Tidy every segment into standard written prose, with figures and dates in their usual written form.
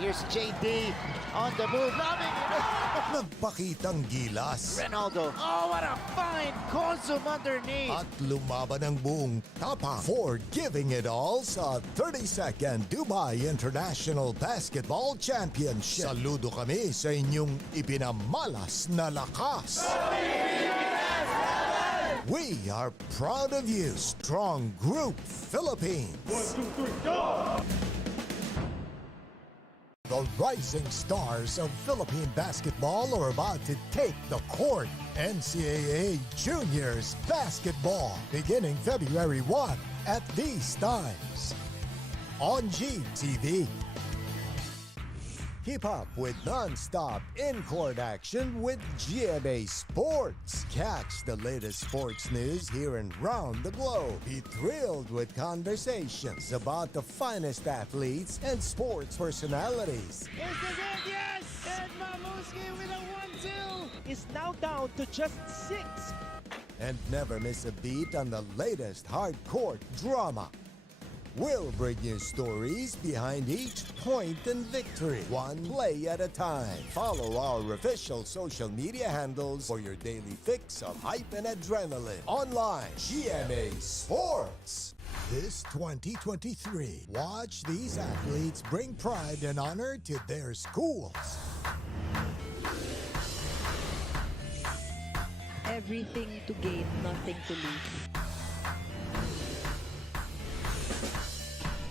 Here's JD on the move, lobbing it. Nagpakitang gilas Ronaldo. Oh, what a fine consume underneath. at lumaban ng buong tapa for giving it all sa 32nd Dubai International Basketball Championship. Saludo kami sa inyong ipinamalas na lakas. We are proud of you, strong group Philippines. 1, 2, 3, go! The rising stars of Philippine basketball are about to take the court. NCAA Juniors Basketball beginning February 1 at these times on GTV. Keep up with non-stop in-court action with GMA Sports. Catch the latest sports news here and round the globe. Be thrilled with conversations about the finest athletes and sports personalities. Here's the game, yes! And Mamuski with a 1-2 is now down to just 6. And never miss a beat on the latest hard-court drama. We'll bring you stories behind each point and victory, one play at a time. Follow our official social media handles for your daily fix of hype and adrenaline. Online, GMA Sports. This 2023, watch these athletes bring pride and honor to their schools. Everything to gain, nothing to lose.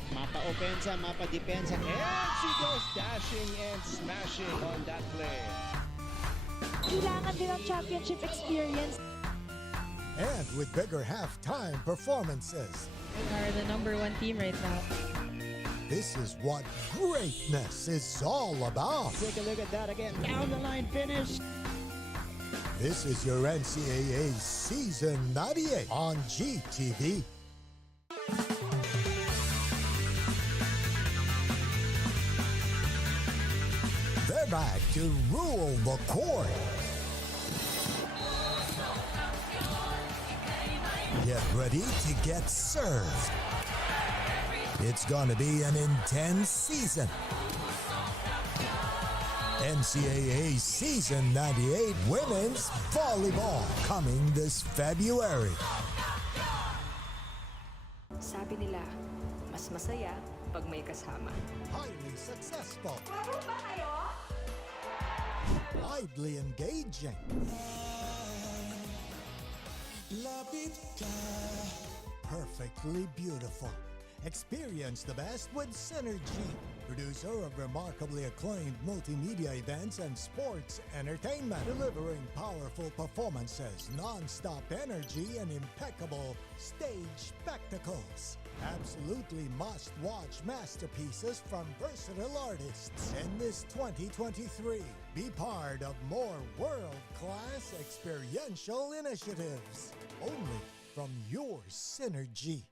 Mapa opensa, mapa depensa, and she goes dashing and smashing on that play. Kailangan din ang championship experience. And with bigger halftime performances. We are the #1 team right now. This is what greatness is all about. Take a look at that again. Down the line finish. This is your NCAA Season 98 on GTV. They're back to rule the court. Get ready to get served. It's gonna be an intense season. NCAA Season 98 Women's Volleyball coming this February. Sabi nila, mas masaya pag may kasama. Highly successful. Laro ba kayo? Widely engaging. Perfectly beautiful. Experience the best with Synergy, producer of remarkably acclaimed multimedia events and sports entertainment, delivering powerful performances, non-stop energy, and impeccable stage spectacles. Absolutely must-watch masterpieces from versatile artists in this 2023. Be part of more world-class experiential initiatives, only from your Synergy.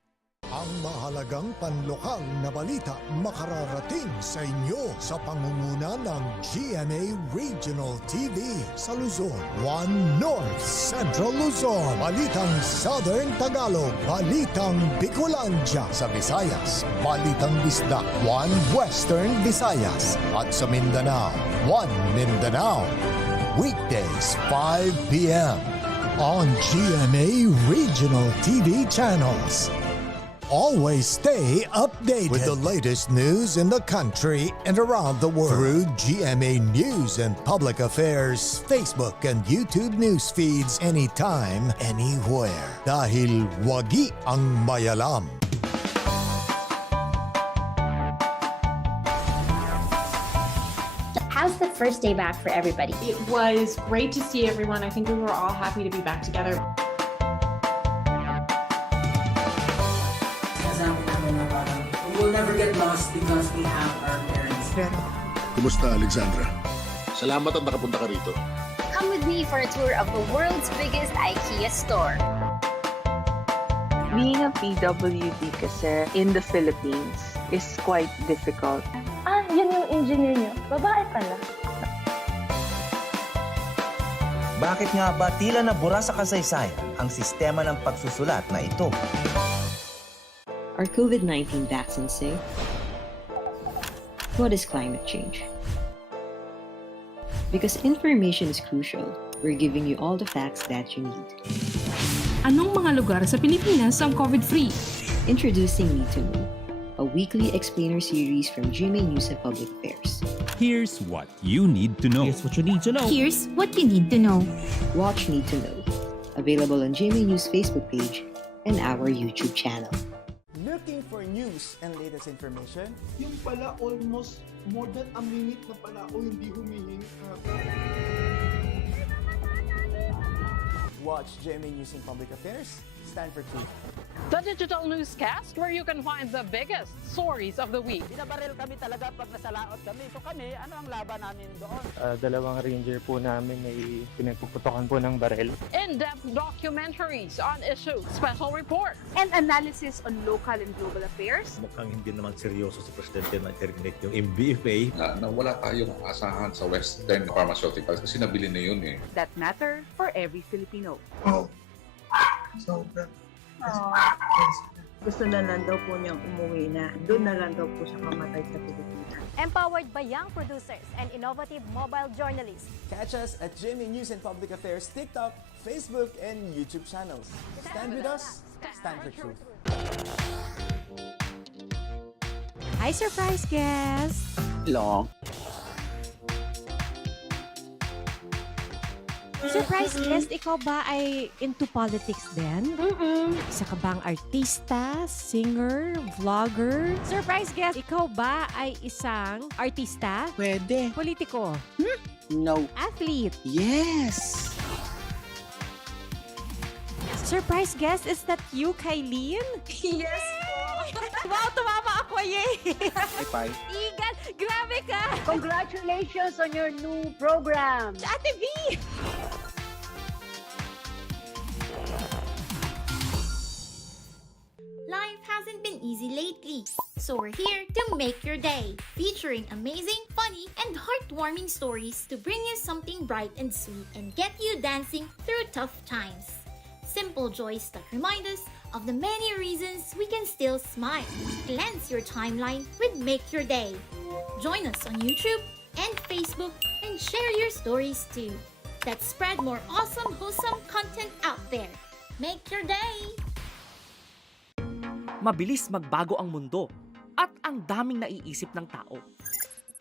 Ang mahalagang panlokal na balita makararating sa inyo sa pangunguna ng GMA Regional TV sa Luzon, 1 North Central Luzon, Balitang Southern Tagalog, Balitang Bicolandia sa Visayas, Balitang Bisdak, 1 Western Visayas, at sa Mindanao, 1 Mindanao. Weekdays 5 p.m. on GMA Regional TV channels. Always stay updated with the latest news in the country and around the world through GMA News and Public Affairs, Facebook and YouTube news feeds anytime, anywhere. Dahil wagi ang mayalam. How's the first day back for everybody? It was great to see everyone. I think we were all happy to be back together. We'll never get lost because we have our parents. Kumusta, Alexandra? Salamat at nakapunta ka rito. Come with me for a tour of the world's biggest IKEA store. Being a PWD kasi in the Philippines is quite difficult. Yun yung engineer nyo. Babae pala. Bakit nga ba tila nabura sa kasaysayan ang sistema ng pagsusulat na ito? Are COVID-19 vaccines safe? What is climate change? Because information is crucial, we're giving you all the facts that you need. Anong mga lugar sa Pilipinas ang COVID-free? Introducing Need to Know, a weekly explainer series from GMA News and Public Affairs. Here's what you need to know. Here's what you need to know. Here's what you need to know. Watch Need to Know, available on GMA News Facebook page and our YouTube channel. Looking for news and latest information? Yung pala almost more than a minute na pala ako hindi humihinga. Watch GMA News and Public Affairs. Stand for truth. The digital newscast where you can find the biggest stories of the week. Binabaril kami talaga pag nasalaot kami. So kami, ano ang laban namin doon? Dalawang ranger po namin ay pinagpuputokan po ng baril. In-depth documentaries on issues, special reports, and analysis on local and global affairs. Mukhang hindi naman seryoso si Presidente na terminate yung MBFA. Na wala tayong asahan sa Western Pharmaceuticals kasi nabili na yun eh. That matter for every Filipino. Gusto na lang daw po niyang umuwi na. Doon na lang daw po siya mamatay sa Pilipinas. Empowered by young producers and innovative mobile journalists. Catch us at GMA News and Public Affairs TikTok, Facebook, and YouTube channels. Stand with us, stand for truth. Hi, surprise guest! Long. Surprise guest, ikaw ba ay into politics din? Isa ka bang artista, singer, vlogger? Surprise guest, ikaw ba ay isang artista? Pwede. Politiko? No. Athlete? Yes. Surprise guest, is that you, Kylene? Yes po! Wow, tumama ako, yay! Bye. Igan, grabe ka! Congratulations on your new program! Ate V! Life hasn't been easy lately, so we're here to make your day, featuring amazing, funny, and heartwarming stories to bring you something bright and sweet and get you dancing through tough times. Simple joys that remind us of the many reasons we can still smile. Cleanse your timeline with Make Your Day. Join us on YouTube and Facebook and share your stories too. Let's spread more awesome, wholesome content out there. Make your day! Mabilis magbago ang mundo at ang daming naiisip ng tao.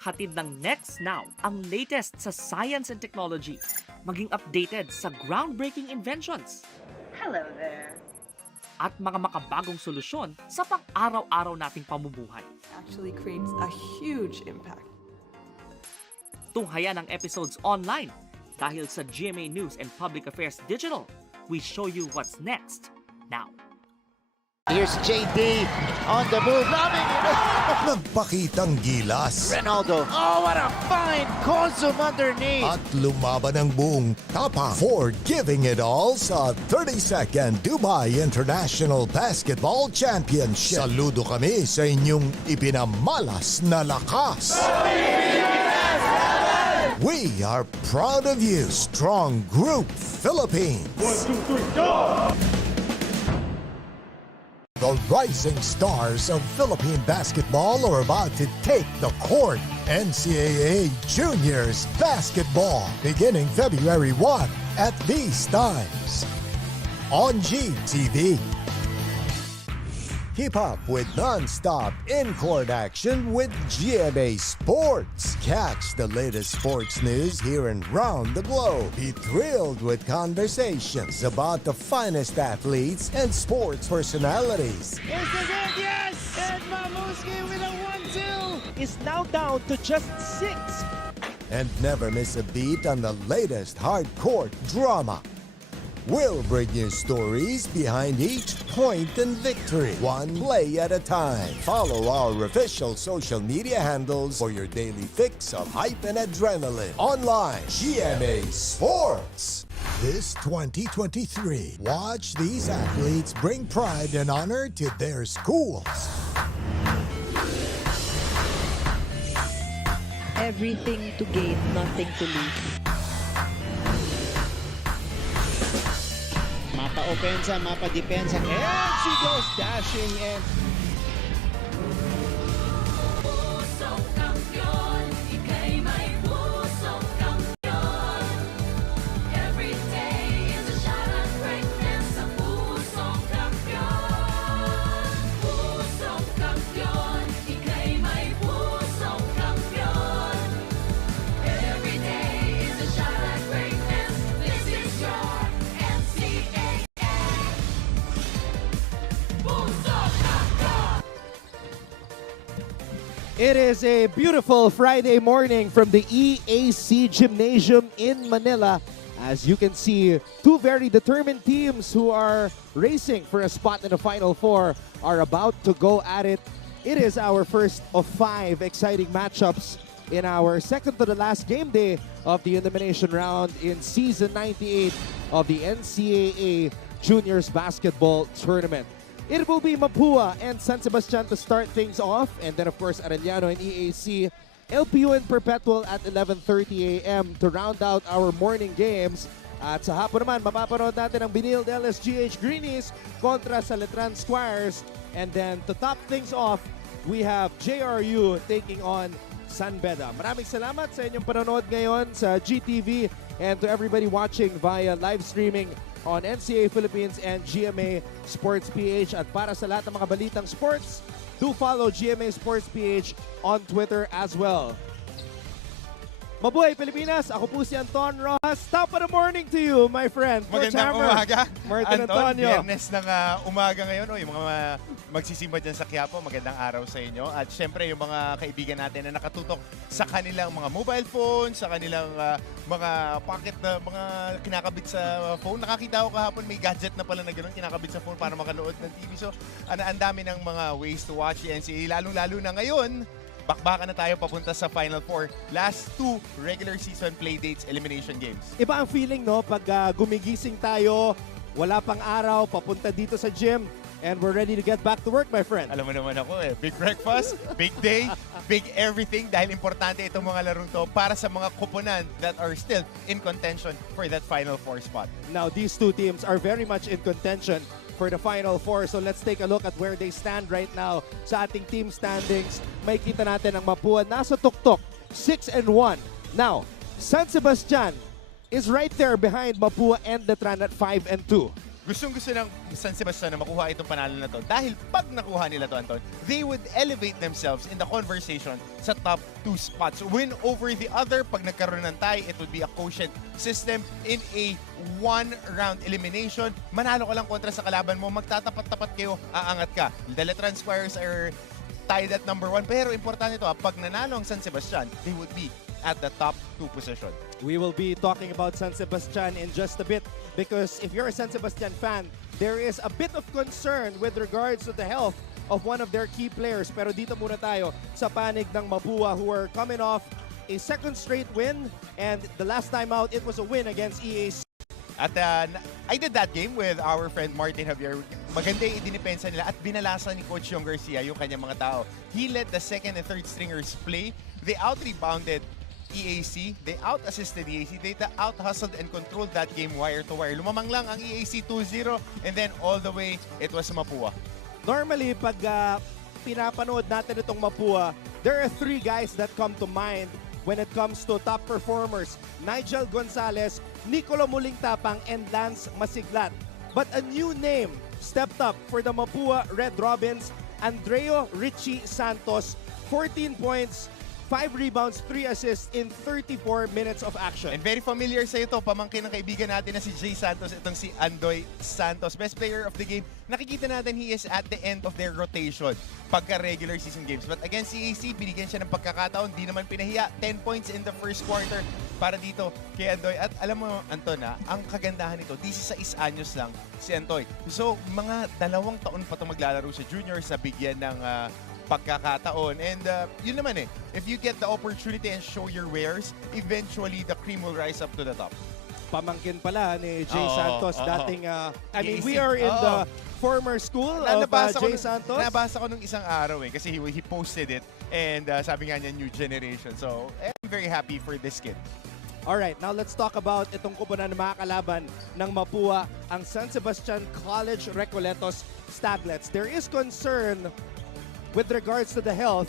Hatid ng Next Now ang latest sa science and technology, maging updated sa groundbreaking inventions. Hello there. At mga makabagong solusyon sa pang-araw-araw nating pamumuhay. Actually creates a huge impact. Tunghayan ang episodes online dahil sa GMA News and Public Affairs Digital. We show you what's next now. Here's JD on the move. Lobbing it. Nagpakitang gilas. Ronaldo. Oh, what a fine consume underneath. At lumaban ang buong tapa for giving it all sa 32nd Dubai International Basketball Championship. Saludo kami sa inyong ipinamalas na lakas. We are proud of you, Strong Group Philippines. 1, 2, 3, go! The rising stars of Philippine basketball are about to take the court. NCAA Juniors Basketball, beginning February 1 at these times. On GTV. Keep up with non-stop in-court action with GMA Sports. Catch the latest sports news here and round the globe. Be thrilled with conversations about the finest athletes and sports personalities. Is this it? Yes! And Mamuski with a 1-2 is now down to just 6. And never miss a beat on the latest hard-court drama. We'll bring you stories behind each point and victory, one play at a time. Follow our official social media handles for your daily fix of hype and adrenaline. Online, GMA Sports. This 2023, watch these athletes bring pride and honor to their schools. Everything to gain, nothing to lose. Mapa opensa, mapa depensa, and she goes dashing and It is a beautiful Friday morning from the EAC Gymnasium in Manila. As you can see, two very determined teams who are racing for a spot in the Final Four are about to go at it. It is our first of 5 exciting matchups in our second to the last game day of the elimination round in Season 98 of the NCAA Juniors Basketball Tournament. It will be Mapua and San Sebastian to start things off, and then of course Arellano and EAC, LPU and Perpetual at 11:30 a.m. to round out our morning games. At sa hapon naman, mapapanood natin ang Binilde LSGH Greenies kontra sa Letran Squires. And then to top things off, we have JRU taking on San Beda. Maraming salamat sa inyong panonood ngayon sa GTV and to everybody watching via live streaming on NCAA Philippines and GMA Sports PH. At para sa lahat ng mga balitang sports, do follow GMA Sports PH on Twitter as well. Mabuhay Pilipinas! Ako po si Anton Rojas. Top of the morning to you, my friend. Magandang umaga, Martin Anton. Antonio. Biyernes ng umaga ngayon. Yung mga magsisimba dyan sa Quiapo, magandang araw sa inyo. At syempre, yung mga kaibigan natin na nakatutok sa kanilang mga mobile phone, sa kanilang mga pocket na mga kinakabit sa phone. Nakakita ko kahapon, may gadget na pala na gano'n, kinakabit sa phone para makanood ng TV. So, ang dami ng mga ways to watch the NCAA. Lalong-lalo na ngayon, bakbakan na tayo papunta sa Final Four. Last 2 regular season playdates, elimination games. Iba ang feeling, no? Pag gumigising tayo, wala pang araw, papunta dito sa gym, and we're ready to get back to work, my friend. Alam mo naman ako big breakfast, big day, big everything dahil importante itong mga larong to para sa mga koponan that are still in contention for that Final Four spot. Now, these two teams are very much in contention for the Final Four. So let's take a look at where they stand right now sa ating team standings. May kita natin ang Mapua nasa tuktok, 6-1. Now, San Sebastian is right there behind Mapua and Letran at 5-2. Gustong-gusto ng San Sebastian na makuha itong panalo na to dahil pag nakuha nila to, Anton, they would elevate themselves in the conversation sa top 2 spots. Win over the other, pag nagkaroon ng tie, it would be a quotient system in a 1-round elimination. Manalo ka lang kontra sa kalaban mo, magtatapat-tapat kayo, aangat ka. The Letran Squires are tied at number 1, pero importante ito, pag nanalo ang San Sebastian, they would be at the top 2 position. We will be talking about San Sebastian in just a bit because if you're a San Sebastian fan, there is a bit of concern with regards to the health of one of their key players. Pero dito muna tayo sa panig ng Mapua who are coming off a second straight win, and the last time out, it was a win against EAC. At I did that game with our friend Martin Javier. Maganda yung idinipensa nila at binalasan ni Coach Yong Garcia yung kanyang mga tao. He let the second and third stringers play. They out-rebounded EAC, they out-assisted EAC, they out-hustled and controlled that game wire to wire. Lumamang lang ang EAC 2-0 and then all the way, it was Mapua. Normally, pag pinapanood natin itong Mapua, there are 3 guys that come to mind when it comes to top performers. Nigel Gonzalez, Nicolo Mulingtapang, and Lance Masiglat. But a new name stepped up for the Mapua Red Robins, Andreo Richie Santos, 14 points, 5 rebounds, 3 assists in 34 minutes of action. And very familiar sa ito, pamangkin ng kaibigan natin na si Jay Santos, itong si Andoy Santos. Best player of the game. Nakikita natin he is at the end of their rotation pagka regular season games. But against EAC, binigyan siya ng pagkakataon, di naman pinahiya. 10 points in the first quarter para dito kay Andoy. At alam mo, Anton, ang kagandahan nito, 16 anyos lang si Andoy. So, mga 2 taon pa ito maglalaro sa juniors sa bigyan ng pagkakataon. And yun naman if you get the opportunity and show your wares, eventually the cream will rise up to the top. Pamangkin pala ni Jay Santos, dating, I mean, we are in the former school of Jay Santos. Nabasa ko nung isang araw kasi he posted it and sabi nga niya new generation. So, I'm very happy for this kid. Alright, now let's talk about itong kupunan ng mga kalaban ng Mapua, ang San Sebastian College Recoletos Staglets. There is concern with regards to the health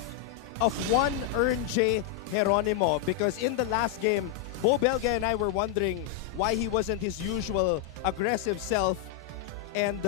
of one Ern J. Geronimo because in the last game, Bo Belga and I were wondering why he wasn't his usual aggressive self, and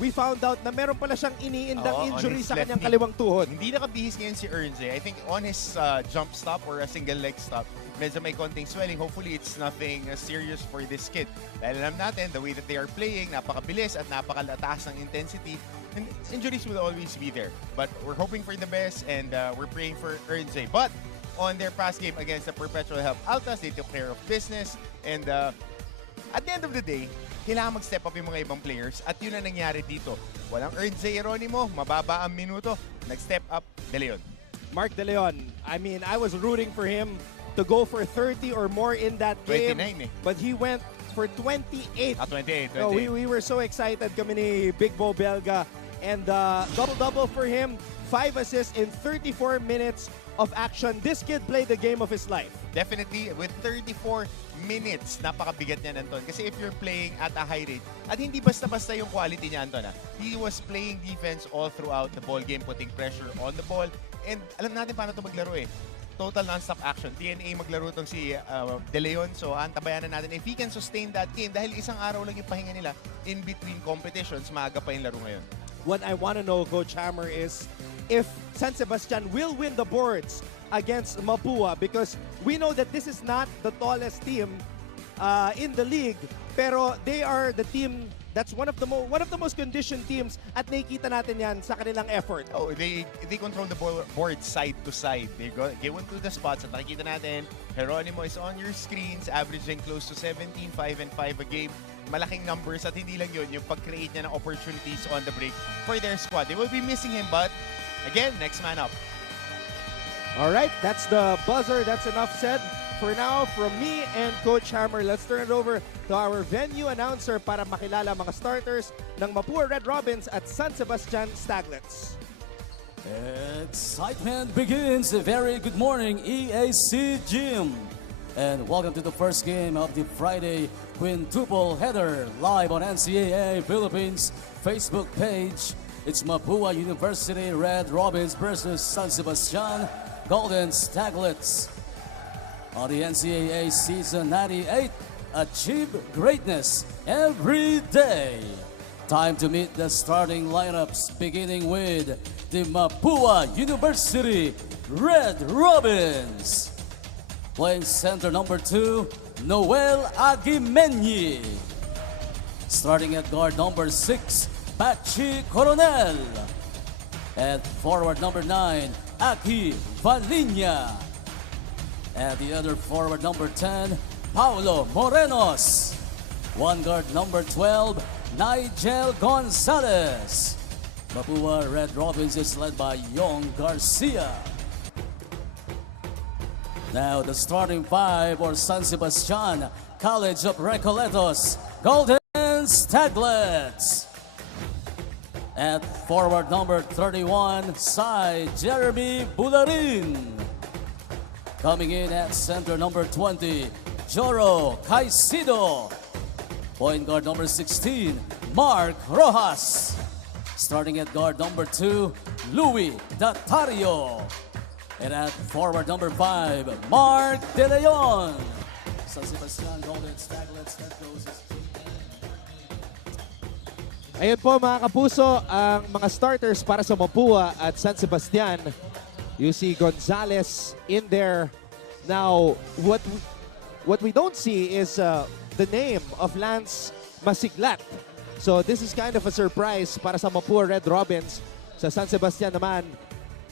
we found out na meron pala siyang iniindang injury sa kanyang kaliwang tuhod. Hindi nakabihis ngayon si Ern J. I think on his jump stop or a single leg stop, medyo may konting swelling. Hopefully, it's nothing serious for this kid. Dahil alam natin, the way that they are playing, napakabilis at napakalataas ng intensity. And injuries will always be there. But we're hoping for the best, and we're praying for Ernze. But on their past game against the Perpetual Help Altas, they took care of business. And at the end of the day, kailangan mag-step up yung mga ibang players. At yun ang nangyari dito. Walang Ernze Geronimo, mababa ang minuto. Nag-step up, De Leon. Mark De Leon, I mean, I was rooting for him to go for 30 or more in that game. 29 eh. But he went for 28. 28. No, we were so excited kami ni Big Bo Belga. And double-double for him. 5 assists in 34 minutes of action. This kid played the game of his life. Definitely, with 34 minutes, napakabigat niya, Anton. Kasi if you're playing at a high rate, at hindi basta-basta yung quality niya, Anton. He was playing defense all throughout the ball game, putting pressure on the ball. And alam natin paano ito maglaro eh. Total non-stop action. TNA maglaro itong si De Leon. So, antabayanan natin if he can sustain that game dahil isang araw lang yung pahinga nila in between competitions, maaga pa yung laro ngayon. What I want to know, Coach Hammer, is if San Sebastian will win the boards against Mapua, because we know that this is not the tallest team in the league, pero they are the team that's one of the most conditioned teams at nakikita natin yan sa kanilang effort. Oh, they control the board side to side. They go into the spots at nakikita natin, Geronimo is on your screens, averaging close to 17, 5 and 5 a game. Malaking numbers at hindi lang yun, yung pag-create niya ng opportunities on the break for their squad. They will be missing him, but again, next man up. All right, that's the buzzer. That's enough said for now from me and Coach Hammer. Let's turn it over to our venue announcer para makilala mga starters ng Mapua Red Robins at San Sebastian Staglets. Excitement begins. A very good morning, EAC Gym. And welcome to the first game of the Friday quintuple header live on NCAA Philippines Facebook page. It's Mapua University Red Robins versus San Sebastian Golden Staglets. On the NCAA Season 98, achieve greatness every day. Time to meet the starting lineups, beginning with the Mapua University Red Robins. Playing center number 2, Noel Aguimeñi. Starting at guard number 6, Pachi Coronel. At forward number 9, Aki Valinya. At the other forward number 10, Paulo Morenos. One guard number 12, Nigel Gonzalez. Mapua Red Robins is led by Yong Garcia. Now the starting 5 for San Sebastian College of Recoletos Golden Staglets. At forward number 31, Sai Jeremy Bularin. Coming in at center number 20, Joro Caicedo. Point guard number 16, Mark Rojas. Starting at guard number 2, Louis Datario. And at forward number 5, Mark De Leon. San Sebastian Golden Staglets, that goes his team. Ayun po mga kapuso, ang mga starters para sa Mapua at San Sebastian. You see Gonzalez in there. Now, what we don't see is the name of Lance Masiglat. So this is kind of a surprise para sa Mapua Red Robins. Sa San Sebastian naman,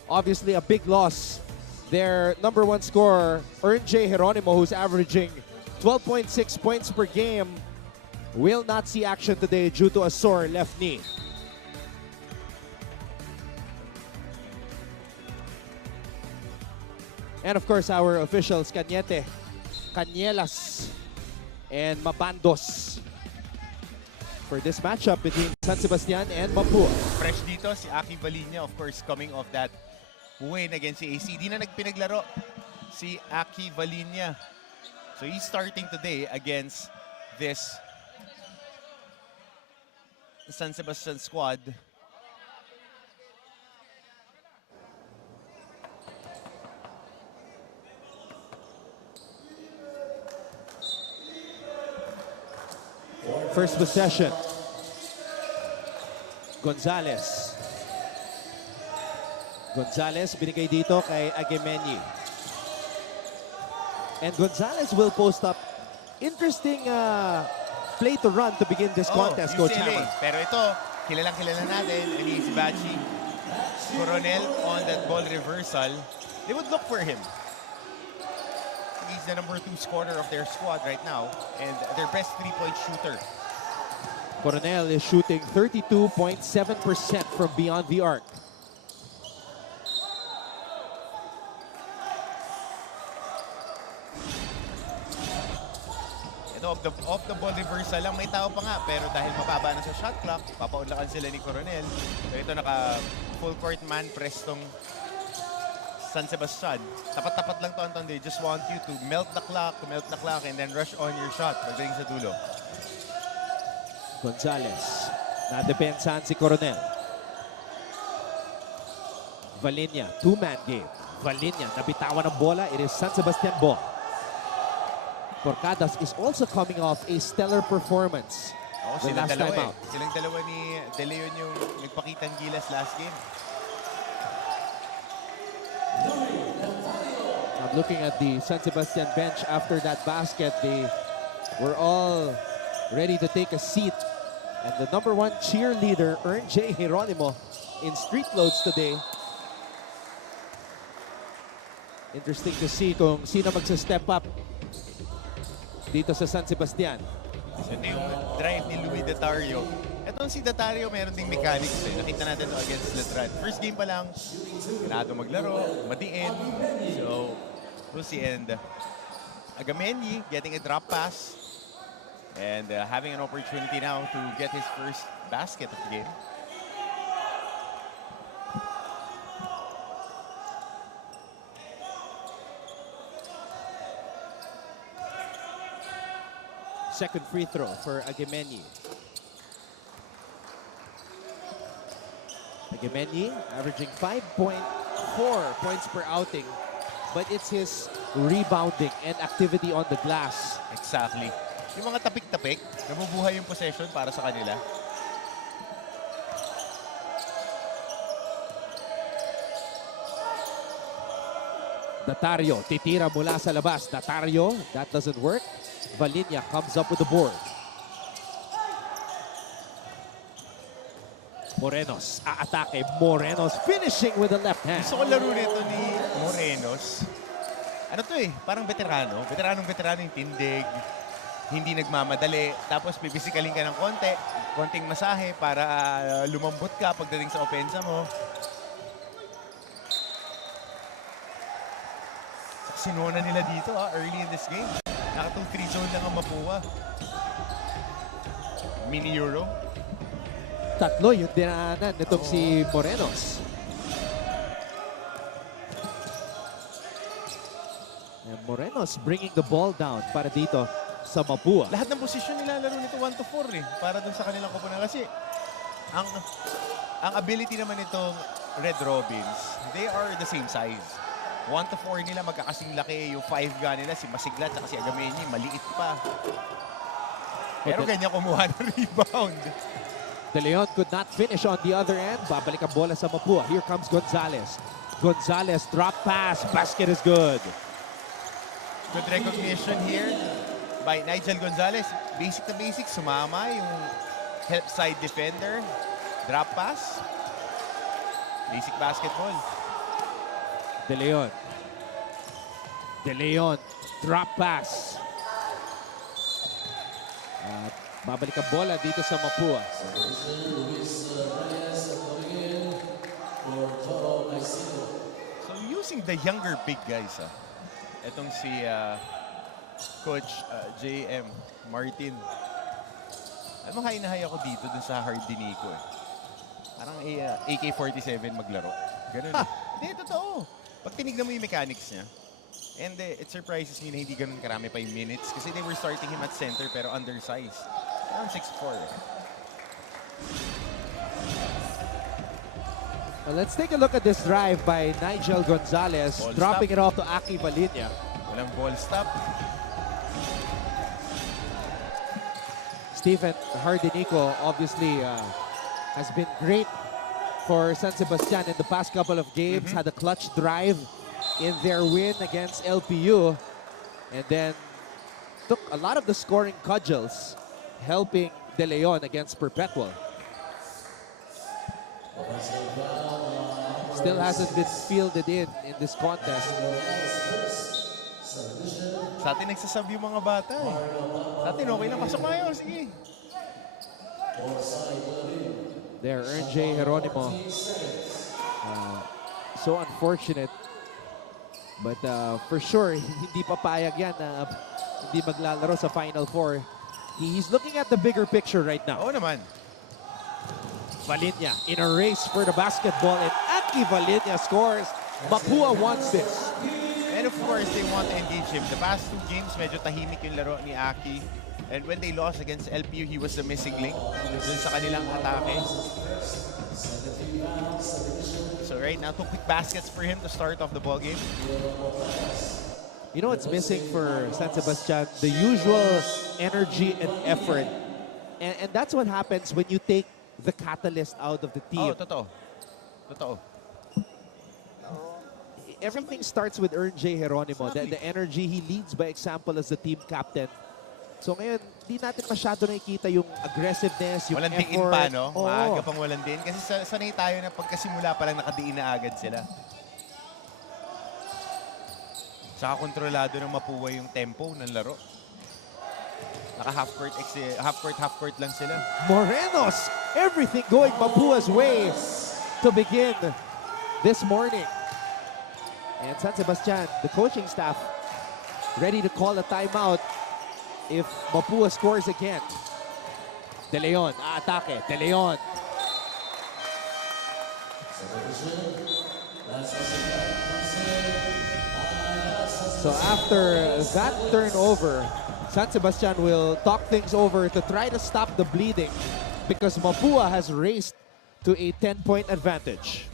obviously a big loss. Their number 1 scorer, Ernze Geronimo, who's averaging 12.6 points per game, will not see action today due to a sore left knee. And of course, our officials, Cañete, Cañelas, and Mabandos for this matchup between San Sebastian and Mapua. Fresh dito, si Aki Valinya, of course, coming off that win against EAC. Di na nagpinaglaro si Aki Valinya. So he's starting today against this San Sebastian squad. First possession. Gonzalez. Gonzalez binigay dito kay Aguimeñi. And Gonzalez will post up. Interesting play to run to begin this contest, Coach UCLA. Hammer. Pero ito, kilala natin, si Bachi. Coronel on that ball reversal. They would look for him. He's the number 2 scorer of their squad right now and their best 3-point shooter. Coronel is shooting 32.7% from beyond the arc. Ito, off the ball reversal lang, may tao pa nga, pero dahil mababa na sa shot clock, papaunlakan sila ni Coronel. So ito, naka full court man press tong San Sebastian. Tapat-tapat lang to, Anton. They just want you to melt the clock, and then rush on your shot pagdating sa dulo. Gonzalez, nadepensahan si Coronel. Valinia, 2-man game. Valinia, nabitawan ng bola. It is San Sebastian ball. Porcadas is also coming off a stellar performance. The last time out. Silang dalawa ni De Leon yung nagpakitang gilas last game. I'm looking at the San Sebastian bench after that basket. They were all ready to take a seat. And the number 1 cheerleader, Ern J. Geronimo, in street clothes today. Interesting to see kung sino magsa-step up dito sa San Sebastian. So ito yung drive ni Louis Datario. Itong si Datario, meron ding mechanics eh. Nakita natin ito against Letran. First game pa lang, ganado maglaro, madiin. So, we'll see. And Agamenyi getting a drop pass. And having an opportunity now to get his first basket of the game. Second free throw for Agamenyi. Agamenyi averaging 5.4 points per outing, but it's his rebounding and activity on the glass. Exactly. Yung mga tapik-tapik, nabubuhay yung possession para sa kanila. Datario, titira mula sa labas. Datario, that doesn't work. Valinia comes up with the board. Morenos, aatake. Morenos finishing with the left hand. Gusto ko laro nito ni Morenos. Ano to eh, parang veterano. Veteranong yung tindig. Hindi nagmamadali. Tapos pipisikalin ka ng konting masahe para lumambot ka pagdating sa opensa mo. Sinuha na nila dito early in this game. Naka 2-3 zone lang ang Mapua. Mini Euro. Tatlo yung dinaanan nitong si Morenos. And Morenos bringing the ball down para dito sa Mapua. Lahat ng posisyon nilalaro nito 1-4 eh. Para dun sa kanilang koponan. Kasi ang ability naman nitong Red Robins, they are the same size. 1-4 nila magkakasing laki. Yung 5 nila, si Masiglat at si Agamenyi, maliit pa. Pero ganyan kumuha ng rebound. De Leon could not finish on the other end. Babalik ang bola sa Mapua. Here comes Gonzalez. Gonzalez, drop pass. Basket is good. Good recognition here by Nigel Gonzalez. Basic na basic, sumama yung help side defender. Drop pass. Basic basketball. De Leon. De Leon, drop pass. Babalik ang bola dito sa Mapua. So using the younger big guys. Itong si Coach JM Martin. Alam mo, hinahay ako dito dun sa Hardinico eh. Parang AK-47 maglaro. Ganun. Hindi, totoo. Pag tinignan mo yung mechanics niya, and it surprises me na hindi ganun karami pa yung minutes kasi they were starting him at center pero undersized. Around 6'4". Well, let's take a look at this drive by Nigel Gonzalez, Ball dropping stop. it off to Aki Valinia. Walang ball stop. Stephen Hardinico obviously has been great for San Sebastian in the past couple of games. Had a clutch drive in their win against LPU. And then took a lot of the scoring cudgels, helping De Leon against Perpetual. Still hasn't been fielded in this contest. Sa atin nagsasab yung mga bata eh. Sa atin okay lang. Pasok kayo. Sige. There, J. Geronimo. So unfortunate. But for sure, hindi papayag yan na hindi maglalaro sa Final Four. He's looking at the bigger picture right now. Oo naman. Valinia in a race for the basketball, and Aki Valinia scores. Mapua wants this. And of course, they want to engage him. The past 2 games, medyo tahimik yung laro ni Aki. And when they lost against LPU, he was the missing link dun sa kanilang atake. So right now, 2 quick baskets for him to start off the ball game. You know what's missing for San Sebastian? The usual energy and effort. And that's what happens when you take the catalyst out of the team. Oh, totoo. Totoo. Everything starts with J. Geronimo. Exactly. The energy, he leads by example as the team captain. So ngayon, di natin masyado nakikita yung aggressiveness, yung walang effort. diin pa, no? Oo. Maaga pang walang diin. Kasi sanay tayo na pagkasimula pa lang nakadiin na agad sila. Tsaka kontrolado ng Mapua yung tempo ng laro. Naka half court lang sila. Morenos, everything going Mapua's way to begin this morning. And San Sebastian, the coaching staff, ready to call a timeout if Mapua scores again. De Leon, atake, De Leon. So after that turnover, San Sebastian will talk things over to try to stop the bleeding because Mapua has raced to a 10-point advantage.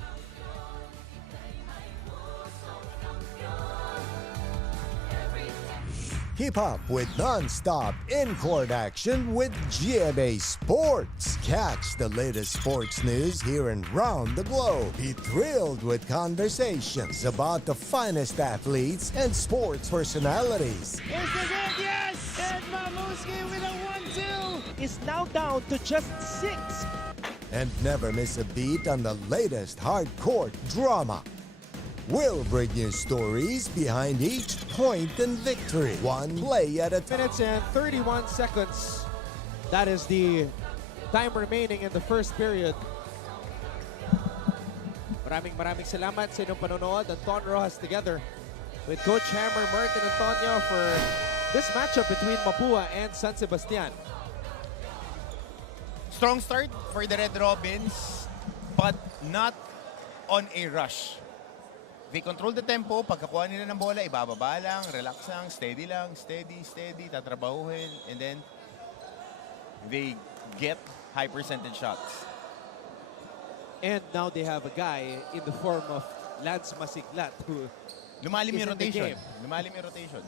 Keep up with non-stop in-court action with GMA Sports. Catch the latest sports news here and round the globe. Be thrilled with conversations about the finest athletes and sports personalities. Is this it? Yes! And Mamuski with a 1-2 is now down to just 6. And never miss a beat on the latest hard-court drama. We'll bring you stories behind each point and victory. One play at a time. Minutes and 31 seconds. That is the time remaining in the first period. Maraming salamat sa inyong panonood. Anton Rojas together with Coach Hammer Martin Antonio for this matchup between Mapua and San Sebastian. Strong start for the Red Robins, but not on a rush. They control the tempo. Pagkakuha nila ng bola, ibababa lang, relax lang, steady, tatrabahuhin, and then they get high percentage shots. And now they have a guy in the form of Lance Masiglat who lumalim is yung in the rotation. game. Lumalim yung rotation.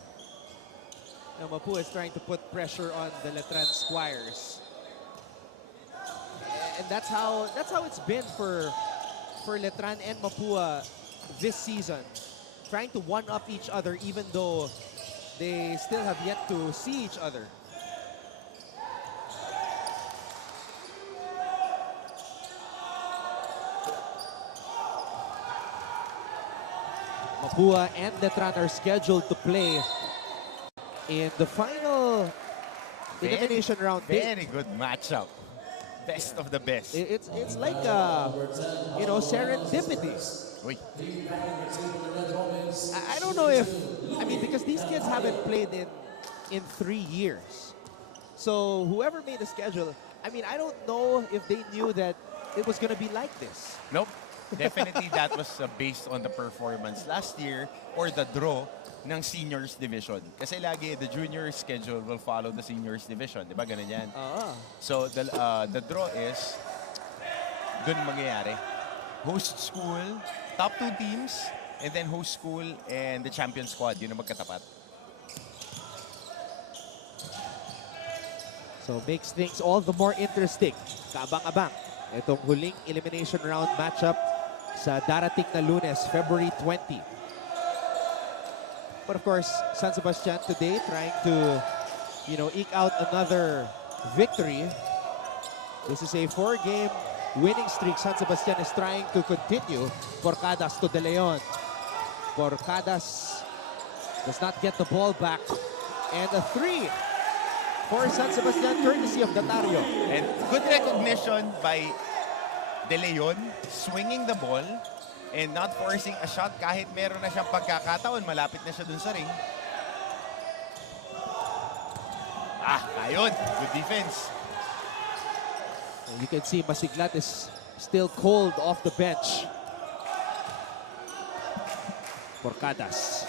Now Mapua is trying to put pressure on the Letran Squires. And that's how it's been for Letran and Mapua this season, trying to one-up each other even though they still have yet to see each other. Mapua and Letran are scheduled to play in the final elimination round. Very good matchup. Best of the best. It's like serendipity. I don't know if, because these kids haven't played in 3 years. So whoever made the schedule, I don't know if they knew that it was going to be like this. Nope. Definitely that was based on the performance last year or the draw ng seniors division. Kasi lagi the junior schedule will follow the seniors division. Diba ganun yan? So the draw is dun mangyayari. Host school, top 2 teams, and then host school and the champion squad. Yun ang magkatapat. So makes things all the more interesting. Kabang-abang. Itong huling elimination round matchup sa darating na Lunes, February 20. But of course, San Sebastian today trying to, eke out another victory. This is a 4-game winning streak San Sebastian is trying to continue. Porcadas to De Leon. Porcadas does not get the ball back. And a 3 for San Sebastian, courtesy of Datario. And good recognition by De Leon, swinging the ball and not forcing a shot kahit meron na siyang pagkakataon. Malapit na siya dun sa ring. Ayun. Good defense. And you can see Masiglat is still cold off the bench. Porcadas.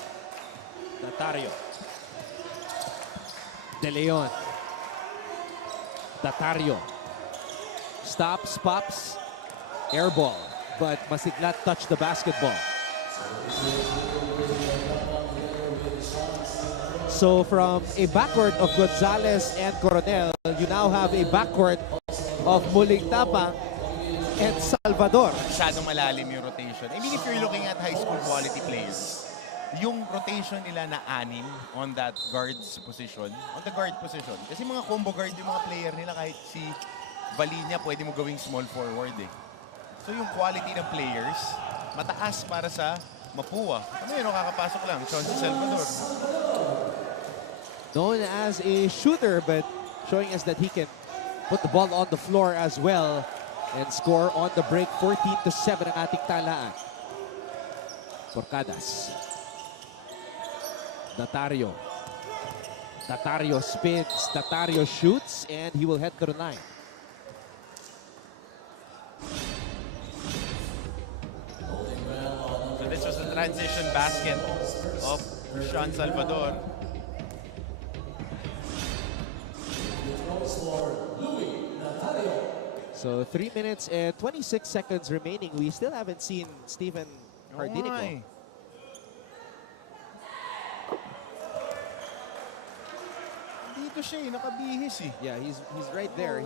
Datario. De Leon. Datario. Stops, pops. Air ball. But Masiglat touched the basketball. So from a backcourt of Gonzalez and Coronel, you now have a backcourt of Muling Tapang and Salvador. Masyadong malalim yung rotation. I mean, if you're looking at high school quality players, yung rotation nila na 6 on that guard's position, on the guard position. Kasi mga combo guard yung mga player nila, kahit si Valinia, pwede mo gawing small forward eh. So yung quality ng players, mataas para sa Mapua. Ano yun, kakapasok lang, si Salvador. Known as a shooter, but showing us that he can put the ball on the floor as well and score on the break. 14-7 ang ating talaan. Porcadas. Datario. Datario spins. Datario shoots, and he will head to the line. So this was a transition basket of Sean Salvador. So 3 minutes and 26 seconds remaining. We still haven't seen Steven Hardinico. Dito siya nakabihis eh. Yeah, he's right there.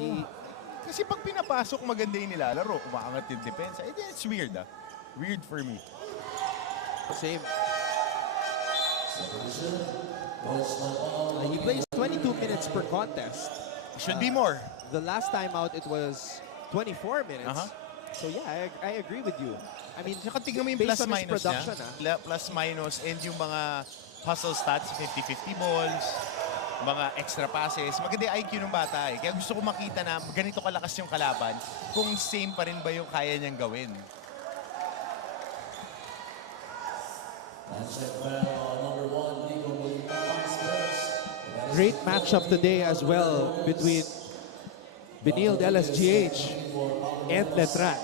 Kasi pag pinapasok, maganda yung nilalaro. Umaangat yung depensa. It's weird Weird for me. Same. He plays 22 minutes per contest. Should be more. The last time out, it was 24 minutes. So yeah, I agree with you. I mean, tignan mo yung based plus on his minus production, niya. Plus minus and yung mga hustle stats, 50-50 balls, mga extra passes. Maganda yung IQ ng bata eh. Kaya gusto ko makita na ganito kalakas yung kalaban kung same pa rin ba yung kaya niyang gawin. Great matchup today as well between Benilde LSGH and Letran.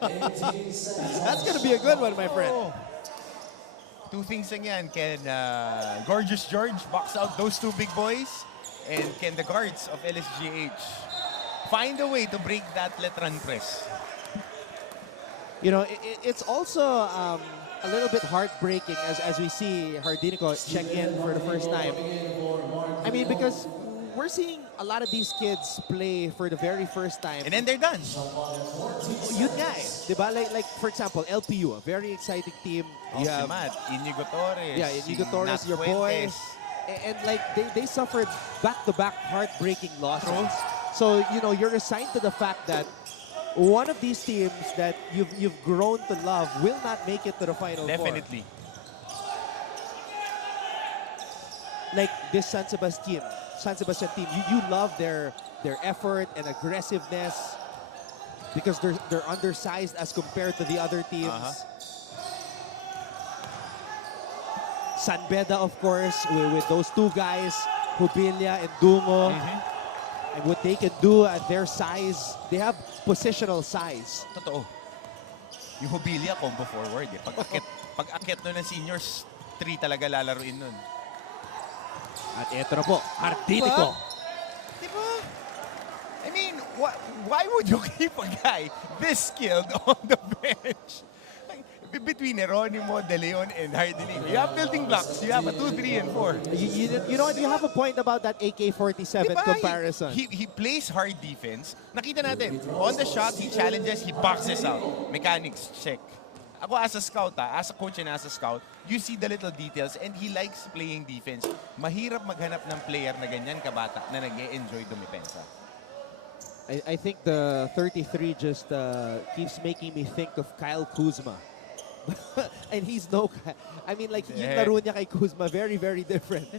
That's gonna be a good one, my friend. Two things lang yan. Can Gorgeous George box out those two big boys? And can the guards of LSGH find a way to break that Letran press? You know, it's also a little bit heartbreaking as we see Hardinico check in for the first time. I mean, because we're seeing a lot of these kids play for the very first time. And then they're done. Yun nga eh. Diba? Like for example, LPU, a very exciting team. You have Inigo Torres. Yeah, Inigo Torres, your boys. And like they suffered back-to-back heartbreaking losses. So, you know, you're resigned to the fact that one of these teams that you've grown to love will not make it to the Final Definitely. Four. Like this San Sebastian team, you love their effort and aggressiveness because they're undersized as compared to the other teams. San Beda, of course, with those two guys, Jubilia and Dungo. And what they can do at their size, they have positional size. Totoo. Yung Jubilia, combo forward. Eh. Pag akit nun ng seniors, 3 talaga lalaruin nun. At eto na po, Hardinico. Diba? I mean, why would you keep a guy this skilled on the bench? Like, between Jeronimo, De Leon, and Hardinico, you have building blocks. You have a 2, 3, and 4. You know what? You have a point about that AK-47 diba? comparison. He plays hard defense. Nakita natin, on the shot, he challenges, he boxes out. Mechanics, check. Ako as a scout, as a coach and as a scout, you see the little details and he likes playing defense. Mahirap maghanap ng player na ganyan kabata na nag-e-enjoy dumipensa. I think the 33 just keeps making me think of Kyle Kuzma. And he's no... I mean, like, yung laro niya kay Kuzma, very, very different.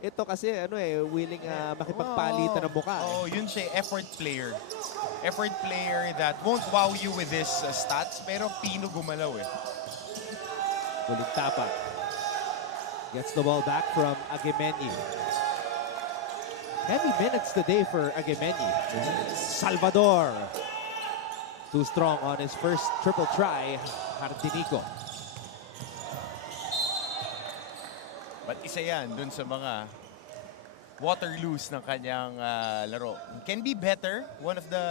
Ito kasi, willing makipagpalitan ng mukha. Oh, yun siya, effort player. Effort player that won't wow you with his stats, pero pino gumalaw eh. Huling tapak. Gets the ball back from Agemeni. Heavy minutes today for Agemeni. Salvador. Too strong on his first triple try. Hardinico. But isa yan dun sa mga Waterloos ng kanyang laro. Can be better. One of the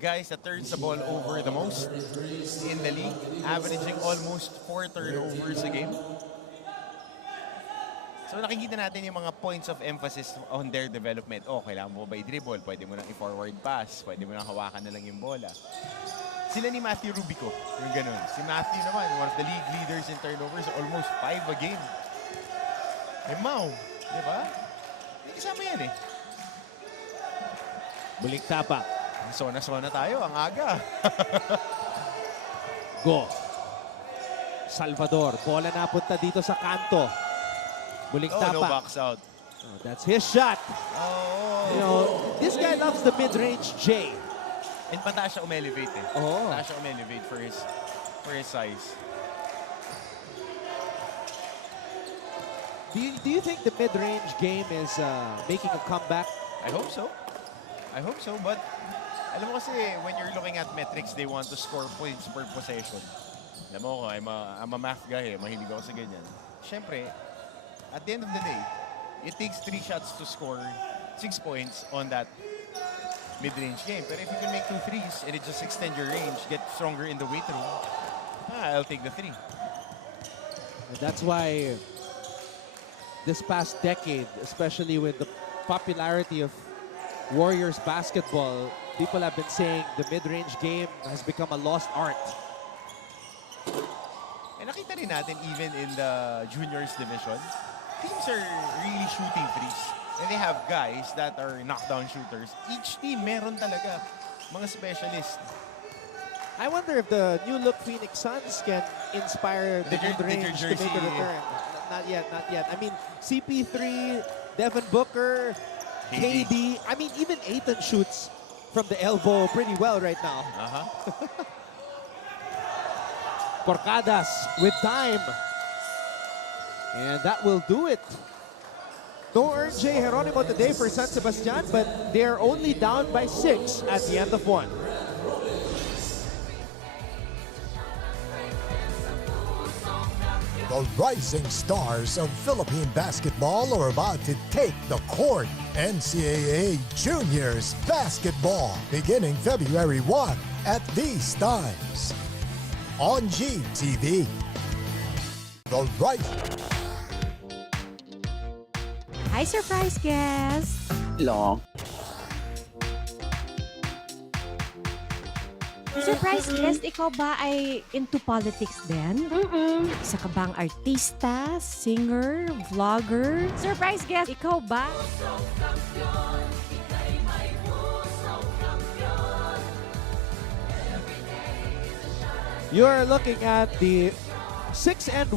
guys that turns the ball over the most in the league. Averaging almost 4 turnovers a game. So nakikita natin yung mga points of emphasis on their development. Oh, kailangan mo ba i-dribble? Pwede mo nang i-forward pass. Pwede mo nang hawakan na lang yung bola. Sila ni Matthew Rubico, yung ganun. Si Matthew naman, one of the league leaders in turnovers, almost 5 a game. Eh, Mau, di ba? Hindi kasama yan eh. Muling tapak. Sona-sona tayo, ang aga. Go. Salvador, bola napunta dito sa kanto. Muling tapak. No box out. Oh, that's his shot. Oh. You know, this guy loves the mid-range J. And pataas siya umelevate eh. Oh. Pataas siya umelevate for his size. Do you think the mid-range game is making a comeback? I hope so. I hope so, but alam mo kasi when you're looking at metrics, they want to score points per possession. Alam mo ko, I'm a math guy eh. Mahilig ako sa ganyan. Siyempre, at the end of the day, it takes 3 shots to score 6 points on that mid-range game. But if you can make 2 threes and it just extend your range, get stronger in the weight room, I'll take the 3. And that's why this past decade, especially with the popularity of Warriors basketball, people have been saying the mid-range game has become a lost art. And nakita rin natin even in the juniors division, teams are really shooting threes. And they have guys that are knockdown shooters. Each team meron talaga mga specialists. I wonder if the new look Phoenix Suns can inspire the mid-range to make a return. Not yet, not yet. I mean, CP3, Devin Booker, KD. I mean, even Ayton shoots from the elbow pretty well right now. Porcadas with time. And that will do it. No earned J. Geronimo today for San Sebastian, but they're only down by 6 at the end of 1. The rising stars of Philippine basketball are about to take the court. NCAA Juniors Basketball beginning February 1 at these times. On GTV. The Hi, surprise guest! Long. Surprise guest, ikaw ba ay into politics din? Isa ka bang artista, singer, vlogger? Surprise guest, ikaw ba? You're looking at the 6-1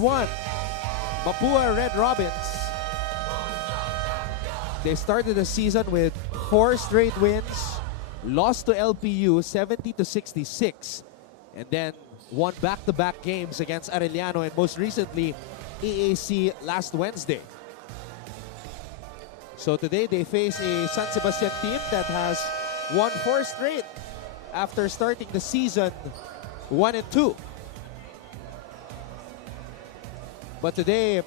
Mapua Red Robins. They started the season with 4 straight wins, lost to LPU 70-66, and then won back-to-back games against Arellano and most recently EAC last Wednesday. So today they face a San Sebastian team that has won 4 straight after starting the season 1-2. But today,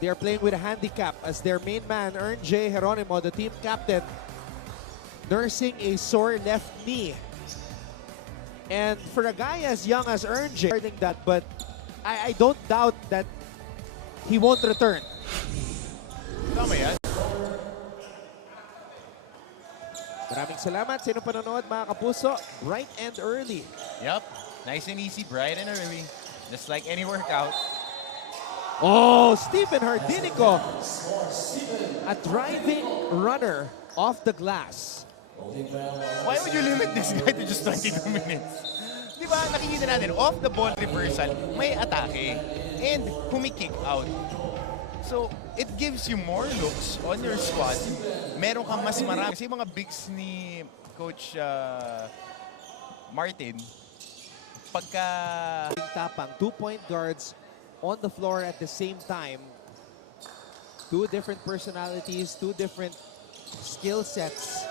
they are playing with a handicap as their main man, Ern J. Geronimo, the team captain, nursing a sore left knee. And for a guy as young as Ern J, that, but I don't doubt that he won't return. Tama yan. Maraming salamat sa inyong panonood, mga kapuso. Bright and early. Yep. Nice and easy, bright and early. Just like any workout. Oh, Stephen Hardinico. A driving runner off the glass. Why would you limit this guy to just 22 minutes? Di ba, nakikita natin, off the ball reversal, may atake. And kumi-kick out. So, it gives you more looks on your squad. Meron kang mas marami. Kasi yung mga bigs ni Coach Martin, pagka... Tapang, 2-point guards on the floor at the same time. Two different personalities, two different skill sets.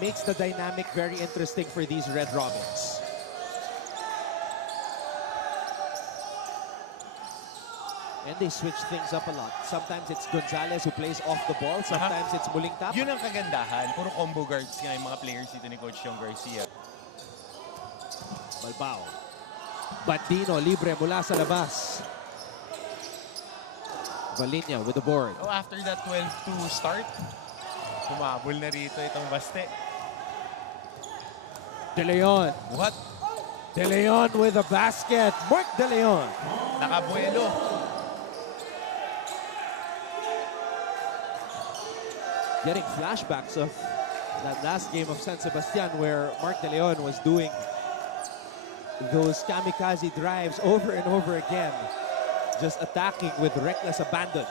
Makes the dynamic very interesting for these Red Robins. And they switch things up a lot. Sometimes it's Gonzalez who plays off the ball. Sometimes it's Muling Tapang. Yun ang kagandahan. Puro combo guards nga yung mga players dito ni Coach Yung Garcia. Balbao. Bandino, libre mula sa labas. Valinia with the board. Oh, after that 12-2 start, humabol na rito itong Baste. De Leon. What? De Leon with a basket. Mark De Leon. Nakabuelo. Getting flashbacks of that last game of San Sebastian where Mark De Leon was doing those kamikaze drives over and over again. Just attacking with reckless abandon.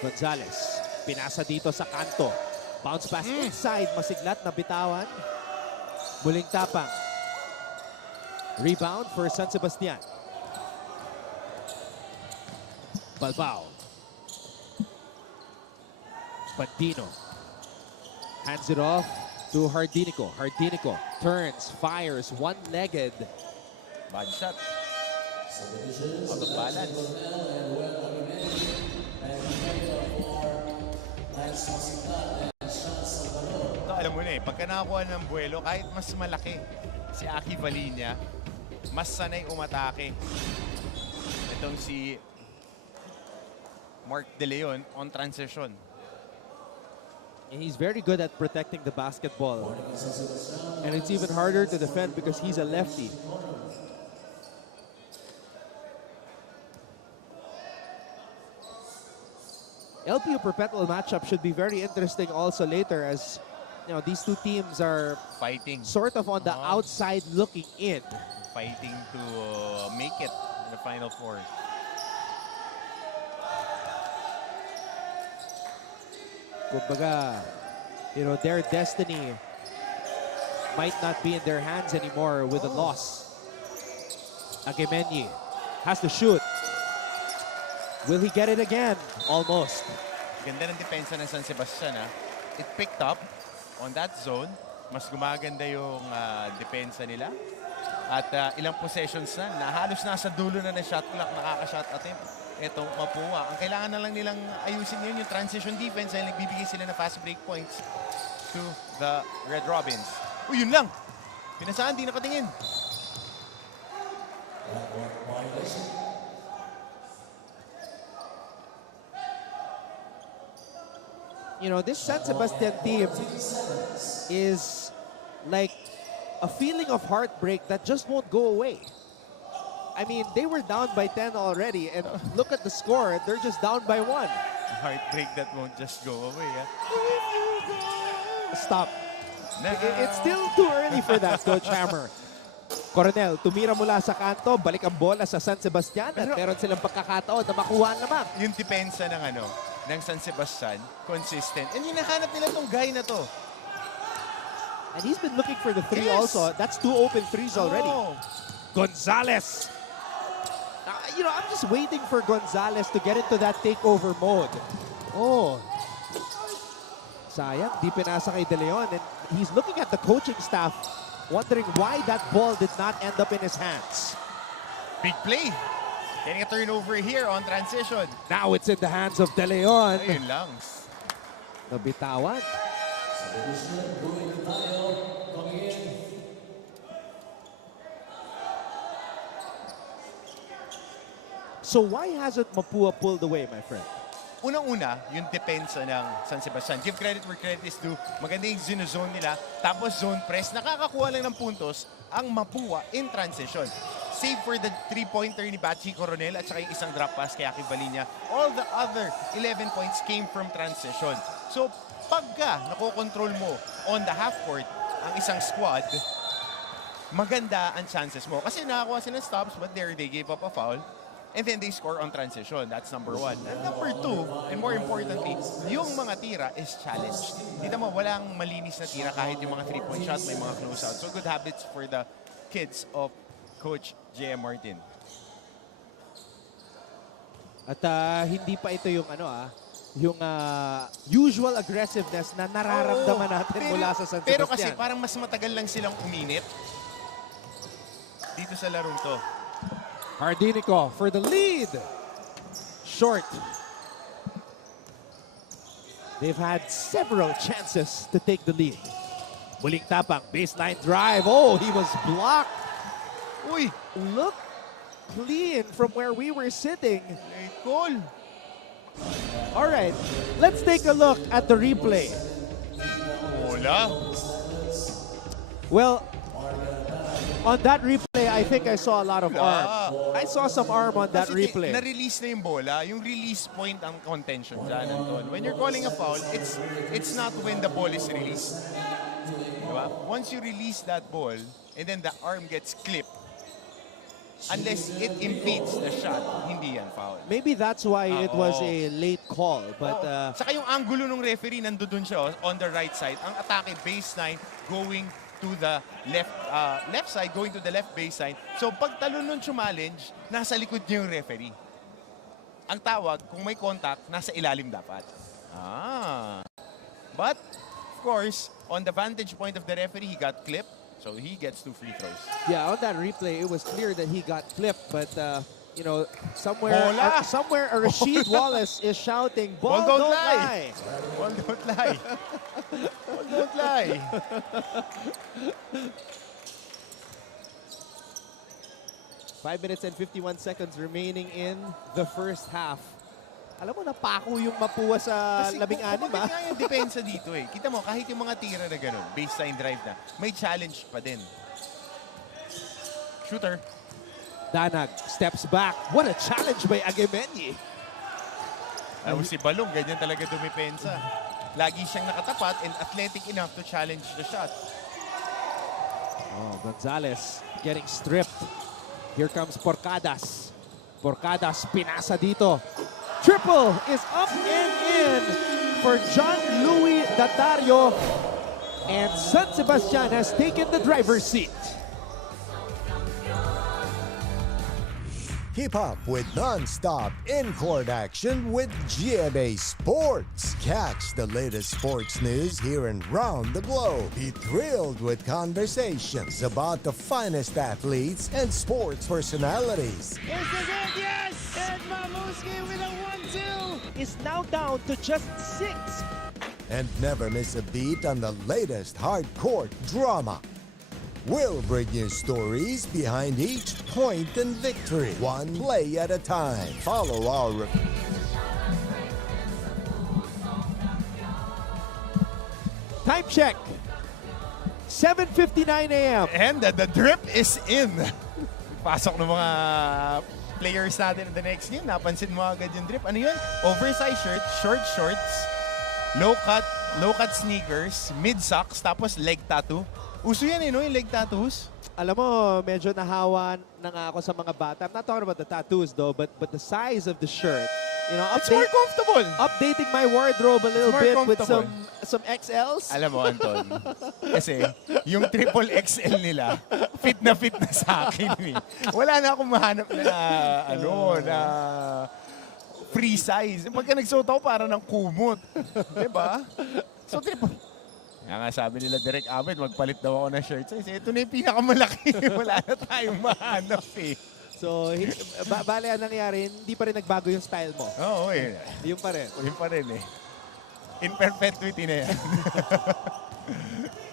Gonzalez. Pinasa dito sa kanto. Bounce pass inside. Masiglat na bitawan. Muling Tapang. Rebound for San Sebastian. Balbao. Bandino. Hands it off to Hardinico. Hardinico turns, fires, one-legged. Bad shot. Out of balance. Ito, alam mo na eh, pagka nakakuha ng buwelo, kahit mas malaki si Aki Valinia, mas sanay umatake. Itong si Mark De Leon on transition. And he's very good at protecting the basketball. And it's even harder to defend because he's a lefty. LPU Perpetual matchup should be very interesting also later as you know these two teams are fighting sort of on the outside looking in. Fighting to make it in the Final Four. Kumbaga, you know, their destiny might not be in their hands anymore with a loss. Agemenyi has to shoot. Will he get it again? Almost. Ganda ng depensa ng San Sebastian. It picked up on that zone. Mas gumaganda yung depensa nila. At ilang possessions na halos nasa dulo na ng shot clock, nakaka-shot attempt. Itong Mapua. Ang kailangan na lang nilang ayusin yun yung transition defense dahil nagbibigay sila ng fast break points to the Red Robins. Yun lang. Pinasaan, di nakatingin. You know, this San Sebastian team is like a feeling of heartbreak that just won't go away. I mean, they were down by 10 already, and look at the score, they're just down by 1. Heartbreak that won't just go away. Stop. It's still too early for that, Coach Hammer. Coronel, tumira mula sa kanto, balik ang bola sa San Sebastian at meron silang pagkakataon na makuha naman. Yung depensa ng ng San Sebastian, consistent. And hinahanap nila tong guy na to. And he's been looking for the three also. That's 2 open threes already. Gonzalez. You know, I'm just waiting for Gonzalez to get into that takeover mode. Sayang, di pinasa kay De Leon. And he's looking at the coaching staff, wondering why that ball did not end up in his hands. Big play. Getting a turnover here on transition. Now it's in the hands of De Leon. Ayun lang. Nabitawan. So why hasn't Mapua pulled away, my friend? Unang-una, yung depensa ng San Sebastian. Give credit where credit is due. Maganda yung zone nila. Tapos zone press. Nakakakuha lang ng puntos ang Mapua in transition. Save for the 3-pointer ni Bachi Coronel at saka yung isang drop pass kay Aki Valinia. All the other 11 points came from transition. So, pagka nakokontrol mo on the half court ang isang squad, maganda ang chances mo. Kasi nakakuha sila ng stops, but there they gave up a foul. And then they score on transition. That's number 1. And number 2, and more importantly, yung mga tira is challenged. Dito mo, walang malinis na tira kahit yung mga 3-point shot, may mga closeout. So good habits for the kids of Coach J.M. Martin. At hindi pa ito yung yung usual aggressiveness na nararamdaman natin mula sa San Sebastian. Pero kasi parang mas matagal lang silang uminit dito sa larong to. Hardinico for the lead. Short. They've had several chances to take the lead. Muling tapang, baseline drive. Oh, he was blocked. Uy, look clean from where we were sitting. Late call. All right, let's take a look at the replay. Wala. Well, on that replay, I think I saw a lot of arm. I saw some arm on that replay. Na-release na yung bola. Yung release point ang contention dyan, Anton. When you're calling a foul, it's not when the ball is released. Diba? Once you release that ball, and then the arm gets clipped, unless it impedes the shot, hindi yan foul. Maybe that's why it was a late call. But saka yung angulo ng referee, nandun siya on the right side. Ang atake, baseline, going to the left side, going to the left baseline. So pag talon nun challenge, nasa likod niya yung referee. Ang tawag, kung may contact, nasa ilalim dapat. But, of course, on the vantage point of the referee, he got clipped. So he gets 2 free throws. Yeah, on that replay, it was clear that he got clipped. But, you know, somewhere a Rasheed Wallace is shouting, ball don't lie. Ball don't lie. Ball don't lie. Five minutes and 51 seconds remaining in the first half. Alam mo, napako yung Mapua sa labing-anim, ba? Kasi yung depensa dito eh. Kita mo, kahit yung mga tira na gano'n, baseline drive na, may challenge pa din. Shooter. Danag steps back. What a challenge by Agemeni. Alam mo, si Balong, ganyan talaga dumipensa. Lagi siyang nakatapat and athletic enough to challenge the shot. Oh, Gonzalez getting stripped. Here comes Porcadas. Porcadas, pinasa dito. Triple is up and in for John Louis Datario. And San Sebastian has taken the driver's seat. Keep up with non-stop in-court action with GMA Sports. Catch the latest sports news here and round the globe. Be thrilled with conversations about the finest athletes and sports personalities. Here's the game, yes! And Mamuski with a 1-2 is now down to just 6. And never miss a beat on the latest hard-court drama. We'll bring you stories behind each point and victory, one play at a time. Follow our time check. 7:59 a.m. And the drip is in. Pasok ng mga players natin in the next game. Napansin mo agad yung drip. Ano yun? Oversized shirt, short shorts, low cut sneakers, mid socks, tapos leg tattoo. Uso yan no, yung leg tattoos. Alam mo, medyo nahawa na nga ako sa mga bata. I'm not talking about the tattoos though, but the size of the shirt. You know, it's more comfortable. Updating my wardrobe a little bit with some XLs. Alam mo, Anton, kasi yung triple XL nila, fit na sa akin. Wala na akong mahanap na free size. Pagka nagsuot ako, para ng kumot. Diba? So, triple. Kaya nga sabi nila, Direk Abed, magpalit daw ako ng shirt size. Ito na yung pinakamalaki. Wala na tayong mahanap eh. So, bale ang nangyari, hindi pa rin nagbago yung style mo. Oo, eh. Yung pa rin. Yung pa rin eh. In perpetuity na yan.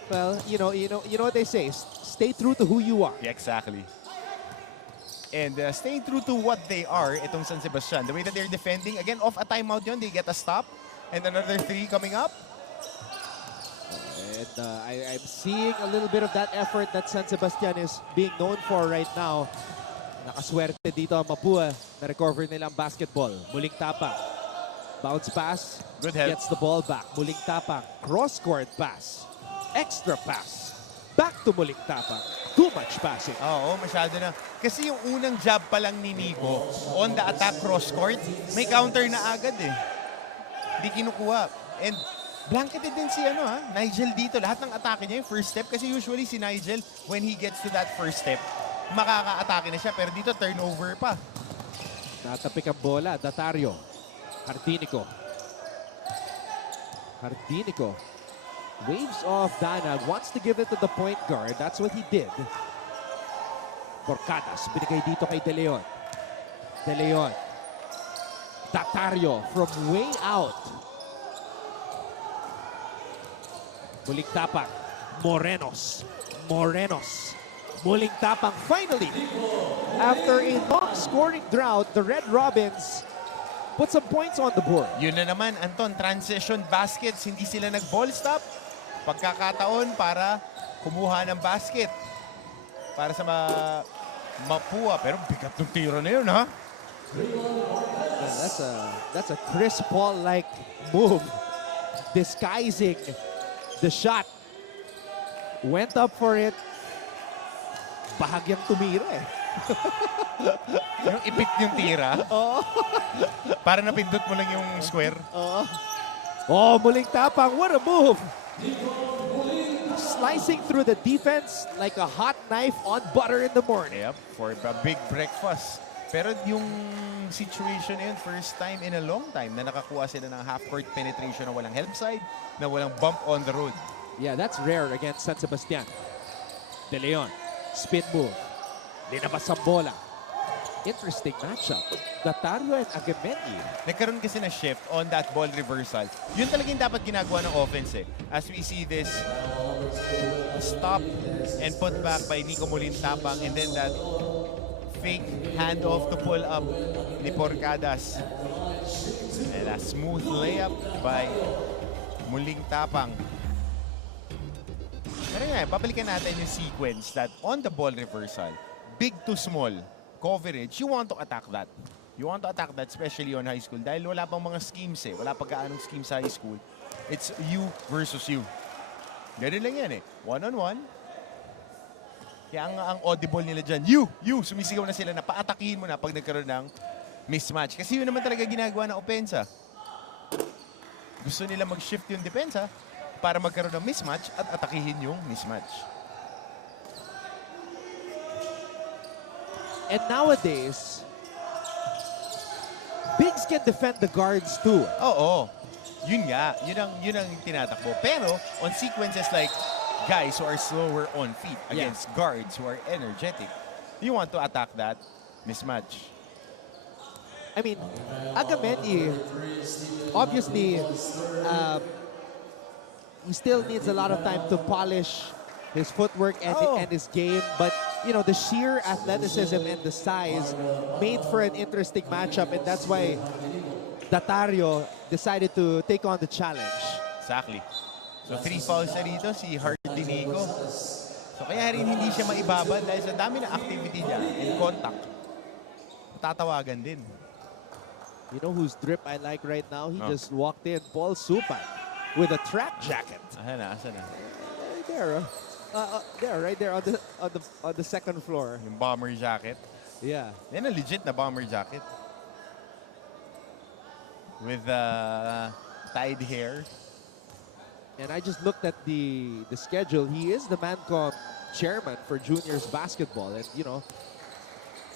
Well, you know what they say. Stay true to who you are. Yeah, exactly. And staying true to what they are, itong San Sebastian. The way that they're defending, again, off a timeout yun, they get a stop. And another 3 coming up. And I'm seeing a little bit of that effort that San Sebastian is being known for right now. Nakaswerte dito ang Mapua. Na-recover nila ang basketball. Muling tapa. Bounce pass. Good help. Gets the ball back. Muling tapang. Cross-court pass. Extra pass. Back to muling tapang. Too much passing. Oo, masyado na. Kasi yung unang jab pa lang ni Nico on the attack cross-court, may counter na agad eh. Hindi kinukuha. And blanketed din si Nigel dito. Lahat ng atake niya yung first step. Kasi usually si Nigel, when he gets to that first step, makaka-atake na siya. Pero dito, turnover pa. Natapik ang bola. Datario. Hardinico. Waves off Danag. Wants to give it to the point guard. That's what he did. Porcadas. Binigay dito kay De Leon. Datario from way out. Muling tapang. Morenos. Muling tapang. Finally, after a long scoring drought, the Red Robins put some points on the board. Yun na naman, Anton, transition baskets. Hindi sila nag-ball stop. Pagkakataon para kumuha ng basket. Para sa Mapua. Pero bigat ng tiro na yun, ha? That's a Chris Paul-like move. Disguising the shot. Went up for it. Bahagyang tumira eh. Yung ipit yung tira. Oo. Para napindot mo lang yung square. Oh, muling tapang. What a move. Slicing through the defense like a hot knife on butter in the morning. Yep, for a big breakfast. Pero yung situation na yun, first time in a long time na nakakuha sila ng half-court penetration na walang help side, na walang bump on the road. Yeah, that's rare against San Sebastian. De Leon, spin move. Linabas ang bola. Interesting matchup. Datario and Agamemnon. Nagkaroon kasi na shift on that ball reversal. Yun talagang dapat ginagawa ng offense eh. As we see this stop and put back by Nico Molintapang, and then that fake handoff to pull up ni Porcadas. And a smooth layup by Molintapang. Pero nga, babalikan natin yung sequence that on the ball reversal, big to small coverage, you want to attack that. You want to attack that, especially on high school. Dahil wala pang mga schemes eh. Wala pang gaanong schemes sa high school. It's you versus you. Ganun lang yan eh. One-on-one. Kaya ang audible nila dyan, you, sumisigaw na sila na paatakihin mo na pag nagkaroon ng mismatch. Kasi yun naman talaga ginagawa ng opensa. Gusto nila mag-shift yung depensa para magkaroon ng mismatch at atakihin yung mismatch. And nowadays, bigs can defend the guards too. Oo. Yun nga. Yun ang tinatakbo. Pero on sequences like guys who are slower on feet against guards who are energetic, you want to attack that mismatch. I mean, Agamemnon, obviously, he still needs a lot of time to polish his footwork and his game, but you know, the sheer athleticism and the size made for an interesting matchup, and that's why Datario decided to take on the challenge. Exactly. So 3 fouls na rito si Hardinico. So kaya rin hindi siya maibabad dahil sa dami na activity niya in contact. Tatawagan din. You know whose drip I like right now? He just walked in, Paul Supan, with a track jacket. Asa na? There, right there on the second floor. Yung bomber jacket. Yeah. Yan ang legit na bomber jacket. With tied hair. And I just looked at the schedule. He is the ManCom chairman for juniors basketball, and you know,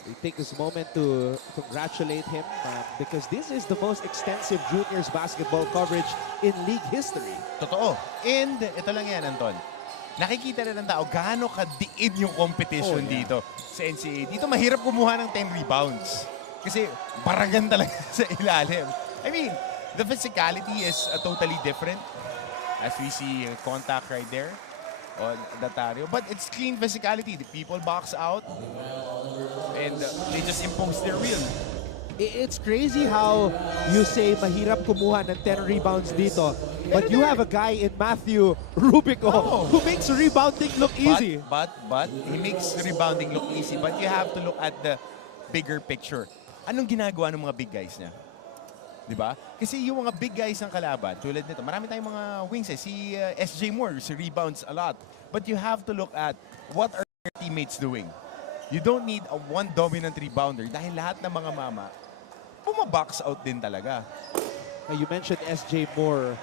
we take this moment to congratulate him because this is the most extensive juniors basketball coverage in league history. Totoo. And ito lang yan, Anton. Nakikita na ng tao gaano kadiin yung competition dito sa NCAA. Dito mahirap kumuha ng 10 rebounds. Kasi baragan talaga sa ilalim. I mean, the physicality is totally different. As we see contact right there on Datario. But it's clean physicality. The people box out and they just impose their will. It's crazy how you say mahirap kumuha ng 10 rebounds dito. But you have a guy in Matthew Rubico who makes rebounding look easy. But he makes rebounding look easy. But you have to look at the bigger picture. Anong ginagawa ng mga big guys niya? Di ba? Kasi yung mga big guys ng kalaban, tulad nito, marami tayong mga wings eh. Si SJ Moore, si rebounds a lot. But you have to look at what are your teammates doing. You don't need a one dominant rebounder dahil lahat ng mga mama, bumabox out din talaga. You mentioned SJ Moore.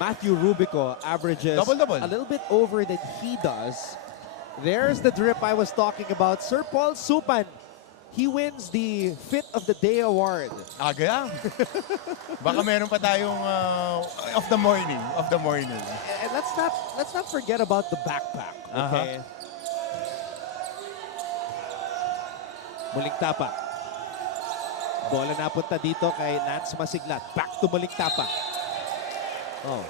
Matthew Rubico averages double-double, a little bit over than he does. There's the drip I was talking about. Sir Paul Supan, he wins the Fit of the Day award. Aga. Baka meron pa tayong of the morning. And let's not forget about the backpack. Okay. Muling tapak. Bola napunta dito kay Lance Masiglat. Back to muling tapak. Oh.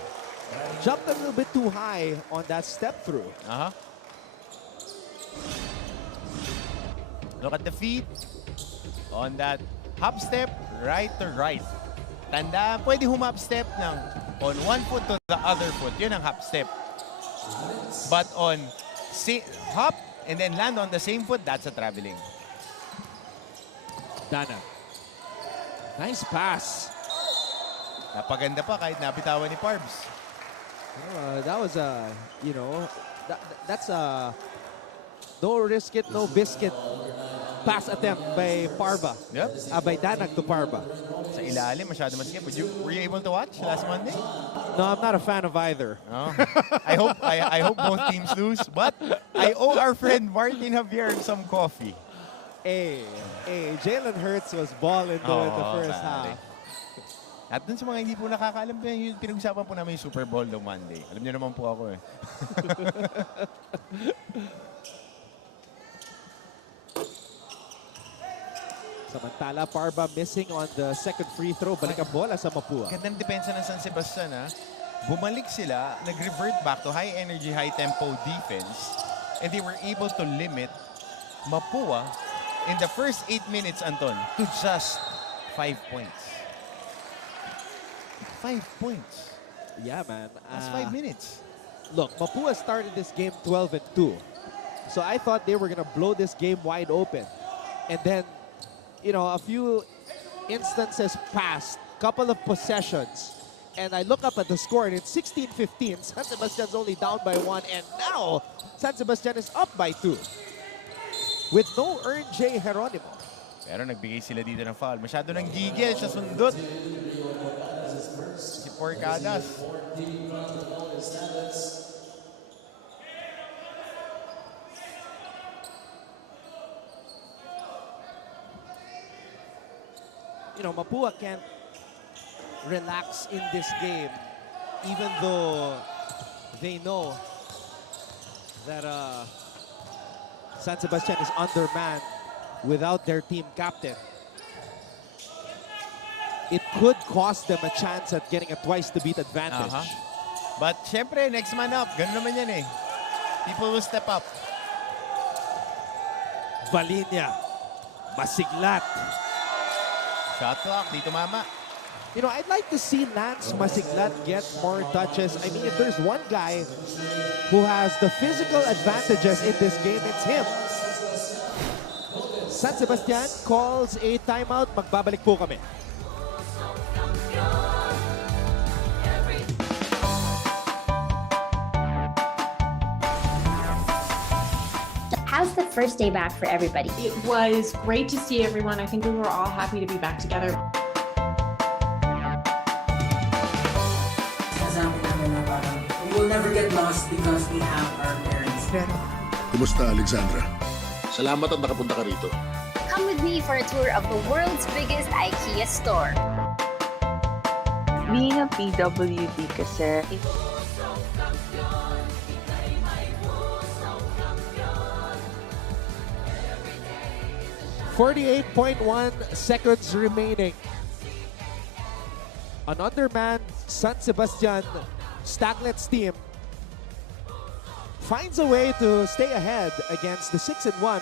Jumped a little bit too high on that step through. Look at the feet. On that hop step, right to right. Tandaan, pwede humop step ng on one foot to the other foot. Yun ang hop step. But on hop and then land on the same foot, that's a traveling. Dana. Nice pass. Napaganda pa kahit nabitawan ni Parbs. That was a, that's a no risk it, no biscuit pass attempt by Parva. Yep. By Danag to Parva. Sa ilalim, masyado masikip. Were you able to watch last Monday? No, I'm not a fan of either. Oh. I hope both teams lose, but I owe our friend Martin Javier some coffee. Jalen Hurts was balling though in the first half. At dun sa mga hindi po nakakaalam, yung pinag-usapan po namin yung Super Bowl no Monday. Alam niyo naman po ako eh. Samantala, Parva missing on the second free throw. Balik ang bola sa Mapua. Gandang depensa ng San Sebastian ha. Bumalik sila, nag-revert back to high energy, high tempo defense, and they were able to limit Mapua in the first 8 minutes, Anton, to just 5 points. 5 points. Yeah, man. That's 5 minutes. Look, Mapua started this game 12-2. So I thought they were going to blow this game wide open. And then, a few instances passed, couple of possessions, and I look up at the score and it's 16-15. San Sebastian's only down by 1, and now San Sebastian is up by 2. With no earned J. Geronimo. Pero nagbigay sila dito ng foul. Masyado nang gigil sa sundot. Si Porcadas. Mapua can't relax in this game, even though they know that San Sebastian is undermanned without their team captain. It could cost them a chance at getting a twice-to-beat advantage. But syempre, next man up. Ganun naman yan eh. People will step up. Valinia. Masiglat. Shot clock. Dito mama. I'd like to see Lance Masiglat get more touches. I mean, if there's one guy who has the physical advantages in this game, it's him. San Sebastian calls a timeout. Magbabalik po kami. How's the first day back for everybody? It was great to see everyone. I think we were all happy to be back together. We will never get lost because we have our parents. Kumusta, Alexandra? Salamat at nakapunta ka rito. Come with me for a tour of the world's biggest IKEA store. Being a PWD kasi, 48.1 seconds remaining. An undermanned San Sebastian Staglets team finds a way to stay ahead against the 6-1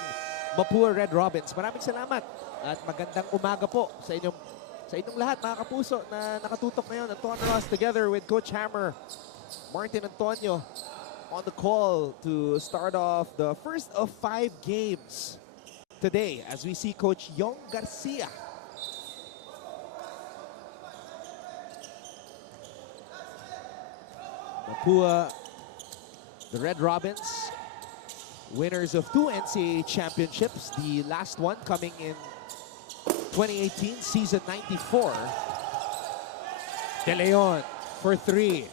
Mapua Red Robins. Maraming salamat at magandang umaga po sa inyong lahat, mga kapuso na nakatutok ngayon. Anton Ross together with Coach Hammer, Martin Antonio on the call to start off the first of 5 games today as we see Coach Yong Garcia Mapua, the Red Robins, winners of 2 NCAA championships, the last one coming in 2018, season 94. De Leon for 3.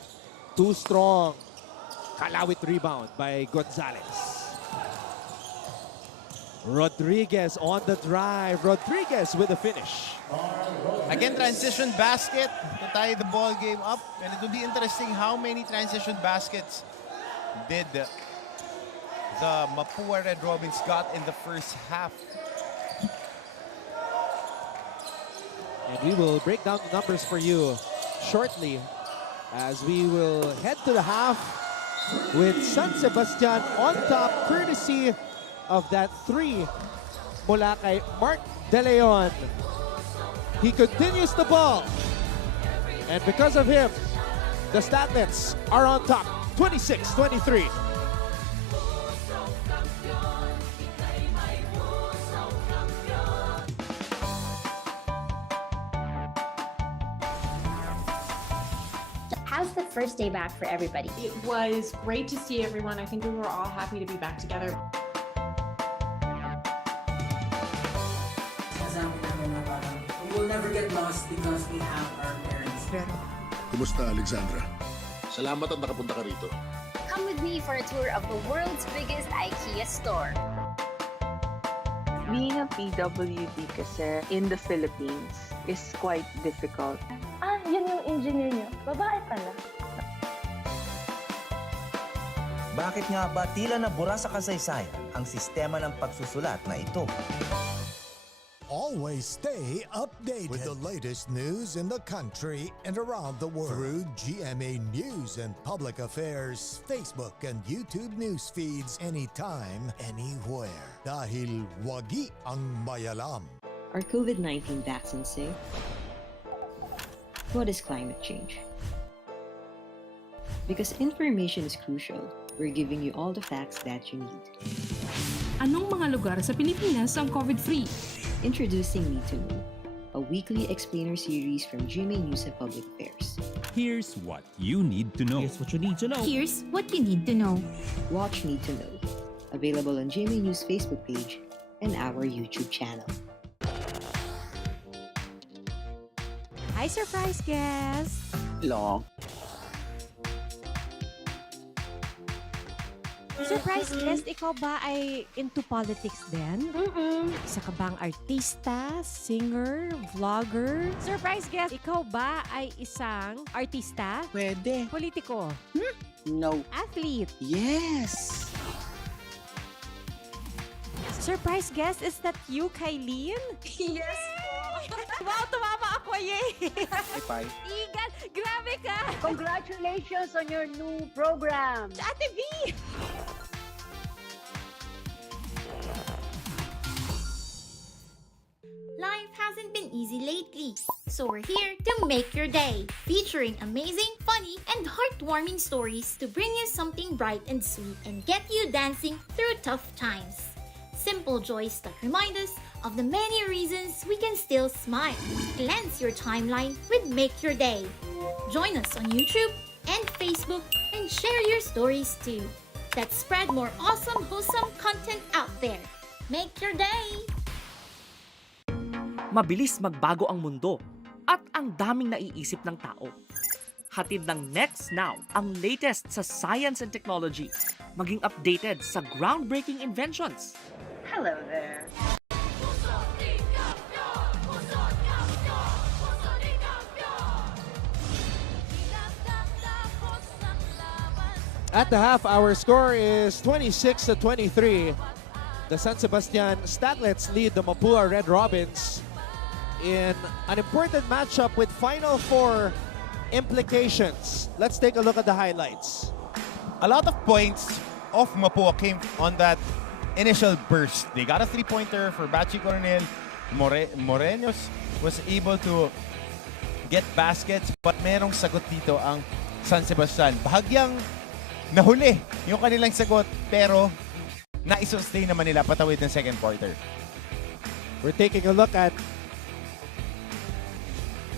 Too strong. Kalawit rebound by Gonzalez. Rodriguez on the drive. Rodriguez with the finish. Again, transition basket to tie the ball game up. And it will be interesting how many transition baskets did the Mapua Red Robins got in the first half. And we will break down the numbers for you shortly as we will head to the half with San Sebastian on top courtesy of that 3 mula kay Mark De Leon. He continues the ball. And because of him, the Statlets are on top, 26-23. How's the first day back for everybody? It was great to see everyone. I think we were all happy to be back together. We will never get lost because we have our parents. Kumusta, Alexandra? Salamat at nakapunta ka rito. Come with me for a tour of the world's biggest IKEA store. Being a PWD kasi in the Philippines is quite difficult. Ah, yun yung engineer niyo. Babae pala. Bakit nga ba tila nabura sa kasaysayan ang sistema ng pagsusulat na ito? Always stay updated with the latest news in the country and around the world through GMA News and Public Affairs, Facebook and YouTube news feeds anytime, anywhere. Dahil wagi ang mayalam. Are COVID-19 vaccines safe? What is climate change? Because information is crucial, we're giving you all the facts that you need. Anong mga lugar sa Pilipinas ang COVID-free? Introducing Need to Know, a weekly explainer series from GMA News and Public Affairs. Here's what you need to know. Here's what you need to know. Here's what you need to know. Watch Need to Know, available on GMA News Facebook page and our YouTube channel. Hi, surprise guest! Long. Surprise guest, ikaw ba ay into politics din? Isa ka bang artista, singer, vlogger? Surprise guest, ikaw ba ay isang artista? Pwede. Politiko? No. Athlete? Yes. Surprise guest, is that you, Kylene? Yes po. Wow, tumama ako, yay! Bye. Igan, grabe ka! Congratulations on your new program. Ate V! Life hasn't been easy lately, so we're here to make your day, featuring amazing, funny, and heartwarming stories to bring you something bright and sweet and get you dancing through tough times. Simple joys that remind us of the many reasons we can still smile. Cleanse your timeline with Make Your Day. Join us on YouTube and Facebook and share your stories too. Let's spread more awesome, wholesome content out there. Make your day! Mabilis magbago ang mundo at ang daming naiisip ng tao. Hatid ng Next Now ang latest sa science and technology, maging updated sa groundbreaking inventions. Hello there. At the half, our score is 26-23. The San Sebastian Statlets lead the Mapua Red Robins in an important matchup with Final Four implications. Let's take a look at the highlights. A lot of points of Mapua came on that initial burst. They got a three-pointer for Bachi Coronel. Morenos was able to get baskets, but merong sagot dito ang San Sebastian. Bahagyang nahuli yung kanilang sagot, pero na-sustain naman nila patawid ng second quarter. We're taking a look at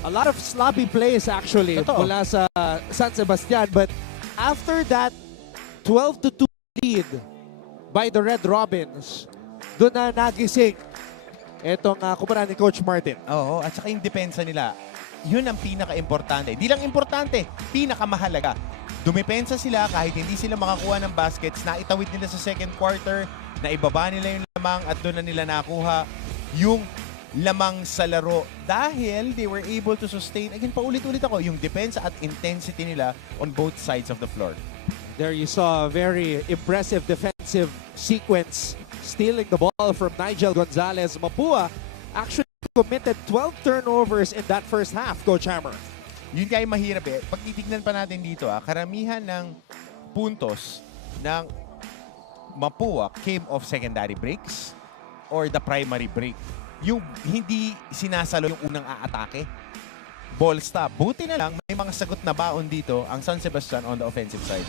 a lot of sloppy plays actually mula sa San Sebastian, but after that 12-2 lead by the Red Robins, doon na nagising itong kumpara ni Coach Martin. Oo, at saka yung depensa nila, yun ang pinaka-importante. Di lang importante, pinakamahalaga. Dumepensa sila kahit hindi sila makakuha ng baskets, na itawid nila sa second quarter, na ibaba nila yung lamang at doon na nila nakuha yung lamang sa laro. Dahil they were able to sustain, again, paulit-ulit ako, yung depensa at intensity nila on both sides of the floor. There you saw a very impressive defensive sequence, stealing the ball from Nigel Gonzalez. Mapua actually committed 12 turnovers in that first half, Coach Hammer. Yun kaya mahirap eh. Pag titignan pa natin dito, karamihan ng puntos ng Mapua came off secondary breaks or the primary break. Yung hindi sinasalo yung unang aatake. Ball stop. Buti na lang, may mga sagot na baon dito ang San Sebastian on the offensive side.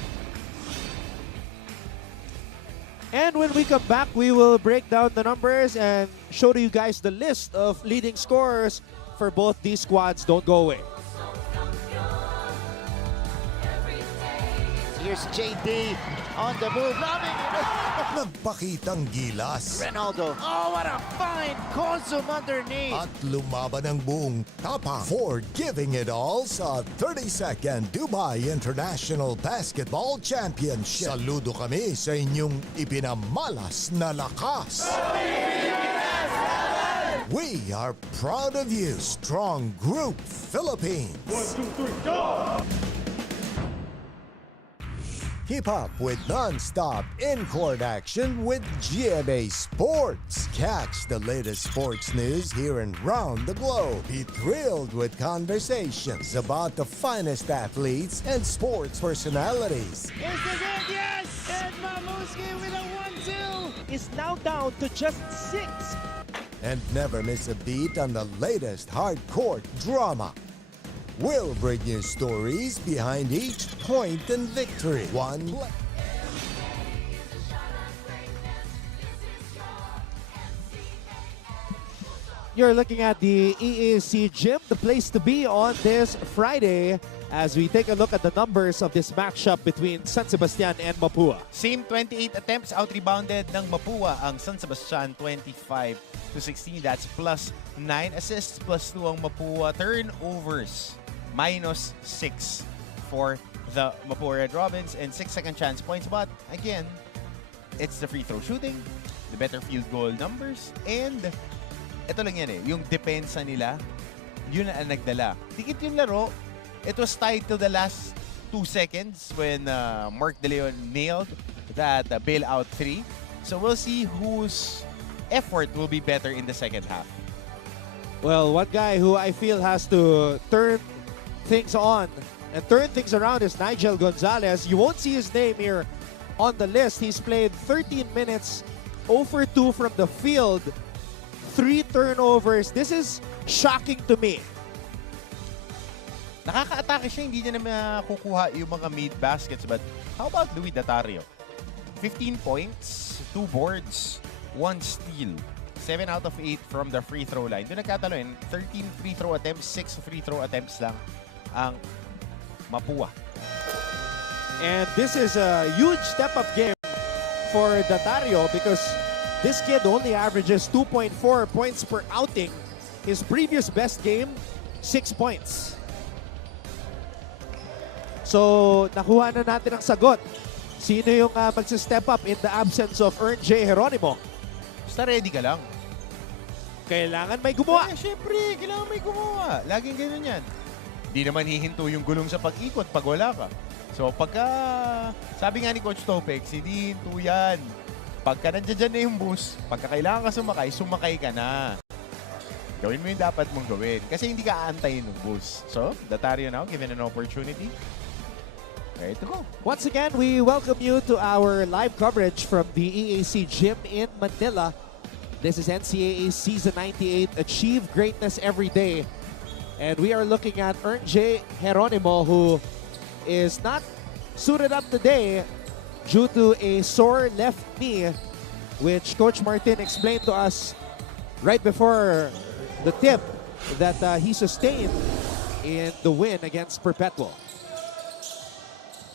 And when we come back, we will break down the numbers and show to you guys the list of leading scorers for both these squads. Don't go away. Here's JD on the move. Nagpakitang gilas. Ronaldo. Oh, what a fine consume underneath. At lumaban ang buong tapang for giving it all sa 32nd Dubai International Basketball Championship. Saludo kami sa inyong ipinamalas na lakas. We are proud of you, Strong Group Philippines. 1, 2, 3, go! Keep up with non-stop in-court action with GMA Sports. Catch the latest sports news here and round the globe. Be thrilled with conversations about the finest athletes and sports personalities. Is this it? Yes! And Mamuski with a 1-2 is now down to just 6. And never miss a beat on the latest hard-court drama. We'll bring you stories behind each point and victory. One play. You're looking at the EAC gym, the place to be on this Friday as we take a look at the numbers of this matchup between San Sebastian and Mapua. Same 28 attempts, out-rebounded ng Mapua ang San Sebastian 25-16. That's plus 9 assists, plus 2 ang Mapua. Turnovers, -6 for the Mapua Red Robins and 6 second chance points. But again, it's the free throw shooting, the better field goal numbers, and ito lang yan yung depensa nila, yun ang nagdala. Dikit yung laro, it was tied to the last 2 seconds when Mark De Leon nailed that bailout 3. So we'll see whose effort will be better in the second half. Well, one guy who I feel has to turn things on and turn things around is Nigel Gonzalez. You won't see his name here on the list. He's played 13 minutes, 0 for 2 from the field, 3 turnovers. This is shocking to me. Nakaka-atake siya, hindi niya na makukuha yung mga mid baskets. But how about Louis Datario? 15 points, 2 boards, 1 steal. 7 out of 8 from the free throw line. Doon nagkatalo yun. 13 free throw attempts, 6 free throw attempts lang ang Mapua. And this is a huge step-up game for Datario because this kid only averages 2.4 points per outing. His previous best game, 6 points. So, nakuha na natin ang sagot. Sino yung magsa-step up in the absence of Ern J. Geronimo? Basta ready ka lang. Kailangan may gumawa. Siyempre, kailangan may gumawa. Laging ganun yan. Di naman hihinto yung gulong sa pag-ikot pag wala ka. So, pagka, sabi nga ni Coach Topex, hindi hinto yan. Pagka nandiyan na yung bus, pagka kailangan ka sumakay ka na. Gawin mo yung dapat mong gawin. Kasi hindi ka aantayin ng bus. So, Datario now, given an opportunity, ready to go. Once again, we welcome you to our live coverage from the EAC gym in Manila. This is NCAA Season 98, Achieve Greatness Every Day. And we are looking at Ern J. Geronimo, who is not suited up today due to a sore left knee, which Coach Martin explained to us right before the tip that he sustained in the win against Perpetual.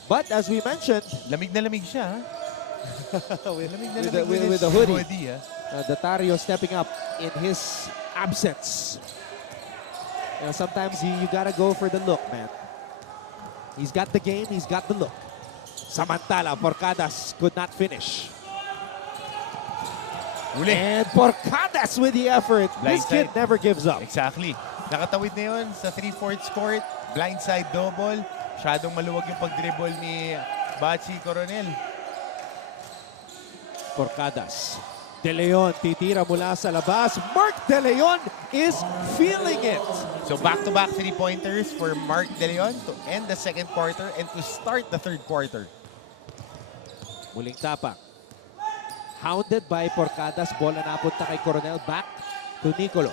But as we mentioned, lamig na lamig siya. with the hoodie. Datario stepping up in his absence. You know, sometimes you gotta go for the look, man. He's got the game, he's got the look. Samantala, Porcadas could not finish. Uli. And Porcadas with the effort. This kid never gives up. Exactly. Nakatawid na yun sa 3/4 court. Blindside double. Masyadong maluwag yung pag-dribble ni Bachi Coronel. Porcadas. De Leon titira mula sa labas. Mark De Leon is feeling it. So back-to-back 3-pointers for Mark De Leon to end the second quarter and to start the third quarter. Muling tapak. Hounded by Porcadas. Bola napunta kay Coronel. Back to Nicolo.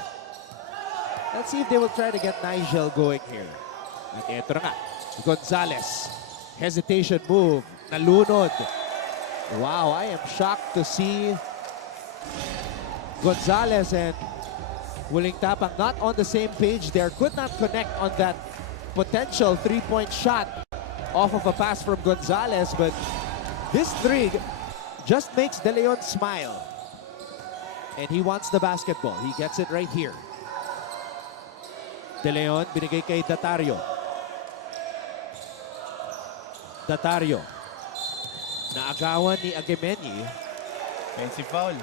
Let's see if they will try to get Nigel going here. At eto na nga. Gonzalez. Hesitation move. Nalunod. Wow, I am shocked to see Gonzalez and Muling Tapang not on the same page there. Could not connect on that potential three-point shot off of a pass from Gonzalez. But this three just makes De Leon smile. And he wants the basketball. He gets it right here. De Leon, binigay kay Datario. Datario. Naagawan ni Agemeni. Fancy foul.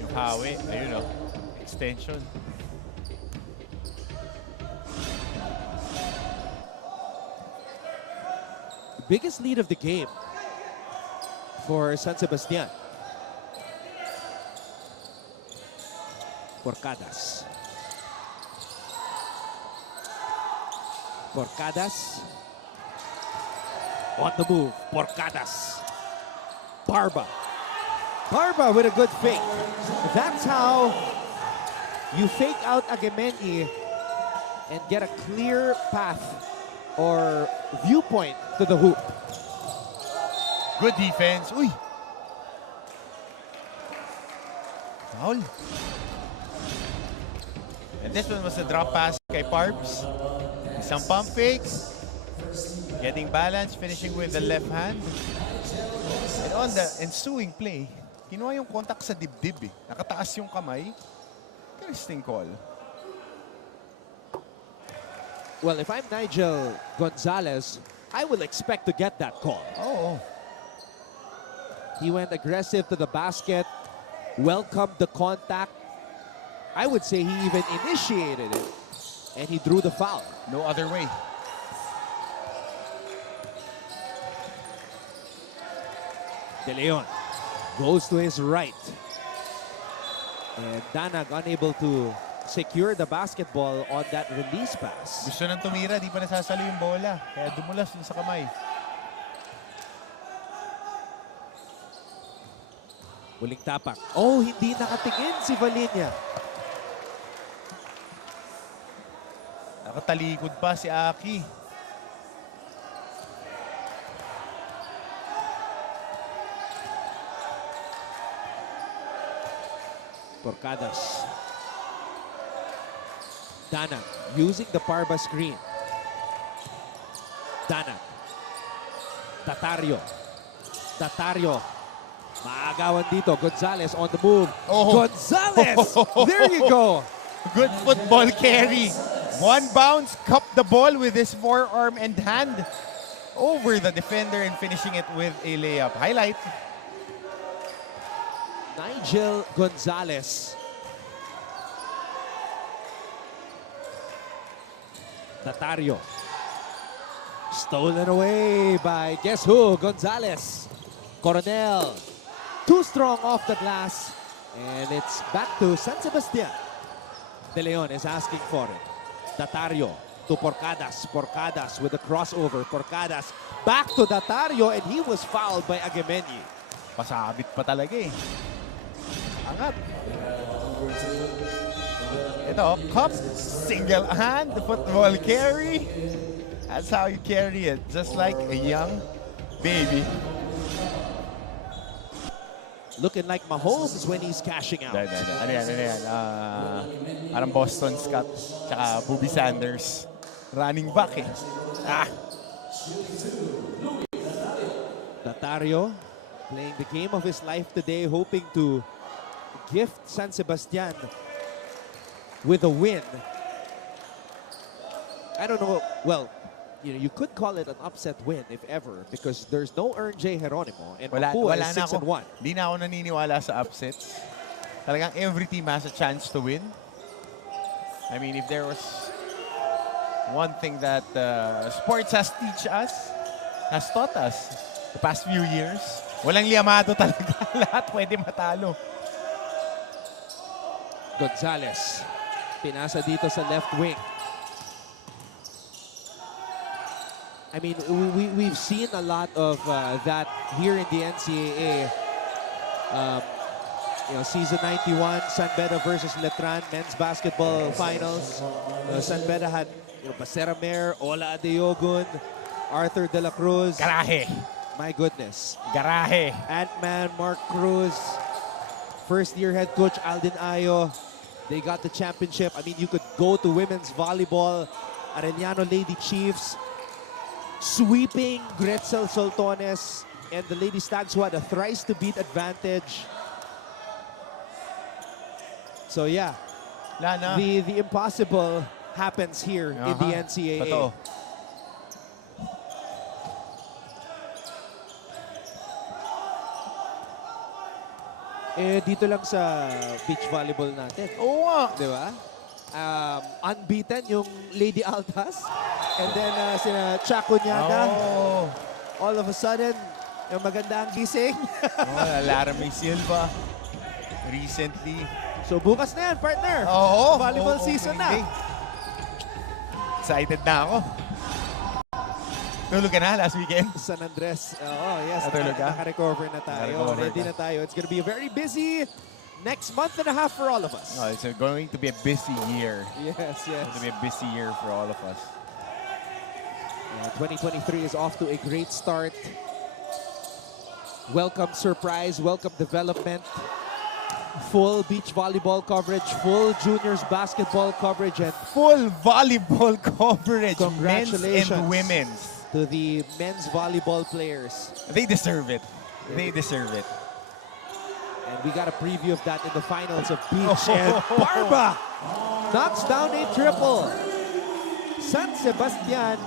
Yung hawi, ayun o. Extension. Biggest lead of the game for San Sebastian. Porcadas. Porcadas. On the move. Porcadas. Barba. Barba with a good fake. That's how you fake out Agemeni and get a clear path or viewpoint to the hoop. Good defense. Uy! Foul. And this one was a drop pass kay Parbs. Some pump fakes. Getting balance, finishing with the left hand. And on the ensuing play, kinuha yung contact sa dibdib eh. Nakataas yung kamay. Interesting call. Well, if I'm Nigel Gonzalez, I will expect to get that call. Oh. He went aggressive to the basket, welcomed the contact. I would say he even initiated it, and he drew the foul. No other way. De Leon goes to his right. And Danag unable to secure the basketball on that release pass. Gusto nang tumira, di pa nasasalo yung bola. Kaya dumulas dun sa kamay. Muling tapak. Oh, hindi nakatingin si Valinia. Nakatalikod pa si Aki. Porcadas. Danag using the Parba screen. Danag. Datario. Datario. Maagawan dito. Gonzalez on the move. Oh. Gonzalez! There you go. Good football carry. One bounce, cupped the ball with his forearm and hand over the defender and finishing it with a layup. Highlight. Nigel Gonzalez. Datario. Stolen away by guess who? Gonzalez. Coronel. Too strong off the glass. And it's back to San Sebastian. De Leon is asking for it. Datario to Porcadas. Porcadas with a crossover. Porcadas back to Datario and he was fouled by Agemeni. Pasabit pa talaga eh. Angat. Ito, cup, single hand, football carry. That's how you carry it, just like a young baby. looking like Mahomes when he's cashing out. Ano yan? Parang Boston Scott, tsaka Bobby Sanders. Running back eh. Natario playing the game of his life today, hoping to gift San Sebastian with a win. I don't know, well, you could call it an upset win if ever, because there's no J. Geronimo and Mapua is 6-1. Di na ako naniniwala sa upsets. Talagang every team has a chance to win. I mean, if there was one thing that sports has taught us the past few years, walang liamado talaga. Lahat pwede matalo. Gonzalez, pinasa dito sa left wing. I mean, we've seen a lot of that here in the NCAA. Season 91, San Beda versus Letran, men's basketball finals. San Beda had Basera Mer, Ola Adeogun, Arthur De La Cruz. Garahe. My goodness. Garahe. Ant-Man, Mark Cruz. First-year head coach Alden Ayo. They got the championship. I mean, you could go to women's volleyball. Arellano Lady Chiefs sweeping Gretzel Soltones and the Lady Stags, who had a thrice-to-beat advantage. So yeah, the impossible happens here in the NCAA. Totoo. Dito lang sa beach volleyball natin. Oo nga. Di ba? Unbeaten yung Lady Altas. And then sina Chaco Niaga. All of a sudden, yung maganda ang gising. Laramie Silva. Recently. So bukas na yan, partner. Volleyball season na. Excited na ako. Tulog ka na last weekend? San Andres. Yes. Natulog ka? Naka-recover na tayo. Ready na tayo. It's gonna be a very busy next month and a half for all of us. It's going to be a busy year. Yes. It's going to be a busy year for all of us. 2023 is off to a great start. Welcome surprise, welcome development. Full beach volleyball coverage, full juniors basketball coverage, and full volleyball coverage. Congratulations men's and women's. To the men's volleyball players. They deserve it. They deserve it. And we got a preview of that in the finals of beach. And Barba knocks down a triple. San Sebastian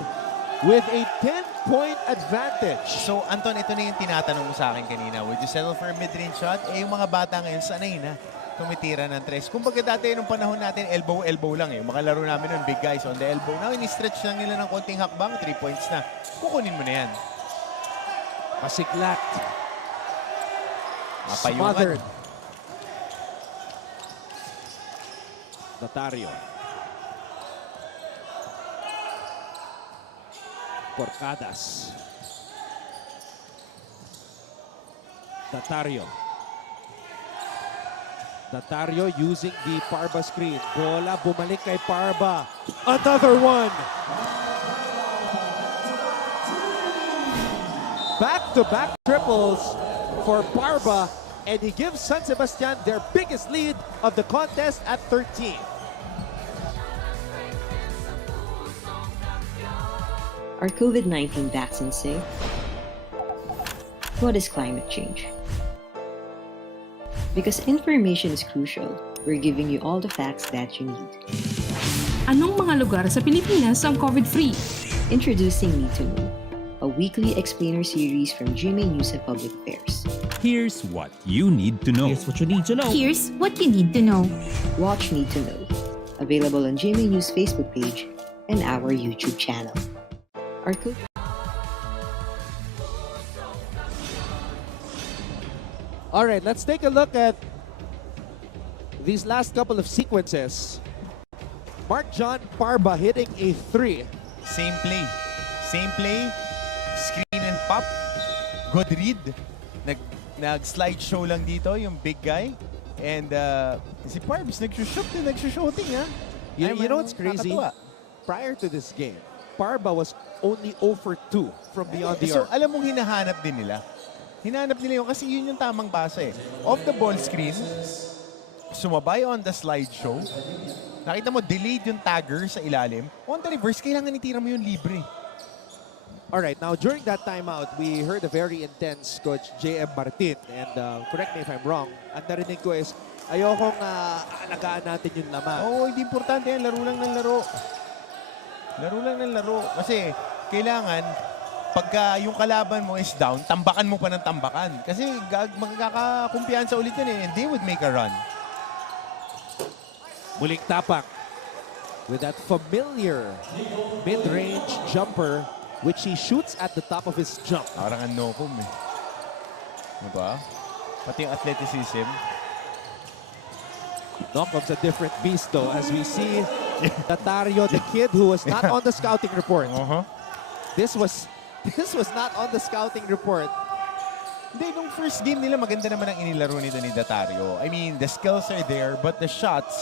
with a 10-point advantage. So, Anton, ito na yung tinatanong mo sa akin kanina. Would you settle for a mid-range shot? Yung mga bata ngayon, sanay na tumitira ng tres. Kumbaga dati nung panahon natin, elbow lang eh. Yung mga laro namin nun, big guys on the elbow. Now, ini-stretch lang nila ng konting hakbang, 3 points na. Kukunin mo na yan. Pasiglat. Mapayungan. Natario. Porcadas. Natario using the Parba screen. Bola bumalik kay Parba. Another one. Back-to-back triples for Parba, and he gives San Sebastian their biggest lead of the contest at 13. Are COVID-19 vaccines safe? What is climate change? Because information is crucial, we're giving you all the facts that you need. Anong mga lugar sa Pilipinas ang COVID-free? Introducing Need to Know, a weekly explainer series from GMA News and Public Affairs. Here's what you need to know. Here's what you need to know. Here's what you need to know. Watch Need to Know, available on GMA News Facebook page and our YouTube channel. All right, let's take a look at these last couple of sequences. Mark John Parba hitting a 3. Same play. Screen and pop. Good read. Nag-slide show lang dito, yung big guy. And si Parbs nag-shooting ha. You know what's crazy? Prior to this game, Parba was only 0 for 2 from beyond the arc. So alam mong hinahanap din nila. Hinanap nila yun kasi yun yung tamang base. Off the ball screen, sumabay on the slideshow. Nakita mo, delayed yung tagger sa ilalim. On the reverse, kailangan itira mo yung libre. Alright, now during that timeout, we heard a very intense Coach J.M. Martin. And correct me if I'm wrong, ang narinig ko is, ayokong alagaan natin yung laman. Oo, hindi importante yan. Laro lang ng laro. Laro lang ng laro. Kasi kailangan, pagka yung kalaban mo is down, tambakan mo pa ng tambakan. Kasi magkakakumpiyansa ulit yan and they would make a run. Muling tapak with that familiar mid-range jumper which he shoots at the top of his jump. Parang anokom eh. Diba? Pati yung athleticism. Nokom's a different beast though as we see Tatario, the kid who was not on the scouting report. This was not on the scouting report. Hindi, nung first game nila, maganda naman ang inilaro nito ni Datario. I mean, the skills are there, but the shots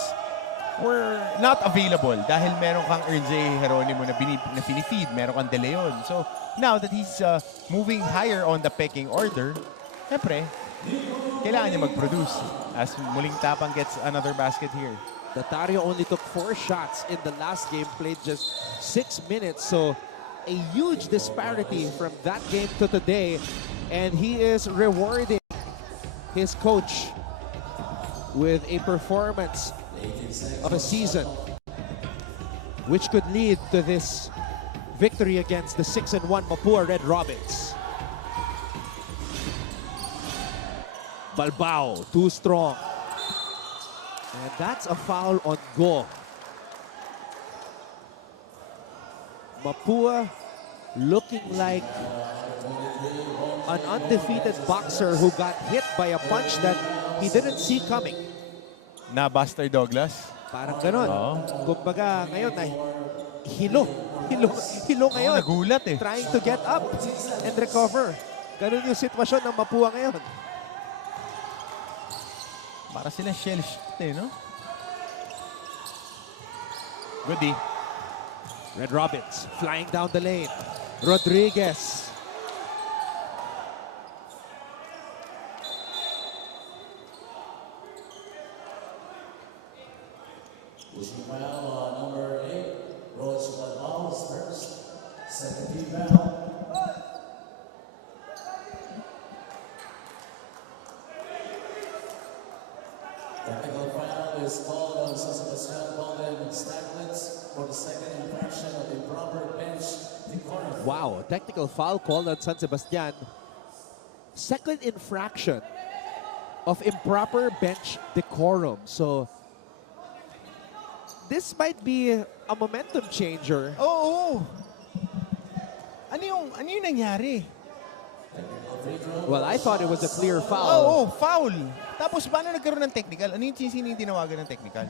were not available dahil meron kang RJ Geronimo na pinifeed, meron kang De Leon. So, now that he's moving higher on the pecking order, syempre, kailangan niya mag-produce as muling tapang gets another basket here. Datario only took 4 shots in the last game, played just 6 minutes. So, a huge disparity from that game to today, and he is rewarding his coach with a performance of a season which could lead to this victory against the 6-1 Mapua Red Robins. Balbao, too strong. And that's a foul on Go. Mapua looking like an undefeated boxer who got hit by a punch that he didn't see coming. Na Buster Douglas? Parang ganon. Kumbaga ngayon ay hilo ngayon. Nagulat eh. Trying to get up and recover. Ganon yung sitwasyon ng Mapua ngayon. Para sila shell shot eh, no? Goodie. Red Robins flying down the lane. Rodriguez. Number 8, Rose Balbao is first. Second team foul. Technical foul is called on Sebastian for the second infraction of improper bench decorum. Wow, technical foul called on San Sebastian. Second infraction of improper bench decorum. So, this might be a momentum changer. Oo. Ano yung nangyari? Well, I thought it was a clear foul. Oo, foul. Tapos paano nagkaroon ng technical? Ano yung tinawagan ng technical?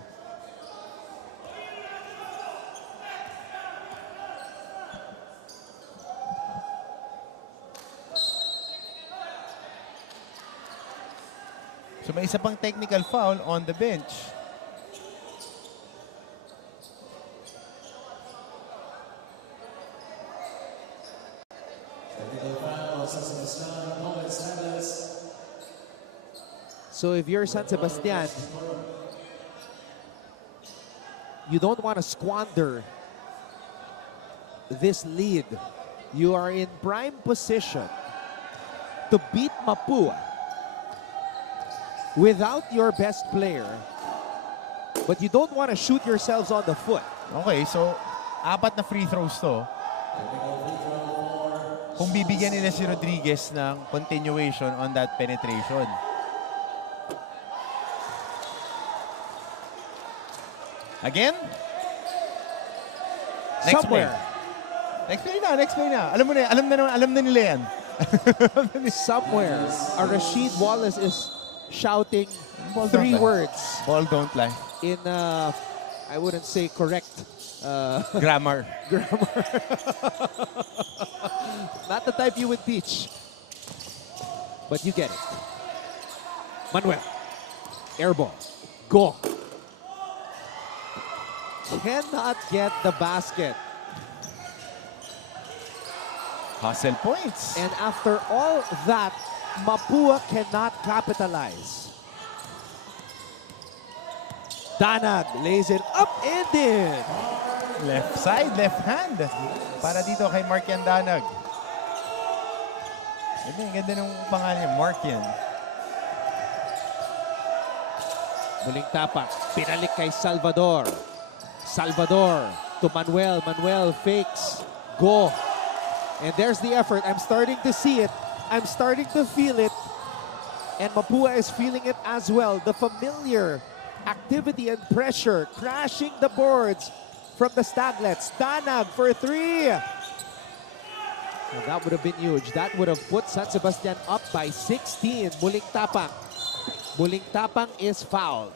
So may isa pang technical foul on the bench. So if you're San Sebastian, you don't want to squander this lead. You are in prime position to beat Mapua without your best player, but you don't want to shoot yourselves on the foot. Okay, so 4 na free throws to. Kung bibigyan nila si Rodriguez ng continuation on that penetration. Again? Next Somewhere. Play. Next play na. Alam na nila yan. Somewhere, a Rashid Wallace is shouting 3 words. Ball don't lie. In, I wouldn't say correct. Grammar. Not the type you would teach. But you get it. Manuel. Air ball. Go. Cannot get the basket. Hustle points. And after all that, Mapua cannot capitalize. Danag lays it up and in. Left side, left hand. Para dito kay Markian Danag. Ganda ng pangalan niya, Markian. Muling tapak, pinalik kay Salvador. Salvador to Manuel. Manuel fakes. Go. And there's the effort. I'm starting to see it. I'm starting to feel it. And Mapua is feeling it as well. The familiar activity and pressure crashing the boards from the Staglets. Danag for 3. Well, that would have been huge. That would have put San Sebastian up by 16. Muling tapang. Muling tapang is fouled.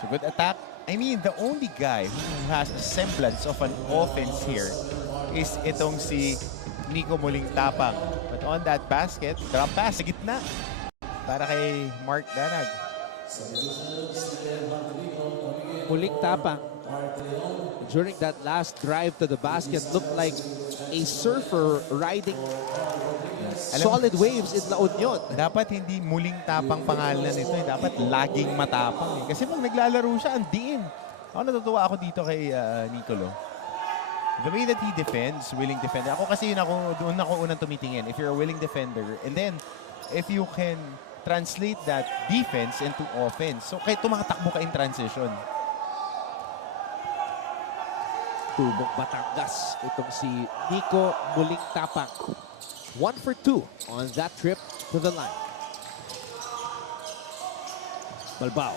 So good attack. I mean, the only guy who has a semblance of an offense here is itong si Nico Muling Tapang. But on that basket, drop pass sa gitna para kay Mark Danag. Muling tapang. During that last drive to the basket, looked like a surfer riding solid waves in La Union. Dapat hindi Muling Tapang pangalan nito. Dapat laging matapang. Kasi pag naglalaro siya, ang diin. Ako natutuwa ako dito kay Nicolo. The way that he defends, willing defender. Ako kasi doon ako unang tumitingin. If you're a willing defender, and then if you can translate that defense into offense. So, kaya tumatakbo ka in transition. Tubong Batangas. Itong si Nico Muling Tapang. 1 for 2 on that trip to the line. Balbao.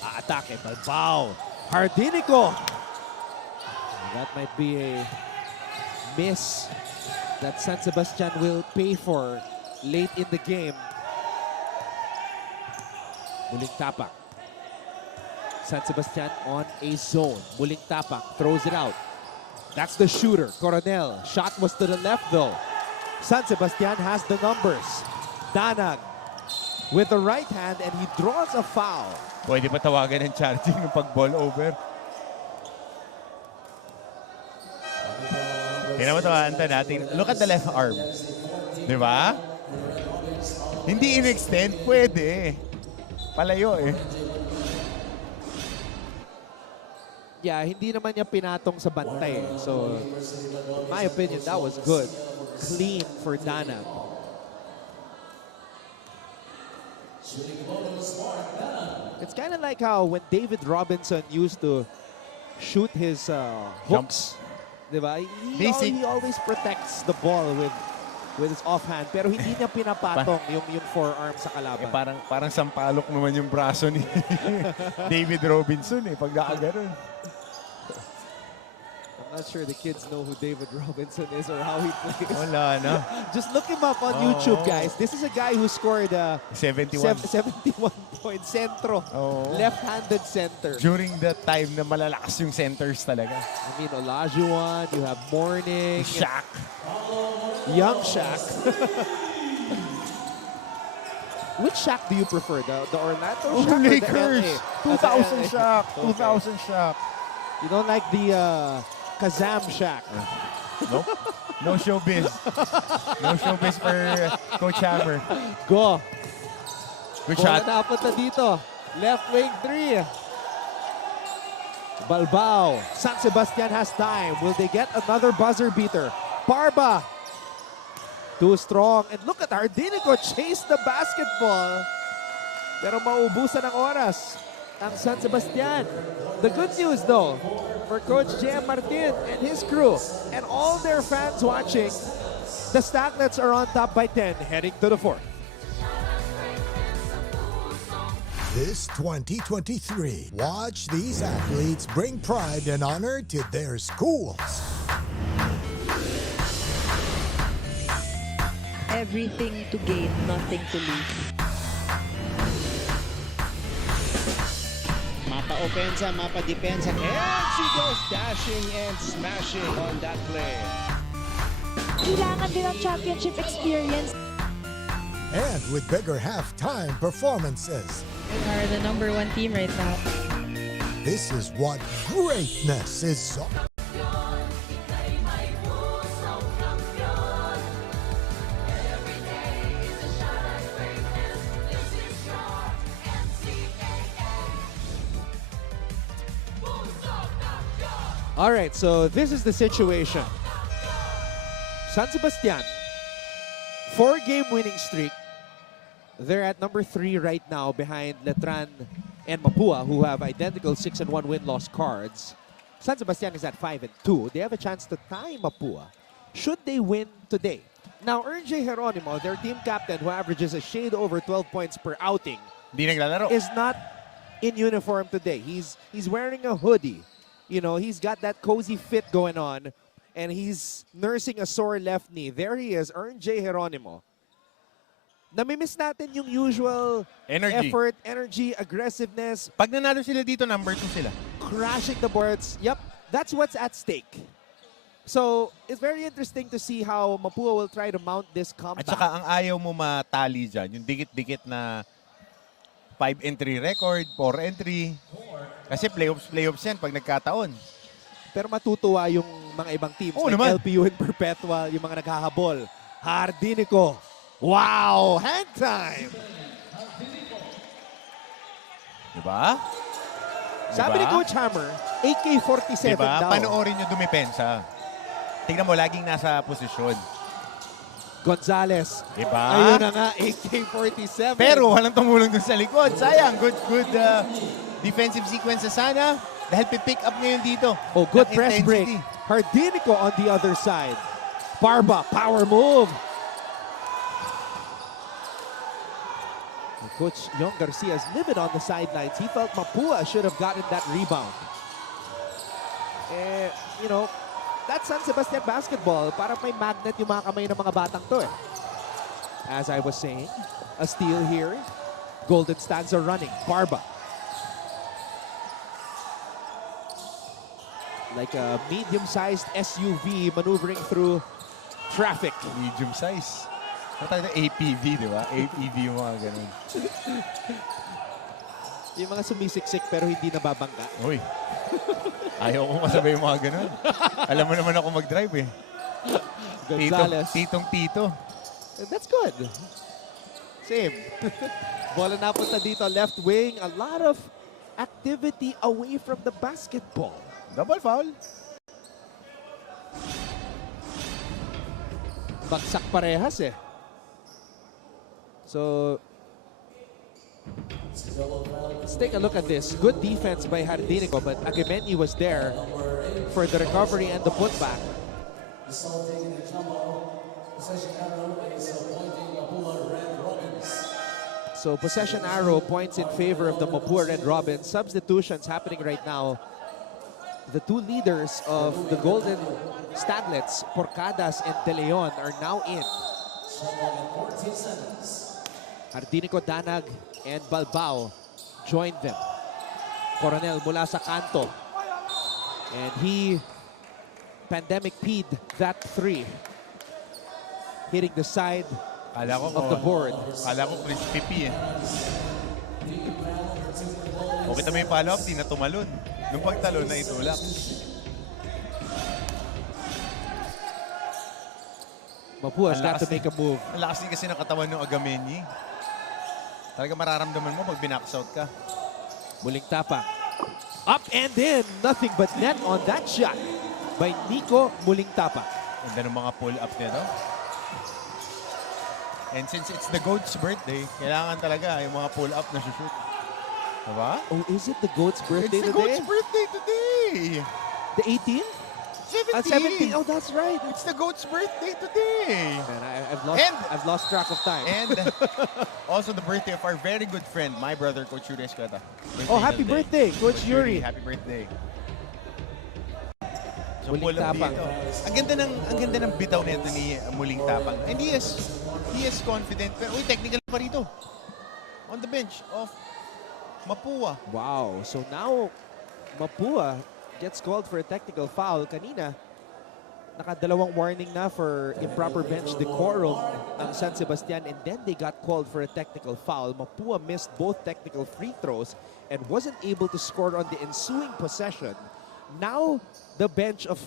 Aatake. Balbao. Hardinico. That might be a miss that San Sebastian will pay for late in the game. Muling Tapang. San Sebastian on a zone. Muling Tapang throws it out. That's the shooter, Coronel. Shot was to the left though. San Sebastian has the numbers. Danag with the right hand and he draws a foul. Pwede pa tawagan ng charging ng pag-ball over. Pinamatawahan natin. Look at the left arm. Di ba? Hindi in-extend, pwede. Palayo eh. Yeah, hindi naman niya pinatong sa bantay. So, in my opinion, that was good. Clean for Danag. It's kind of like how when David Robinson used to shoot his hooks, diba? He always protects the ball with his offhand, pero hindi niya pinapatong yung forearm sa kalaban. Parang sampalok naman yung braso ni David Robinson pag nakaganon. I'm not sure the kids know who David Robinson is or how he plays. Wala na. Just look him up on YouTube, guys. This is a guy who scored 71 points. Centro. Left-handed center. During the time na malalakas yung centers talaga. I mean, Olajuwon, you have Morning. Shaq. Young Shaq. Which Shaq do you prefer? The Orlando Shaq Lakers. or the LA? 2000 Shaq. 2000 Shaq. You don't like the Kazam Shaq? Nope. No showbiz. No showbiz for Coach Hammer. Go. Good shot. Bola napunta dito. Left wing 3. Balbao. San Sebastian has time. Will they get another buzzer beater? Parba. Too strong. And look at Hardinico chase the basketball. Pero maubusan ng oras ang San Sebastian. The good news though, for Coach J.M. Martin and his crew and all their fans watching, the Staglets are on top by 10 heading to the fourth. This 2023, watch these athletes bring pride and honor to their schools. Everything to gain, nothing to lose. Mapa opensa, mapa depensa, and she goes dashing and smashing on that play. Kailangan din ang championship experience. And with bigger halftime performances. We are the #1 team right now. This is what greatness is. All right, so this is the situation. San Sebastian, 4-game winning streak. They're at number 3 right now behind Letran and Mapua, who have identical 6-1 win-loss cards. San Sebastian is at 5-2. They have a chance to tie Mapua should they win today. Now, J. Geronimo, their team captain, who averages a shade over 12 points per outing, is not in uniform today. He's wearing a hoodie. You know, he's got that cozy fit going on, and he's nursing a sore left knee. There he is, J. Geronimo. Namimiss natin yung usual effort, energy, aggressiveness. Pag nanalo sila dito, number 2 sila. Crashing the boards. Yep, that's what's at stake. So, it's very interesting to see how Mapua will try to mount this comeback. At saka ang ayaw mo matali dyan, yung dikit-dikit na 5-3 record, 4-3. Kasi playoffs yan pag nagkataon. Pero matutuwa yung mga ibang teams like LPU and Perpetual, yung mga naghahabol. Hardinico. Wow! Hang time! Diba? Sabi ni Coach Hammer, AK-47 diba? daw. Panoorin nyo dumipensa. Tingnan mo, laging nasa posisyon. Gonzales. Diba? Ayun na nga, AK-47. Pero walang tumulong dun sa likod. Sayang, good defensive sequence sana. Dahil pick up ngayon dito. Oh, good press break. Hardinico on the other side. Barba, power move. Coach Yong Garcia is livid on the sidelines. He felt Mapua should have gotten that rebound. You know, that's San Sebastian basketball. Parang may magnet yung mga kamay ng mga batang to eh. As I was saying, a steal here. Golden Stanza running. Barba. Like a medium-sized SUV maneuvering through traffic. Medium size. Natawag na APV, di ba? APV yung mga ganun. Yung mga sumisiksik pero hindi nababangga. Uy, ayaw ko masabay yung mga ganun. Alam mo naman ako mag-drive eh. Gonzales. Titong-tito. That's good. Same. Bola napunta dito, left wing. A lot of activity away from the basketball. Double foul. Bagsak parehas eh. So, let's take a look at this. Good defense by Hardinico, but Agemeni was there for the recovery and the putback. So, possession arrow points in favor of the Mapua Red Robins. Substitutions happening right now. The two leaders of the Golden Staglets, Porcadas and De Leon, are now in. Hardinico, Danag, and Balbao joined them. Coronel mula sa kanto. And he pandemic peed that 3. Hitting the side of the board. Kala ko Chris Pipi eh. O kita may follow-up, di na tumalon. Nung pagtalon na itulak. Mapua has got to make a move. Ang lakas din kasi ng katawan ng Agameni. Talaga mararamdaman mo pag binax-out ka. Muling tapa. Up and in. Nothing but net on that shot by Nico Muling tapa. Ganda ng mga pull-up nito. And since it's the GOAT's birthday, kailangan talaga yung mga pull-up na shoot. Diba? Oh, is it the GOAT's birthday today? It's the GOAT's birthday today! The 18th? 17. Oh, that's right. It's the GOAT's birthday today. Man, I've lost track of time. And also the birthday of our very good friend, my brother, Coach Yuri Escueta. Oh, happy birthday, Coach Yuri. Happy birthday. So, Muling tapang. Ang ganda ng bitaw nito ni Muling Tapang. And he is confident. Pero, technical pa rito. On the bench of Mapua. Wow. So now, Mapua gets called for a technical foul. Kanina, nakadalawang warning na for improper bench decorum ang San Sebastian, and then they got called for a technical foul. Mapua missed both technical free throws and wasn't able to score on the ensuing possession. Now, the bench of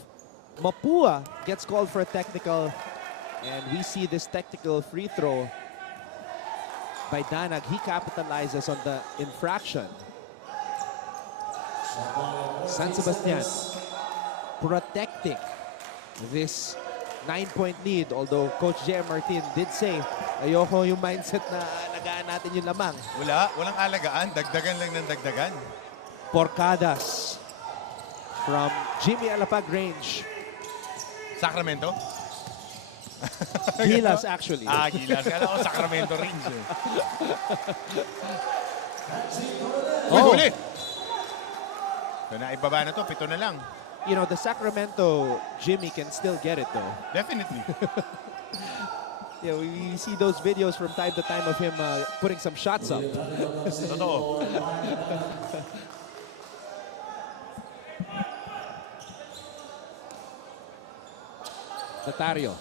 Mapua gets called for a technical, and we see this technical free throw by Danag. He capitalizes on the infraction. San Sebastian protecting this 9-point lead. Although Coach J.M. Martin did say, ayoko yung mindset na alagaan natin yung lamang. Walang alagaan. Dagdagan lang ng dagdagan. Porcadas from Jimmy Alapag range. Sacramento? Gilas actually. Gilas. Kala ko Sacramento range. Ulit! So naibaba na to. 7 na lang. You know, the Sacramento Jimmy can still get it though. Definitely. Yeah, we see those videos from time to time of him putting some shots up. Totoo. Natario.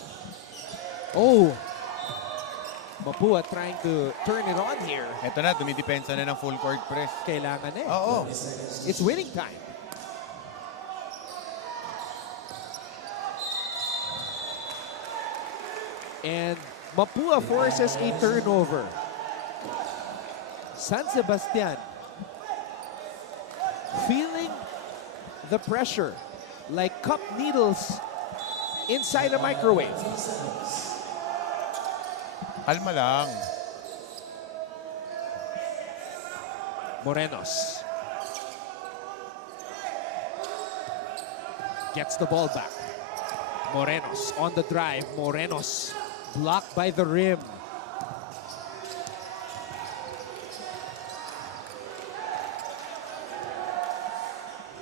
Oh! Mapua trying to turn it on here. Ito na, dumidepensa na ng full court press. Kailangan eh. Oo. It's winning time. And Mapua forces a turnover. San Sebastian feeling the pressure like cup needles inside a microwave. Kalma lang. Morenos gets the ball back. Morenos on the drive. Morenos blocked by the rim.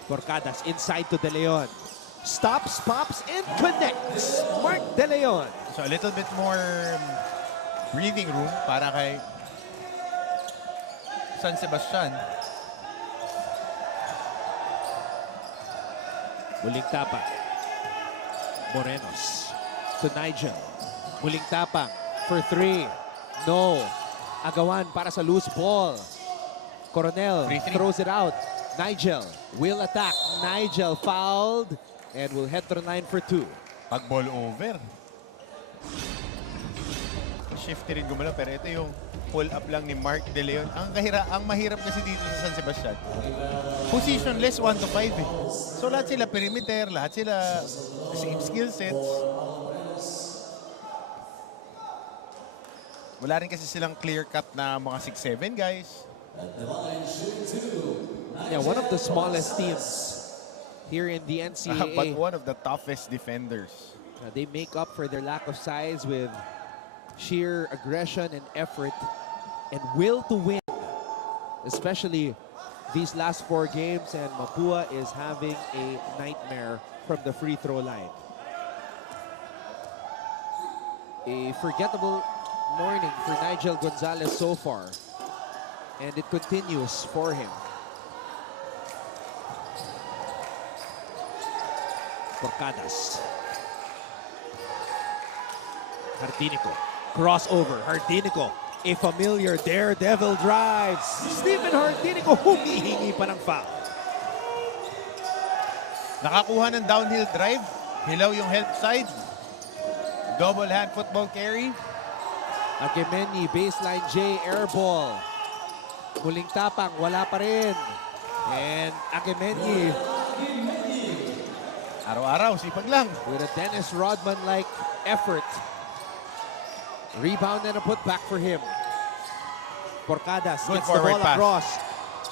Porcadas inside to De Leon. Stops, pops, and connects. Mark De Leon. So a little bit more breathing room para kay San Sebastian. Muling tapang. Morenos to Nigel. Muling tapang for 3. No. Agawan para sa loose ball. Coronel throws it out. Nigel will attack. Nigel fouled and will head to the line for 2. Pag ball over. Shifty rin gumalaw pero ito yung pull up lang ni Mark De Leon. Ang mahirap kasi dito sa San Sebastian. Positionless 1 to 5 eh. So lahat sila perimeter, lahat sila same skill sets. Wala rin kasi silang clear cut na mga 6'7" guys. Yeah, one of the smallest teams here in the NCAA. But one of the toughest defenders. They make up for their lack of size with sheer aggression and effort and will to win. Especially these last 4 games, and Mapua is having a nightmare from the free throw line. A forgettable morning for Nigel Gonzalez so far, and it continues for him. Porcadas. Hardinico. Crossover. Hardinico. A familiar daredevil drives. Stephen Hardinico humihingi pa ng foul. Nakakuha ng downhill drive. Hilaw yung help side. Double hand football carry. Agemeni, baseline J, air ball. Muling tapang, wala pa rin. And Agemeni. Araw-araw, sipag lang. With a Dennis Rodman-like effort. Rebound and a putback for him. Porcadas gets the ball across.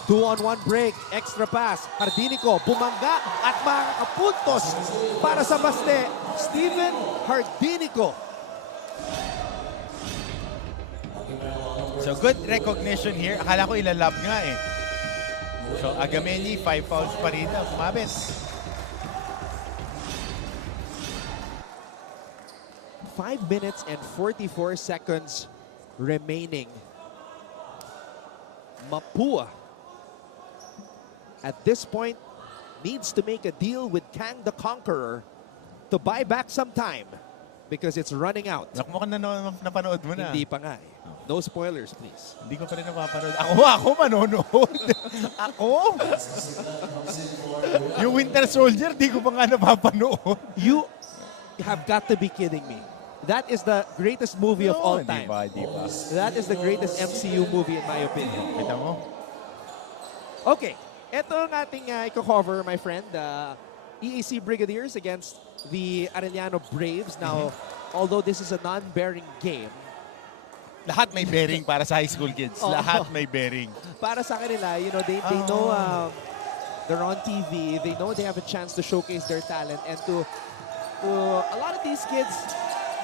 2-on-1 break. Extra pass. Hardinico bumangga at makakapuntos para sa Baste. Stephen Hardinico. So good recognition here. Akala ko ilalab nga eh. So Agameni, 5 fouls pa rin. Kumabes. 5 minutes and 44 seconds remaining. Mapua, at this point, needs to make a deal with Kang the Conqueror to buy back some time because it's running out. Mukhang napanood mo na. Hindi pa nga eh. No spoilers, please. Hindi ko pa rin napapanood. Ako manonood. Ako? Yung Winter Soldier, di ko pa nga napapanood. You have got to be kidding me. That is the greatest movie of all time. Diba. That is the greatest MCU movie in my opinion. Kita mo? Okay. Ito ang ating i-cover, my friend. EAC Brigadiers against the Arellano Braves. Now, although this is a non-bearing game, lahat may bearing para sa high school kids. Lahat may bearing. Para sa kanila, you know, they know they're on TV. They know they have a chance to showcase their talent. And to a lot of these kids,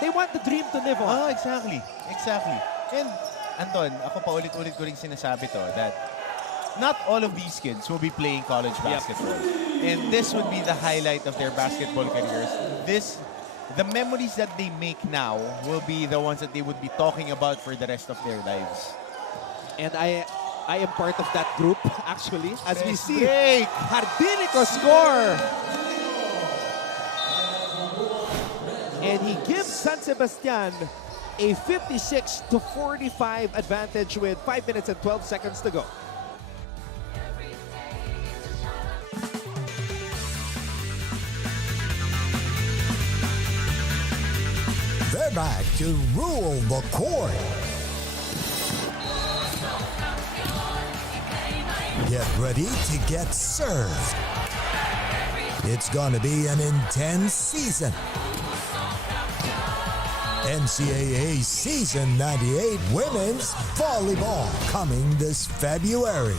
they want the dream to live on. Oh, exactly. Exactly. And, Anton, ako paulit-ulit ko rin sinasabi to that not all of these kids will be playing college basketball. And this would be the highlight of their basketball careers. The memories that they make now will be the ones that they would be talking about for the rest of their lives. And I am part of that group, actually. As we see, break. Hardinico score! And he gives San Sebastian a 56-45 advantage with 5 minutes and 12 seconds to go. They're back to rule the court. Get ready to get served. It's going to be an intense season. NCAA Season 98 Women's Volleyball coming this February.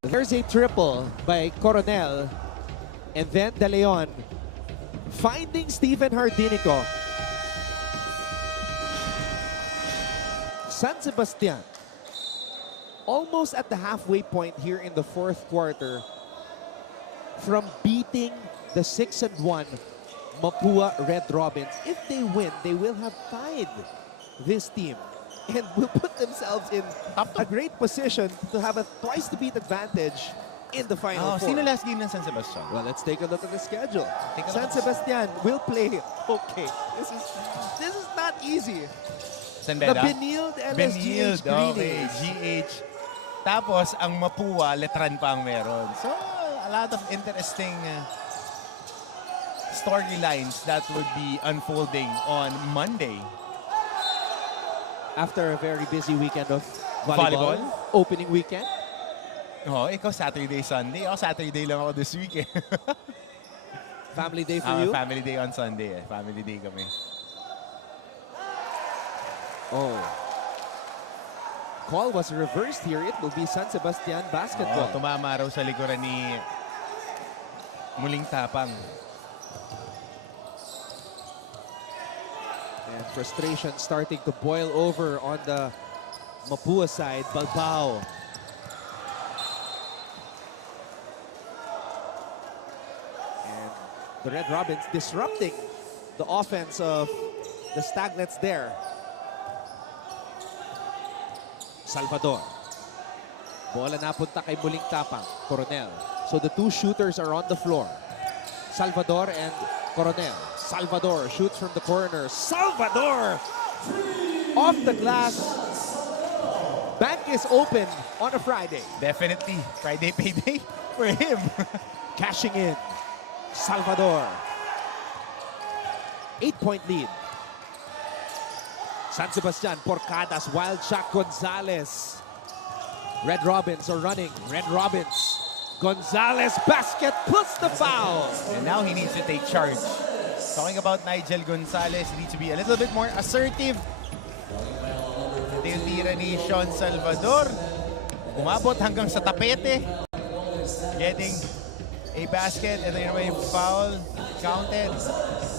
There's a triple by Coronel, and then De Leon finding Stephen Hardinico. San Sebastian almost at the halfway point here in the fourth quarter from beating the 6-1 Mapua Red Robins. If they win, they will have tied this team and will put themselves in a great position to have a twice-to-beat advantage in the Final Four. Sino last game ng San Sebastian? Well, let's take a look at the schedule. San Sebastian will play. Okay, this is not easy. San The Beda? Benilde LSGH Okay, Greenies. GH. Tapos, ang Mapua, Letran pa ang meron. So, a lot of interesting storylines that would be unfolding on Monday. After a very busy weekend of volleyball. Opening weekend. Oh, ikaw Saturday, Sunday. Ako Saturday lang ako this week eh. Family day for you? Family day on Sunday eh. Family day kami. Oh. Call was reversed here. It will be San Sebastian basketball. Tumama raw sa likuran ni Muling Tapang. And frustration starting to boil over on the Mapua side. Balbao. And the Red Robins disrupting the offense of the Staglets there. Salvador. Bola napunta kay Muling Tapang. Coronel. So the two shooters are on the floor. Salvador and Coronel. Salvador shoots from the corner. Salvador! Off the glass. Bank is open on a Friday. Definitely. Friday payday for him. Cashing in. Salvador. 8-point lead. San Sebastian, Porcadas, wild shot, Gonzalez. Red Robins are running. Red Robins. Gonzalez, basket, puts the foul. And now he needs to take charge. Talking about Nigel Gonzalez, he needs to be a little bit more assertive. Ito yung tira ni Sean Salvador. Umabot hanggang sa tapete. Getting a basket. Ito yung may foul. Counted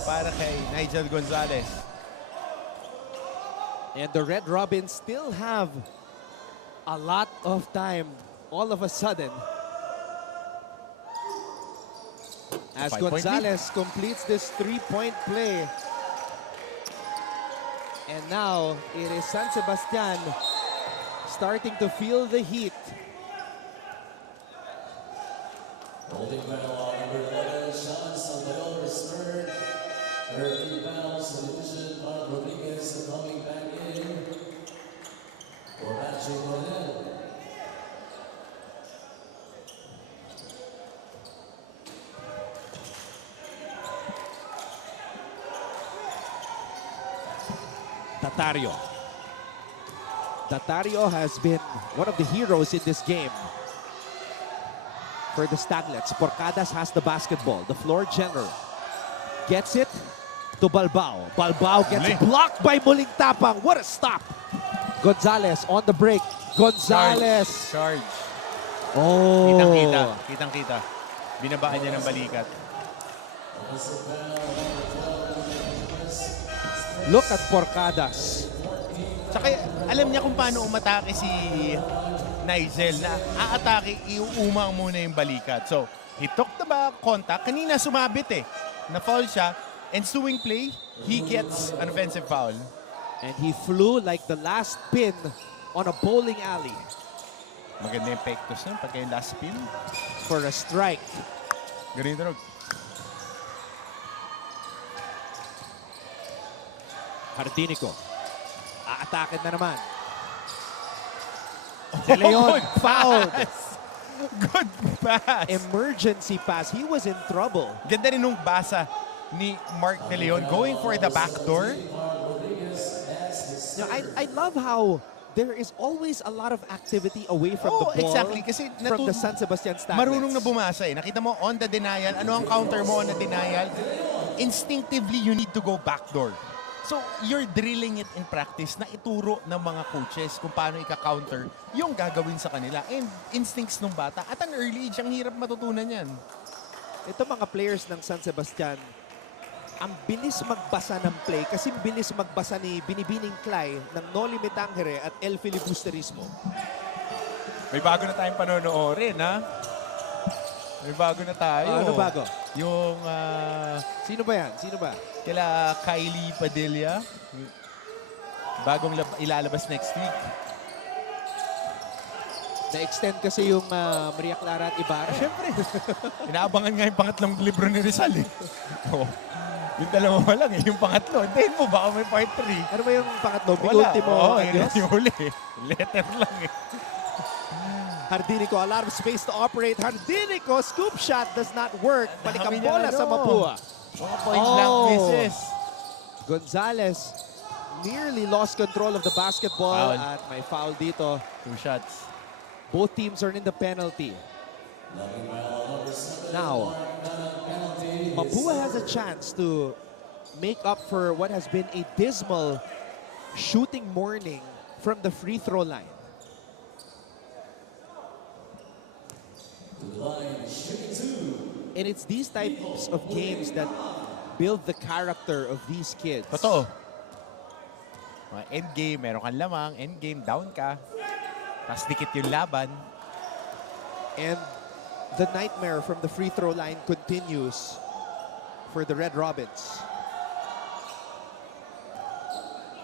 para kay Nigel Gonzalez. And the Red Robins still have a lot of time all of a sudden. As Gonzalez completes this three-point play. And now it is San Sebastian starting to feel the heat. Holding foul on number 11, Sean Salvador is third. 13 fouls in addition, Mark Rodriguez coming back in for Patrick Coronel. Tatario. Datario has been one of the heroes in this game. For the Staglets, Porcadas has the basketball. The floor general gets it to Balbao. Balbao gets blocked by Muling Tapang. What a stop! Gonzalez on the break. Gonzalez. Charge. Oh. Kitang-kita. Kitang-kita. Binabaan niya ng balikat. Look at Porcadas. Saka alam niya kung paano umatake si Nigel na aatake, iuumang muna yung balikat. So, he took the contact. Kanina sumabit eh. Na-foul siya. Ensuing play, he gets an offensive foul. And he flew like the last pin on a bowling alley. Maganda yung pectus nun pagka yung last spin. For a strike. Ganito rin. Hardinico. Aatakin na naman. De Leon fouled. Good pass. Emergency pass. He was in trouble. Ganda rin nung basa ni Mark De Leon going for the backdoor. I love how there is always a lot of activity away from the ball. Exactly. Kasi from the San Sebastian Staglets. Marunong na bumasa eh. Nakita mo on the denial. Ano ang counter mo on the denial? Instinctively, you need to go backdoor. So, you're drilling it in practice na ituro ng mga coaches kung paano ika-counter yung gagawin sa kanila. And instincts ng bata. At ang early age, ang hirap matutunan yan. Ito mga players ng San Sebastian, ang bilis magbasa ng play kasi bilis magbasa ni Binibining Clay ng Noli Me Tangere at El Filibusterismo. May bago na tayong panonoorin, ha? May bago na tayo. Ano bago? Yung... Sino ba yan? Sino ba? Kila Kylie Padilla. Bagong ilalabas next week. Na-extend kasi yung Maria Clara at Ibarra. Siyempre. Inaabangan nga yung pangatlong libro ni Rizal eh. Oh, yung dalawa pa lang eh. Yung pangatlo. Hintayin mo, baka may part 3. Ano ba yung pangatlo? Wala. Ultimo. Yun yung huli. Letter lang eh. Hardinico, a lot of space to operate. Hardinico, scoop shot does not work. Balik ang bola sa Mapua. Mga point blank misses. Gonzalez nearly lost control of the basketball. Foul. At may foul dito. 2 shots. Both teams are in the penalty. Now, Mapua has a chance to make up for what has been a dismal shooting morning from the free throw line. And it's these types of games that build the character of these kids. Totoo. Mga endgame, meron kang lamang. Endgame, down ka. Tapos dikit yung laban. And the nightmare from the free throw line continues for the Red Robins.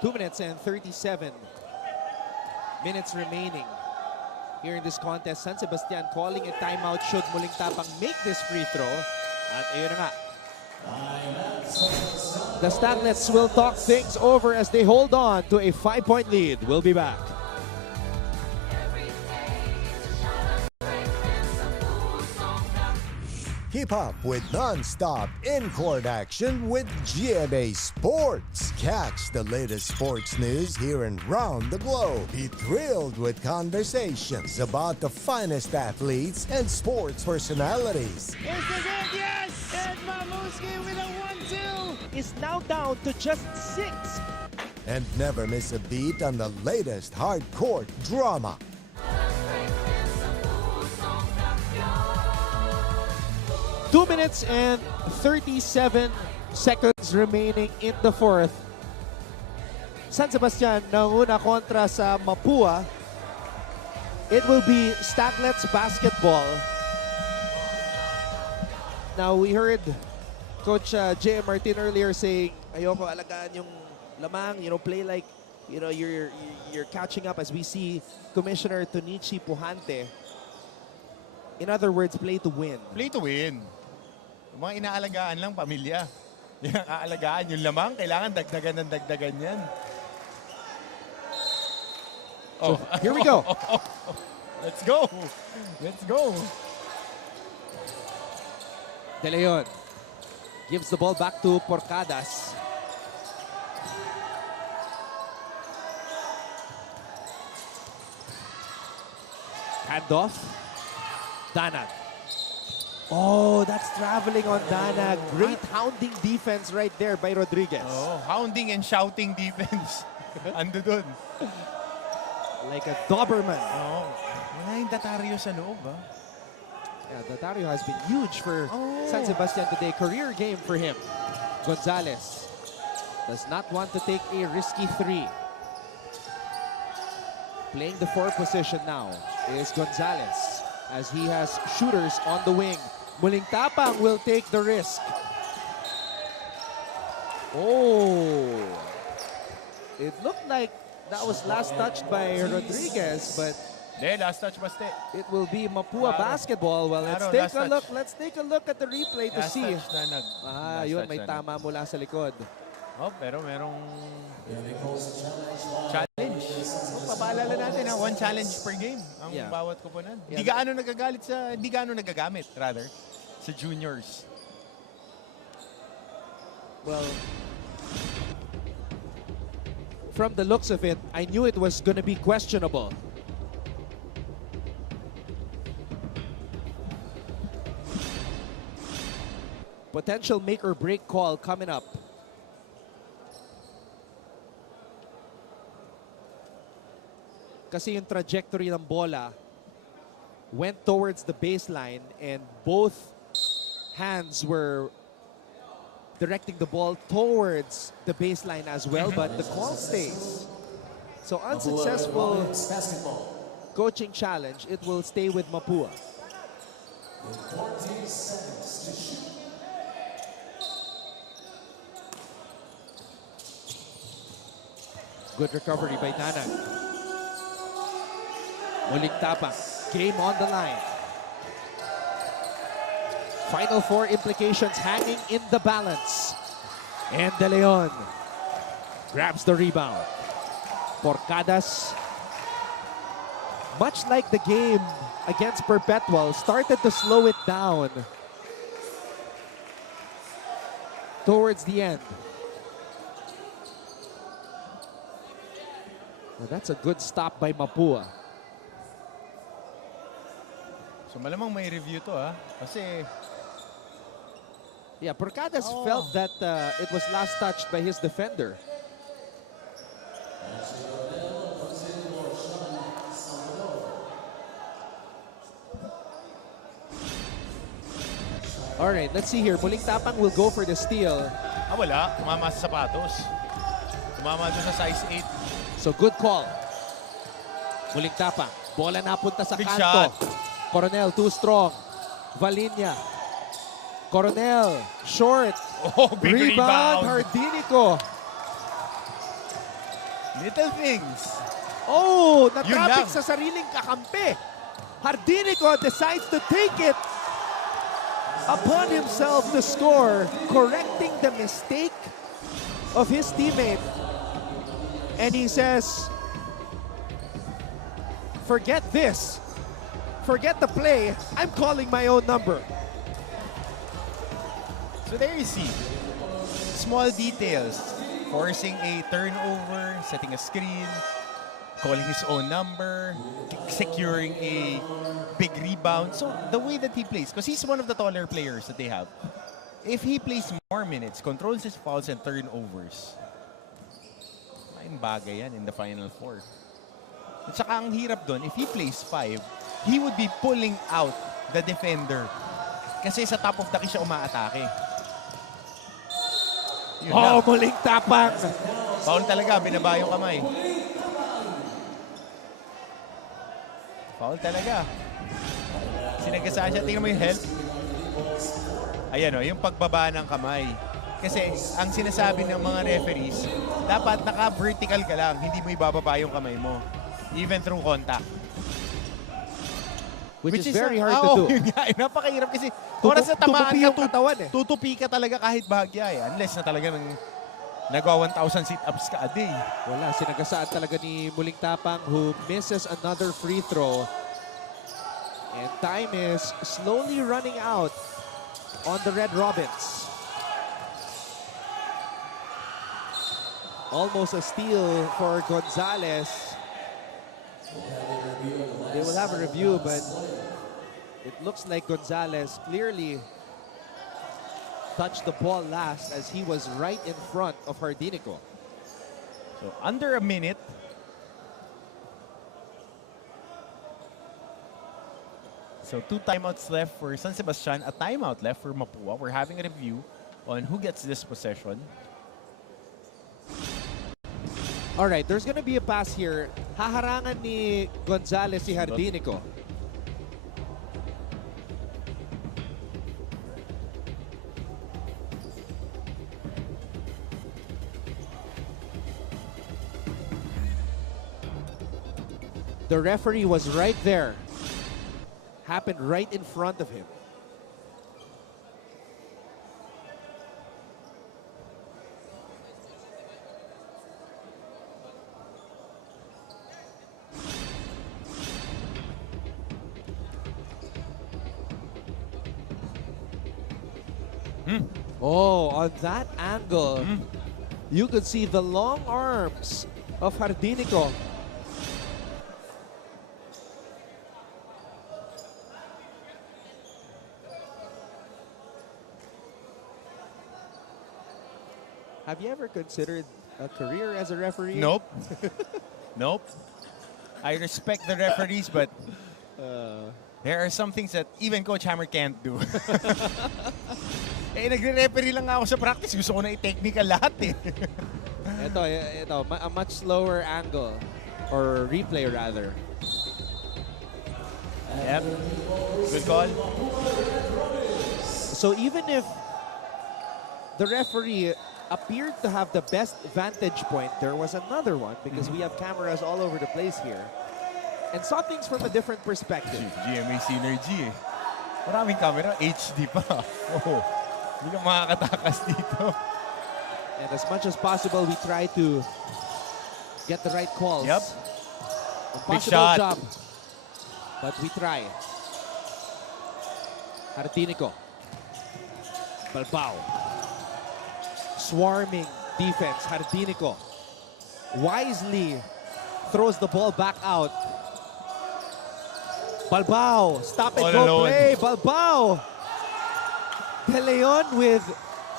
2 minutes and 37 minutes remaining here in this contest. San Sebastian calling a timeout should Muling Tapang make this free throw. At ayun na nga. The Staglets will talk things over as they hold on to a 5-point lead. We'll be back. Keep up with non-stop in-court action with GMA Sports. Catch the latest sports news here and round the globe. Be thrilled with conversations about the finest athletes and sports personalities. Is this it? Yes! And Mamuski with a 1-2 is now down to just 6. And never miss a beat on the latest hard-court drama. Two minutes and 37 seconds remaining in the fourth. San Sebastian nanguna kontra sa Mapua. It will be Staglets basketball. Now we heard Coach J. Martin earlier saying, ayoko alagaan yung lamang, play like, you're catching up, as we see Commissioner Tonichi Puhante. In other words, play to win. Play to win. Yung mga inaalagaan lang, pamilya. Yung aalagaan, yung lamang, kailangan dagdagan ng dagdagan yan. So, here we go. Let's go. Let's go. De Leon gives the ball back to Porcadas. Handoff. Danag. Oh, that's traveling on Danag. Great hounding defense right there by Rodriguez. Oh, hounding and shouting defense. Ando dun. Like a Doberman. Oh, wala yung Datario sa loob, ha? Yeah, Datario has been huge for San Sebastian today. Career game for him. Gonzalez does not want to take a risky three. Playing the 4 position now is Gonzalez as he has shooters on the wing. Muling Tapang will take the risk. Oh, it looked like that was last touched by Rodriguez, but last touch baste. it will be Mapua basketball. Well, let's take a look. Let's take a look at the replay to see. Yun, may tama mula sa likod. Oh, pero merong challenge. Papaalala natin, 1 challenge per game ang bawat koponan. Hindi gaano nagagamit rather sa juniors. Well, from the looks of it, I knew it was going to be questionable. Potential make or break call coming up. Kasi yung trajectory ng bola went towards the baseline and both hands were directing the ball towards the baseline as well, but the call stays. So unsuccessful coaching challenge, it will stay with Mapua. Good recovery by Danag. Muling Tapang, game on the line. Final 4 implications hanging in the balance. And De Leon grabs the rebound. Porcadas, much like the game against Perpetual, started to slow it down towards the end. Well, that's a good stop by Mapua. So malamang may review to, ha? Kasi yeah, Porcadas felt that it was last touched by his defender. All right, let's see here. Muling Tapang will go for the steal. wala. Tumama sa sapatos. Tumama doon sa size 8. So good call. Muling Tapang. Bola napunta sa Big kanto. shot. Coronel too strong. Valinia. Coronel short. Oh, big rebound. Hardinico. Little things. Oh, na-traffic sa sariling kakampi. Hardinico decides to take it upon himself to score, correcting the mistake of his teammate. And he says, forget this. Forget the play. I'm calling my own number. So there you see, small details. Forcing a turnover, setting a screen, calling his own number, securing a big rebound. So the way that he plays, because he's one of the taller players that they have, if he plays more minutes, controls his fouls and turnovers, malaking bagay yan in the Final Four. At saka ang hirap doon, if he plays 5, he would be pulling out the defender. Kasi sa top of the key siya umaatake. Oh, muling tapang. Foul talaga, binaba yung kamay. Foul talaga. Sinagasa siya. Tingnan mo yung help. Ayan o, yung pagbaba ng kamay. Kasi ang sinasabi ng mga referees, dapat naka-vertical ka lang, hindi mo ibababa yung kamay mo. Even through contact. Which is very hard to do. Yun nga, napakahirap kasi oras na tamaan ka, tutupi ka talaga kahit bahagya. Unless na talaga nagawa 1,000 sit-ups ka a day. Wala, sinagasaan talaga ni Muling Tapang who misses another free throw. And time is slowly running out on the Red Robins. Almost a steal for Gonzalez. They will have a review, but it looks like Gonzalez clearly touched the ball last as he was right in front of Hardinico. So under a minute. So 2 timeouts left for San Sebastian, a timeout left for Mapua. We're having a review on who gets this possession. All right, there's gonna be a pass here. Haharangan ni Gonzalez si Hardinico. The referee was right there. Happened right in front of him. Oh, on that angle, you could see the long arms of Hardinico. Have you ever considered a career as a referee? Nope. Nope. I respect the referees, but there are some things that even Coach Hammer can't do. Eh, nagre-referee lang ako sa practice. Gusto ko na i-technical lahat eh. ito, a much slower angle. Or replay rather. Yep. Good call. So even if the referee appeared to have the best vantage point, there was another one because we have cameras all over the place here. And saw things from a different perspective. GMA synergy eh. Maraming camera, HD pa. Oh, hindi ka makakatakas dito. And as much as possible, we try to get the right calls. Yep. Impossible job. But we try. Hardinico. Balbao. Swarming defense. Hardinico wisely throws the ball back out. Balbao, stop and go play. Balbao. De Leon with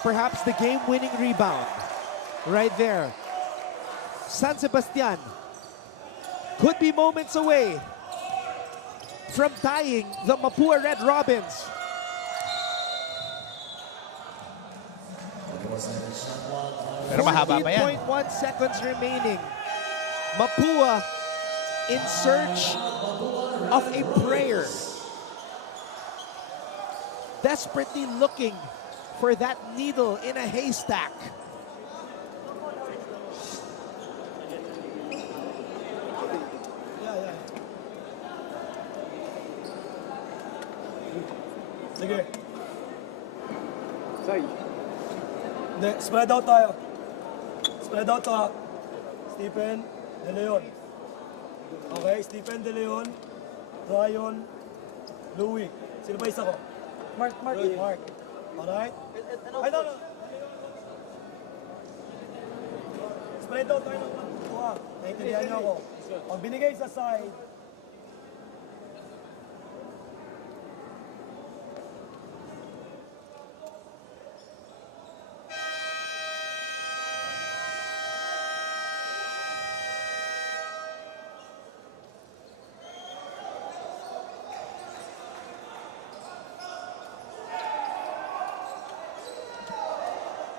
perhaps the game-winning rebound. Right there. San Sebastian could be moments away from tying the Mapua Red Robins. Pero mahaba pa yan. 48.1 seconds remaining. Mapua in search of a prayer. Desperately looking for that needle in a haystack. Sige. Say. Hindi, spread out tayo. Spread out to ha. Stephen De Leon. Okay, Stephen De Leon. Ryan. Louie. Sino ba isa ko? Mark. Mark. Alright? Ay, no. Spread out tayo ng 1-2 ha. Naintindihan niyo ako. Pag binigay sa side,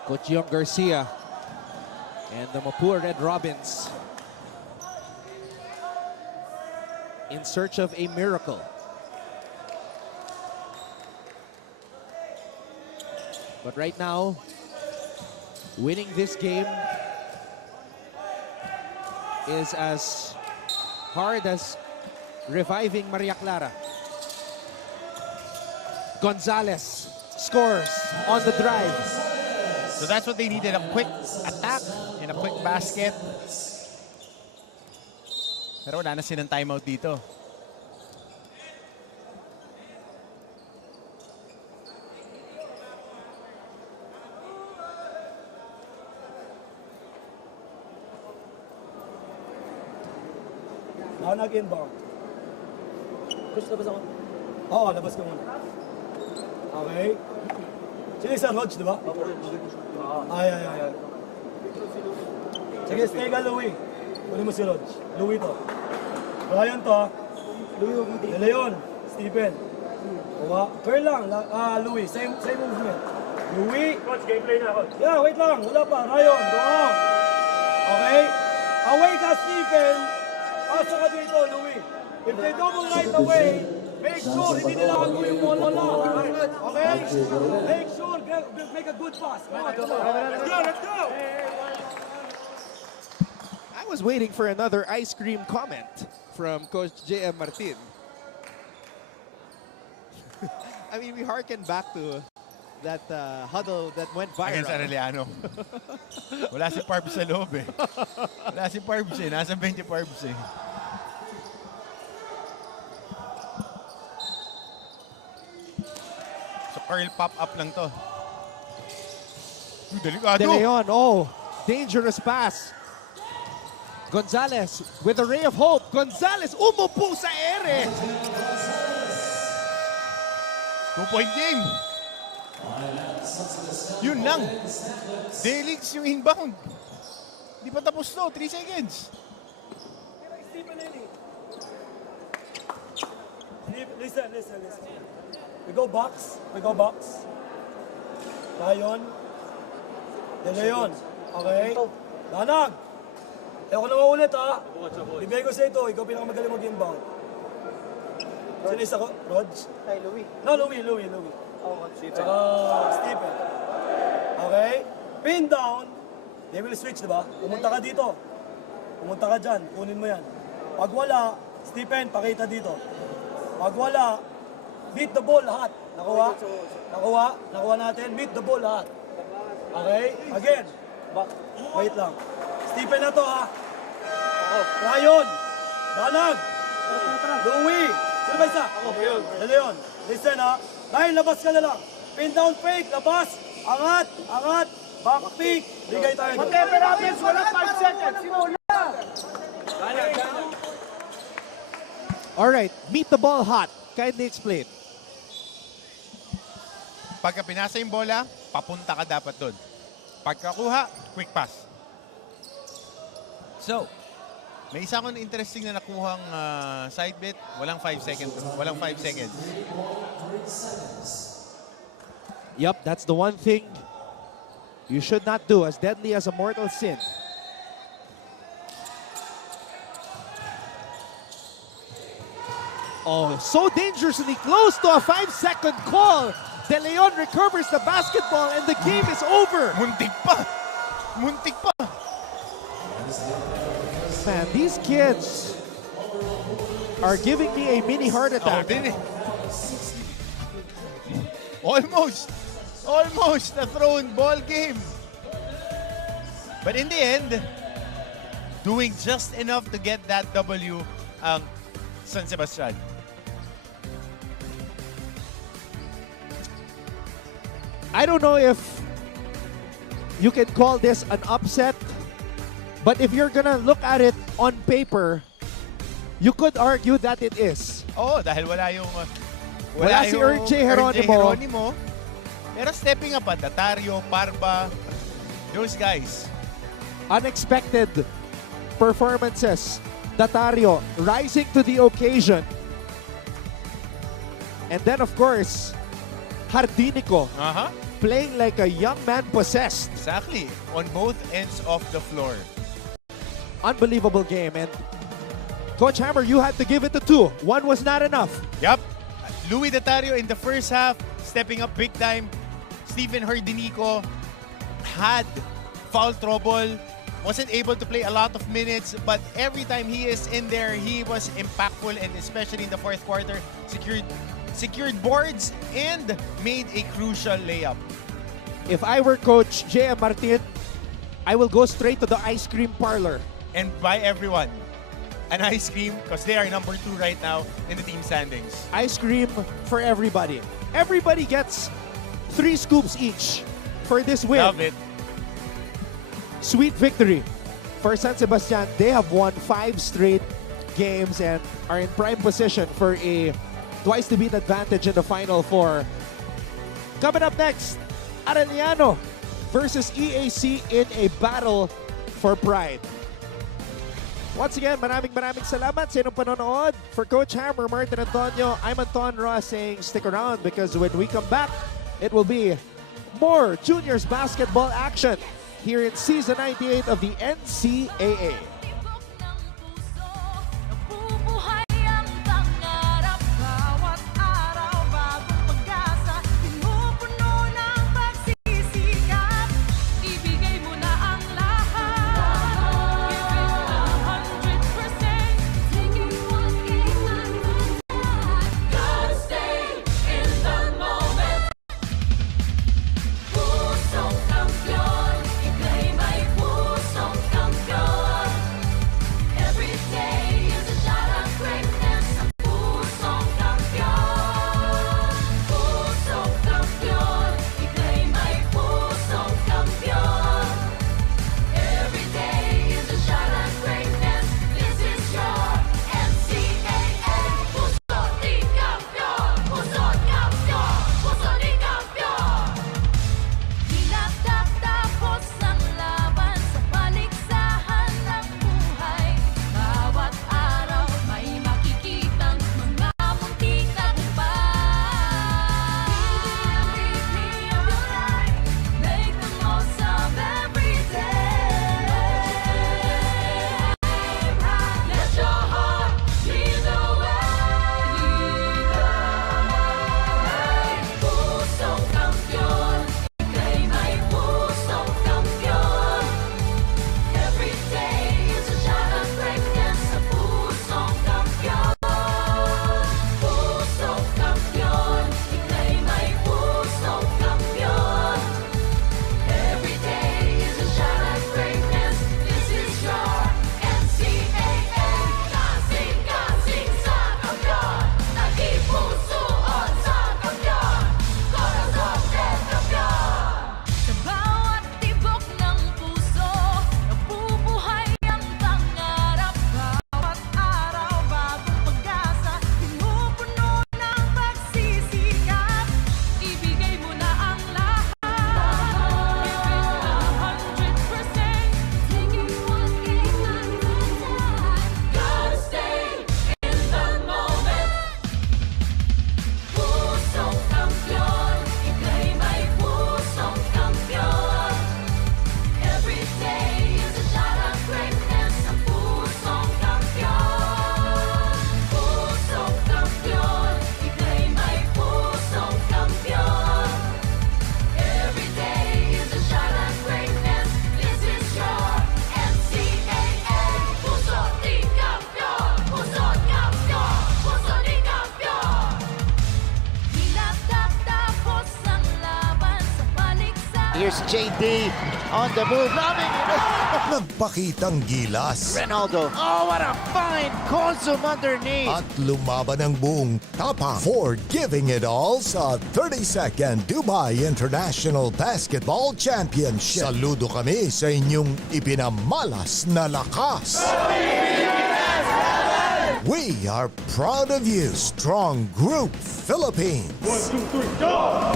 Coach Young Garcia and the Mapua Red Robins in search of a miracle. But right now, winning this game is as hard as reviving Maria Clara. Gonzalez scores on the drive. So that's what they needed, a quick attack and a quick basket. Pero wala na silang timeout dito. nag-inbound. Coach, labas ako. Oo, labas ka muna. Okay. Sino isa, Rodge, di ba? Ay. Sige, stay ka, Louie. Kunin mo si Rodge. Louie to. Ryan to, ha? De Leon, Stephen. Curl lang, Louie. Same movement. Louie. Coach, gameplay na, Coach. Yeah, wait lang. Wala pa. Ryan, go on. Okay? Away ka, Stephen. Pasok ka dito, Louie. If they double right away, make sure hindi nila ako yung bola lang. Okay? Make sure, make a good pass. Come on. Let's go. I was waiting for another ice cream comment from Coach J.M. Martin. I mean, we harken back to that huddle that went viral. Against Arellano. Wala si Parb sa loob eh. Wala si Parb eh. Nasa bench si Parb eh. So curl pop-up lang to. Delikado. De Leon, dangerous pass. Gonzalez with a ray of hope. Gonzalez umupo sa ere. 2-point game. Yun lang. Delix yung inbound. Di pa tapos to. 3 seconds. Listen. We go box. Ryan. De Leon. Okay. Danag. Ako na maulit, ha? Ibigay ko sa ito. Ikaw pinakamagaling mag-inbound. Sino isa ko? Rodge? Hey, Louie. No, Louie. Tsaka Stephen. Okay? Pin down. They will switch, diba? Pumunta ka dito. Pumunta ka dyan. Kunin mo yan. Pag wala, Stephen, pakita dito. Pag wala, beat the ball lahat. Nakuha natin. Beat the ball lahat. Okay? Again. Wait lang. Stephen na to, ha? Ryan. Danag. Louie. Sino ba isa? De Leon. Listen, ha? Ryan, labas ka na lang. Pin down fake. Labas. Angat. Back pick. Bigay tayo. Whatever happens, wala 5 seconds. Simula. All right, meet the ball hot. Kindly explain. Pagka pinasa yung bola, papunta ka dapat doon. Pagkakuha, quick pass. So, may isa akong interesting na nakuhang side bit. Walang 5 seconds. Yup, that's the one thing you should not do, as deadly as a mortal sin. So dangerously close to a 5-second call. De Leon recovers the basketball and the game is over. Muntik pa. Man, these kids are giving me a mini heart attack. Almost a thrown ball game. But in the end, doing just enough to get that W ang San Sebastian. I don't know if you can call this an upset, but if you're gonna look at it on paper, you could argue that it is. Dahil wala si RJ Geronimo. Pero stepping up Datario, Parba, those guys. Unexpected performances. Datario rising to the occasion. And then, of course, Hardinico playing like a young man possessed. Exactly. On both ends of the floor. Unbelievable game. And Coach Hammer, you had to give it a 2. 1 was not enough. Yep. Louie Datario in the first half, stepping up big time. Stephen Hardinico had foul trouble. Wasn't able to play a lot of minutes, but every time he is in there, he was impactful, and especially in the fourth quarter, secured boards and made a crucial layup. If I were Coach J.M. Martin, I will go straight to the ice cream parlor. And buy everyone an ice cream because they are number 2 right now in the team standings. Ice cream for everybody. Everybody gets 3 scoops each for this win. Love it. Sweet victory for San Sebastian. They have won 5 straight games and are in prime position for a twice-to-beat advantage in the Final Four. Coming up next, Arellano versus EAC in a battle for pride. Once again, maraming salamat sa inyong panonood. For Coach Hammer, Martin Antonio, I'm Anton Ross saying stick around because when we come back, it will be more juniors basketball action here in Season 98 of the NCAA. Here's JD on the move. Nagpakitang gilas. Ronaldo. Oh, what a fine consume underneath. At lumaban ang buong tapang for giving it all sa 32nd Dubai International Basketball Championship. Saludo kami sa inyong ipinamalas na lakas. We are proud of you, Strong Group Philippines. 1, 2, 3, go!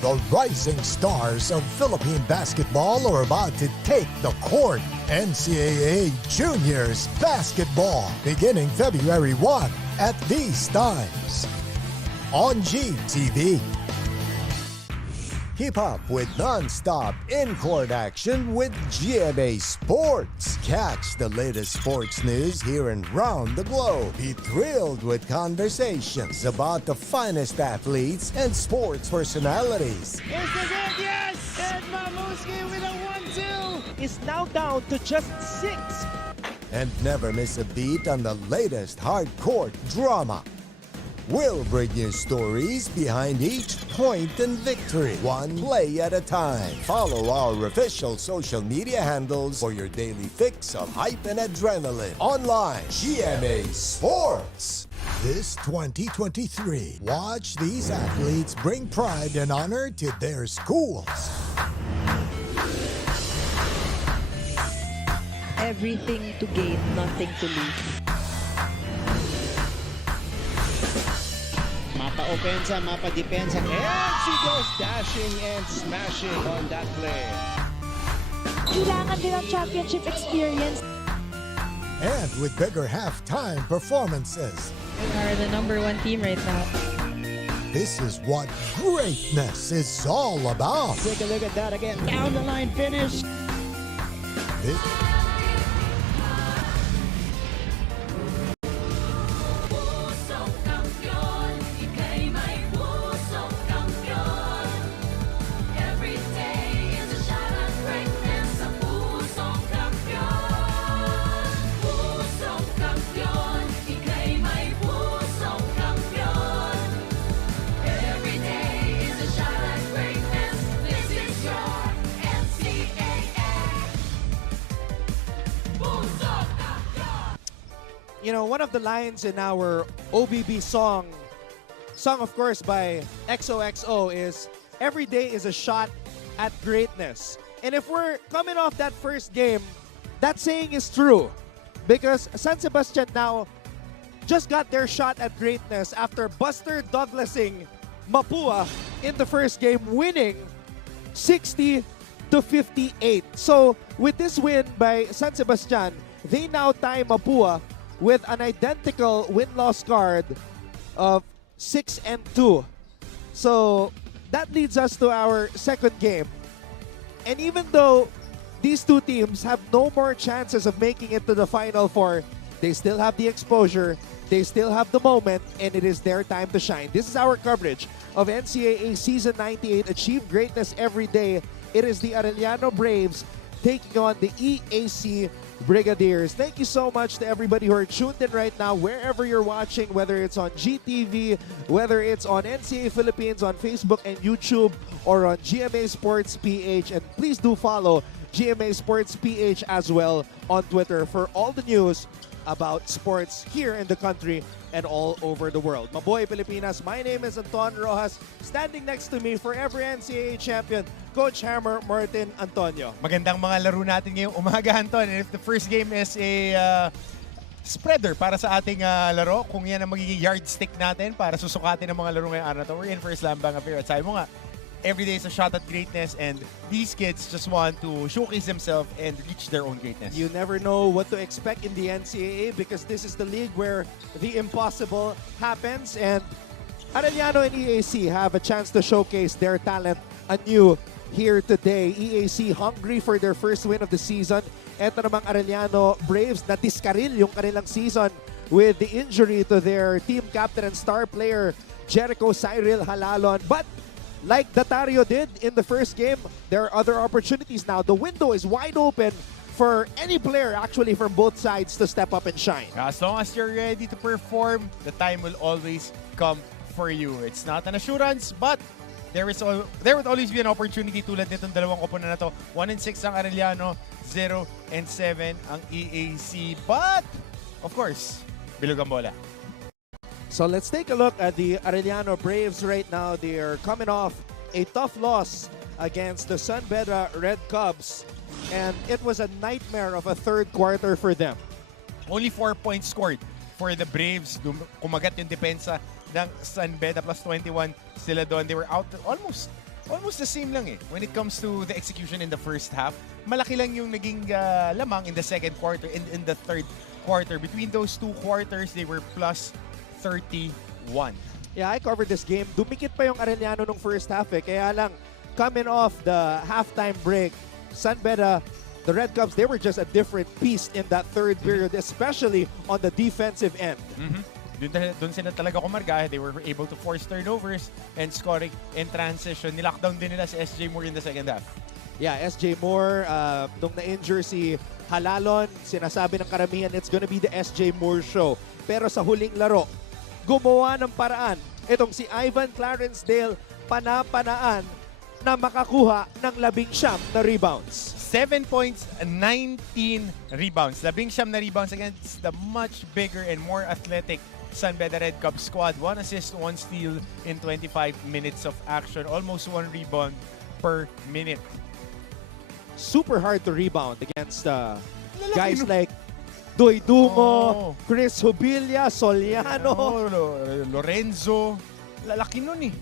The rising stars of Philippine basketball are about to take the court. NCAA Juniors Basketball, beginning February 1 at these times. On GTV. Keep up with non-stop in-court action with GMA Sports. Catch the latest sports news here and round the globe. Be thrilled with conversations about the finest athletes and sports personalities. Here's the game, yes! And Mamuski with a 1-2 is now down to just 6. And never miss a beat on the latest hard-court drama. We'll bring you stories behind each point and victory, one play at a time. Follow our official social media handles for your daily fix of hype and adrenaline. Online, GMA Sports. This 2023, watch these athletes bring pride and honor to their schools. Everything to gain, nothing to lose. Mapa opensa, mapa depensa, and she goes dashing and smashing on that play. Kailangan din ang championship experience. And with bigger halftime performances, We are the #1 team right now. this is what greatness is all about. Take a look at that again. Down the line finish. This You know, one of the lines in our OBB song of course by XOXO, is every day is a shot at greatness. And if we're coming off that first game, that saying is true. Because San Sebastian now just got their shot at greatness after Buster Douglasing Mapua in the first game, winning 60-58. So with this win by San Sebastian, they now tie Mapua with an identical win-loss card of 6-2. So that leads us to our second game. And even though these two teams have no more chances of making it to the Final Four, they still have the exposure, they still have the moment, and it is their time to shine. This is our coverage of NCAA Season 98, Achieve Greatness Every Day. It is the Arellano Braves taking on the EAC Brigadiers. Thank you so much to everybody who are tuned in right now, wherever you're watching, whether it's on GTV, whether it's on NCAA Philippines, on Facebook and YouTube, or on GMA Sports PH. And please do follow GMA Sports PH as well on Twitter for all the news about sports here in the country and all over the world. Mabuhay Pilipinas, my name is Anton Rojas. Standing next to me, forever NCAA champion, Coach Hammer Martin Antonio. Magandang mga laro natin ngayong umaga, Anton. And if the first game is a spreader para sa ating laro, kung yan ang magiging yardstick natin para susukatin ang mga laro ngayong araw na to, we're in for a slam bang affair. At sabi mo nga, every day is a shot at greatness, and these kids just want to showcase themselves and reach their own greatness. You never know what to expect in the NCAA because this is the league where the impossible happens, and Arellano and EAC have a chance to showcase their talent anew here today. EAC hungry for their first win of the season. Eto namang Arellano Braves na diskaril yung kanilang season with the injury to their team captain and star player Jericho Cyril Halalon. But like Datario did in the first game, there are other opportunities now. The window is wide open for any player actually from both sides to step up and shine. As long as you're ready to perform, the time will always come for you. It's not an assurance, but there would always be an opportunity tulad nitong dalawang koponan na to. 1-6 ang Arellano, 0-7 ang EAC. But, of course, bilog ang bola. So let's take a look at the Arellano Braves right now. They are coming off a tough loss against the San Beda Red Cubs, and it was a nightmare of a third quarter for them. Only 4 points scored for the Braves. Kumagat yung depensa ng San Beda, plus 21 sila doon. They were out almost the same lang eh. When it comes to the execution in the first half, malaki lang yung naging lamang in the second quarter and in the third quarter. Between those two quarters, they were plus 31. Yeah, I covered this game. Dumikit pa yung Arellano nung first half eh. Kaya lang, coming off the halftime break, San Beda, the Red Cubs, they were just a different beast in that third period, especially on the defensive end. Doon sila talaga kumarga. They were able to force turnovers and scoring in transition. Nilockdown din nila si SJ Moore in the second half. Yeah, SJ Moore, nung na-injure si Halalon, sinasabi ng karamihan, it's gonna be the SJ Moore show. Pero sa huling laro, gumawa ng paraan. Itong si Ivan Clarencedale, panapanaan na makakuha ng 19 na rebounds. 7 points, 19 rebounds. 19 na rebounds against the much bigger and more athletic San Beda Red Cubs squad. 1 assist, 1 steal in 25 minutes of action. Almost 1 rebound per minute. Super hard to rebound against Guys like Doy Dumo, Chris Hubilla, Soliano. Lorenzo. Lalaki nun eh.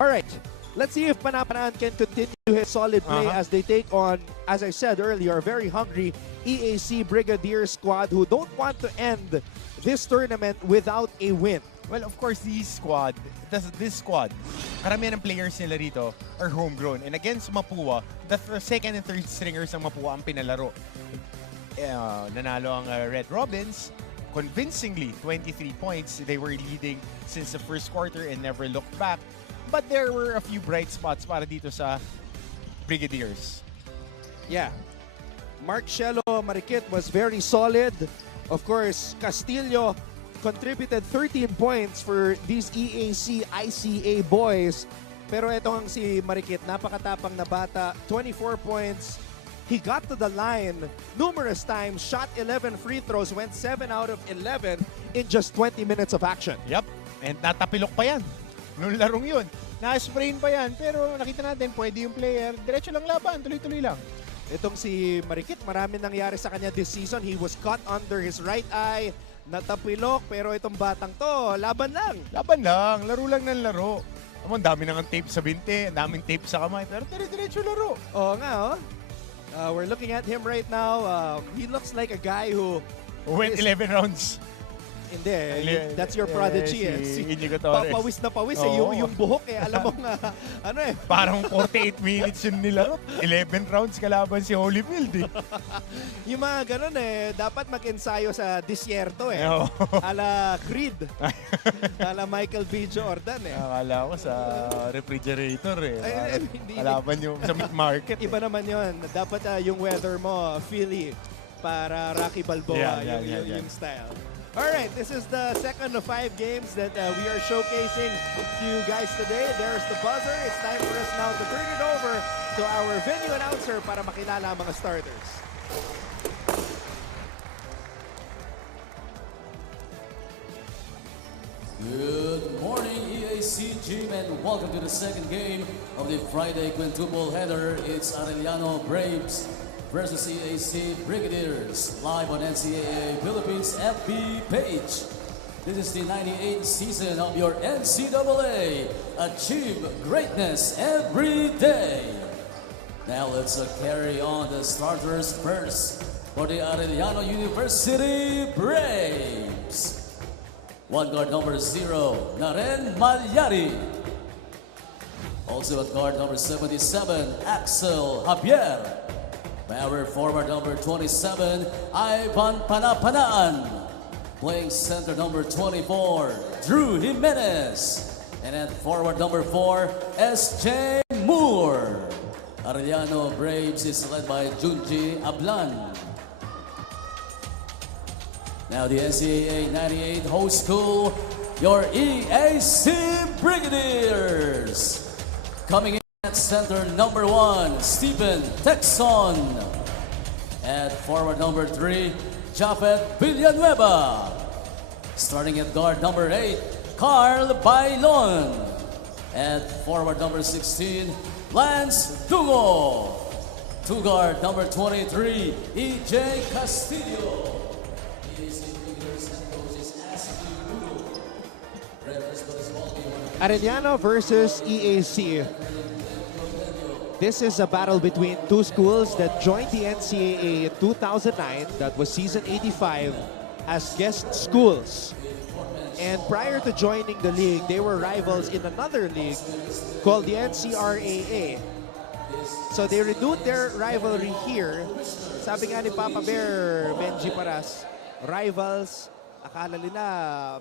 Alright, let's see if Panapanaan can continue his solid play as they take on, as I said earlier, a very hungry EAC Brigadier squad who don't want to end this tournament without a win. Well, of course, this squad, karamihan ng players nila rito are homegrown. And against Mapua, the second and third stringers ng Mapua ang pinalaro. Nanalo ang Red Robins, convincingly 23 points. They were leading since the first quarter and never looked back. But there were a few bright spots para dito sa Brigadiers. Yeah. Mark Shelo Marikit was very solid. Of course, Castillo contributed 13 points for these EAC ICA boys. Pero itong si Marikit, napakatapang na bata, 24 points. He got to the line numerous times, shot 11 free throws, went 7 out of 11 in just 20 minutes of action. Yep, and natapilok pa yan. Noong larong yun. Na-sprain pa yan, pero nakita natin, pwede yung player. Diretso lang laban, tuloy-tuloy lang. Itong si Marikit, marami nangyari sa kanya this season. He was caught under his right eye, natapilok, pero itong batang to, laban lang. Laban lang, laro lang ng laro. Ang dami nang tape sa binte, ang daming tape sa kamay, pero diretso laro. Oo nga, oh. We're looking at him right now. He looks like a guy who went 11 rounds. Hindi, that's your prodigy. Si Inigo Torres. Pawis na pawis yung buhok alam mo nga, Parang 48 minutes yun nila. 11 rounds kalaban si Holyfield Yung mga ganun dapat mag-ensayo sa disyerto Ala Creed. Ala Michael B. Jordan Akala ko sa refrigerator Kalaban yung sa meat market. Iba naman yun. Dapat yung weather mo, Philly, para Rocky Balboa yung style. Alright, this is the second of 5 games that we are showcasing to you guys today. There's the buzzer. It's time for us now to turn it over to our venue announcer para makilala ang mga starters. Good morning, EAC Gym, and welcome to the second game of the Friday quintuple header. It's Arellano Braves versus EAC Brigadiers, live on NCAA Philippines FB page. This is the 98th season of your NCAA. Achieve greatness every day. Now let's carry on the starters first for the Arellano University Braves. One guard number 0, Naren Malyari. Also at guard number 77, Axel Javier. Power forward number 27, Ivan Panapanaan. Playing center number 24, Drew Jimenez. And at forward number 4, SJ Moore. Arellano Braves is led by Junji Ablan. Now the NCAA 98 host school, your EAC Brigadiers. Coming in at center number 1, Stephen Texon. At forward number 3, Japhet Villanueva. Starting at guard number 8, Carl Bailon. At forward number 16, Lance Dungo. To guard number 23, EJ Castillo. Arellano versus EAC. This is a battle between two schools that joined the NCAA in 2009, that was season 85, as guest schools. And prior to joining the league, they were rivals in another league called the NCRAA. So they renewed their rivalry here. Sabi nga ni Papa Bear, Benji Paras, rivals, akala nila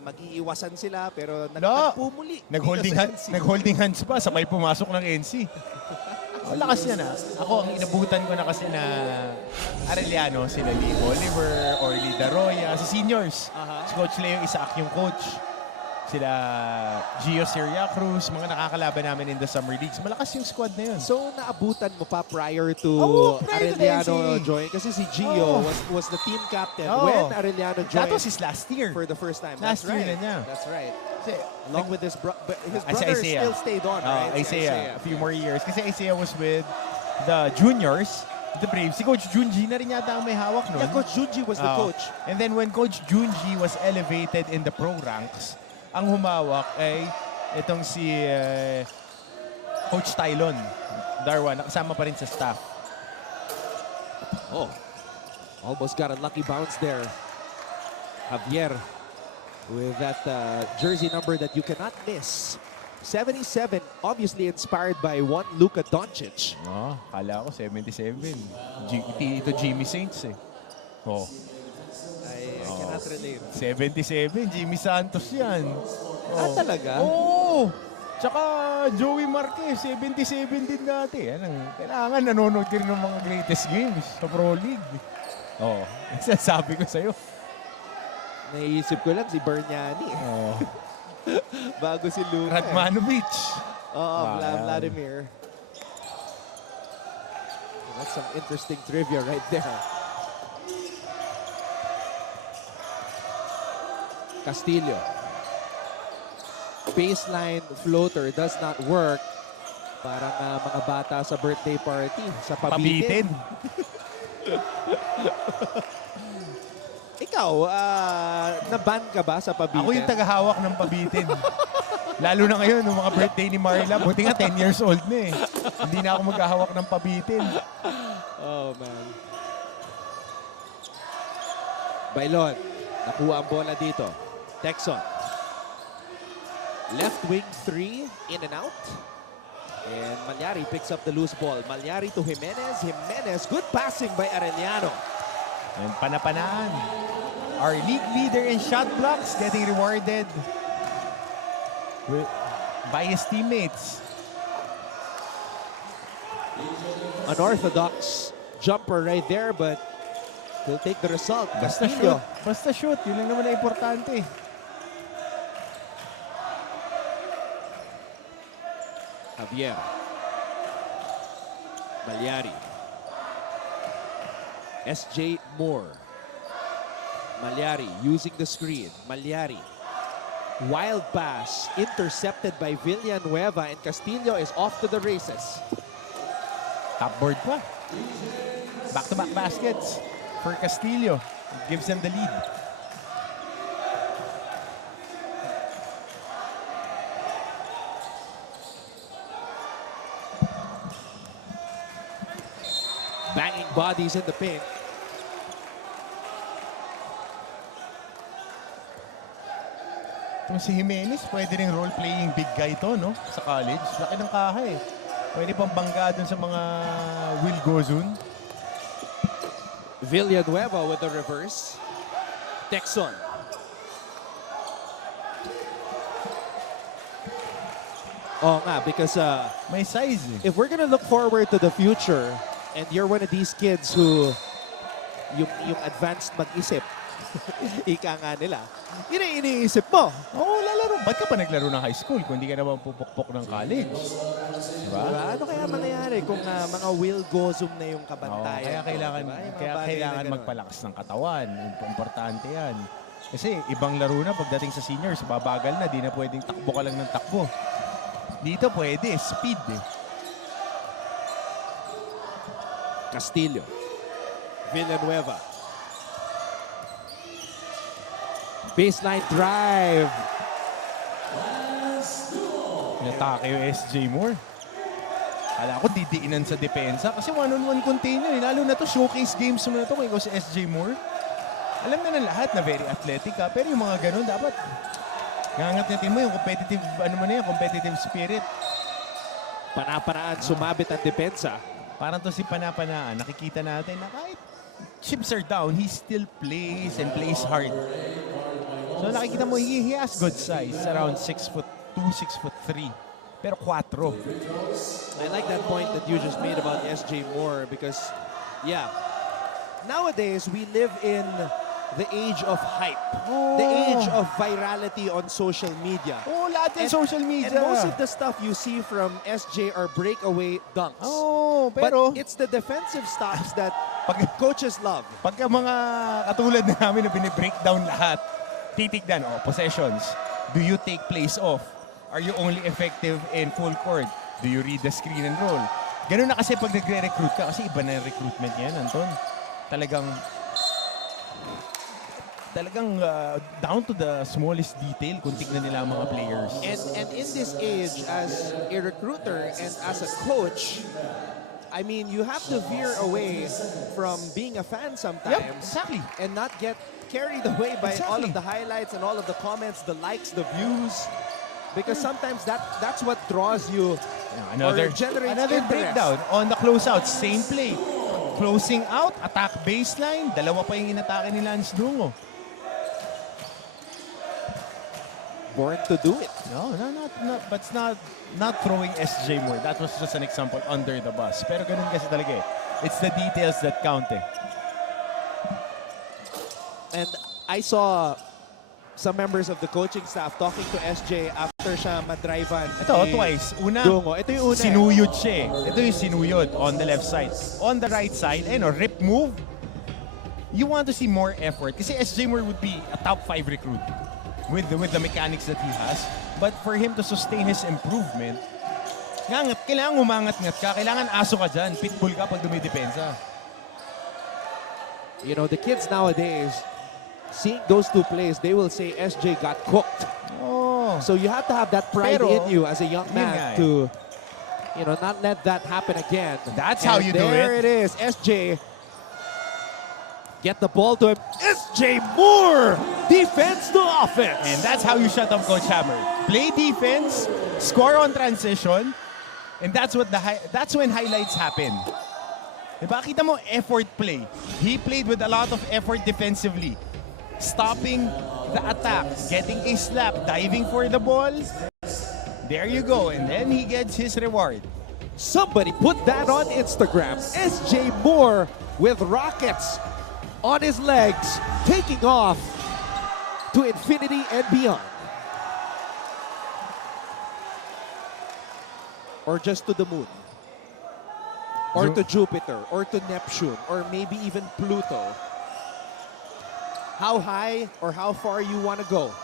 mag-iiwasan sila pero nagpumuli. Nag-holding hands pa, sabay pumasok ng NC. Lakas yan Ako, ang inabutan ko na kasi na Arellano, sila Lee Oliver, Orly Daroya, si seniors. Si Coach Leo Isaac yung coach. Sila Gio Siria Cruz, mga nakakalaban namin in the summer leagues. Malakas yung squad na yun. So, naabutan mo pa prior to Arellano join? Kasi si Gio was the team captain when Arellano joined. That was his last year. For the first time. Last year na niya. That's right. Along with his brother still stayed on, right? Isaiah, a few more years. Kasi Isaiah was with the juniors. The Braves. Si Coach Junji na rin yata ang may hawak nun. Yeah, Coach Junji was the coach. And then when Coach Junji was elevated in the pro ranks, ang humawak ay itong si Coach Tylon Darwan. Nakasama pa rin sa staff. Oh, almost got a lucky bounce there. Javier with that jersey number that you cannot miss. 77, obviously inspired by one Luka Doncic. Oh, kala ko 77. Ito Jimmy Saints eh. Oh. I cannot relate. 77, Jimmy Santos yan. Ah, talaga? Oo! Tsaka Joey Marquez, 77 din dati. Kailangan nanonood ka rin ng mga greatest games sa Pro League. Oh, sabi ko sa'yo. Naisip ko lang si Berniani. Oh. Bago si Luka. Radmanovic. Vladimir. That's some interesting trivia right there. Castillo. Baseline floater does not work. Parang mga bata sa birthday party. Sa pabitin. Ikaw, na-ban ka ba sa pabitin? Ako yung tagahawak ng pabitin. Lalo na ngayon, yung mga birthday ni Marla. Buti nga 10 years old na eh. Hindi na ako maghahawak ng pabitin. Oh, man. Bailon. Nakuha ang bola dito. Texon. Left wing 3, in and out. And Malyari picks up the loose ball. Malyari to Jimenez. Jimenez, good passing by Arellano. And panapanaan. Our league leader in shot blocks getting rewarded by his teammates. Unorthodox jumper right there, but he'll take the result. Basta shoot. Basta shoot. Yun lang naman na importante. Javier. Malyari. SJ Moore. Malyari using the screen. Malyari. Wild pass intercepted by Villanueva, and Castillo is off to the races. Top board pa. Back-to-back baskets for Castillo. It gives them the lead. Banging bodies in the paint. Itong si Jimenez, pwede rin role-playing big guy to, no? Sa college. Laki ng kaha eh. Pwede pang bangga dun sa mga Will Gozun. Villanueva with the reverse. Texon. Oh nga, because may size eh. If we're gonna look forward to the future, and you're one of these kids who yung advanced mag-isip, ika nga nila, yun ang iniisip mo. Oo, lalaro. Ba't ka pa naglaro ng high school kung hindi ka naman pupukpok ng college? Diba? Ano kaya mangyayari kung mga Will Gozum na yung kabantayan? Kaya kailangan magpalakas ng katawan. Importante yan. Kasi ibang laro na pagdating sa seniors, babagal na, di na pwedeng takbo ka lang ng takbo. Dito pwede, speed eh. Castillo. Villanueva. Baseline drive. Inatake yung SJ Moore. Kala ko didiinan sa depensa kasi one-on-one container. Lalo na to showcase games mo na to kung ikaw si SJ Moore. Alam na ng lahat na very athletic ka. Pero yung mga ganun dapat gangat-ngatin mo yung competitive, competitive spirit. Panapanaan, sumabit ang depensa. Parang to si Panapanaan. Nakikita natin na kahit chips are down, he still plays and plays hard. So nakikita mo, he has good size. Around 6'2", 6'3". Pero 4. I like that point that you just made about SJ Moore because, yeah, nowadays we live in the age of hype. Oh. The age of virality on social media. Oh, lahat ng social media. And most of the stuff you see from SJ are breakaway dunks. Oh, pero but it's the defensive stops that coaches love. Pagka mga katulad namin na binibreakdown lahat, titignan, possessions. Do you take plays off? Are you only effective in full court? Do you read the screen and roll? Ganun na kasi pag nagre-recruit ka. Kasi iba na yung recruitment ngayon, Anton. Talagang down to the smallest detail kung tignan nila ang mga players. And in this age, as a recruiter and as a coach, I mean, you have to veer away from being a fan sometimes. Yep, exactly. And not get carried away by all of the highlights and all of the comments, the likes, the views. Because sometimes that's what draws you Another or generates interest. Breakdown on the closeout. Same play. Closing out, attack baseline. Dalawa pa yung inatake ni Lance Dungo. Born to do it. No, but it's not throwing SJ more. That was just an example under the bus. Pero ganun kasi talaga eh. It's the details that count eh. And I saw some members of the coaching staff talking to SJ after siya madrivean. Ito, twice. Una, Dungo. Ito yung una. Sinuyod siya eh. Ito yung sinuyod on the left side. On the right side, rip move. You want to see more effort. Kasi SJ Moore would be a top 5 recruit with the mechanics that he has. But for him to sustain his improvement, kailangan umangat-ngat ka. Kailangan aso ka dyan. Pitbull ka pag dumidepensa. You know, the kids nowadays, seeing those two plays, they will say SJ got cooked. Oh. So you have to have that pride in you as a young man to, you know, not let that happen again. That's how you do it. There it is. SJ. Get the ball to him. SJ Moore! Defense to offense. And that's how you shut up Coach Hammer. Play defense, score on transition, and that's when highlights happen. Diba? Kita mo, effort play. He played with a lot of effort defensively. Stopping the attack, getting a slap, diving for the ball. There you go. And then he gets his reward. Somebody put that on Instagram. SJ Moore with rockets on his legs, taking off to infinity and beyond. Or just to the moon. Or to Jupiter, or to Neptune, or maybe even Pluto. How high or how far you want to go.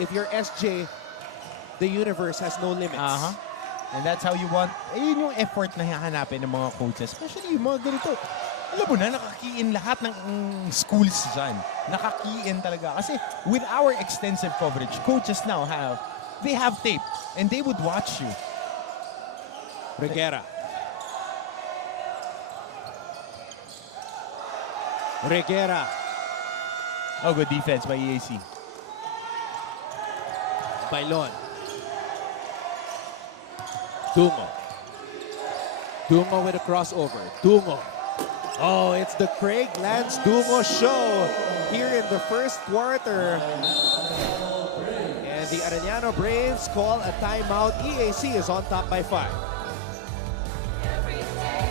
If you're SJ, the universe has no limits. And that's how you want, yun yung effort na hahanapin ng mga coaches. Especially yung mga ganito. Alam mo na, nakaki-in lahat ng schools dyan. Nakaki-in talaga. Kasi with our extensive coverage, coaches now they have tape. And they would watch you. Reguera. Oh, good defense by EAC. Bailon. Dungo. Dungo with a crossover. Dungo. Oh, it's the Craig Lance Dungo show here in the first quarter. And the Arellano Braves call a timeout. EAC is on top by 5.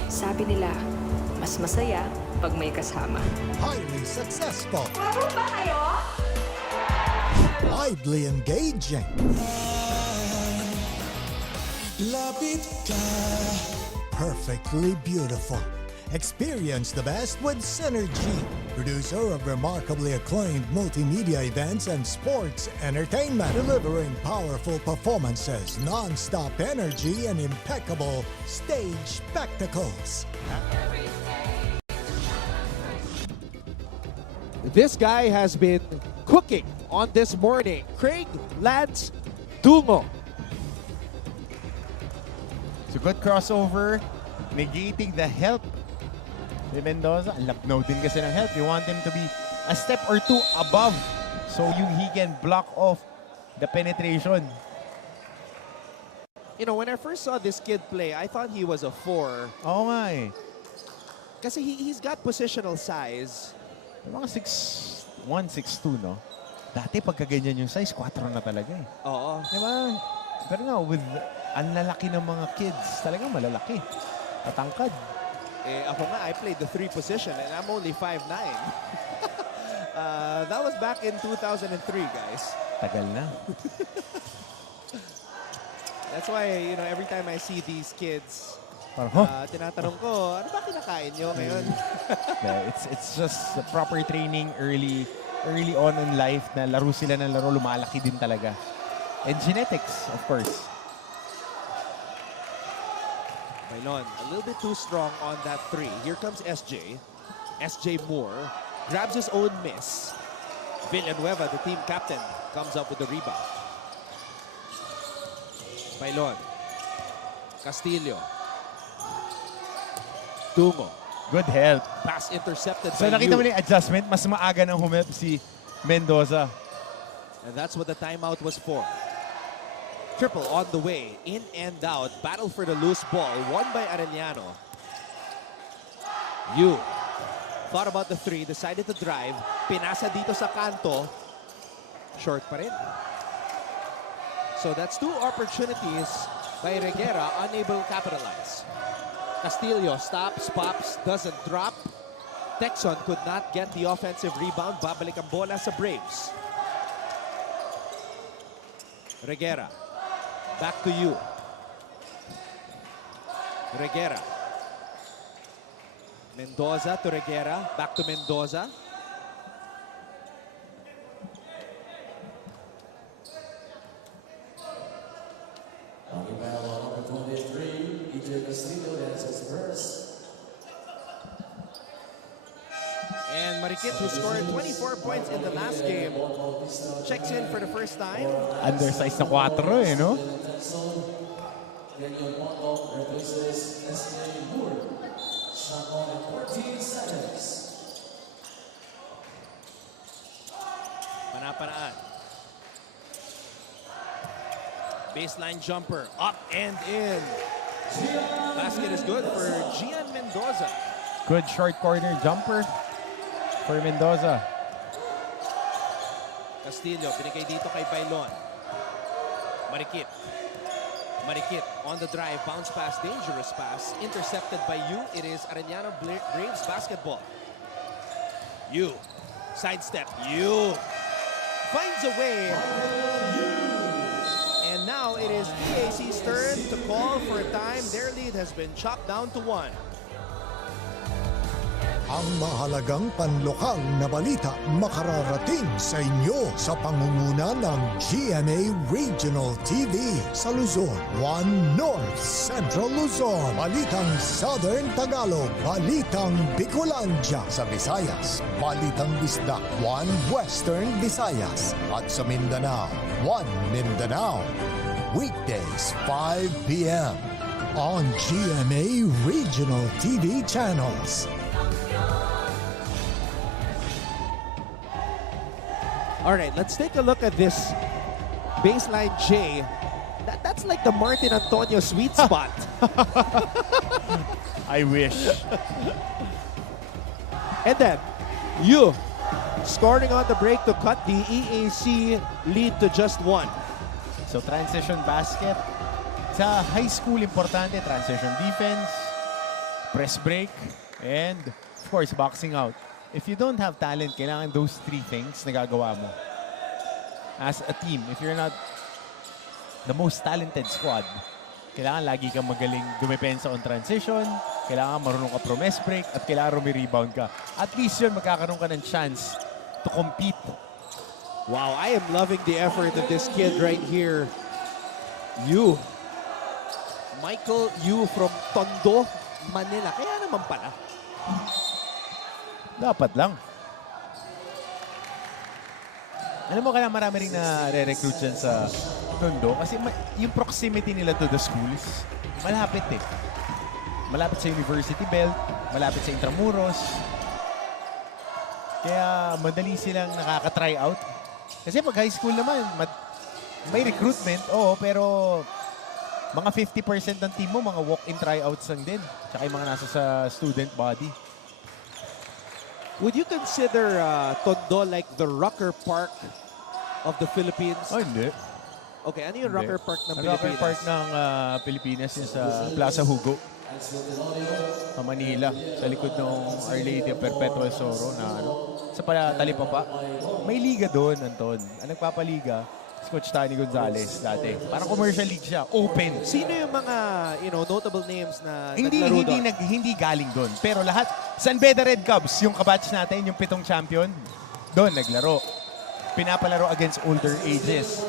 Sabi nila, mas masaya pag may kasama. Highly successful. Laro ba kayo? Lively engaging. Perfectly beautiful. Experience the best with Synergy, producer of remarkably acclaimed multimedia events and sports entertainment, delivering powerful performances, non-stop energy, and impeccable stage spectacles. This guy has been cooking on this morning. Craig Lance Dungo. It's a good crossover, negating the help. Mendoza, lapno din kasi ng help. You want him to be a step or two above so he can block off the penetration. You know, when I first saw this kid play, I thought he was a 4. Oo nga eh. Kasi he's got positional size. Mga 6'1", 6'2", no? Dati pagka ganyan yung size, 4 na talaga eh. Oo. Diba? Pero nga, with ang lalaki ng mga kids, talagang malalaki. Patangkad. Ako nga, I played the 3 position and I'm only 5'9". That was back in 2003, guys. Tagal na. That's why, you know, every time I see these kids, tinatanong ko, ano ba kinakain nyo ngayon? It's just the proper training early on in life na laro sila ng laro, lumalaki din talaga. And genetics, of course. Bailon, a little bit too strong on that 3. Here comes SJ. SJ Moore grabs his own miss. Villanueva, the team captain, comes up with the rebound. Bailon. Castillo. Tungo. Good help. Pass intercepted So by nakita Yu. mo na yung adjustment, mas maaga nang humilp si Mendoza. And that's what the timeout was for. Triple on the way, in and out. Battle for the loose ball, won by Arellano. Yu thought about the 3, decided to drive. Pinasa dito sa kanto. Short pa rin. So that's 2 opportunities by Reguera, unable to capitalize. Castillo stops, pops, doesn't drop. Texon could not get the offensive rebound. Babalik ang bola sa Braves. Reguera. Back to you. Reguera. Mendoza to Reguera. Back to Mendoza. And Marikit, who scored 24 points in the last game, checks in for the first time. Undersized na 4 eh, no? Panapanaan. Baseline jumper, up and in. Basket is good for Gian Mendoza. Good short corner jumper for Mendoza. Castillo, binigay dito kay Bailon. Marikit. Marikit on the drive, bounce pass, dangerous pass, intercepted by Yu. It is Arellano Braves basketball. Yu, sidestep, Yu finds a way. And now it is EAC's turn to call for a time. Their lead has been chopped down to 1. Ang mahalagang panlokal na balita makararating sa inyo sa pangunguna ng GMA Regional TV sa Luzon, 1 North Central Luzon, Balitang Southern Tagalog, Balitang Bicolandia sa Visayas, Balitang Bisdak, 1 Western Visayas, at sa Mindanao, 1 Mindanao. Weekdays, 5 p.m. on GMA Regional TV channels. All right, let's take a look at this baseline J. That's like the Martin Antonio sweet spot. I wish. And then, Yu scoring on the break to cut the EAC lead to just 1. So transition basket. Sa high school, importante, transition defense, press break, and of course, boxing out. If you don't have talent, kailangan those 3 things na gagawa mo. As a team, if you're not the most talented squad, kailangan lagi kang magaling dumepensa on transition, kailangan marunong ka promess break, at kailangan rumi-rebound ka. At least yun, magkakaroon ka ng chance to compete. Wow, I am loving the effort of this kid right here. Yu. Michael Yu from Tondo, Manila. Kaya naman pala. Dapat lang. Alam mo, kaya marami rin na re-recruit dyan sa Tondo kasi yung proximity nila to the schools, malapit eh. Malapit sa University Belt, malapit sa Intramuros. Kaya madali silang nakaka-try out. Kasi pag high school naman, may recruitment, oo, pero mga 50% ng team mo, mga walk-in tryouts lang din. Tsaka yung mga nasa sa student body. Would you consider Tondo like the Rucker Park of the Philippines? Oh, hindi. Okay, ano yung Rucker Park ng Pilipinas? Pilipinas? Rucker Park ng Pilipinas yung sa Plaza Hugo. Sa Manila. Sa likod ng Our Lady of Perpetual Sorrow na sa Talipapa. May liga doon, Anton. Ang nagpapaliga, si Coach Tani Gonzalez dati. Parang commercial league siya. Open. Sino yung mga notable names na naglaro doon? Hindi galing doon. Pero lahat, San Beda Red Cubs, yung kabatch natin, yung 7 champion, doon naglaro. Pinapalaro against older ages.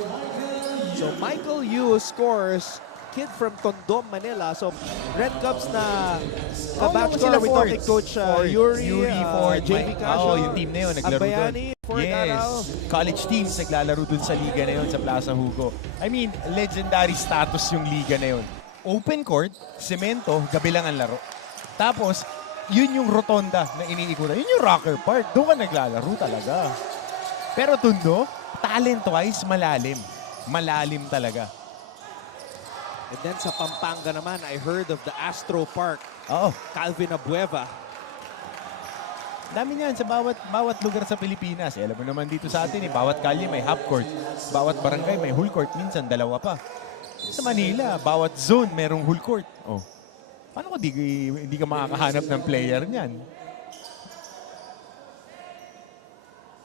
So Michael Yu scores kid from Tondo, Manila. So, Red Cubs na sila kabatch ko. We're talking Coach Yuri, Ford, JV Casio, yung team na yun, naglaro doon. Abayani, Ford Araw. College teams naglalaro dun sa liga na yun, sa Plaza Hugo. I mean, legendary status yung liga na yun. Open court, semento, gabi lang ang laro. Tapos, yun yung rotonda na iniikutan. Yun yung Rocker Park. Doon ka naglalaro talaga. Pero Tondo, talent-wise, malalim. Malalim talaga. And then sa Pampanga naman, I heard of the Astro Park. Oo. Calvin Abueva. Dami niyan sa bawat lugar sa Pilipinas. Alam mo naman dito sa atin, bawat kalye may half court. Bawat barangay may full court. Minsan, dalawa pa. Sa Manila, bawat zone merong full court. Oh. Paano ko hindi ka makakahanap ng player niyan?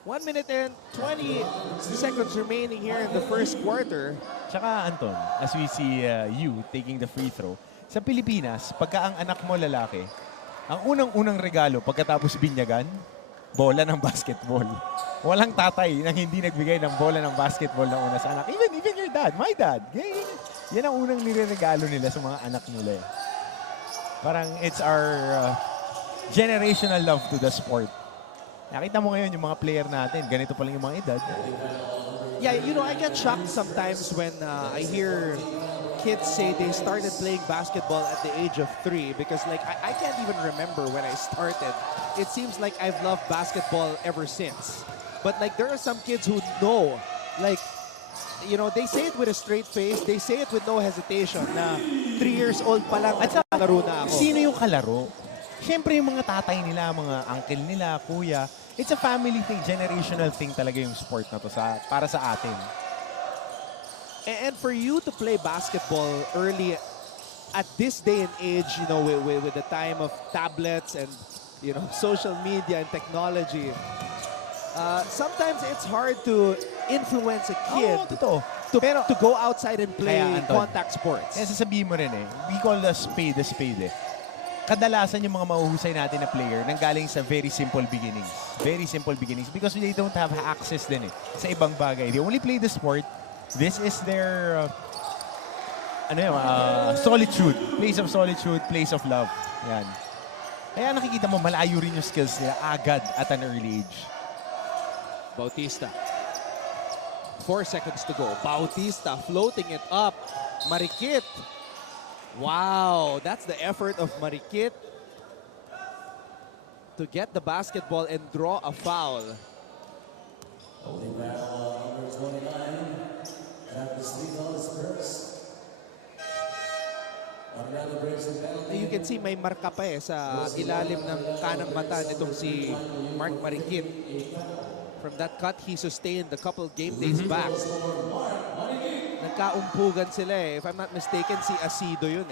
1 minute and 20 seconds remaining here in the first quarter. Tsaka, Anton, as we see you taking the free throw, sa Pilipinas, pagka ang anak mo lalaki, ang unang-unang regalo pagkatapos binyagan, bola ng basketball. Walang tatay nang hindi nagbigay ng bola ng basketball na una sa anak. Even your dad, my dad. Yan ang unang nireregalo nila sa mga anak nila. Parang it's our generational love to the sport. Nakita mo ngayon yung mga player natin, ganito pa lang yung mga edad. Yeah, you know, I get shocked sometimes when I hear kids say they started playing basketball at the age of 3 because like I can't even remember when I started. It seems like I've loved basketball ever since. But like there are some kids who know, like, you know, they say it with a straight face, they say it with no hesitation na 3 years old pa lang at laro na ako. Sino yung kalaro? Siyempre yung mga tatay nila, mga uncle nila, kuya. It's a family thing, generational thing talaga yung sport na to para sa atin. And for you to play basketball early at this day and age, you know, with the time of tablets and, you know, social media and technology, sometimes it's hard to influence a kid to go outside and play contact sports. Kaya sasabihin mo rin we call the spade kadalasan yung mga mahuhusay natin na player nanggaling sa very simple beginnings. Very simple beginnings because they don't have access din sa ibang bagay. They only play the sport. This is their solitude. Place of solitude, place of love. Yan. Kaya nakikita mo, malayo rin yung skills nila agad at an early age. Bautista. 4 seconds to go. Bautista floating it up. Marikit. Wow, that's the effort of Marikit to get the basketball and draw a foul. You can see may marka pa sa ilalim ng kanang mata nitong si Mark Marikit. From that cut he sustained a couple game days back. Nagkaumpugan sila If I'm not mistaken, si Asido yun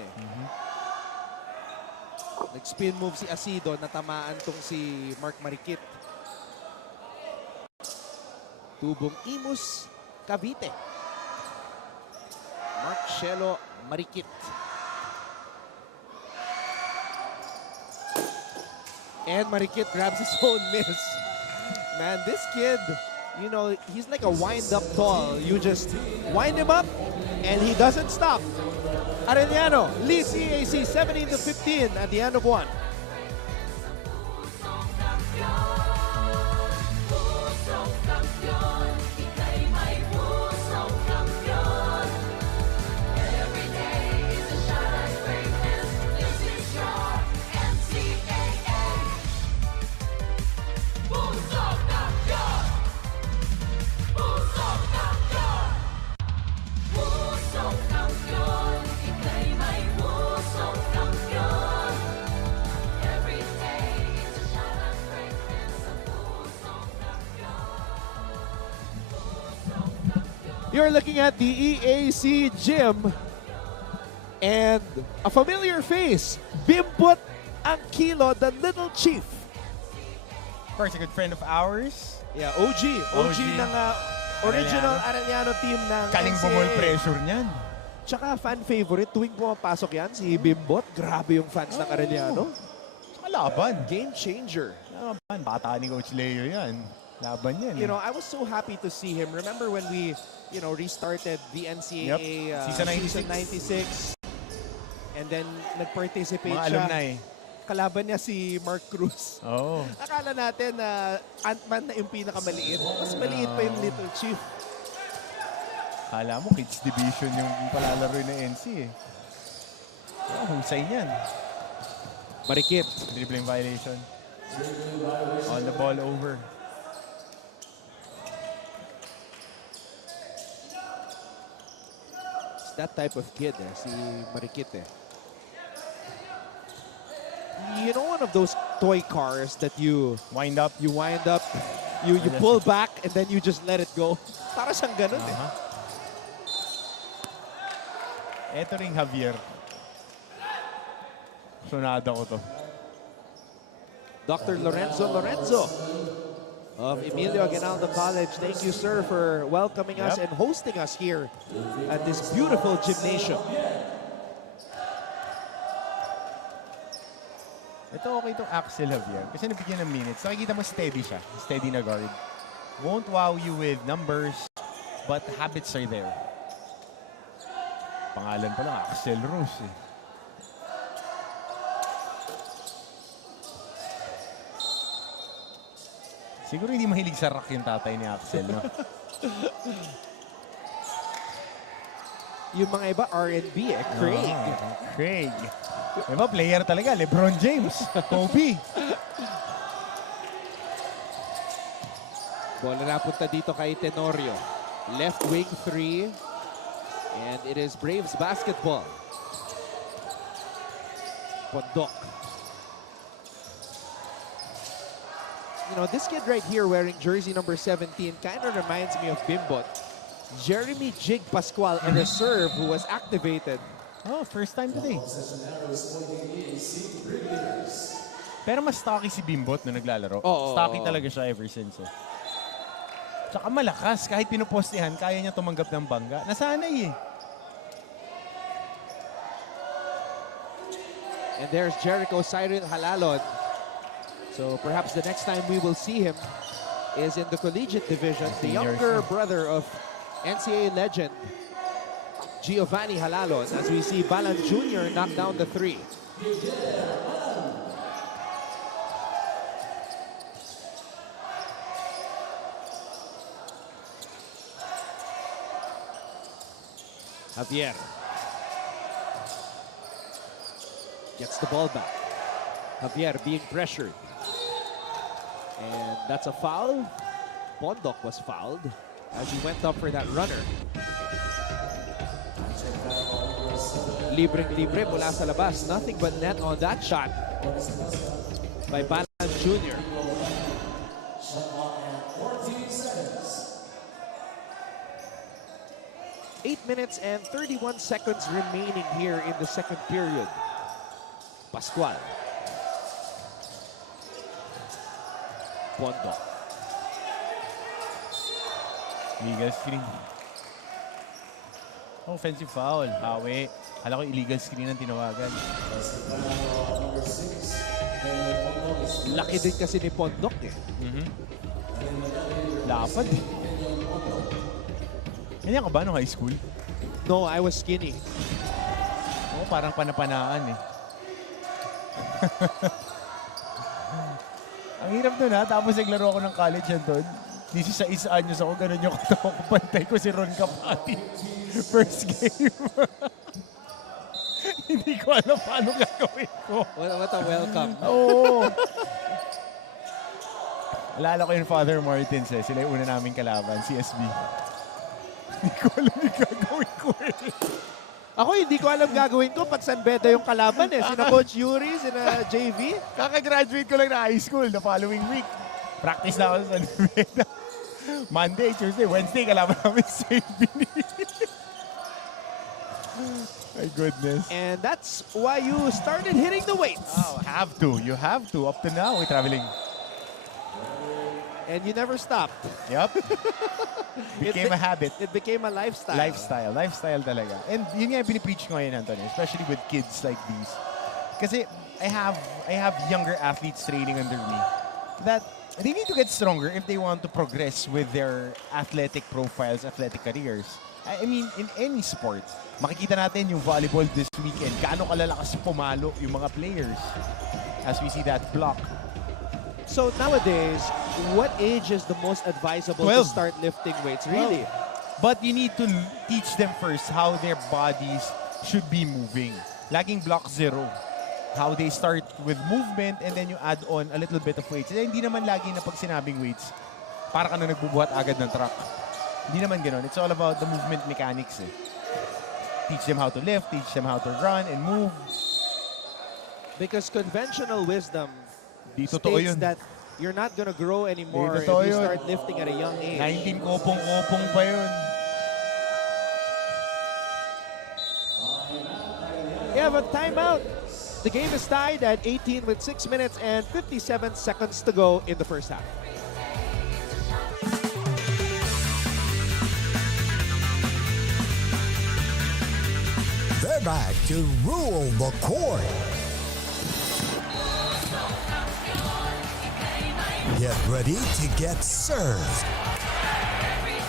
Nag-spin move si Asido, natamaan tong si Mark Marikit. Tubong Imus, Cavite. Mark Shelo Marikit. And Marikit grabs his own miss. Man, this kid, you know, he's like a wind-up tall. You just wind him up, and he doesn't stop. Arellano leads EAC 17-15 at the end of 1. You're looking at the EAC gym and a familiar face, Bimbot Angkilo, the little chief. Of course, a good friend of ours. Yeah, OG ng original Arellano team ng Kaling NCAA. bumol pressure niyan. Tsaka fan favorite, tuwing pumapasok yan, si Bimbot. Grabe yung fans ng Arellano. Tsaka laban. Game changer. Laban. Bata ni Coach Leo yan. Laban yan. You know, I was so happy to see him. Remember when we, restarted the NCAA Season 96. And then nag-participate Mga siya. alumni. Kalaban niya si Mark Cruz. Oh. Akala natin na Ant-Man na yung pinakamaliit. Mas maliit pa yung Little Chief. Kala mo, kids division yung palalaro ng NC eh. Husay niyan. Marikit. Dribbling violation. On the ball over. It's that type of kid, si Marikit eh. You know, one of those toy cars that you wind up, you pull back and then you just let it go. Para siyang ganun eh. Eto ring Javier. Sonada ko to. Dr. Lorenzo of Emilio Aguinaldo College. Thank you, sir, for welcoming us and hosting us here at this beautiful gymnasium. Ito okay itong Axel Javier. Kasi nabigyan ng minutes. Nakikita mo steady siya. Steady na guard. Won't wow you with numbers, but habits are there. Pangalan pa lang, Axel Rose eh. Siguro hindi mahilig sa rock yung tatay ni Axel, no? Yung mga iba, R&B eh. Craig. Craig. Diba, player talaga. LeBron James. Kobe. Bola na punta dito kay Tenorio. Left wing 3. And it is Braves basketball. Pondok. You know, this kid right here wearing jersey number 17 kind of reminds me of Bimbot. Jeremy Jig Pascual, a reserve who was activated. Oh, first time today. Pero mas stocky si Bimbot na naglalaro. Stocky talaga siya ever since. Eh. Tsaka malakas. Kahit pinupostihan, kaya niya tumanggap ng bangga. Nasanay eh. And there's Jericho Cyril Halalon. So perhaps the next time we will see him is in the collegiate division. The younger brother of NCAA legend Giovanni Halalon, as we see Balan Jr. knock down the 3. Javier gets the ball back. Javier being pressured. And that's a foul. Pondok was fouled as he went up for that runner. Libreng-libre mula sa labas. Nothing but net on that shot by Balan Jr. Eight minutes and 31 seconds remaining here in the second period. Pascual. Pondok. Illegal screen. Offensive foul. Hawi. Kala ko illegal screen ang tinawagan. Laki din kasi ni Pondok eh. Lapad eh. Ganyan ka ba nung high school? No, I was skinny. Oo, parang panapanaan eh. Ang hirap nun ha. Tapos naglaro ako ng college yan doon. 16 anyos ako. Ganun yung katawa ko. Pantay ko si Ron Capati. First game. Hindi ko alam paano gagawin ko. What a welcome. Oo. Alala ko yung Father Martins eh. Sila yung una naming kalaban, CSB. Hindi ko alam yung gagawin ko eh. Ako hindi ko alam gagawin ko pag San Beda yung kalaban eh. Sina Coach Yuri, sina JV. Kaka-graduate ko lang na high school the following week. Practice na ako sa San Beda. Monday, Tuesday, Wednesday, kalaban namin sa Saint My goodness. And that's why you started hitting the weights. Oh, have to. You have to. Up to now, we're traveling. And you never stopped. Yep. Became a habit. It became a lifestyle. Lifestyle talaga. And yun nga yung pinipreach ko ngayon, Antonio, especially with kids like these. Kasi I have younger athletes training under me that they need to get stronger if they want to progress with their athletic profiles, athletic careers. I mean, in any sport, makikita natin yung volleyball this weekend, gaano kalalakas pumalo yung mga players as we see that block. So nowadays, what age is the most advisable 12. to start lifting weights? Really? But you need to teach them first how their bodies should be moving. Laging block 0. How they start with movement and then you add on a little bit of weights. Eh, hindi naman lagi na pag sinabing weights, para ka na nagbubuhat agad ng truck. Hindi naman ganoon. It's all about the movement mechanics. Eh. Teach them how to lift, teach them how to run and move. Because conventional wisdom totoo states yun. that you're not gonna grow anymore if totoo you yun. start lifting at a young age. 19 kopong-kopong pa yun. We have a timeout. The game is tied at 18 with 6 minutes and 57 seconds to go in the first half. They're back to rule the court. Get ready to get served.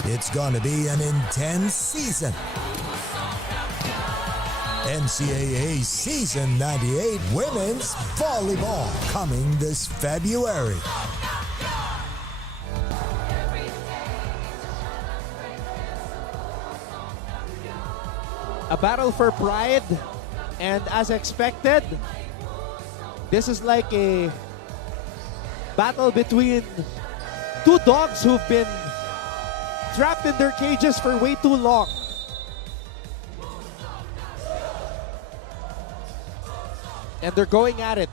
It's going to be an intense season. NCAA Season 98 Women's Volleyball coming this February. A battle for pride, and as expected, this is like a battle between two dogs who've been trapped in their cages for way too long. And they're going at it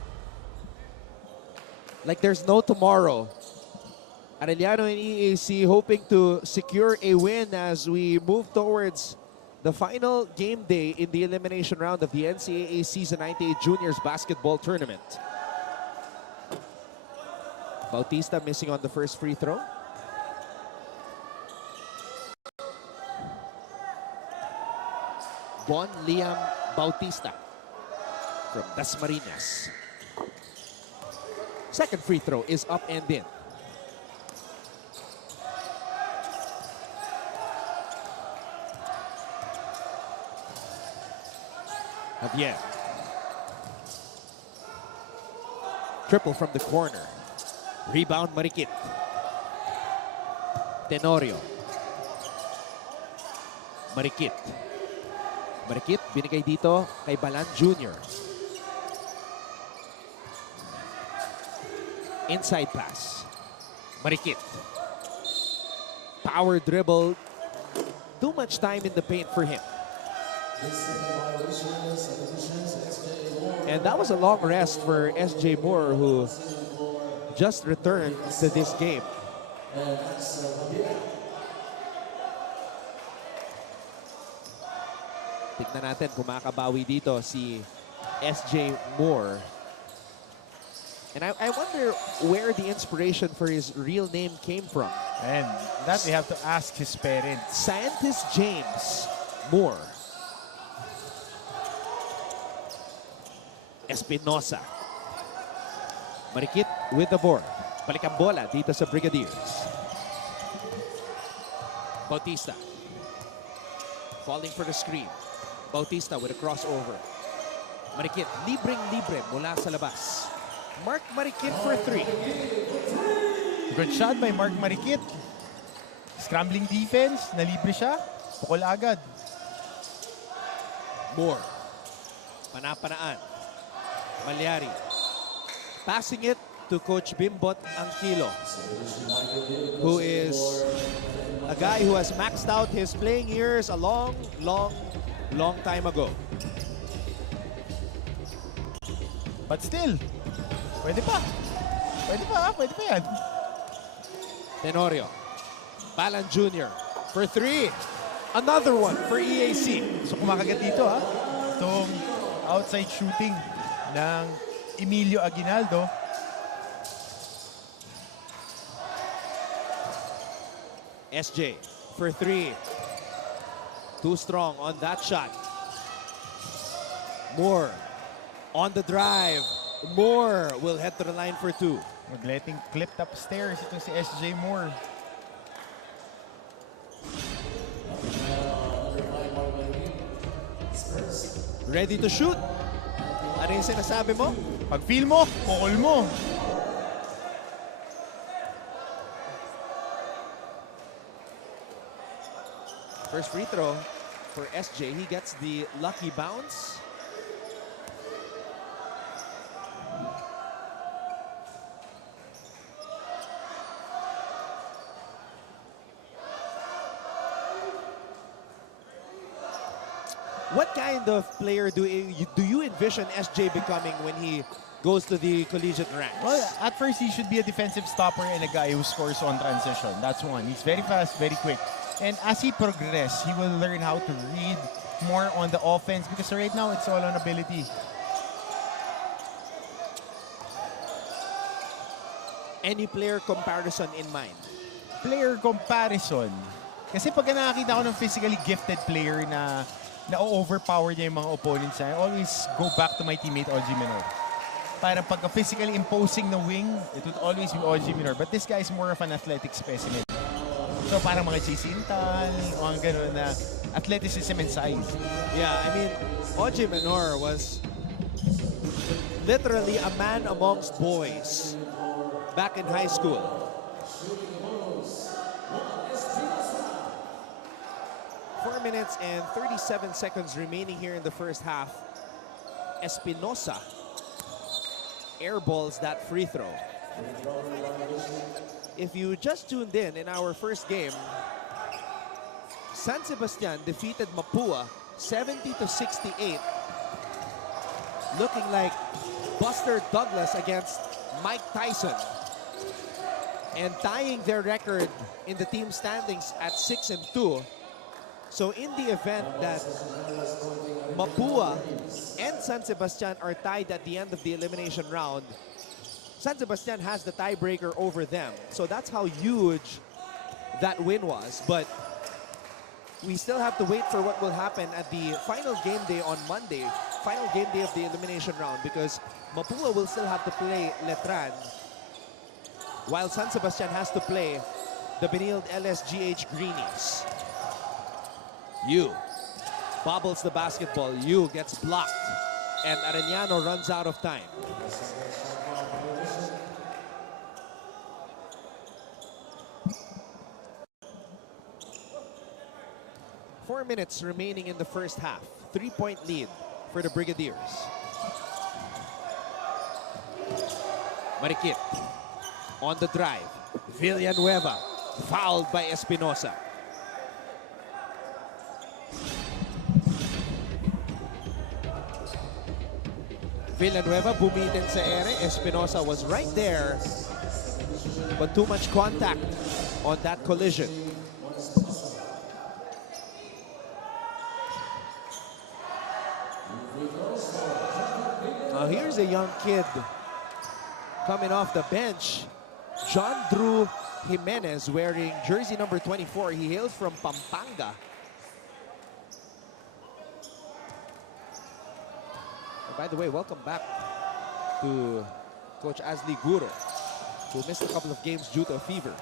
like there's no tomorrow. Arellano and EAC hoping to secure a win as we move towards the final game day in the elimination round of the NCAA Season 98 Juniors Basketball Tournament. Bautista missing on the first free throw. Bon Liam Bautista from Dasmariñas. Second free throw is up and in. Javier. Triple from the corner. Rebound Marikit. Tenorio. Marikit. Marikit binigay dito kay Balan Jr. Inside pass. Marikit. Power dribble. Too much time in the paint for him. And that was a long rest for SJ Moore, who just returned to this game. Tignan natin kung makabawi dito si SJ Moore. And I wonder where the inspiration for his real name came from. And that we have to ask his parents. Scientist James Moore. Espinosa. Marikit with the board. Balik ang bola dito sa Brigadiers. Bautista. Falling for the screen. Bautista with a crossover. Marikit, libreng-libre mula sa labas. Mark Marikit for 3. Good shot by Mark Marikit. Scrambling defense, nalibre siya. Pukol agad. Moore. Panapanaan. Malyari. Passing it to Coach Bimbot Angkilo, who is a guy who has maxed out his playing years a long time ago. But still, pwede pa. Pwede pa yan. Tenorio. Balan Jr. for 3. Another one for EAC. So kumakagat dito ha. Itong outside shooting ng Emilio Aguinaldo. SJ for 3. Too strong on that shot. Moore on the drive. Moore will head to the line for 2. Magletting clipped upstairs itong si SJ Moore. Ready to shoot? Ano yung sinasabi mo? Pag feel mo, call mo. First free throw for SJ. He gets the lucky bounce. What kind of player do you envision SJ becoming when he goes to the collegiate ranks? Well, at first he should be a defensive stopper and a guy who scores on transition. That's one. He's very fast, very quick. And as he progresses, he will learn how to read more on the offense because right now it's all on ability. Any player comparison in mind? Player comparison. Kasi pag nakakita ko ng physically gifted player na na-overpower niya yung mga opponents niya, I always go back to my teammate OG Menor. Parang pagka physically imposing the wing, it would always be OG Menor. But this guy is more of an athletic specimen. So parang mga Chisintal, mga gano'n na athleticism and size. Yeah, I mean, OG Menor was literally a man amongst boys back in high school. Four minutes and 37 seconds remaining here in the first half. Espinosa airballs that free throw. If you just tuned in our first game, San Sebastian defeated Mapua 70-68. Looking like Buster Douglas against Mike Tyson. And tying their record in the team standings at 6-2. So in the event that Mapua and San Sebastian are tied at the end of the elimination round, San Sebastian has the tiebreaker over them. So that's how huge that win was. But we still have to wait for what will happen at the final game day on Monday, final game day of the elimination round, because Mapua will still have to play Letran, while San Sebastian has to play the Benilde LSGH Greenies. Yu bobbles the basketball. Yu gets blocked. And Arellano runs out of time. Four minutes remaining in the first half. 3-point lead for the Brigadiers. Marikit on the drive. Villanueva fouled by Espinosa. Villanueva bumitin sa ere. Espinosa was right there, but too much contact on that collision. Now here's a young kid coming off the bench. John Drew Jimenez wearing jersey number 24. He hails from Pampanga. By the way, welcome back to Coach Asli Guro, who missed a couple of games due to a fever.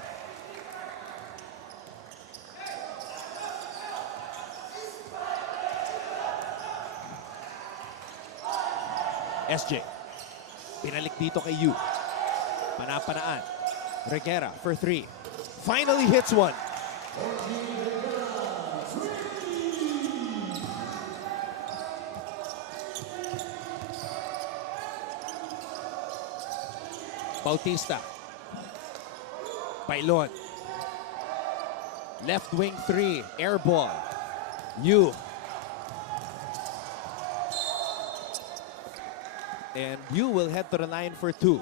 SJ, pinalik dito kay Yu. Panapanaan. Reguera for 3. Finally hits one. Bautista. Pailon. Left wing 3. Air ball. Yu. And Yu will head to the line for 2.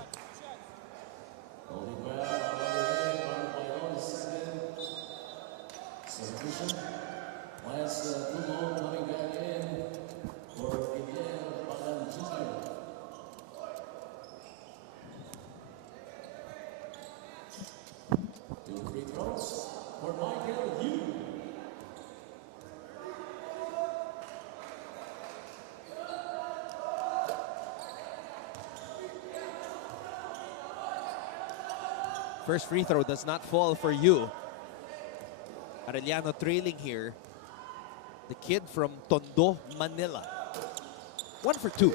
First free throw does not fall for you. Arellano trailing here. The kid from Tondo, Manila. 1 for 2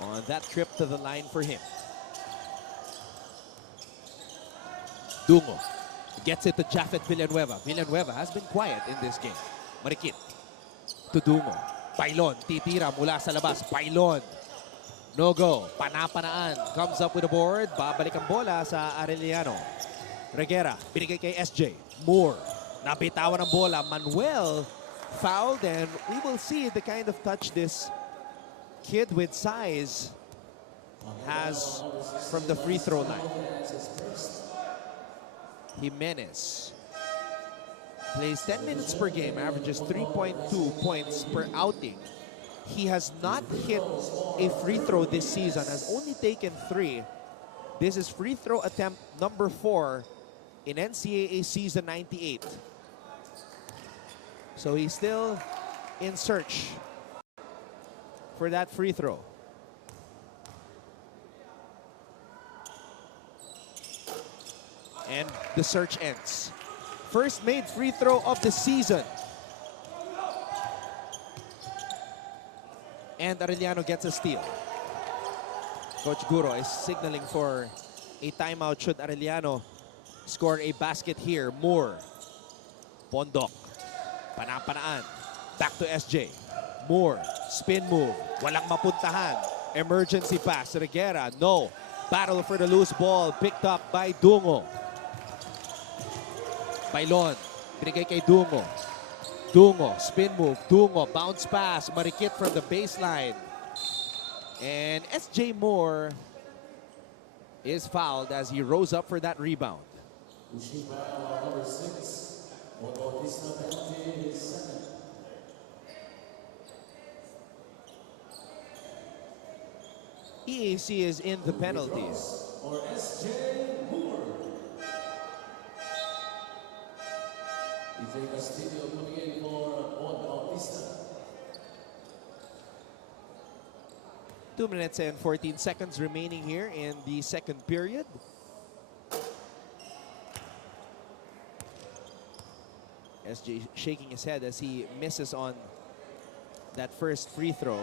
on that trip to the line for him. Dungo gets it to Jafet Villanueva. Villanueva has been quiet in this game. Marikit to Dungo. Pailon, titira mula sa labas. Pailon. No go. Panapanaan. Comes up with a board. Babalik ang bola sa Arellano. Reguera. Binigay kay SJ. Moore. Nabitawan ang bola. Manuel fouled, and we will see the kind of touch this kid with size has from the free throw line. Jimenez plays 10 minutes per game, averages 3.2 points per outing. He has not hit a free throw this season, has only taken 3. This is free throw attempt number 4 in NCAA season 98. So he's still in search for that free throw. And the search ends. First made free throw of the season. And Arellano gets a steal. Coach Guro is signaling for a timeout should Arellano score a basket here. Moore. Pondok. Panapanaan. Back to SJ. Moore. Spin move. Walang mapuntahan. Emergency pass. Reguera. No. Battle for the loose ball. Picked up by Dungo. Pailon. Binigay kay Dungo. Dungo, spin move, Dungo, bounce pass, Marikit from the baseline. And SJ Moore is fouled as he rose up for that rebound. EAC is in the penalties. 2 minutes and 14 seconds remaining here in the second period. SJ shaking his head as he misses on that first free throw.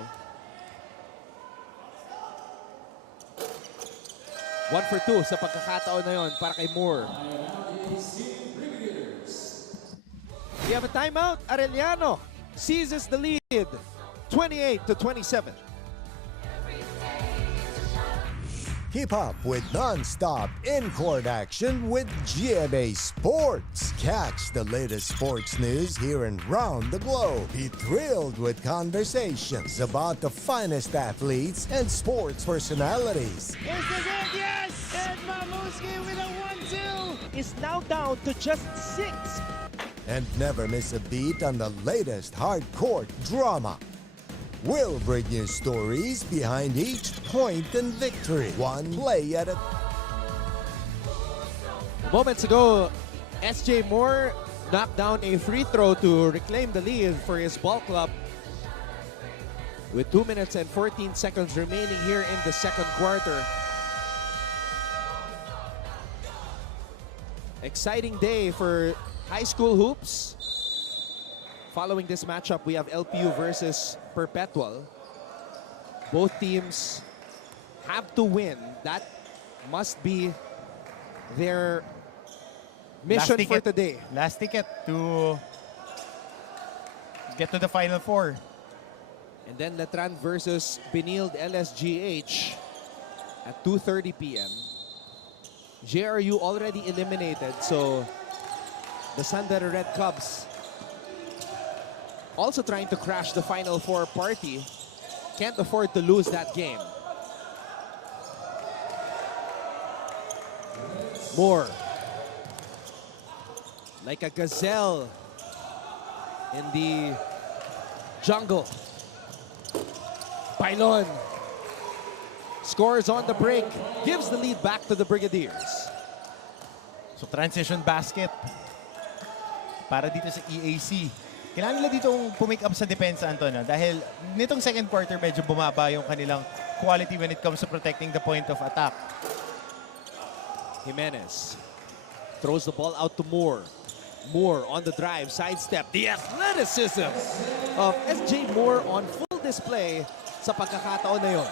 1 for 2 sa pagkakataon na yon para kay Moore. We have a timeout. Arellano seizes the lead, 28-27. Keep up with non-stop in-court action with GMA Sports. Catch the latest sports news here and round the globe. Be thrilled with conversations about the finest athletes and sports personalities. Is this it? Yes! And Mamuski with a 1-2 is now down to just 6. And never miss a beat on the latest hard-court drama. We'll bring you stories behind each point and victory. One play at a... Moments ago, SJ Moore knocked down a free throw to reclaim the lead for his ball club. With 2 minutes and 14 seconds remaining here in the second quarter. Exciting day for high school hoops. Following this matchup, we have LPU versus Perpetual. Both teams have to win. That must be their mission for today. Last ticket to get to the Final Four. And then Letran versus Benild LSGH at 2:30 p.m. JRU already eliminated, so the Sandera Red Cubs also trying to crash the Final Four party. Can't afford to lose that game. Moore, like a gazelle in the jungle. Pailon scores on the break, gives the lead back to the Brigadiers. So transition basket para dito sa EAC. Kailangan nila dito pumick up sa depensa, Anton, dahil nitong second quarter medyo bumaba yung kanilang quality when it comes to protecting the point of attack. Jimenez throws the ball out to Moore. Moore on the drive, sidestep. The athleticism of SJ Moore on full display sa pagkakataon na yun.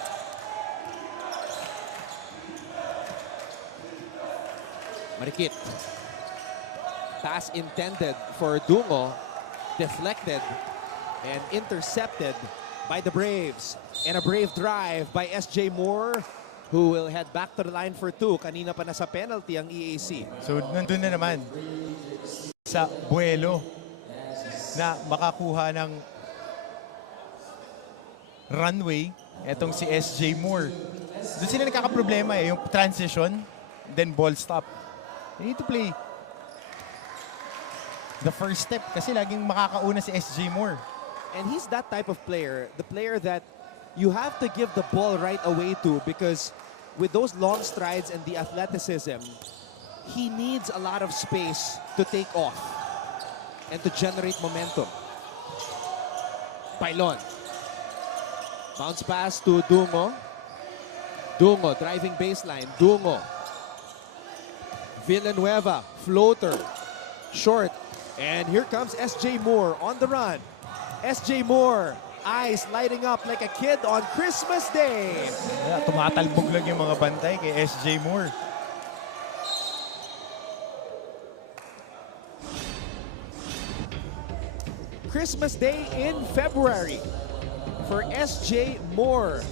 Marikit. Pass intended for Dungo. Deflected and intercepted by the Braves. And a brave drive by SJ Moore, who will head back to the line for two. Kanina pa nasa penalty ang EAC. So nandun na naman sa buwelo na makakuha ng runway etong si SJ Moore. Doon sila nagkakaproblema yung transition, then ball stop. You need to play the first step kasi laging makakauna si SJ Moore. And he's that type of player, the player that you have to give the ball right away to, because with those long strides and the athleticism, he needs a lot of space to take off and to generate momentum. Pailon. Bounce pass to Dungo. Dungo driving baseline. Dungo. Villanueva, floater, short. And here comes SJ Moore on the run. SJ Moore, eyes lighting up like a kid on Christmas Day. Yeah, tumatalbog lang yung mga bantay kay SJ Moore. Christmas Day in February for SJ Moore.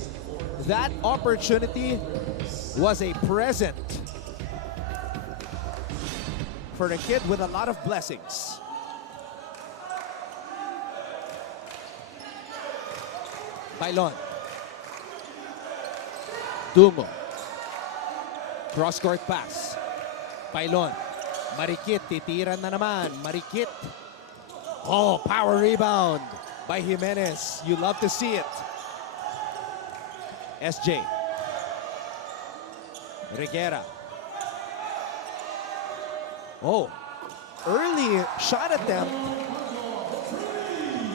That opportunity was a present for a kid with a lot of blessings. Bailon. Dungo. Cross-court pass. Bailon. Marikit, titiran na naman. Marikit. Oh, power rebound by Jimenez. You love to see it. SJ. Reguera. Oh, early shot attempt,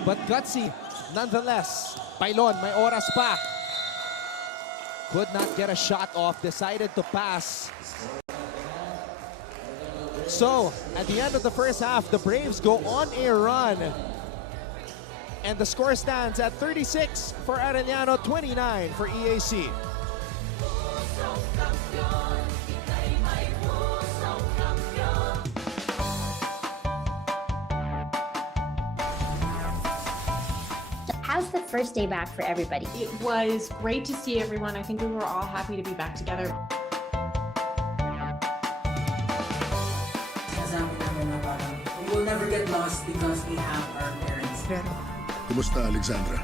but gutsy nonetheless. Bailon, may oras pa. Could not get a shot off, decided to pass. So, at the end of the first half, the Braves go on a run. And the score stands at 36 for Arellano, 29 for EAC. How's the first day back for everybody? It was great to see everyone. I think we were all happy to be back together. We will never get lost because we have our parents. Kumusta, Alexandra?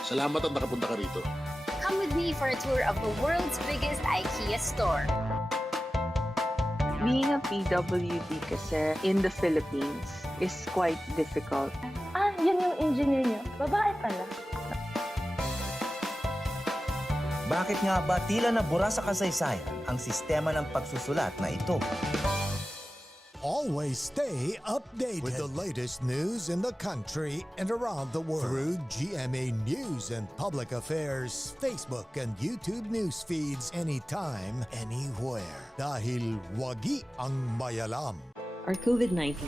Salamat at nakapunta ka rito. Come with me for a tour of the world's biggest IKEA store. Being a PWD kasi in the Philippines is quite difficult. Yun yung engineer niyo. Babae pala. Bakit nga ba tila nabura sa kasaysayan ang sistema ng pagsusulat na ito? Always stay updated with the latest news in the country and around the world through GMA News and Public Affairs, Facebook and YouTube news feeds anytime, anywhere. Dahil wagi ang mayalam. Our COVID-19.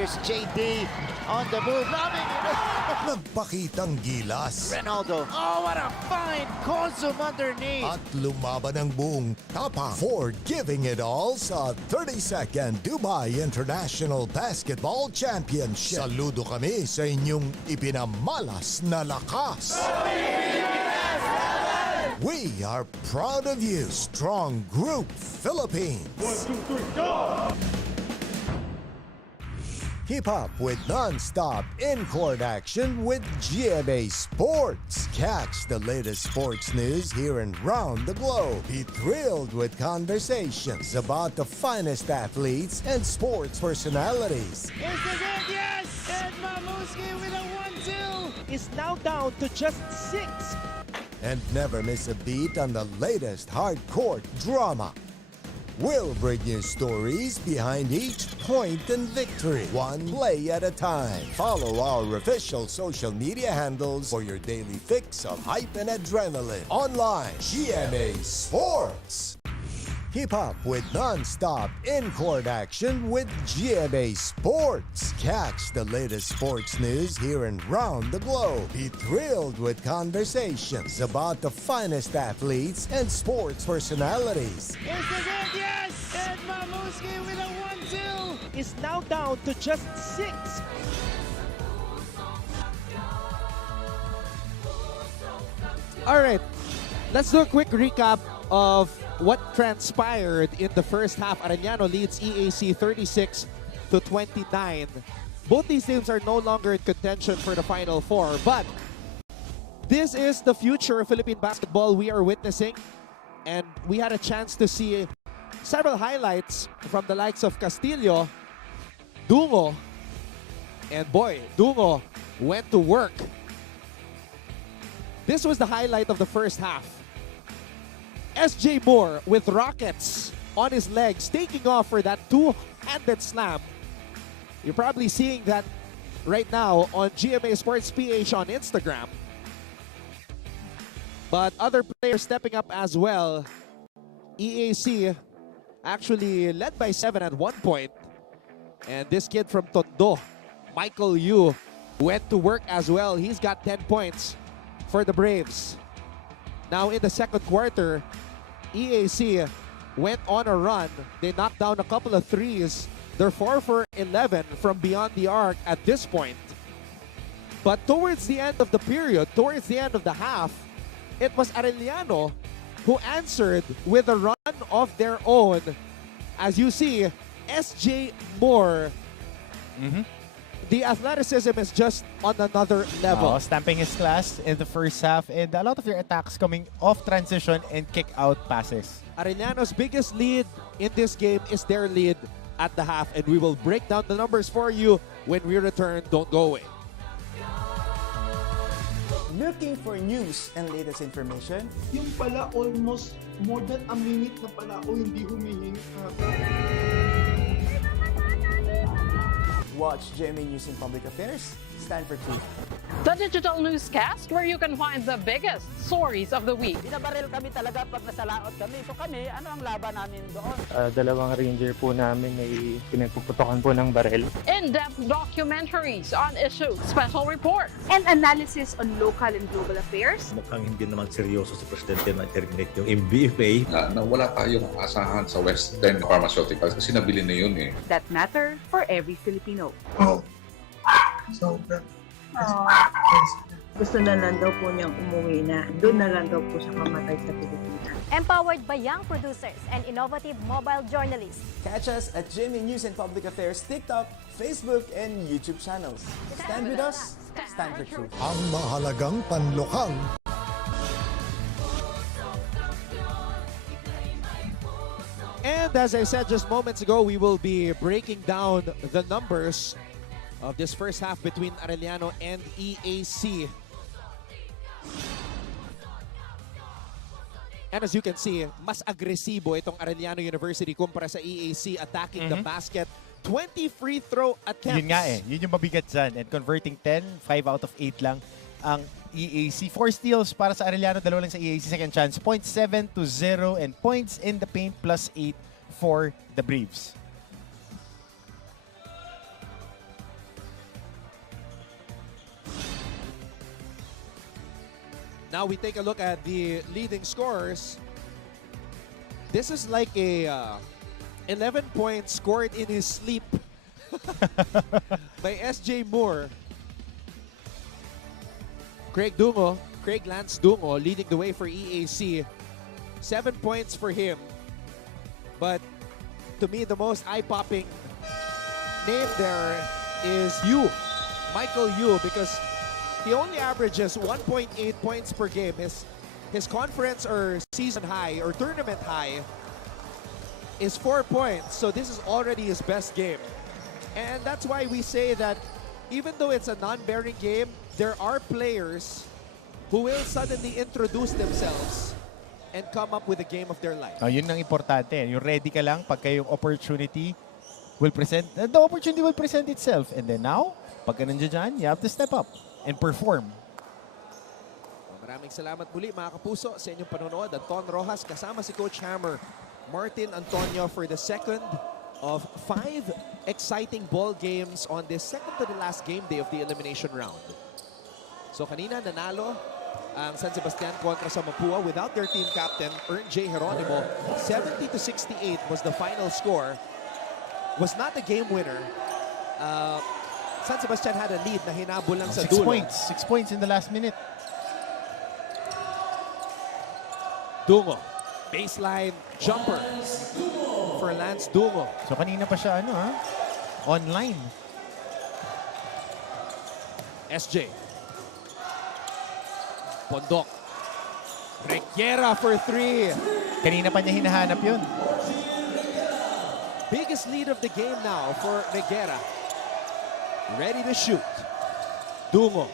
Here's JD on the move, lobbing it. Nagpakitang gilas. Ronaldo. Oh, what a fine consume underneath. At lumaban ang buong tapang for giving it all sa 32nd Dubai International Basketball Championship. Saludo kami sa inyong ipinamalas na lakas. We are proud of you, Strong Group Philippines. 1, 2, 3, go! Keep up with non-stop in-court action with GMA Sports. Catch the latest sports news here and round the globe. Be thrilled with conversations about the finest athletes and sports personalities. Is this it? Yes! And Mamuski with a 1-2 is now down to just 6. And never miss a beat on the latest hardcourt drama. We'll bring you stories behind each point and victory, one play at a time. Follow our official social media handles for your daily fix of hype and adrenaline. Online, GMA Sports. Keep up with non-stop in-court action with GMA Sports. Catch the latest sports news here and round the globe. Be thrilled with conversations about the finest athletes and sports personalities. Is this it? Yes! And Mamuski with a 1-2 is now down to just 6. All right, let's do a quick recap of what transpired in the first half. Arellano leads EAC 36-29. Both these teams are no longer in contention for the Final Four, but this is the future of Philippine basketball we are witnessing, and we had a chance to see several highlights from the likes of Castillo, Dungo, and boy, Dungo went to work. This was the highlight of the first half. SJ Moore with rockets on his legs, taking off for that two-handed slam. You're probably seeing that right now on GMA Sports PH on Instagram. But other players stepping up as well. EAC actually led by 7 at one point. And this kid from Tondo, Michael Yu, went to work as well. He's got 10 points for the Braves. Now in the second quarter, EAC went on a run. They knocked down a couple of threes. They're 4 for 11 from beyond the arc at this point. But towards the end of the period, towards the end of the half, it was Arellano who answered with a run of their own. As you see, SJ Moore, the athleticism is just on another level. Stamping his class in the first half, and a lot of their attacks coming off transition and kick-out passes. Arellano's biggest lead in this game is their lead at the half, and we will break down the numbers for you when we return. Don't go away. Looking for news and latest information? Yung pala almost more than a minute na pala ako hindi humihinga. Watch GMA News and Public Affairs. Stand for truth. The digital newscast where you can find the biggest stories of the week. Binabaril kami talaga pag nasalaot kami. So kami, ano ang laban namin doon? Dalawang ranger po namin ay pinagpuputokan po ng baril. In-depth documentaries on issues, special reports, and analysis on local and global affairs. Mukhang hindi naman seryoso si Presidente na terminate yung MBFA. Na wala tayong asahan sa Western Pharmaceuticals kasi nabili na yun eh. That matter for every Filipino. Oh. So, gusto na lang daw po niyang umuwi na. Doon na lang daw po siya mamatay sa Pilipinas. Empowered by young producers and innovative mobile journalists. Catch us at GMA News and Public Affairs TikTok, Facebook, and YouTube channels. Stand with us, stand for truth. Ang mahalagang panlokang. And as I said just moments ago, we will be breaking down the numbers of this first half between Arellano and EAC. And as you can see, mas agresibo itong Arellano University kumpara sa EAC, attacking the basket. 20 free throw attempts. Yun nga eh. Yun yung mabigat dyan. And converting 10, 5 out of 8 lang ang EAC. 4 steals para sa Arellano, 2 lang sa EAC. Second chance, 0.7 to 0 and points in the paint plus 8 for the Braves. Now we take a look at the leading scorers. This is like a 11 points scored in his sleep by SJ Moore. Craig Lance Dungo leading the way for EAC. 7 points for him. But to me, the most eye-popping name there is Yu, Michael Yu, because he only averages 1.8 points per game. His conference or season high or tournament high is 4 points. So this is already his best game. And that's why we say that even though it's a non-bearing game, there are players who will suddenly introduce themselves and come up with a game of their life. Yun ang importante. Yung ready ka lang pagka yung opportunity will present, the opportunity will present itself. And then now, pagka nandiyan dyan, you have to step up and perform. Maraming salamat muli mga kapuso sa inyong panonood. Anton Rojas kasama si Coach Hammer, Martin Antonio for the second of 5 exciting ball games on this second to the last game day of the elimination round. So kanina nanalo ang San Sebastian kontra sa Mapua without their team captain, Ern J. Geronimo. 70-68 was the final score. Was not a game winner. San Sebastian had a lead na hinabol lang sa dulo. 6 points in the last minute. Dungo, baseline jumper for Lance Dungo. So kanina pa siya online. SJ. Pondok. Reguera for 3. Kanina pa niya hinahanap yun. Biggest lead of the game now for Reguera. Ready to shoot. Dungo.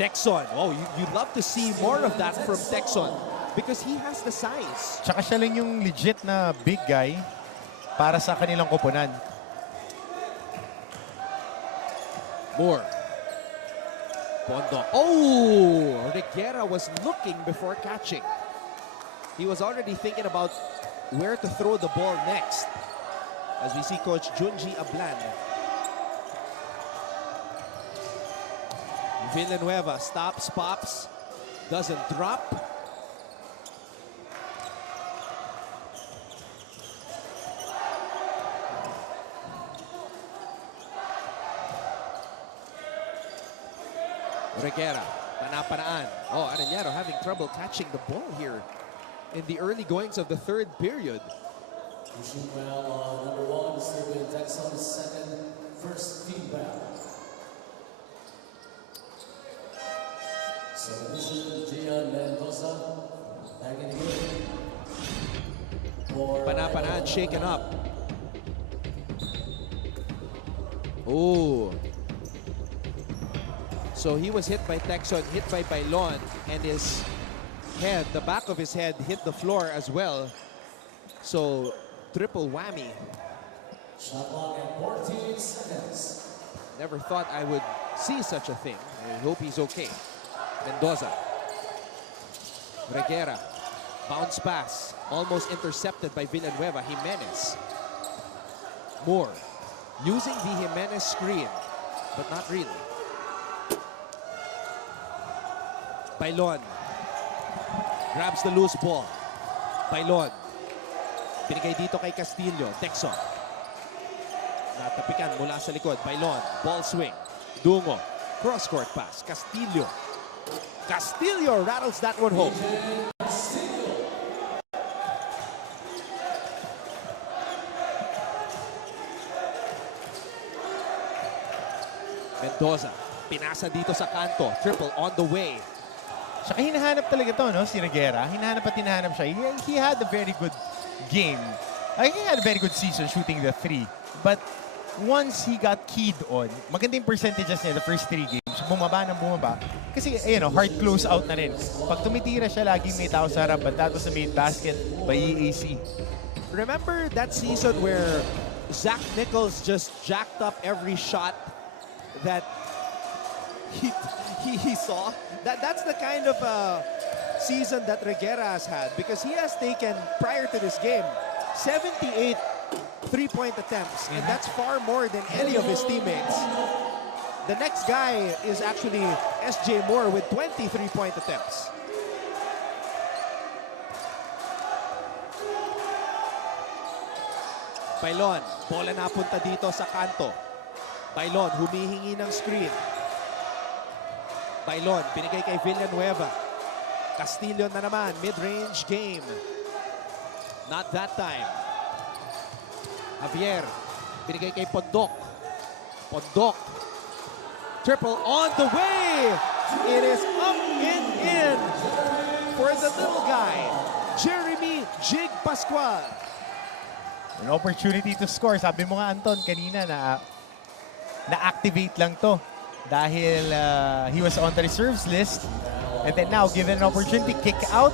Texon. Oh, you'd love to see more of that from Texon because he has the size. Tsaka siya lang yung legit na big guy para sa kanilang koponan. Moore. Pondok. Oh! Reguera was looking before catching. He was already thinking about where to throw the ball next. As we see Coach Junji Ablan. Villanueva stops, pops, doesn't drop. Reguera, panapanaan. Oh, Arellano having trouble catching the ball here in the early goings of the third period. Number 1, serving Texon, second, first feedback. Submission, Gian Mendoza, back in the game. Panapanaan shaken up. Oh. So he was hit by Texon, hit by Bailon, and his head, the back of his head, hit the floor as well. So triple whammy. Shot clock at 14 seconds. Never thought I would see such a thing. I hope he's okay. Mendoza. Reguera. Bounce pass. Almost intercepted by Villanueva. Jimenez. Moore. Using the Jimenez screen. But not really. Bailon. Grabs the loose ball. Bailon. Binigay dito kay Castillo. Texon. Natapikan mula sa likod. Bailon. Ball swing. Dungo. Cross-court pass. Castillo. Castillo rattles that one home. Mendoza. Pinasa dito sa kanto. Triple on the way. Saka hinahanap talaga to, no? Si Reguera. Hinahanap at hinahanap siya. He had a very good game. He had a very good season shooting the 3. But once he got keyed on, maganda yung percentages niya the first 3 games. Bumaba ng bumaba. Kasi, hard close out na rin. Pag tumitira siya, laging may tao sa harap. But that was the main basket by EAC. Remember that season where Zach Nichols just jacked up every shot that he saw? That's the kind of season that Reguera has had because he has taken, prior to this game, 78 3-point attempts, and that's far more than any of his teammates. The next guy is actually SJ Moore with 20 3-point attempts. Bailon, bola napunta dito sa kanto. Bailon, humihingi ng screen. Bailon, binigay kay Villanueva. Castillo na naman, mid-range game. Not that time. Javier, binigay kay Pondok. Pondok. Triple on the way. It is up and in for the little guy, Jeremy Jig Pascual. An opportunity to score. Sabi mo nga, Anton, kanina na-activate lang to dahil he was on the reserves list. And then now, given an opportunity, kick out.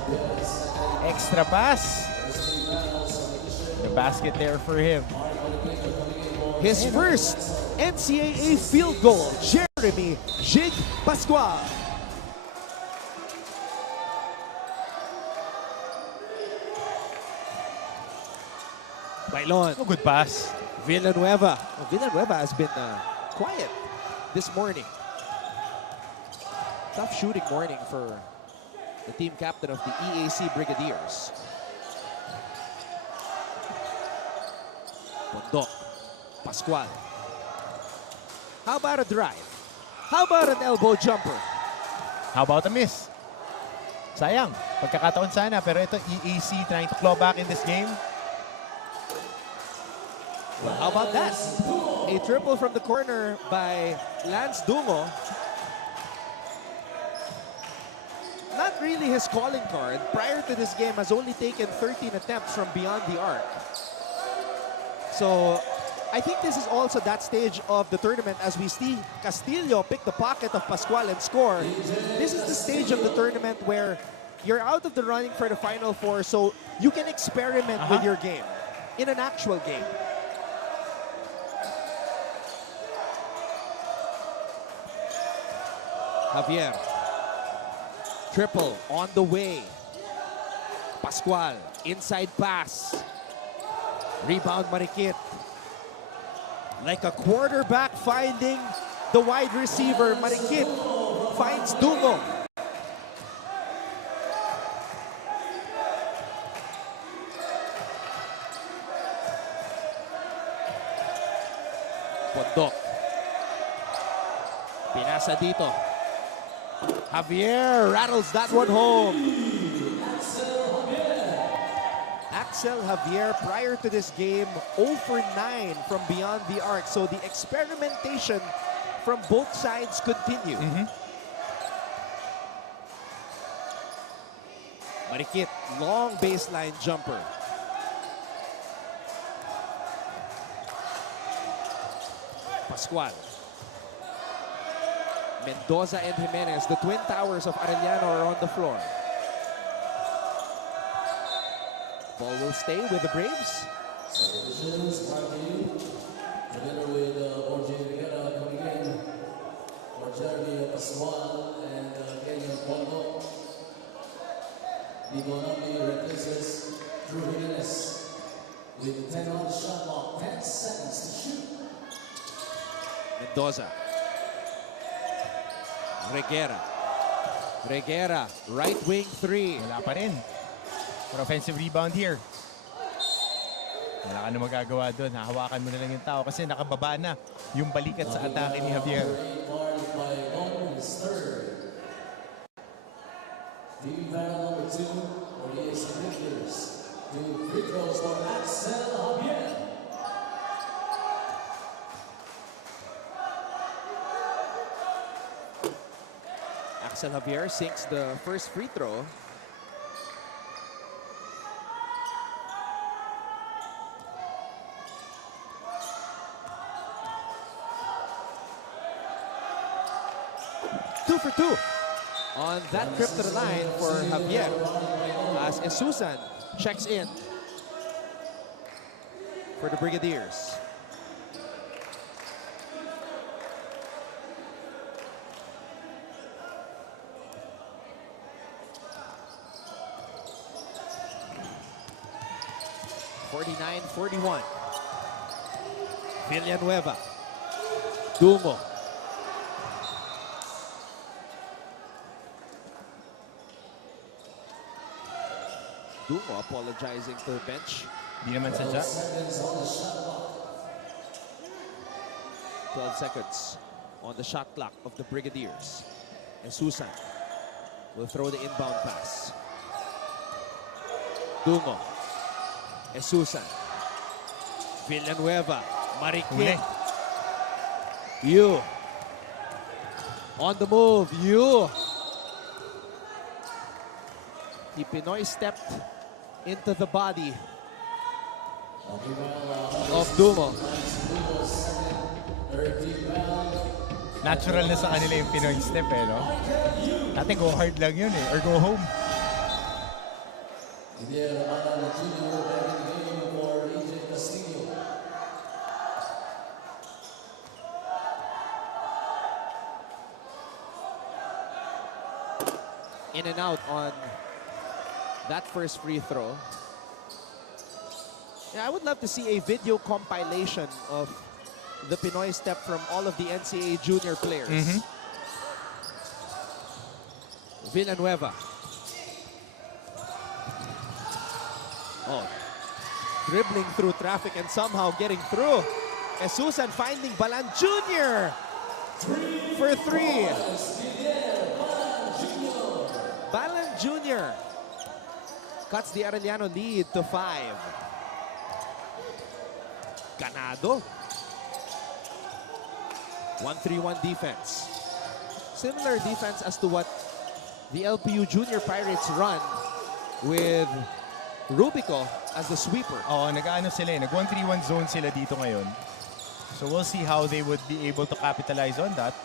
Extra pass. The basket there for him. His first NCAA field goal, Jeremy Jig Pascual. Bailon. Oh, good pass. Villanueva. Oh, Villanueva has been quiet this morning. Tough shooting morning for the team captain of the EAC Brigadiers. Pondok. Pascual. How about a drive? How about an elbow jumper? How about a miss? Sayang. Pagkakataon sana. Pero ito, EAC trying to claw back in this game. Well, how about that? A triple from the corner by Lance Dungo. Not really his calling card. Prior to this game, has only taken 13 attempts from beyond the arc. So, I think this is also that stage of the tournament as we see Castillo pick the pocket of Pascual and score. This is the stage of the tournament where you're out of the running for the Final Four, so you can experiment with your game in an actual game. Javier. Triple on the way. Pascual, inside pass. Rebound Marikit. Like a quarterback finding the wide receiver, Marikit finds Dungo. Pondok. Pinasa dito. Javier rattles that one home. Axel Javier, prior to this game, 0 for 9 from beyond the arc. So the experimentation from both sides continue. Marikit, long baseline jumper. Pascual. Mendoza and Jimenez, the twin towers of Arellano, are on the floor. Ball will stay with the Braves. Together with Jorge Rivera coming in for Jeremy Pascual and Kenyon Pondo. Bigonami replaces Drew Jimenez with 10 on the shot clock, 10 seconds to shoot. Mendoza. Reguera, right wing 3. Wala pa rin. For offensive rebound here. Wala ka na magagawa doon. Hahawakan mo na lang yung tao kasi nakababa na yung balikat sa atake ni Javier. Team foul number 2 for the EAC Brigadiers. 2 free throws for Axel Javier. Axel Javier sinks the first free throw. Two for 2 on that trip to the line for Javier as Esusan checks in for the Brigadiers. (49-41). Villanueva. Dungo. Dungo apologizing to the bench. Di naman sadya. 12 seconds on the shot clock of the Brigadiers. And Susan will throw the inbound pass. Dungo. Esusan. Villanueva. Marikit. You. On the move. You. The Pinoy stepped into the body of Dumo. Natural na sa kanila yung Pinoy step eh, no? Dati go hard lang yun eh, or go home. In and out on that first free throw. Yeah, I would love to see a video compilation of the Pinoy step from all of the NCAA junior players. Villanueva. Oh, dribbling through traffic and somehow getting through. Susan finding Balan Jr. for three. Balan Jr. cuts the Arellano lead to 5. Ganado. 1-3-1 defense. Similar defense as to what the LPU Junior Pirates run with Rubico as the sweeper. Oo, nag-ano sila eh. Nag-1-3-1 zone sila dito ngayon. So we'll see how they would be able to capitalize on that.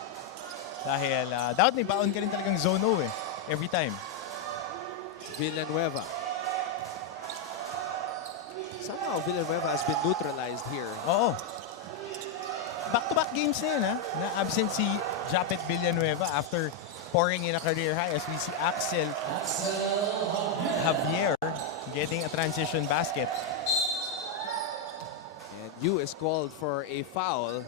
Dahil dapat may baon ka rin talagang zone O eh. Every time. Villanueva. Somehow Villanueva has been neutralized here. Oo. Back-to-back games na yun, ha? Na absent si Japet Villanueva after pouring in a career high as we see Axel Javier getting a transition basket. And U is called for a foul.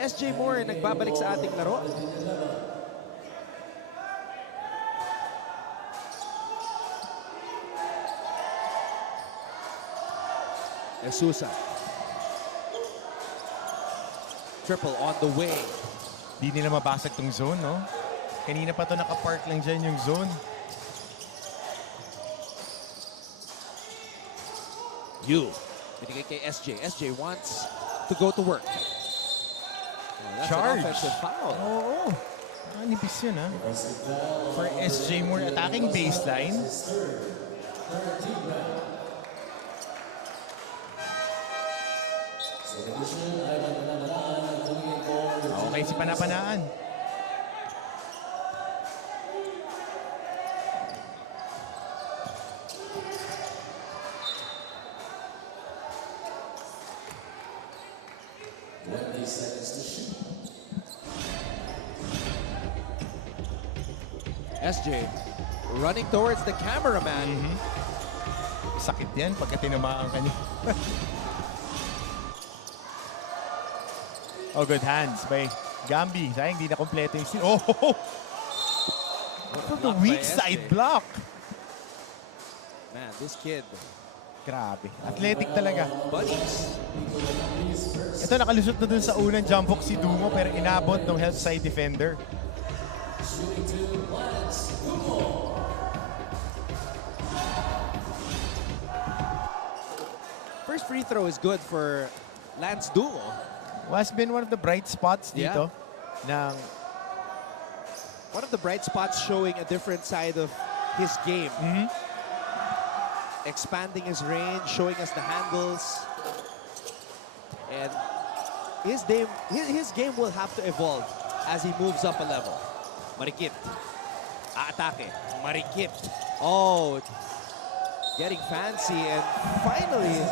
SJ Moore nagbabalik sa ating laro. Esusa. Triple on the way. Di nila mabasag tong zone, no? Kanina pa to nakapark lang dyan yung zone. You. Binigay kay SJ. SJ wants to go to work. That's Charge. an offensive foul. Oo. Nipis yun, ha? For SJ Moore attacking baseline. Okay, si Panapanaan. SJ running towards the cameraman. Sakit yan pagka tinamaan ka niya. Oh, good hands by Gambi. Sayang hindi na kompleto yung steal. Oh! From the weak side block. Man, this kid. Grabe. Athletic talaga. Buddies. Ito, nakalusot na dun sa unang jump hook si Dumo pero inabot ng help side defender. First free throw is good for Lance Dumo. Has been one of the bright spots dito. Yeah. One of the bright spots showing a different side of his game. Expanding his range, showing us the handles. And his game will have to evolve as he moves up a level. Marikit. Aatake. Marikit. Oh, getting fancy and finally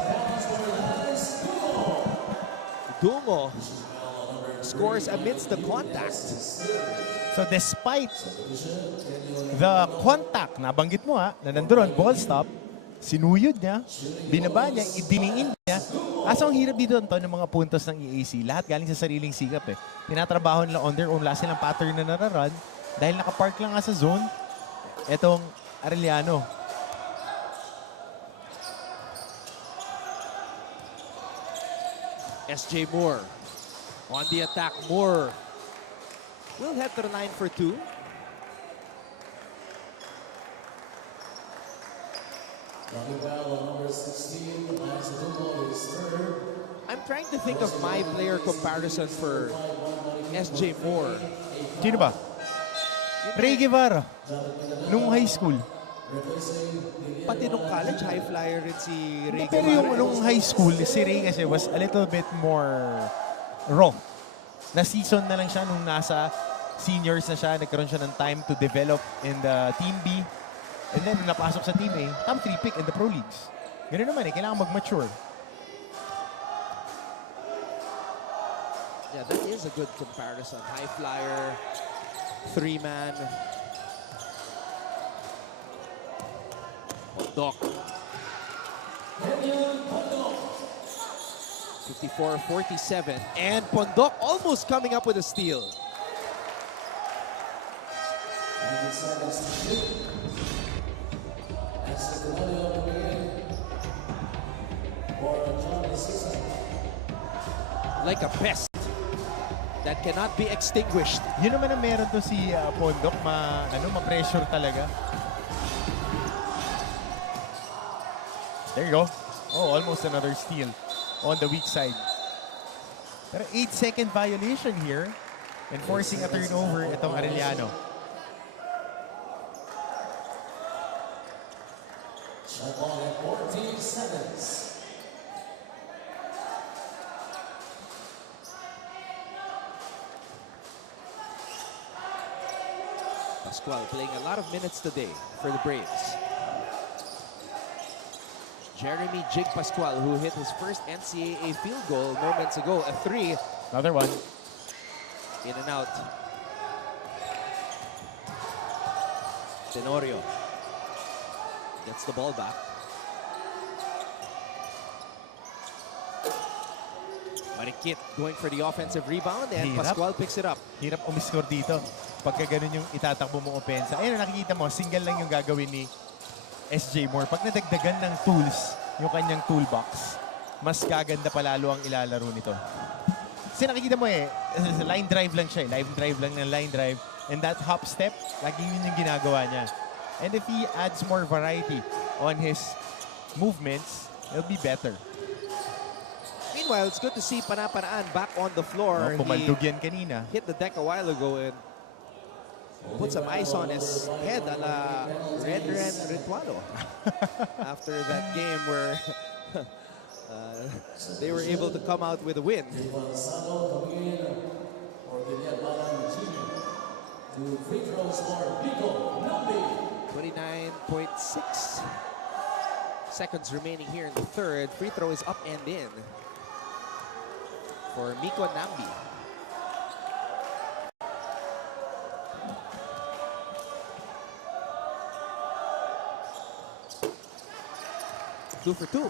Dumo scores amidst the contact. So despite the contact, nabanggit mo ha, na nandoon, ball stop, sinuyod niya, binaba niya, idiniin niya. Asa ang hirap dito ng mga puntos ng EAC. Lahat galing sa sariling sikap eh. Tinatrabaho nila on their own, wala silang pattern na nararun. Dahil nakapark lang nga sa zone, etong Arellano. SJ Moore on the attack. Moore will head to the line for 2. I'm trying to think of my player comparison for SJ Moore. Sino ba? Ray Guevara. Nung high school. Pati nung college, high flyer rin si Ray Guevara. Pero yung nung high school, si Ray kasi was a little bit more raw. Na-season na lang siya nung nasa seniors na siya. Nagkaroon siya ng time to develop in the Team B. And then, nung napasok sa Team A, top 3 pick in the pro leagues. Ganun naman kailangan mag-mature. Yeah, that is a good comparison. High flyer, 3-man. Pondok. 54-47. And Pondok almost coming up with a steal. Like a pest that cannot be extinguished. Yun naman ang meron to si Pondok, ma-pressure talaga. There you go. Oh, almost another steal on the weak side. Pero 8-second violation here and forcing a turnover itong Arellano. Pascual playing a lot of minutes today for the Braves. Jeremy Jig Pascual, who hit his first NCAA field goal moments ago, a 3. Another one. In and out. Tenorio gets the ball back. Marikit going for the offensive rebound and Pascual picks it up. Hirap umiscore dito. Pagka ganun yung itatakbo mong opensa. Ayun, nakikita mo, single lang yung gagawin ni SJ Moore. Pag nadagdagan ng tools, yung kanyang toolbox, mas gaganda palalo ang ilalaro nito. Kasi nakikita mo line drive lang siya. Line drive lang ng line drive. And that hop step, lagi yun yung ginagawa niya. And if he adds more variety on his movements, it'll be better. Meanwhile, it's good to see Panaparaan back on the floor. Pumaldog yan kanina. Hit the deck a while ago and put some ice on his head a la Red Ritualo after that game where they were able to come out with a win. 29.6 seconds remaining here in the third. Free throw is up and in for Miko Nambi. Two for two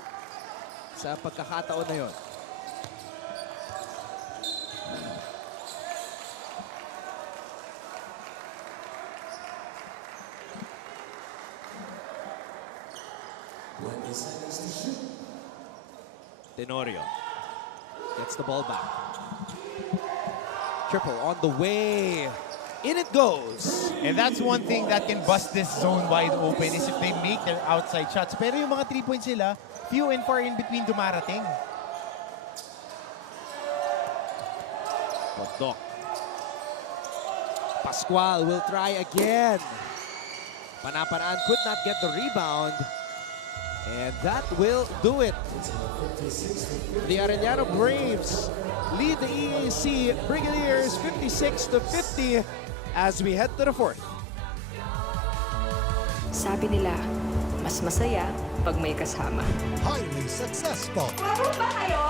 sa pagkakataon na yun. Tenorio gets the ball back. Triple on the way. In it goes. And that's one thing that can bust this zone wide open is if they make their outside shots. Pero yung mga 3 points sila, few and far in between dumarating. Pondok. Pascual will try again. Panaparaan could not get the rebound. And that will do it. The Arellano Braves lead the EAC Brigadiers 56-50 as we head to the fourth. Sabi nila, mas masaya pag may kasama. Highly successful. Marunong ba kayo?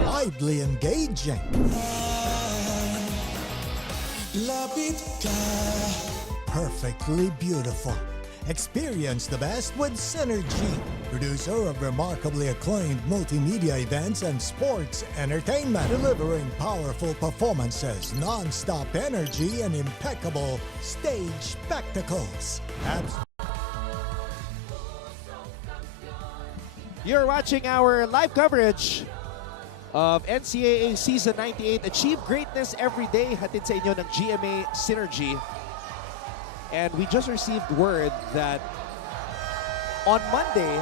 Lively engaging. Perfectly beautiful. Experience the best with Synergy, producer of remarkably acclaimed multimedia events and sports entertainment, delivering powerful performances, non-stop energy, and impeccable stage spectacles. You're watching our live coverage of NCAA Season 98. Achieve greatness every day. Hatid sa inyo ng GMA Synergy. And we just received word that on Monday,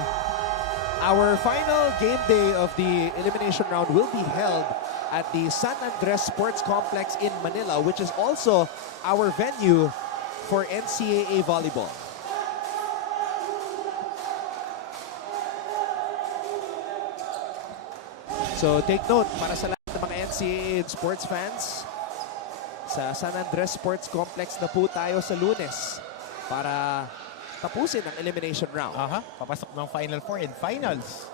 our final game day of the elimination round will be held at the San Andres Sports Complex in Manila, which is also our venue for NCAA volleyball. So take note, para sa lahat ng mga NCAA sports fans, sa San Andres Sports Complex na po tayo sa Lunes para tapusin ang elimination round. Papasok ng Final Four and Finals.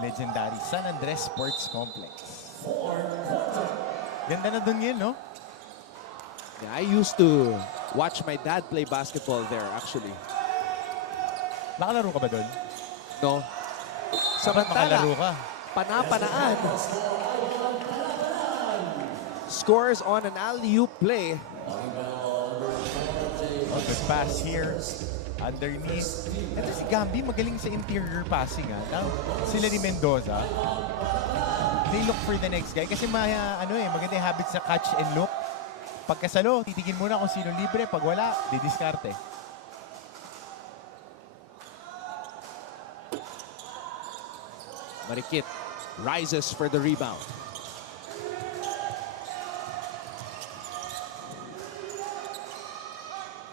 Legendary San Andres Sports Complex. Ganda na dun yun, no? Yeah, I used to watch my dad play basketball there, actually. Nakalaro ka ba dun? No. Samantala, makalaro ka. Panapanaan. Scores on an alley-oop play. Good pass here. Underneath. Ito si Gambi, magaling sa interior passing. Sila ni Mendoza. They look for the next guy. Kasi maganda yung habit sa catch and look. Pagkasalo, titigin muna kung sino libre. Pag wala, didiskarte. Marikit rises for the rebound.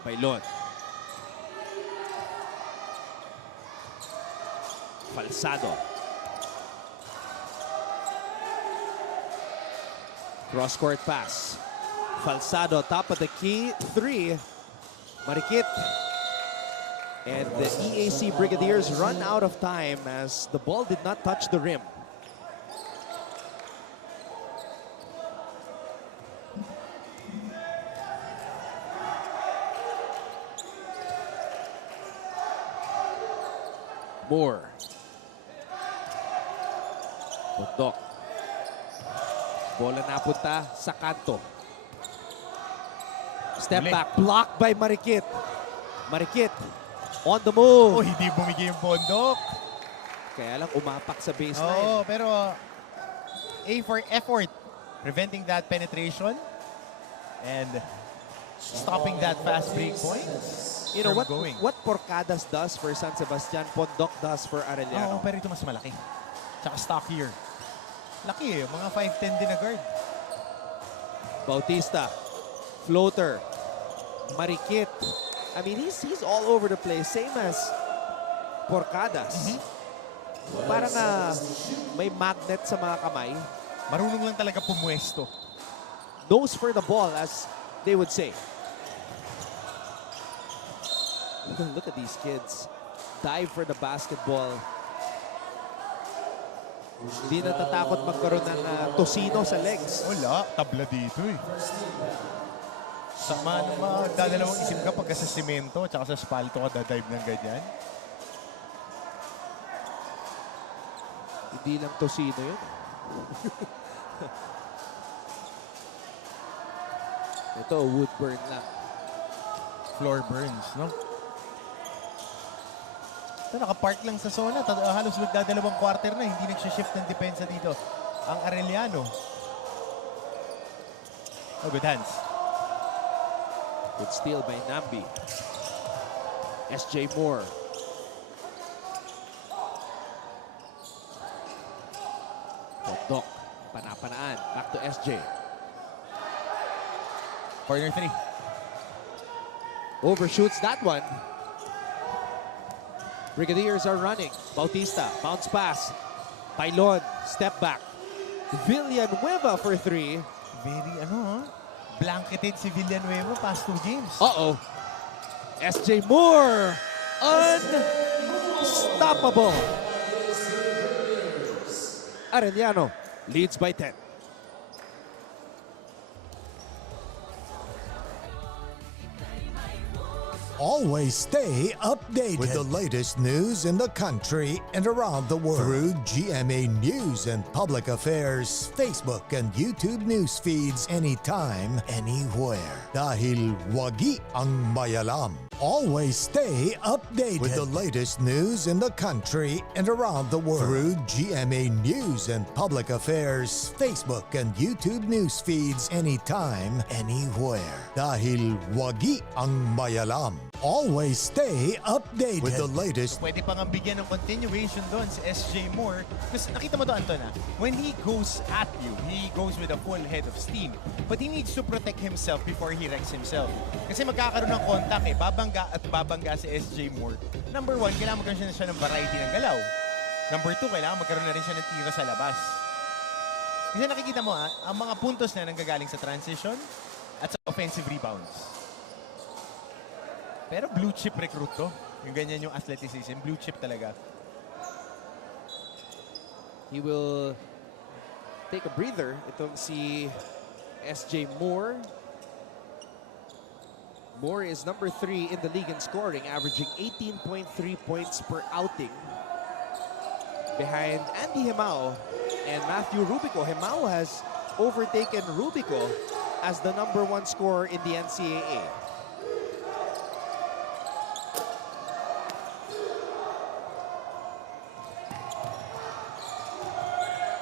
Bailon. Falsado. Cross-court pass. Falsado, top of the key. 3. Marikit. And the EAC Brigadiers run out of time as the ball did not touch the rim. Moore. Bundok. Bola napunta sa kanto. Step back, blocked by Marikit. Marikit on the move. Oh, hindi bumigay yung Bundok. Kaya lang umapak sa baseline. Pero A for effort. Preventing that penetration and stopping that fast break point. You know, what Porcadas does for San Sebastian, Pondok does for Arellano. Pero ito mas malaki. Tsaka stockier. Laki mga 5'10 din na guard. Bautista, floater, Marikit. I mean, he's all over the place, same as Porcadas. Parang may magnet sa mga kamay. Marunong lang talaga pumuesto. Nose for the ball, as they would say. Look at these kids. Dive for the basketball. Hindi natatakot magkaroon ng tosino sa legs. Wala, tabla dito eh. Sama naman, dadalawang isip ka pagka sa simento at sa spalto ka dadive ng ganyan. Hindi lang tosino yun. Ito, wood burn lang. Floor burns, no? Ito, nakapark lang sa zona. Halos magdadalawang quarter na. Hindi nagsishift ng depensa dito. Ang Arellano. Oh, good hands. Good steal by Nambi. SJ Moore. Pondok. Panapanaan. Back to SJ. Corner 3. Overshoots that one. Brigadiers are running. Bautista, bounce pass. Pailon, step back. Villanueva for 3. Very, blanketed si Villanueva past 2 games. Uh-oh. SJ Moore, unstoppable. Arellano leads by 10. Always stay updated with the latest news in the country and around the world through GMA News and Public Affairs Facebook and YouTube news feeds anytime, anywhere. Dahil wagi ang mayalam. Always stay updated with the latest news in the country and around the world through GMA News and Public Affairs Facebook and YouTube news feeds anytime, anywhere. Dahil wagi ang mayalam. Always stay updated with the latest. Pwede pang bigyan ng continuation doon si SJ Moore. Kasi nakita mo to, Anton, when he goes at you, he goes with a full head of steam. But he needs to protect himself before he wrecks himself. Kasi magkakaroon ng contact babangga at babangga si SJ Moore. Number 1, kailangan magkaroon siya ng variety ng galaw. Number 2, kailangan magkaroon na rin siya ng tira sa labas. Kasi nakikita mo ang mga puntos na nanggagaling sa transition at sa offensive rebounds. Pero blue chip recruit to. Yung ganyan yung athleticism. Blue chip talaga. He will take a breather. Itong si SJ Moore. Moore is number 3 in the league in scoring, averaging 18.3 points per outing. Behind Andy Himao and Matthew Rubico. Himao has overtaken Rubico as the number 1 scorer in the NCAA.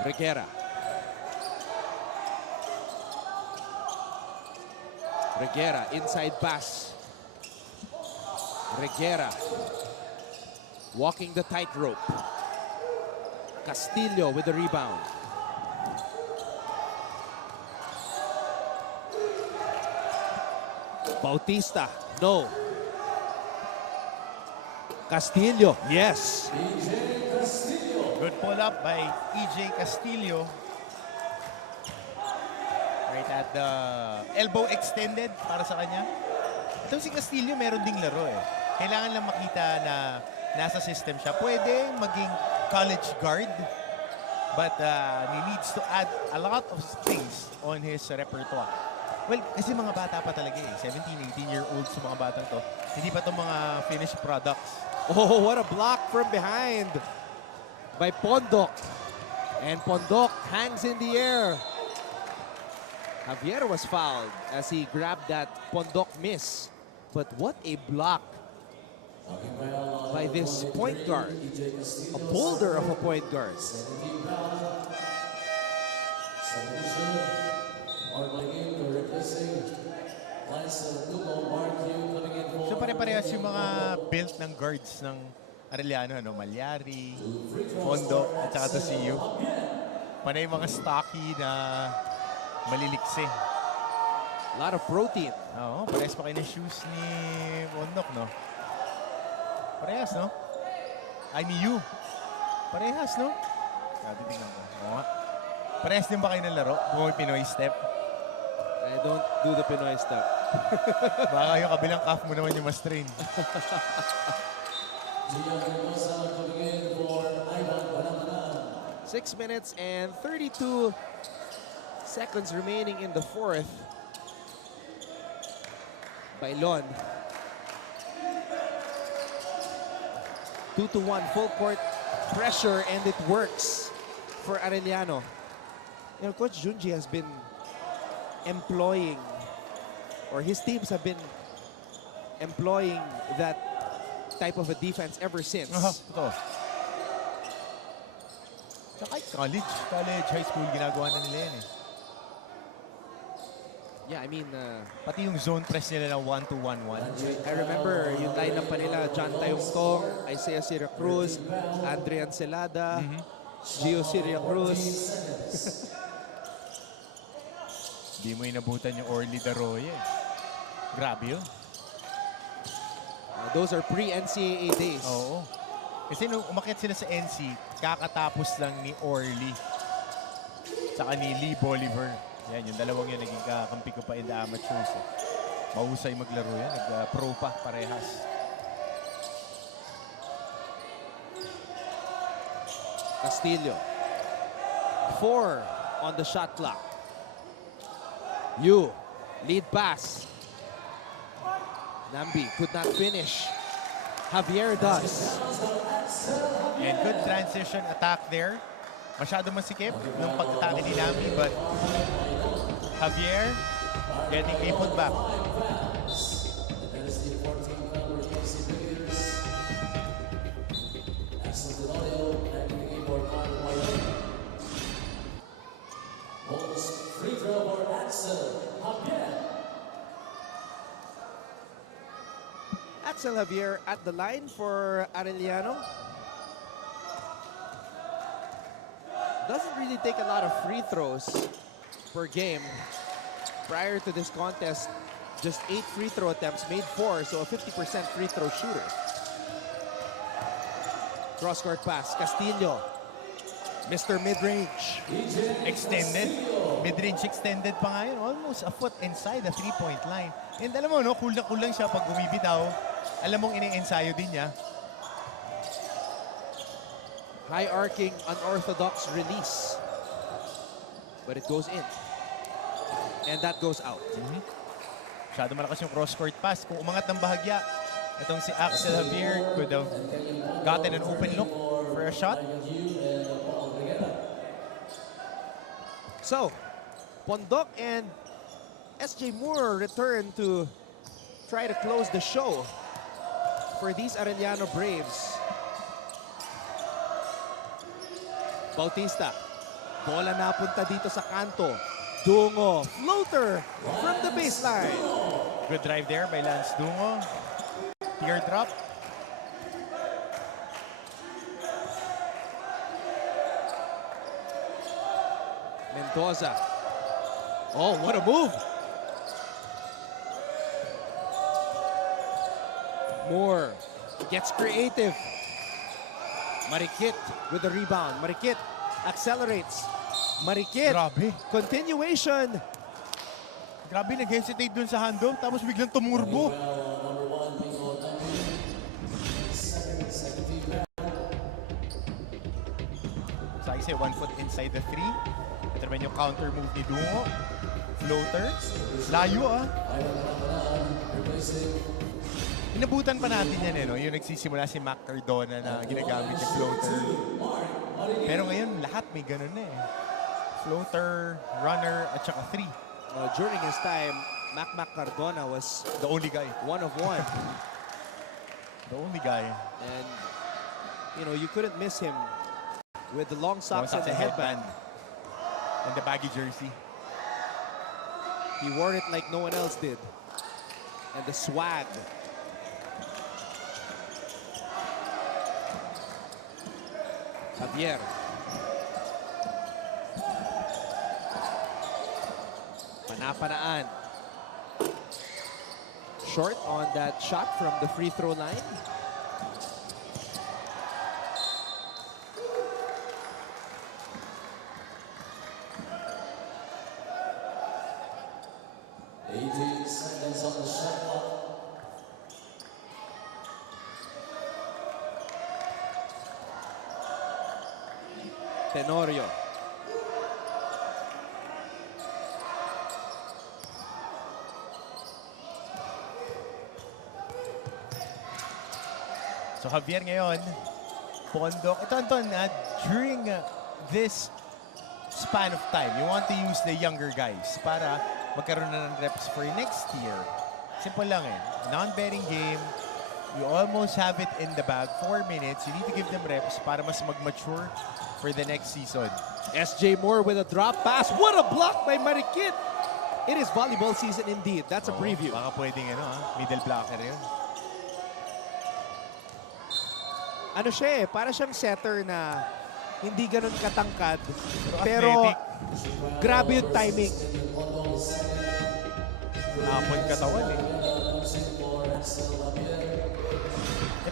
Reguera. Reguera, inside pass. Reguera walking the tightrope. Castillo with the rebound. Bautista, no. Castillo, yes. Good pull-up by EJ Castillo. Right at the elbow extended para sa kanya. Ito si Castillo meron ding laro Kailangan lang makita na nasa system siya. Pwede maging college guard, but he needs to add a lot of things on his repertoire. Well, kasi mga bata pa talaga 17, 18-year-olds sa mga batang to. Hindi pa itong mga finished products. Oh, what a block from behind by Pondok. And Pondok hangs in the air. Javier was fouled as he grabbed that Pondok miss. But what a block by this point guard. A boulder of a point guard. So pare-parehas yung mga built ng guards ng Arellano, Malyari, Mondo, at saka to see you. Panay mga stocky na maliliksi. A lot of protein. Oo, parehas pa kayo ng shoes ni Mondok, no? Parehas, no? Ay, ni you. Parehas, no? Tingnan ko. Oo nga. Parehas din ba kayo ng laro? Kung may Pinoy step? I don't do the Pinoy step. Baka yung kabilang calf mo naman yung mas train. 6 minutes and 32 seconds remaining in the fourth. Bailon. 2-1 full court pressure, and it works for Arellano. You know, Coach Junji has been employing, or his teams have been employing that type of a defense ever since. Ito. Sa kahit college, high school, ginagawa na nila yan Yeah, I mean, pati yung zone press nila ng 1-2-1-1. I remember yung lineup pa nila, John Tayong Tong, Isaiah Sierra Cruz, Adrian Celada, Gio Sierra Cruz. Di mo inabutan yung Orly Daroye. Grabe yun. Those are pre-NCAA days. Oo. Kasi nung umakyat sila sa NC, kakatapos lang ni Orly saka ni Lee Bolivar. Yan, yung dalawang yun naging kakampi ko pa in the amateurs. Mahusay maglaro yan. Nag-pro pa, parehas. Castillo. 4 on the shot clock. Yu, lead pass. Nambi could not finish. Javier does. And good transition attack there. Masyado masikip ng pag-atake ni Nambi, but Javier getting a putback. Free throw for Axel Javier. Axel Javier at the line for Arellano. Doesn't really take a lot of free throws per game. Prior to this contest, just 8 free throw attempts, made 4, so a 50% free throw shooter. Cross-court pass, Castillo. Mr. Mid-range. Extended. Mid-range extended pa nga yun. Almost a foot inside the 3-point line. And alam mo, no, cool na cool lang siya pag bumibitaw. Alam mong ini-ensayo din niya. High-arcing, unorthodox release. But it goes in. And that goes out. Masyado malakas yung cross-court pass. Kung umangat ng bahagya, itong si Axel Javier could have gotten an open look for a shot. So, Pondok and SJ Moore return to try to close the show for these Arellano Braves. Bautista. Bola napunta dito sa kanto. Dungo. Floater from the baseline. Good drive there by Lance Dungo. Teardrop. Mendoza. Oh, what a move. Moore gets creative. Marikit with the rebound. Marikit accelerates. Marikit. Grabe. Continuation. Grabe, nag-hesitate dun sa handoff, tapos biglang tumurbo. So I say 1 foot inside the 3. Ito naman yung counter move ni Dungo. Floater. Layo Inabutan pa natin yan no? Yung nagsisimula si Mac Cardona na ginagamit yung floater. Pero ngayon, lahat may ganun Floater, runner, at saka 3. During his time, Mac Cardona was the only guy. One of one. The only guy. And, you know, you couldn't miss him with the long socks and the headband. And the baggy jersey. He wore it like no one else did. And the swag. Javier. Panapanaan. Short on that shot from the free throw line. Seconds on the shot clock. Tenorio. So Javier ngayon, Pondok. Ito Anton, during this span of time, you want to use the younger guys para magkaroon na ng reps for next year. Simple lang Non-betting game. You almost have it in the bag. 4 minutes. You need to give them reps para mas mag-mature for the next season. SJ Moore with a drop pass. What a block by Marikit! It is volleyball season indeed. That's a preview. Baka pwedeng middle blocker yun. Ano siya para siyang setter na hindi ganun katangkad. Pero grabe yung timing. Napon katawan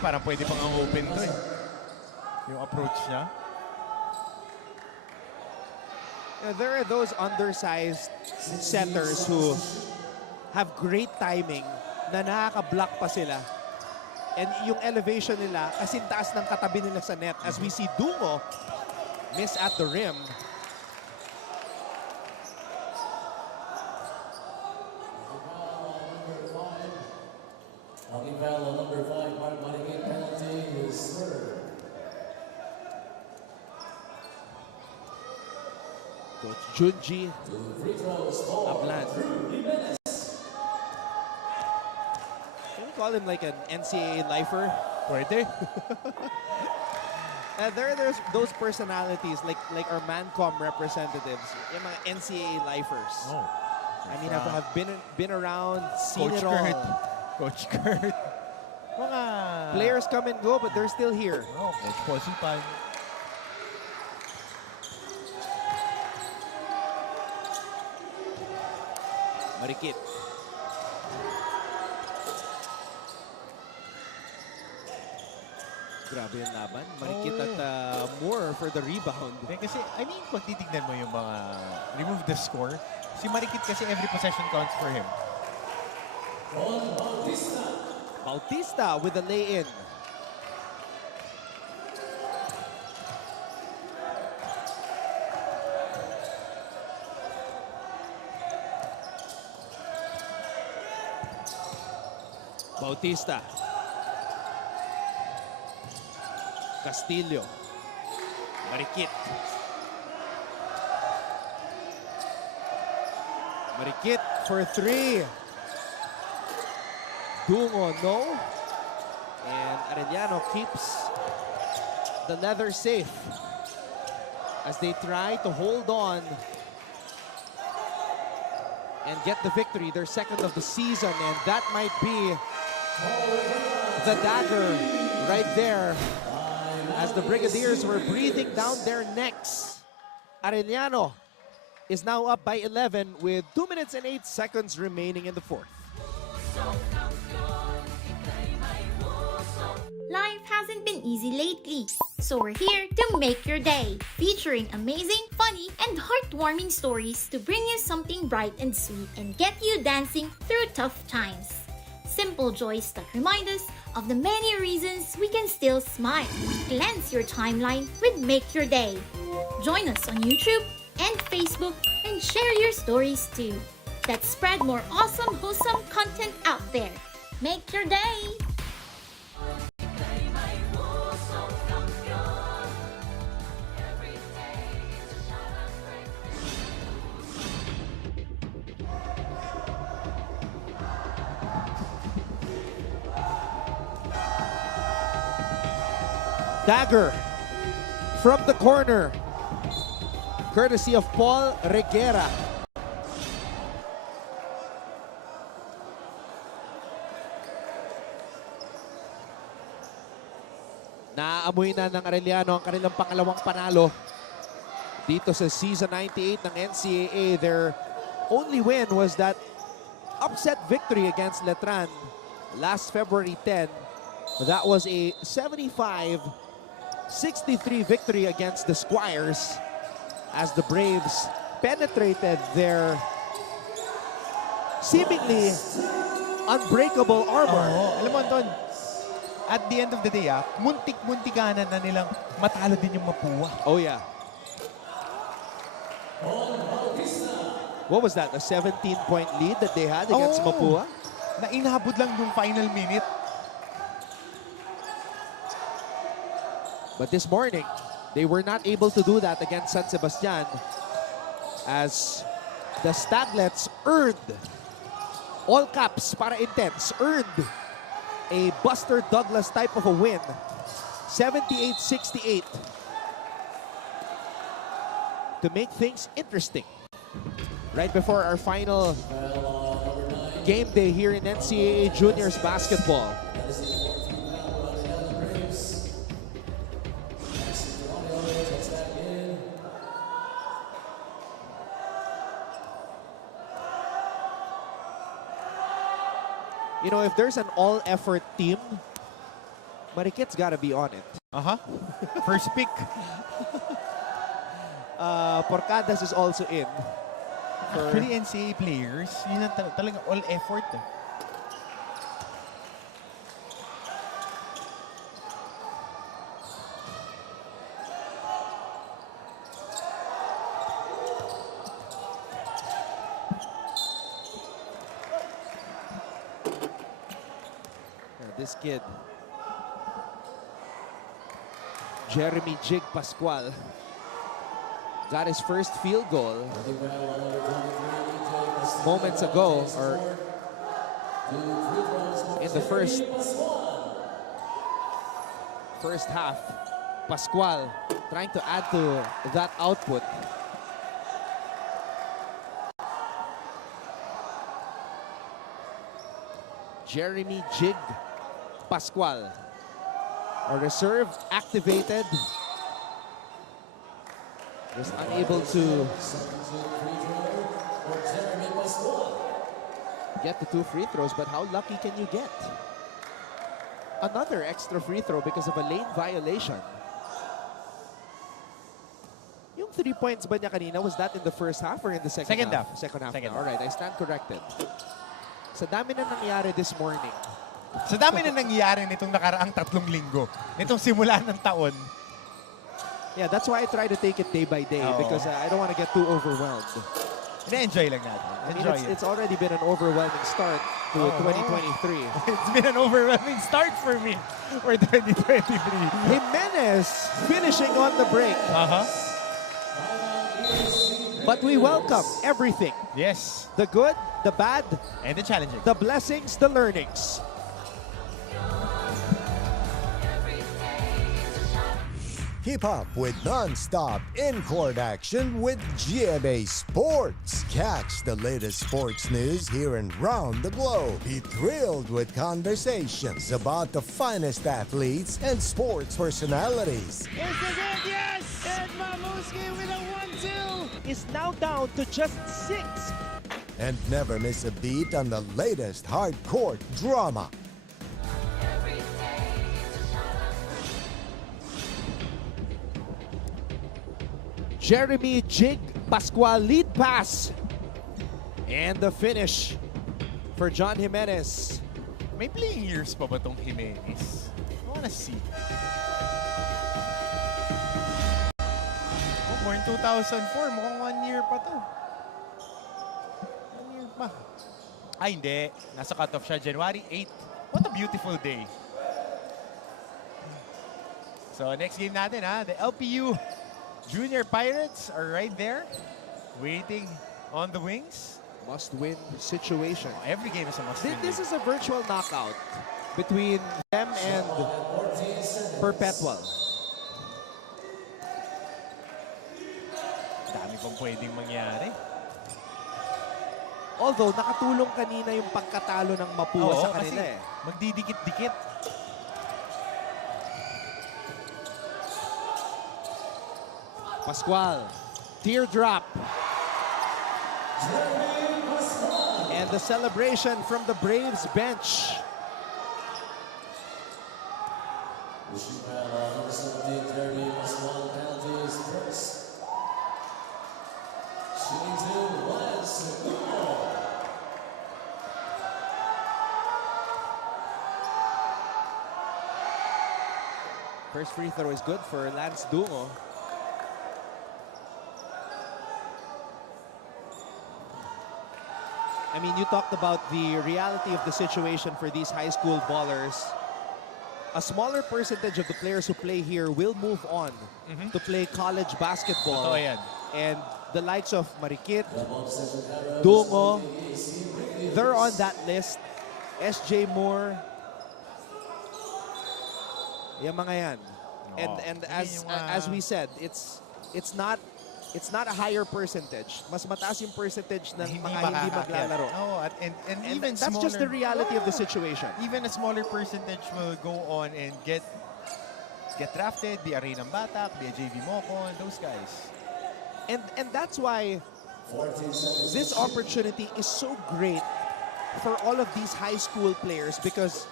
parang pwede pang ang open to yung approach niya. There are those undersized setters who have great timing na nakaka-block pa sila. And yung elevation nila, kasing taas ng katabi nila sa net. As we see Dungo miss at the rim. Coach Junji Ablan. Can we call him like an NCAA lifer? Pwede. There's those personalities like our Mancom representatives, yung mga NCAA lifers. Oh. I mean, I've been around, seen Coach it all. Kurt. Coach Kurt. Mga Players come and go, but they're still here. Oh, Coach Posipan. Marikit. Grabe yung laban. Marikit at Moore for the rebound. Kasi, I mean, pag titignan mo yung mga remove the score, si Marikit kasi every possession counts for him. Bautista with the lay-in. Bautista. Castillo. Marikit. Marikit for 3. Dungo, no. And Arellano keeps the leather safe as they try to hold on and get the victory, their second of the season. And that might be the dagger right there as the Brigadiers were breathing down their necks. Arellano is now up by 11 with 2 minutes and 8 seconds remaining in the fourth. Life hasn't been easy lately, so we're here to make your day, featuring amazing, funny, and heartwarming stories to bring you something bright and sweet and get you dancing through tough times. Simple joys that remind us of the many reasons we can still smile. Cleanse your timeline with Make Your Day. Join us on YouTube and Facebook and share your stories too. Let's spread more awesome, wholesome content out there. Make your day! Dagger from the corner, courtesy of Paul Reguera. Naaamoy na ng Arellano ang kanilang pangalawang panalo dito sa season 98 ng NCAA. Their only win was that upset victory against Letran last February 10. That was a 75-63 victory against the Squires as the Braves penetrated their seemingly unbreakable armor. Alam mo, Anton, at the end of the day, muntik-muntikanan na nilang matalo din yung Mapua. Oh, yeah. What was that? A 17-point lead that they had against Mapua? Na inabot lang yung final minute. But this morning, they were not able to do that against San Sebastian as the Staglets earned, all caps para intense, earned a Buster Douglas type of a win, 78-68, to make things interesting. Right before our final game day here in NCAA Juniors Basketball. You know, if there's an all-effort team, Marikit's got to be on it. First pick. Porcadas is also in. Actually, NCAA players, yun ang talagang all-effort. This kid, Jeremy Jig Pascual, got his first field goal moments ago, or in the first half. Pascual trying to add to that output. Jeremy Jig Pascual, a reserve, activated. Just unable to get the 2 free throws, but how lucky can you get? Another extra free throw because of a lane violation. Yung 3 points ba niya kanina, was that in the first half or in the second half? Second half. All right, I stand corrected. Sa dami na nangyari this morning. Sa dami na nangyari nitong nakaraang 3 linggo, nitong simula ng taon. Yeah, that's why I try to take it day by day because I don't want to get too overwhelmed. Ina-enjoy lang natin. Enjoy it. It's already been an overwhelming start to 2023. It's been an overwhelming start for me for 2023. Jimenez finishing on the break. But we welcome everything. Yes. The good, the bad, and the challenging. The blessings, the learnings. Keep up with non-stop in-court action with GMA Sports. Catch the latest sports news here and round the globe. Be thrilled with conversations about the finest athletes and sports personalities. It's a good yes! And Mamuski with a 1-2 is now down to just 6. And never miss a beat on the latest hard-court drama. Jeremy Jig Pascual lead pass. And the finish for John Jimenez. May playing years pa ba tong Jimenez? I wanna see. Born 2004, mukhang 1 year pa to. 1 year pa. Ay, hindi. Nasa cutoff siya, January 8. What a beautiful day. So, next game natin, the LPU Junior Pirates are right there, waiting on the wings. Must-win situation. Every game is a must-win. This is a virtual knockout between them and Perpetual. Dami pang pwedeng mangyari. Although, nakatulong kanina yung pagkatalo ng Mapua sa kanila magdidikit-dikit. Pascual, teardrop. And the celebration from the Braves bench. First free throw is good for Lance Dungo. I mean, you talked about the reality of the situation for these high school ballers. A smaller percentage of the players who play here will move on to play college basketball. And the likes of Marikit, Dungo, they're on that list. SJ Moore. Yung mga yan. And as we said, it's not a higher percentage. Mas mataas yung percentage ng mga hindi maglalaro. And even that's smaller, just the reality of the situation. Even a smaller percentage will go on and get drafted, be a Reynang Batak, be a JV Mocon, those guys. And that's why this opportunity is so great for all of these high school players because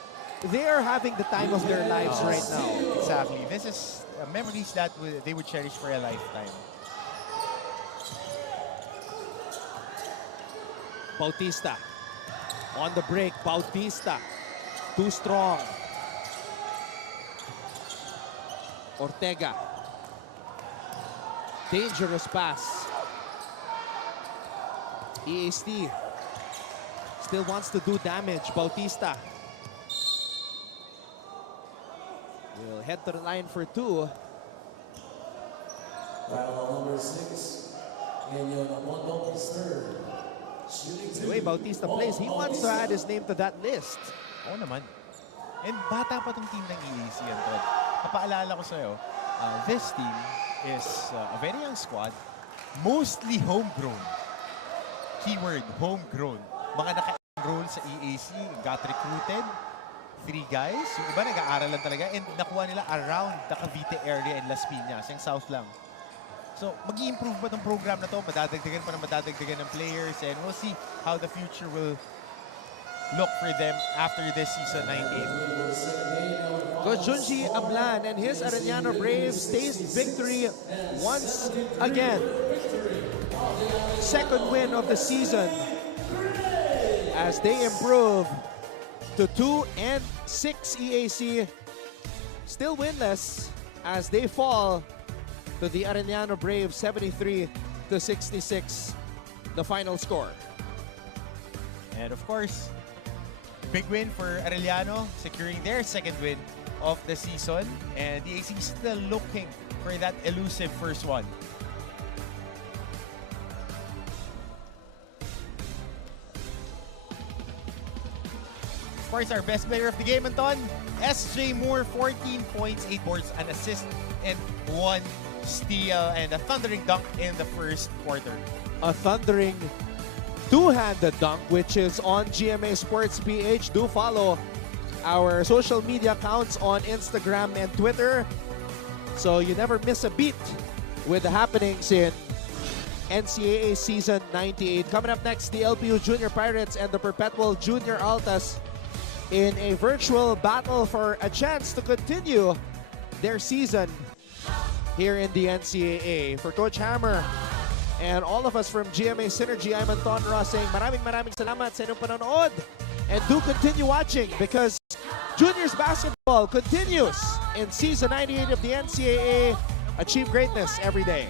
they are having the time of their lives right now. Exactly. This is memories that they would cherish for a lifetime. Bautista on the break. Bautista too strong. Ortega, dangerous pass. EAC still wants to do damage. Bautista will head to the line for 2. number 6, Kenyon Apondo is third. Shooting The way Bautista plays, he wants to add his name to that list. Oo naman. And bata pa tong team ng EAC, Anton. Napaalala ko sa'yo, this team is a very young squad, mostly homegrown. Keyword, homegrown. Mga naka-enroll sa EAC, got recruited. 3 guys. Yung iba nag-aaral lang talaga and nakuha nila around the Cavite area and Las Piñas, yung south lang. So, mag-i-improve pa itong program na to. Madadagdagan pa na madadagdagan ng players and we'll see how the future will look for them after this season 98. Coach Junji Ablan and his Arellano Braves taste victory once again. Second win of the season as they improve to 2-6 EAC. Still winless as they fall to the Arellano Braves 73-66, the final score. And of course, big win for Arellano, securing their second win of the season. And the EAC is still looking for that elusive first one. Of course, our best player of the game, Anton, SJ Moore, 14 points, 8 boards, an assist, and 1 steal, and a thundering dunk in the first quarter. A thundering two-handed dunk, which is on GMA Sports PH. Do follow our social media accounts on Instagram and Twitter so you never miss a beat with the happenings in NCAA Season 98. Coming up next, the LPU Junior Pirates and the Perpetual Junior Altas in a virtual battle for a chance to continue their season here in the NCAA. For Coach Hammer and all of us from GMA Synergy, I'm Anton Ross saying maraming salamat sa inyong panonood. And do continue watching because Juniors Basketball continues in Season 98 of the NCAA. Achieve greatness every day.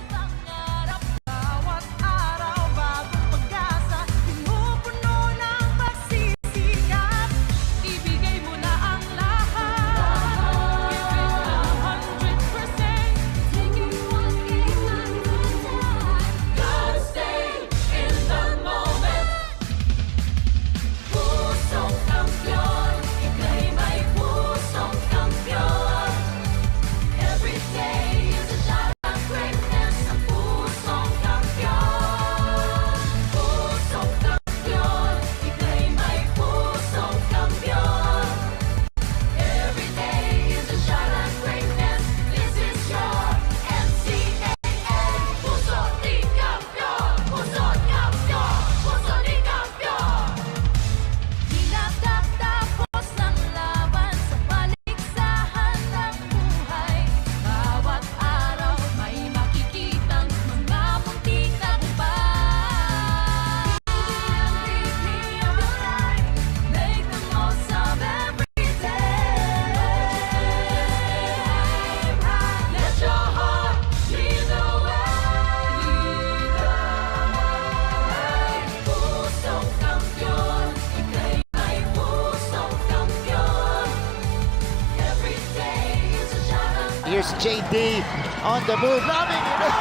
Here's JD on the move, lobbing it.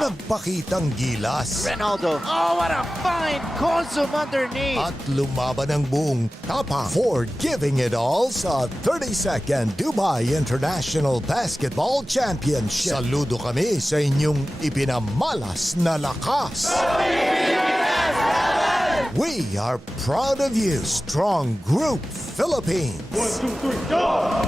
Nagpakitang gilas. Ronaldo. Oh, what a fine consume underneath. At lumaban ang buong tapang for giving it all sa 32nd Dubai International Basketball Championship. Saludo kami sa inyong ipinamalas na lakas. We are proud of you, Strong Group Philippines. 1, 2, 3, go!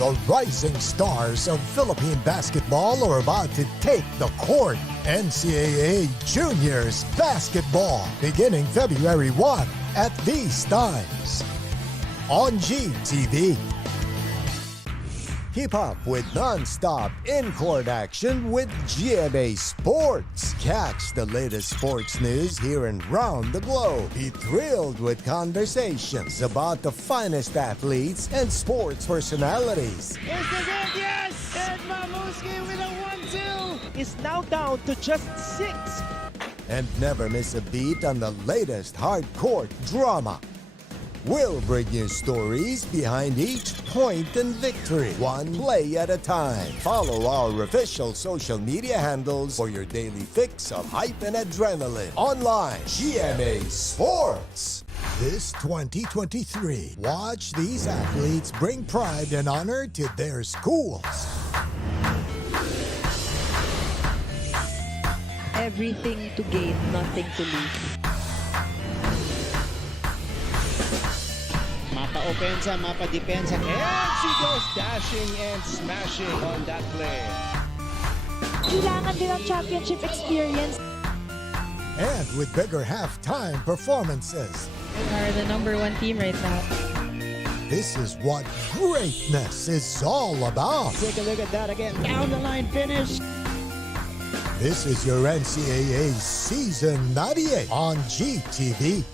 The rising stars of Philippine basketball are about to take the court. NCAA Juniors Basketball, beginning February 1 at these times. On GTV. Keep up with non-stop in-court action with GMA Sports. Catch the latest sports news here and round the globe. Be thrilled with conversations about the finest athletes and sports personalities. Here's the good, yes! And Mamuski with a 1-2 is now down to just 6. And never miss a beat on the latest hard court drama. We'll bring you stories behind each point and victory, one play at a time. Follow our official social media handles for your daily fix of hype and adrenaline. Online, GMA Sports. This 2023, watch these athletes bring pride and honor to their schools. Everything to gain, nothing to lose. Mapa opensa, mapa depensa, and she goes dashing and smashing on that play. Kailangan din ang championship experience. And with bigger halftime performances. We are the #1 team right now. This is what greatness is all about. Take a look at that again. Down the line finish. This is your NCAA Season 98 on GTV.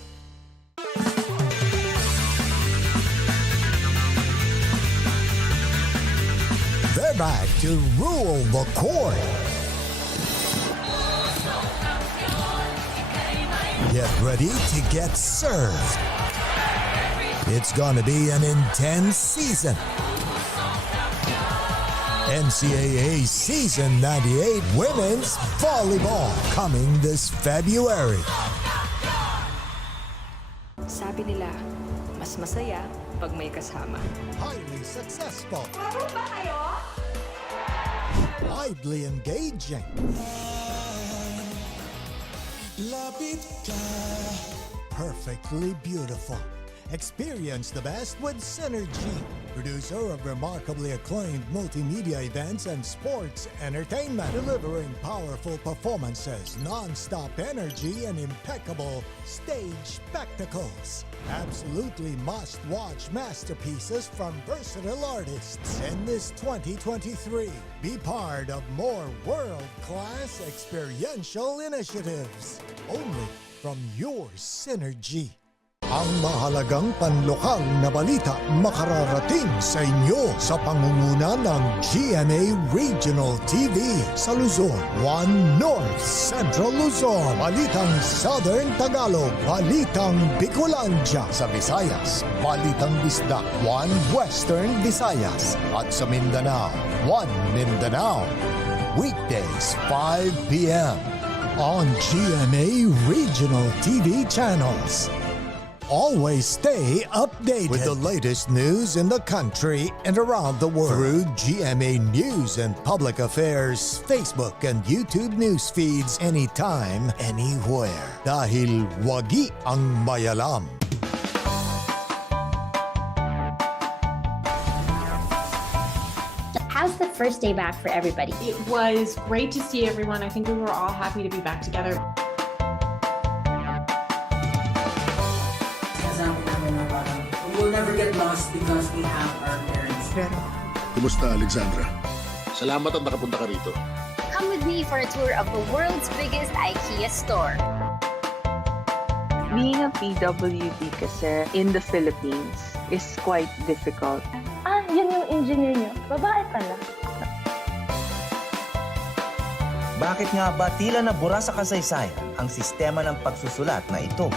They're back to rule the court. Get ready to get served. It's gonna be an intense season. NCAA Season 98 Women's Volleyball coming this February. Sabi nila, mas masaya pag may kasama. Highly successful. Laro ba kayo? Widely engaging. Perfectly beautiful. Experience the best with Synergy, producer of remarkably acclaimed multimedia events and sports entertainment, delivering powerful performances, non-stop energy, and impeccable stage spectacles. Absolutely must-watch masterpieces from versatile artists in this 2023. Be part of more world-class experiential initiatives, only from your Synergy. Ang mahalagang panlokal na balita makararating sa inyo sa pangunguna ng GMA Regional TV sa Luzon, 1 North Central Luzon, Balitang Southern Tagalog, Balitang Bicolandia sa Visayas, Balitang Bisdak, 1 Western Visayas, at sa Mindanao, 1 Mindanao. Weekdays, 5 p.m. on GMA Regional TV channels. Always stay updated with the latest news in the country and around the world through GMA News and Public Affairs Facebook and YouTube news feeds anytime, anywhere. Dahil wagi ang mayalam. How's the first day back for everybody? It was great to see everyone. I think we were all happy to be back together. We'll never get lost because we have our parents. Kumusta, Alexandra? Salamat at nakapunta ka rito. Come with me for a tour of the world's biggest IKEA store. Being a PWD kasi in the Philippines is quite difficult. Yun yung engineer nyo. Babae pala. Bakit nga ba tila nabura sa kasaysayan ang sistema ng pagsusulat na ito?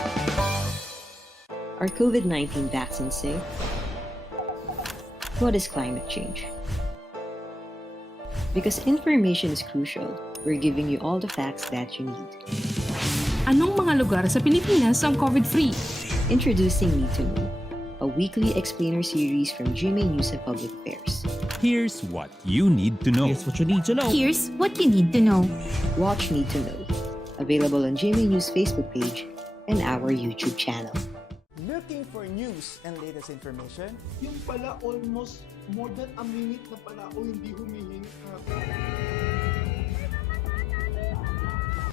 Are COVID-19 vaccines safe? What is climate change? Because information is crucial, we're giving you all the facts that you need. Anong mga lugar sa Pilipinas ang COVID-free? Introducing Need to Know, a weekly explainer series from GMA News and Public Affairs. Here's what you need to know. Here's what you need to know. Here's what you need to know. Watch Need to Know, available on GMA News Facebook page and our YouTube channel. Looking for news and latest information? Yung pala almost more than a minute na pala ako hindi humihinga.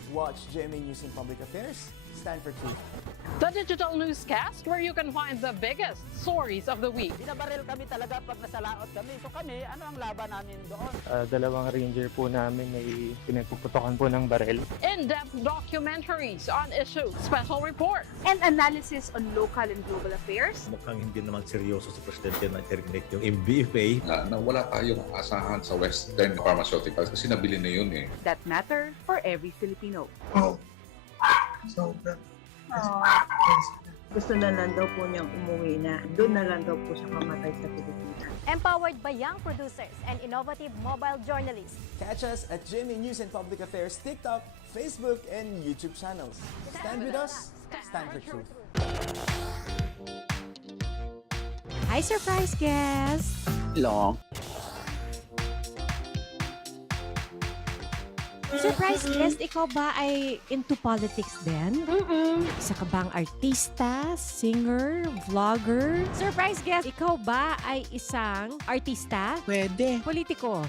Watch GMA News and Public Affairs. Stand for truth. The digital newscast where you can find the biggest stories of the week. Binabaril kami talaga pag nasa laot kami. So kami, ano ang laban namin doon? Dalawang ranger po namin ay pinagpuputokan po ng baril. In-depth documentaries on issues, special reports, And analysis on local and global affairs. Mukhang hindi naman seryoso si Presidente na terminate yung MBFA. Na wala tayong asahan sa Western Pharmaceuticals kasi nabili na yun eh. That matter for every Filipino. So, Gusto na lang daw po niyang umuwi na. Doon na lang daw po siya mamatay sa Pilipinas. Empowered by young producers and innovative mobile journalists. Catch us at GMA News and Public Affairs TikTok, Facebook, and YouTube channels. Stand with us, stand for truth. Hi, surprise guest! Long. Surprise guest, ikaw ba ay into politics din? Isa ka bang artista, singer, vlogger? Surprise guest, ikaw ba ay isang artista? Pwede. Politiko?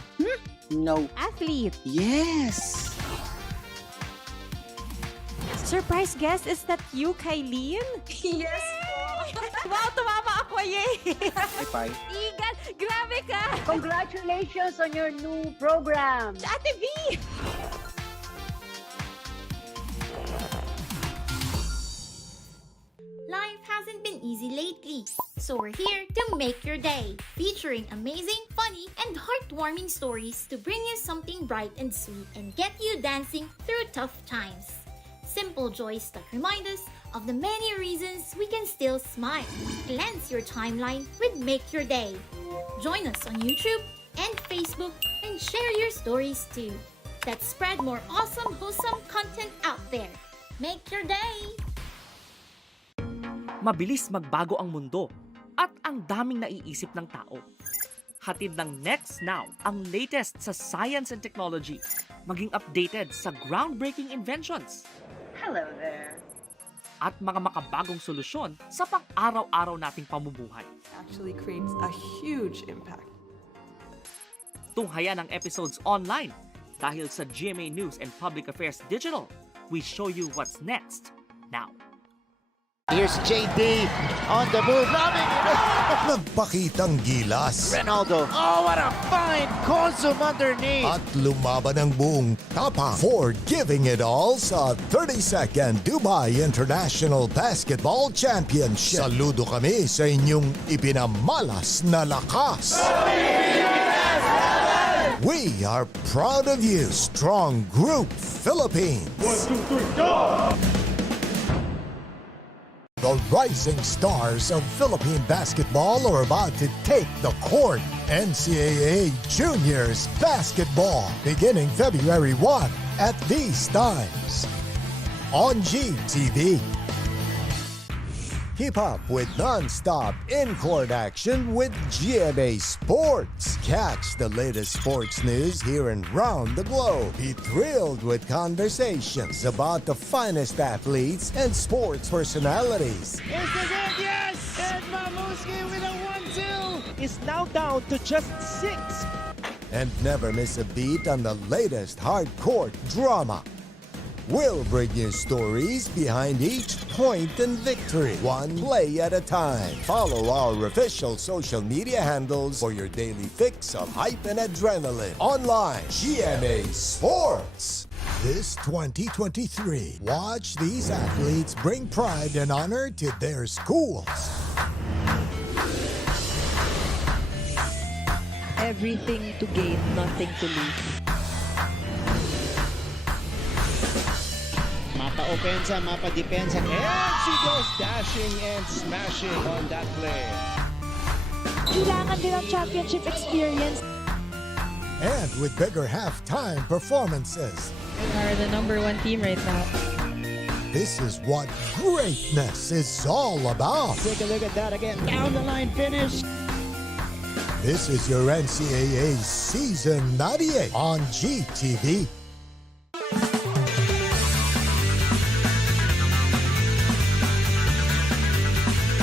No. Athlete? Yes. Surprise guest, is that you, Kylene? Yes po! Wow, tumama ako, yay! Bye. Igan, grabe ka! Congratulations on your new program! Ate V! Life hasn't been easy lately, so we're here to make your day, featuring amazing, funny, and heartwarming stories to bring you something bright and sweet and get you dancing through tough times. Simple joys that remind us of the many reasons we can still smile. Cleanse your timeline with Make Your Day. Join us on YouTube and Facebook and share your stories too. Let's spread more awesome, wholesome content out there. Make your day! Mabilis magbago ang mundo at ang daming naiisip ng tao. Hatid ng Next Now ang latest sa science and technology, maging updated sa groundbreaking inventions. Hello there. At mga makabagong solusyon sa pang-araw-araw nating pamumuhay. Actually creates a huge impact. Tunghayan ang episodes online dahil sa GMA News and Public Affairs Digital. We show you what's next now. Here's JD on the move. Nagpakitang gilas. Ronaldo. Oh, what a fine consume underneath. At lumaban ang buong tapang for giving it all sa 32nd Dubai International Basketball Championship. Saludo kami sa inyong ipinamalas na lakas. We are proud of you, Strong Group Philippines. 1, 2, 3, go! The rising stars of Philippine basketball are about to take the court. NCAA Juniors Basketball, beginning February 1 at these times. On GTV. Keep up with non-stop in-court action with GMA Sports. Catch the latest sports news here and round the globe. Be thrilled with conversations about the finest athletes and sports personalities. This is it, yes! And Mamuski with a 1-2 is now down to just 6. And never miss a beat on the latest hard-court drama. We'll bring you stories behind each point and victory, one play at a time. Follow our official social media handles for your daily fix of hype and adrenaline. Online, GMA Sports. This 2023, watch these athletes bring pride and honor to their schools. Everything to gain, nothing to lose. Mapa opensa, mapa depensa, and she goes dashing and smashing on that play. Kailangan din ang championship experience. And with bigger halftime performances. We are the #1 team right now. This is what greatness is all about. Take a look at that again. Down the line finish. This is your NCAA Season 98 on GTV.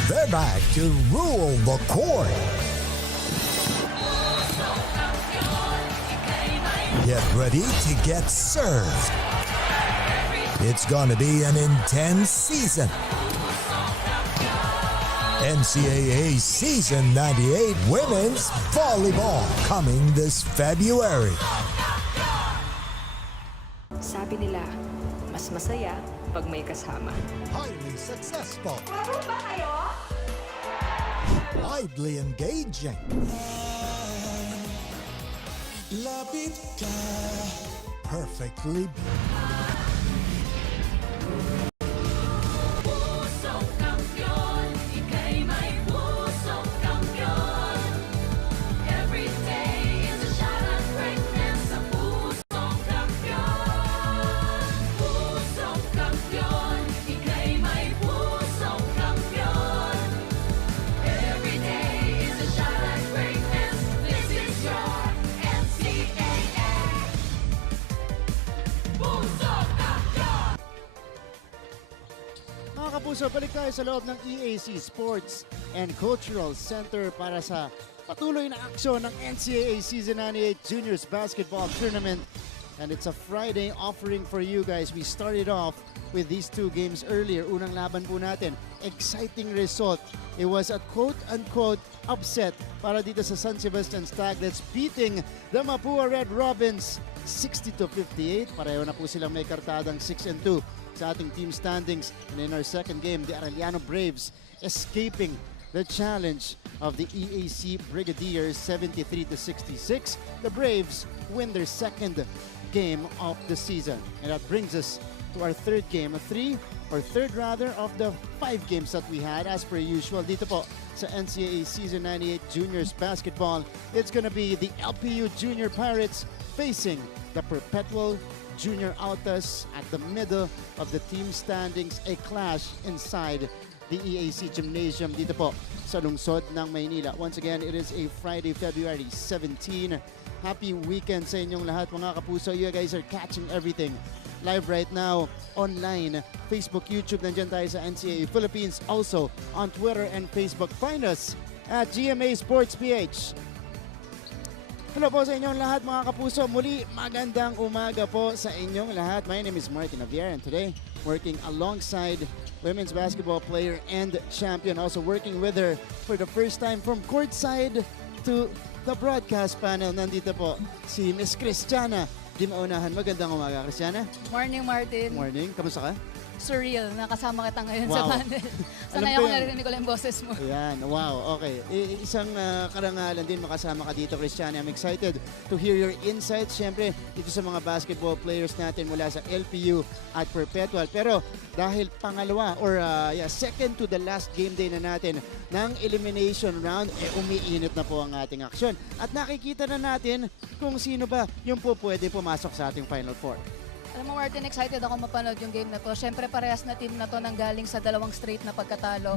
They're back to rule the court. Get ready to get served. It's going to be an intense season. NCAA Season 98 Women's Volleyball coming this February. Sabi nila, mas masaya pag may kasama. Highly successful. Laro ba kayo? Widely engaging. Perfectly. Mga kapuso, balik tayo sa loob ng EAC Sports and Cultural Center para sa patuloy na aksyon ng NCAA Season 98 Juniors Basketball Tournament. And it's a Friday offering for you guys. We started off with these two games earlier. Unang laban po natin, exciting result. It was a quote-unquote upset para dito sa San Sebastian Staglets, beating the Mapua Red Robins 60-58. Pareho na po silang may kartadang 6-2 sa ating team standings. And in our second game, the Arellano Braves escaping the challenge of the EAC Brigadiers 73-66. The Braves win their second game of the season. And that brings us to our third game, third of the 5 games that we had as per usual dito po sa NCAA Season 98 Juniors Basketball. It's gonna be the LPU Junior Pirates facing the Perpetual Junior Autas at the middle of the team standings, a clash inside the EAC Gymnasium dito po sa lungsod ng Maynila. Once again, it is a Friday, February 17. Happy weekend sa inyong lahat mga kapuso. You guys are catching everything live right now online. Facebook, YouTube, nandyan tayo sa NCAA Philippines. Also on Twitter and Facebook. Find us at GMA Sports PH. Hello po sa inyong lahat mga kapuso. Muli, magandang umaga po sa inyong lahat. My name is Martin Javier and today working alongside women's basketball player and champion. Also working with her for the first time from courtside to the broadcast panel. Nandito po si Miss Christiana Dimaunahan. Magandang umaga, Christiana. Morning, Martin. Morning. Kamusta ka? Surreal. Nakasama kita ngayon sa Wow. panel. Sanay ako narinig ko lang yung boses mo. Ayan. Wow. Okay. Isang karangalan din makasama ka dito, Christiana. I'm excited to hear your insights. Siyempre, dito sa mga basketball players natin mula sa LPU at Perpetual. Pero dahil pangalawa or second to the last game day na natin ng elimination round, umiinit na po ang ating aksyon. At nakikita na natin kung sino ba yung po pwede pumasok sa ating Final Four. Alam mo, Martin, excited ako mapanood yung game na to. Siyempre, parehas na team na to nanggaling sa 2 straight na pagkatalo.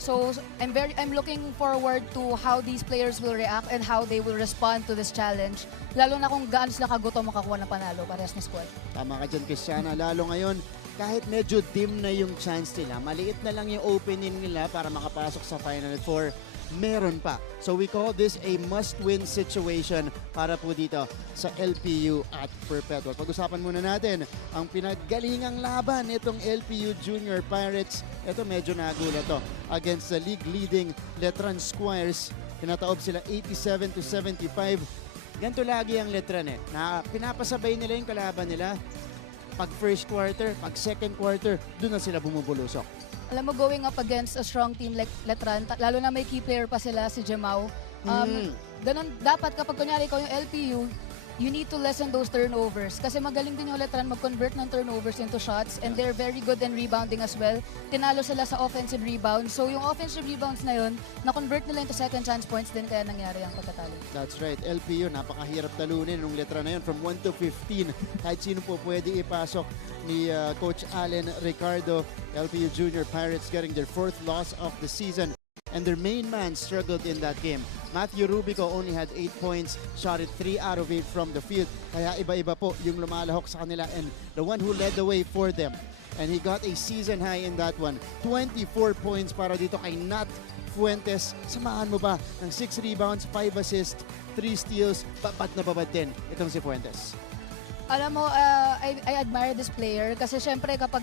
So, I'm looking forward to how these players will react and how they will respond to this challenge. Lalo na kung gaano sila kagutom makakuha ng panalo, parehas na squad. Tama ka dyan, Christiana. Lalo ngayon, kahit medyo dim na yung chance nila, maliit na lang yung opening nila para makapasok sa Final Four, meron pa. So we call this a must-win situation para po dito sa LPU at Perpetual. Pag-usapan muna natin ang pinaggalingang laban itong LPU Junior Pirates. Ito medyo nagulat to against the league-leading Letran Squires. Pinataob sila 87-75. Ganito lagi ang Letran na pinapasabay nila yung kalaban nila. Pag first quarter, pag second quarter, doon na sila bumubulusok. Alam mo, going up against a strong team like Letran, lalo na may key player pa sila, si Jamau. Ganun, dapat kapag kunyari ikaw yung LPU, you need to lessen those turnovers. Kasi magaling din yung Letran mag-convert ng turnovers into shots and they're very good in rebounding as well. Tinalo sila sa offensive rebounds. So yung offensive rebounds na yun, na-convert nila into second chance points din kaya nangyari ang pagkatalo. That's right. LPU, napakahirap talunin ng Letran na yun from 1 to 15. Kahit sino po pwede ipasok ni Coach Allen Ricardo. LPU Junior Pirates getting their 4th loss of the season. And their main man struggled in that game. Matthew Rubico only had 8 points, shot it 3 out of 8 from the field. Kaya iba-iba po yung lumalahok sa kanila and the one who led the way for them. And he got a season high in that one. 24 points para dito kay Nat Fuentes. Samahan mo ba ng 6 rebounds, 5 assists, 3 steals, babad na babad din itong si Fuentes. Alam mo, I admire this player kasi syempre kapag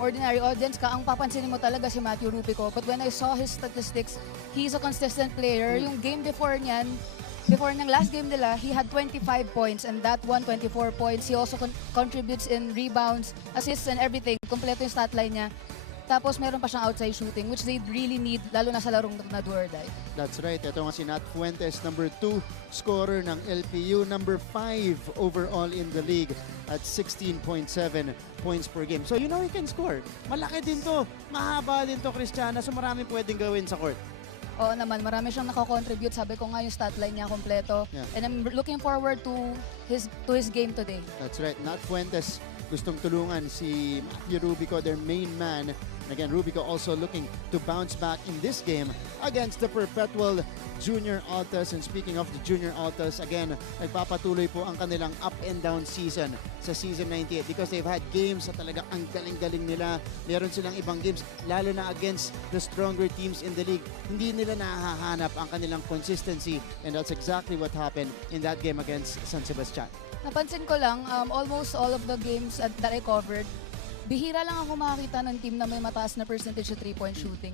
ordinary audience ka, ang papansinin mo talaga si Matthew Rubico. But when I saw his statistics, he's a consistent player. Yung game before niyan, last game nila, he had 25 points and that one, 24 points. He also contributes in rebounds, assists and everything. Kompleto yung stat line niya. Tapos meron pa siyang outside shooting which they really need lalo na sa larong na do or die. That's right. Ito nga si Nat Fuentes, number 2 scorer ng LPU, number 5 overall in the league at 16.7 points per game. So you know he can score. Malaki din to. Mahaba din to, Christiana. So maraming pwedeng gawin sa court. Oo naman, marami siyang nako-contribute. Sabi ko nga yung stat line niya kompleto. Yeah. And I'm looking forward to his game today. That's right. Nat Fuentes gustong tulungan si Matthew Rubico, their main man. And again, Rubico also looking to bounce back in this game against the Perpetual Junior Altas. And speaking of the Junior Altas, again, nagpapatuloy po ang kanilang up and down season sa season 98 because they've had games na talaga ang galing-galing nila. Meron silang ibang games, lalo na against the stronger teams in the league. Hindi nila nahahanap ang kanilang consistency, and that's exactly what happened in that game against San Sebastian. Napansin ko lang, almost all of the games that I covered, bihira lang ako makakita ng team na may mataas na percentage sa 3-point shooting.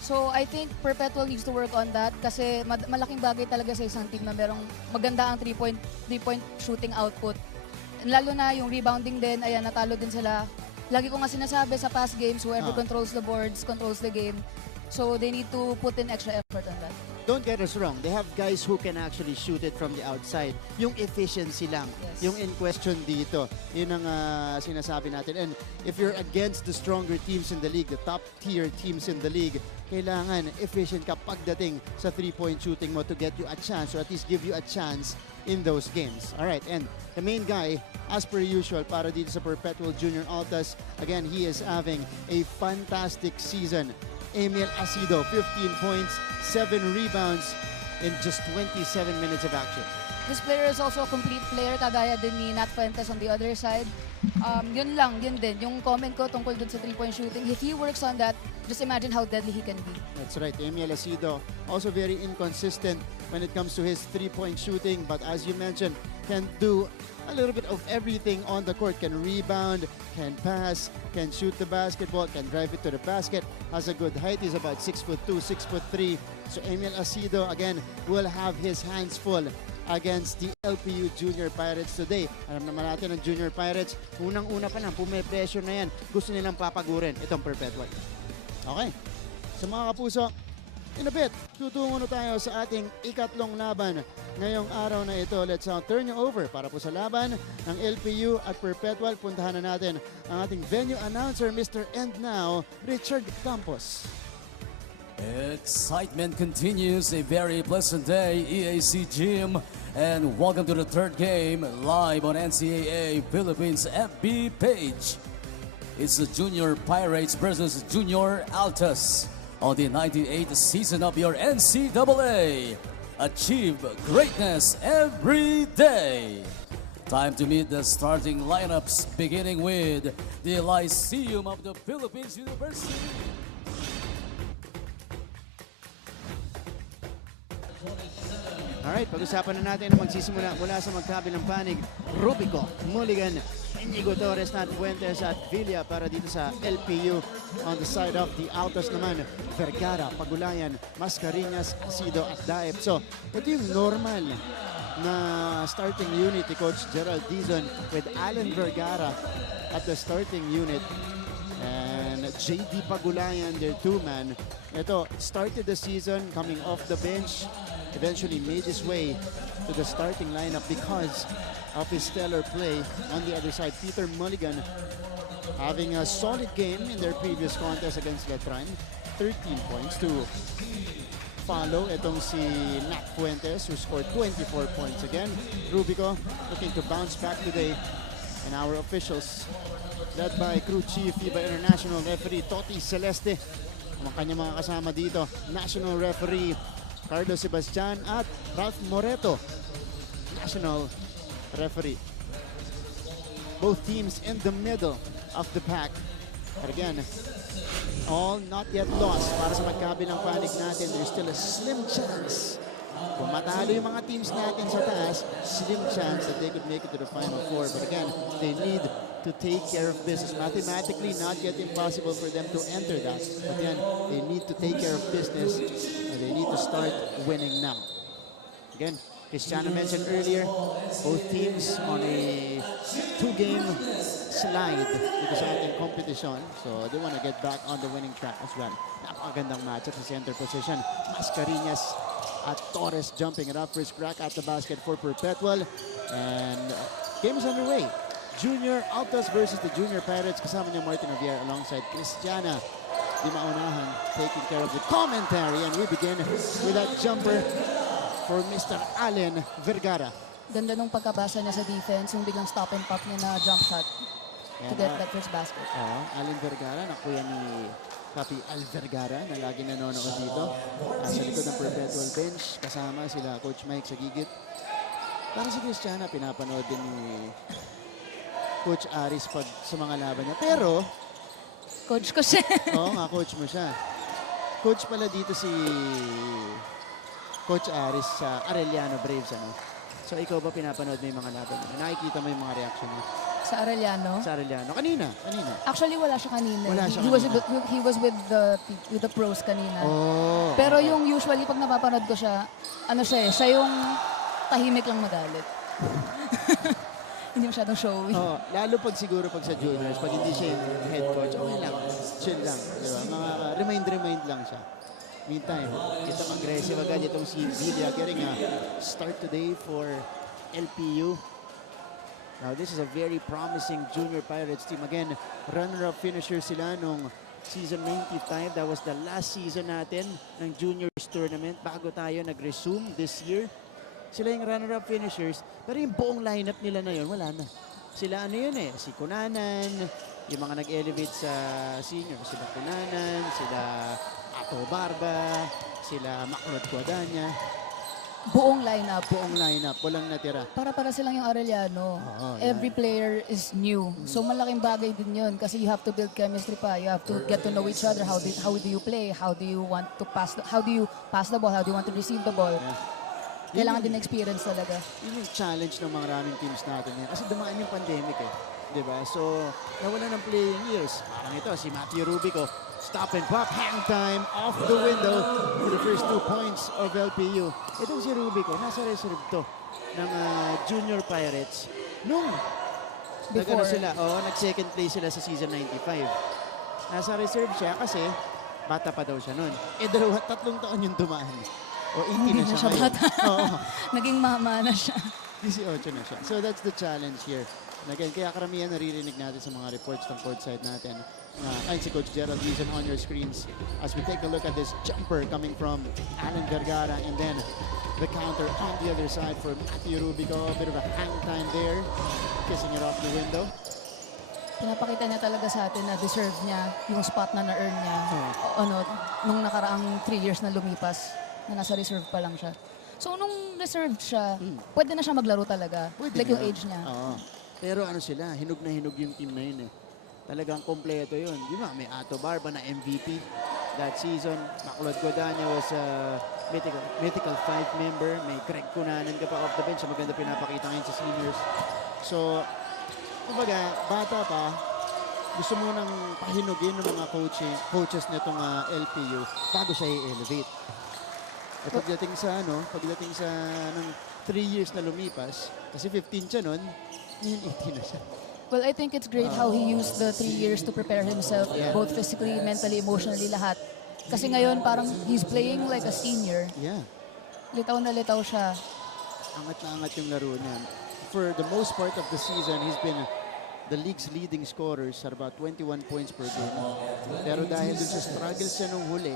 So I think Perpetual needs to work on that kasi malaking bagay talaga sa isang team na merong maganda ang 3-point shooting output. Lalo na yung rebounding din, ayan, natalo din sila. Lagi ko nga sinasabi sa past games, whoever controls the boards, controls the game. So they need to put in extra effort on that. Don't get us wrong, they have guys who can actually shoot it from the outside. Yung efficiency lang, yung in question dito, yun ang sinasabi natin. And if you're against the stronger teams in the league, the top tier teams in the league, kailangan efficient ka pagdating sa 3-point shooting mo to get you a chance or at least give you a chance in those games. Alright, and the main guy, as per usual, para dito sa Perpetual Junior Altas, again, he is having a fantastic season. Emil Acido, 15 points, 7 rebounds in just 27 minutes of action. This player is also a complete player, kagaya din ni Nat Fuentes on the other side. Yun din. Yung comment ko tungkol dun sa 3-point shooting, if he works on that, just imagine how deadly he can be. That's right. Emil Acido, also very inconsistent when it comes to his 3-point shooting, but as you mentioned, can do a little bit of everything on the court. Can rebound, can pass, can shoot the basketball, can drive it to the basket, has a good height. He's about 6'2", 6'3". So Emil Acido, again, will have his hands full against the LPU Junior Pirates today. Alam naman natin ang Junior Pirates, unang-una pa lang, pume-pressure na yan. Gusto nilang papagurin itong Perpetual. Okay. Sa mga kapuso, in a bit, tutungo na tayo sa ating ikatlong laban ngayong araw na ito. Let's turn you over para po sa laban ng LPU at Perpetual. Puntahan na natin ang ating venue announcer, Mr. And Now, Richard Campos. Excitement continues. A very pleasant day, EAC Gym, and welcome to the third game live on NCAA Philippines FB page. It's the Junior Pirates versus Junior Altas on the 98th season of your NCAA. Achieve greatness every day. Time to meet the starting lineups, beginning with the Lyceum of the Philippines University. Alright, pag-usapan na natin ang magsisimula mula sa magkabilang panig. Rubico, Mulligan, Inigo Torres, Nat Fuentes at Villa para dito sa LPU. On the side of the Altas naman, Vergara, Pagulayan, Mascareñas, Acido at Daep. So, ito yung normal na starting unit ni Coach Gerald Dizon with Alan Vergara at the starting unit. And JD Pagulayan, their two-man. Ito, started the season coming off the bench. Eventually made his way to the starting lineup because of his stellar play on the other side. Peter Mulligan having a solid game in their previous contest against Letran. 13 points to follow itong si Nat Fuentes who scored 24 points again. Rubico looking to bounce back today. And our officials led by crew chief FIBA International referee Toti Celeste. Ang kanyang mga kasama dito, national referee Carlos Sebastian at Ralph Moreto, national referee. Both teams in the middle of the pack. But again, all not yet lost para sa magkabilang panig natin. There's still a slim chance. Kung matalo yung mga teams natin sa taas, slim chance that they could make it to the Final Four. But again, they need to take care of business. Mathematically, not yet impossible for them to enter that. But again, they need to take care of business. They need to start winning now. Again, Cristiano mentioned earlier, both teams on a 2-game slide dito sa ating competition. So they want to get back on the winning track as well. Napakagandang matchup sa center position. Mascareñas at Torres jumping it up. First crack at the basket for Perpetual. And game is underway. Junior Altas versus the Junior Pirates. Kasama niya Martin Javier alongside Cristiana Di Maunahan taking care of the commentary, and we begin with that jumper for Mr. Allen Vergara. Ganda nung pagkabasa niya sa defense, yung biglang stop and pop niya na jump shot. to get that first basket. Allen Vergara, na kuya ni Papi Al Vergara, na lagi nanonood dito. Sa likod ng Perpetual bench, kasama sila Coach Mike sa gigit. Para si Christiana, pinapanood din ni Coach Aris pag sa mga laban niya. Pero, Coach ko siya. oo nga, coach mo siya. Coach pala dito si Coach Aris sa Arellano Braves, ano? So, ikaw ba pinapanood mo yung mga laban niya? Nakikita mo yung mga reaction niya? Sa Arellano? Sa Arellano. Kanina. Actually, wala siya kanina. Wala siya He was with the pros kanina. Oh. Pero yung usually, pag napapanood ko siya, ano siya eh, siya yung tahimik lang magalit. Hindi masyadong showy. Lalo pag siguro pag sa juniors, pag hindi siya yung head coach, okay lang. Chill lang. Diba? Mga remind lang siya. Meantime, itong aggressive agad itong si Villa getting a start today for LPU. Now, this is a very promising Junior Pirates team. Again, runner-up finisher sila nung season 95. That was the last season natin ng Juniors Tournament bago tayo nag-resume this year. Sila yung runner-up finishers, pero yung buong lineup nila na yun, wala na. Sila ano yun eh, si Kunanan, yung mga nag-elevate sa senior, sila Kunanan, sila Ato Barba, sila Makulot Guadanya. Buong lineup. Walang natira. Para silang yung Arellano. Every player is new. So malaking bagay din yun kasi you have to build chemistry pa. You have to get to know each other. How do you play? How do you want to pass? How do you pass the ball? How do you want to receive the ball? Kailangan din experience talaga. Yun yung challenge ng mga maraming teams natin yan. Kasi dumaan yung pandemic eh. Diba? So, nawala ng playing years. Parang ito, si Matthew Rubico. Stop and pop, hang time, off the window for the first 2 points of LPU. Itong si Rubico, nasa reserve to ng Junior Pirates. Nung nag-ano sila, nag-second place sila sa season 95. Nasa reserve siya kasi bata pa daw siya nun. 3 taon yung dumaan. O 18 na siya ngayon. Naging mama na siya. 18 na siya. So that's the challenge here. And again, kaya karamihan naririnig natin sa mga reports ng courtside natin. Ayun si Coach Gerald Dizon on your screens as we take a look at this jumper coming from Allen Vergara and then the counter on the other side for Matthew Rubico. A bit of a hang time there, kissing it off the window. Pinapakita niya talaga sa atin na deserve niya yung spot na na-earn niya nung nakaraang 3 years na lumipas na nasa reserve pa lang siya. So nung reserve siya, pwede na siya maglaro talaga. Pwede like na. Yung age niya. Pero ano sila, hinog na hinog yung team na yun eh. Talagang kompleto yun. Di ba, may Ato Barba na MVP that season. Makulot Guadanya was a mythical 5 member. May Greg Cunanan ka pa off the bench. Maganda pinapakita ngayon sa seniors. So, kumbaga, bata pa, gusto mo nang pahinugin ng mga coaches nitong LPU bago siya i-elevate. At pagdating sa 3 years na lumipas, kasi 15 siya nun, ngayon 18 na siya. Well, I think it's great how he used the 3 years to prepare himself, both physically, mentally, emotionally, lahat. Kasi ngayon, parang he's playing like a senior. Yeah. Litaw na litaw siya. Angat na angat yung laro niya. For the most part of the season, he's been the league's leading scorers at about 21 points per game. Pero dahil dun sa struggles siya nung huli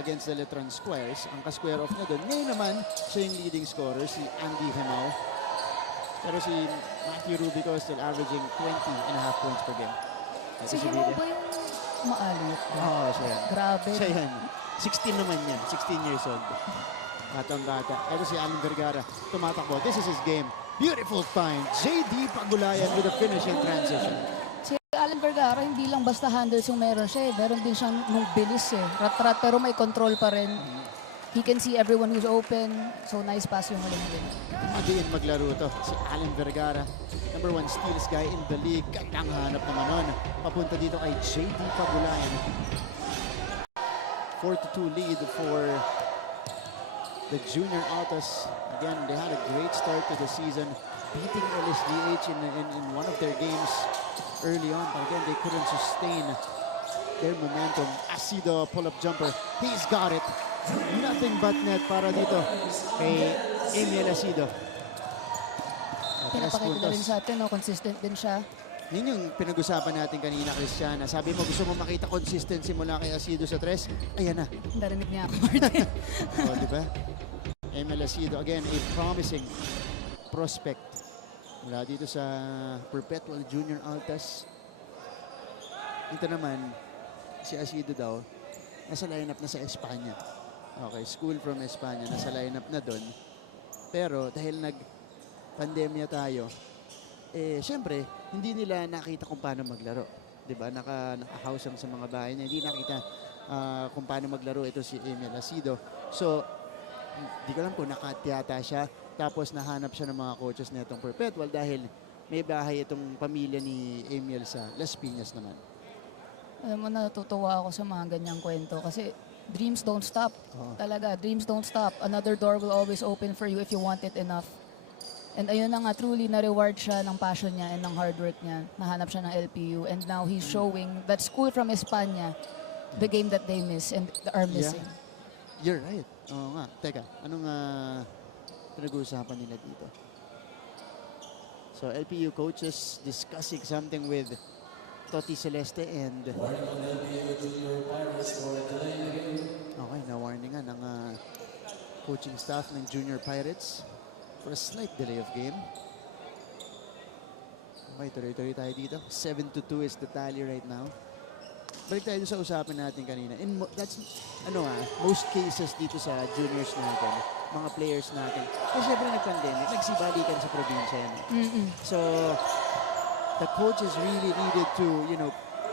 against the Letran Squares, ang ka-square off na dun. Ngayon naman, siya yung leading scorer, si Andy Hemao. Pero si Matthew Rubico is still averaging 20.5 points per game. Si Hemao ba yung maalit? Siya yan. Grabe. Siya yan. 16 naman yan. 16 years old. Batang-bata. Ito si Allen Vergara. Tumatakbo. This is his game. Beautiful find. JD Pagulayan with a finish in transition. Si Allen Vergara, hindi lang basta handles yung meron siya. Meron din siyang nung bilis eh. Rat-rat pero may control pa rin. He can see everyone who's open. So nice pass yung huling-huling. Madiin maglaro to. Si Allen Vergara. Number 1 steals guy in the league. Gandang hanap naman nun. Papunta dito kay JD Pagulayan. 4-2 lead for the Junior Altas. Again, they had a great start to the season, beating LSDH in one of their games early on. But again, they couldn't sustain their momentum. Asido pull-up jumper. He's got it. Nothing but net para dito kay Emil Asido. Pinapakita rin sa atin, consistent din siya. Yun yung pinag-usapan natin kanina, Christiana. Sabi mo, gusto mo makita consistency mula kay Asido sa 3? Ayan na. Narinig niya ako, diba? Emil Asido, again, a promising prospect mula dito sa Perpetual Junior Altas. ito naman, si Asido daw, nasa lineup na sa Espanya. Okay, school from Espanya, nasa lineup na doon. Pero dahil nag-pandemya tayo, syempre, hindi nila nakita kung paano maglaro. Diba? Naka-house sa mga bahay niya. Hindi nakita kung paano maglaro ito si Emil Asido. So, di ko alam kung nakatiyata siya. Tapos nahanap siya ng mga coaches na itong Perpetual dahil may bahay itong pamilya ni Emil sa Las Piñas naman. Alam mo, natutuwa ako sa mga ganyang kwento kasi dreams don't stop. Talaga, dreams don't stop. Another door will always open for you if you want it enough. And ayun na nga, truly na-reward siya ng passion niya and ng hard work niya. Nahanap siya ng LPU and now he's showing that school from Espanya, the game that they miss and are missing. Yeah. You're right. Oo nga. Teka, anong pinag-uusapan nila dito? So, LPU coaches discussing something with Toti Celeste and... Okay, na-warningan ng coaching staff ng Junior Pirates for a slight delay of game. Okay, tuloy-tuloy tayo dito. 7-2 is the tally right now. Balik tayo sa usapan natin kanina. That's, most cases dito sa juniors natin, mga players natin. Kasi syempre nag-pandemic, nagsibalikan sa probinsya yan. So, the coaches really needed to,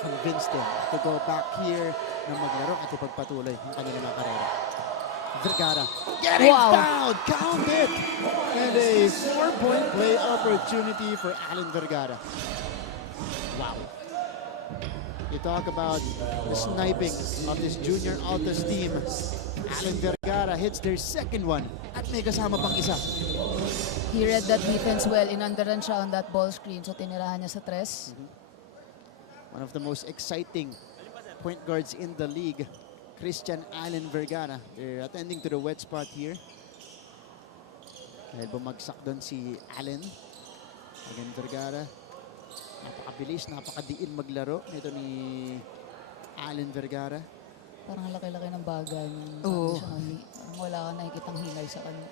convince them to go back here na maglaro at ipagpatuloy ang kanilang mga karera. Vergara getting fouled, counted! And a 4-point play opportunity for Alan Vergara. Wow. You talk about the sniping of this Junior Altos team. Alan Vergara hits their second one at may kasama pang isa. He read that defense well. Inandaran siya on that ball screen so tinirahan niya sa tres. One of the most exciting point guards in the league, Christian Alan Vergara. They're attending to the wet spot here. Dahil bumagsak doon si Alan. Again, Vergara. Napakabilis, napakadiin maglaro nito ni Alan Vergara. Parang laki-laki ng bagay niya. Oo. Parang wala ka nakikitang hilay sa kanya.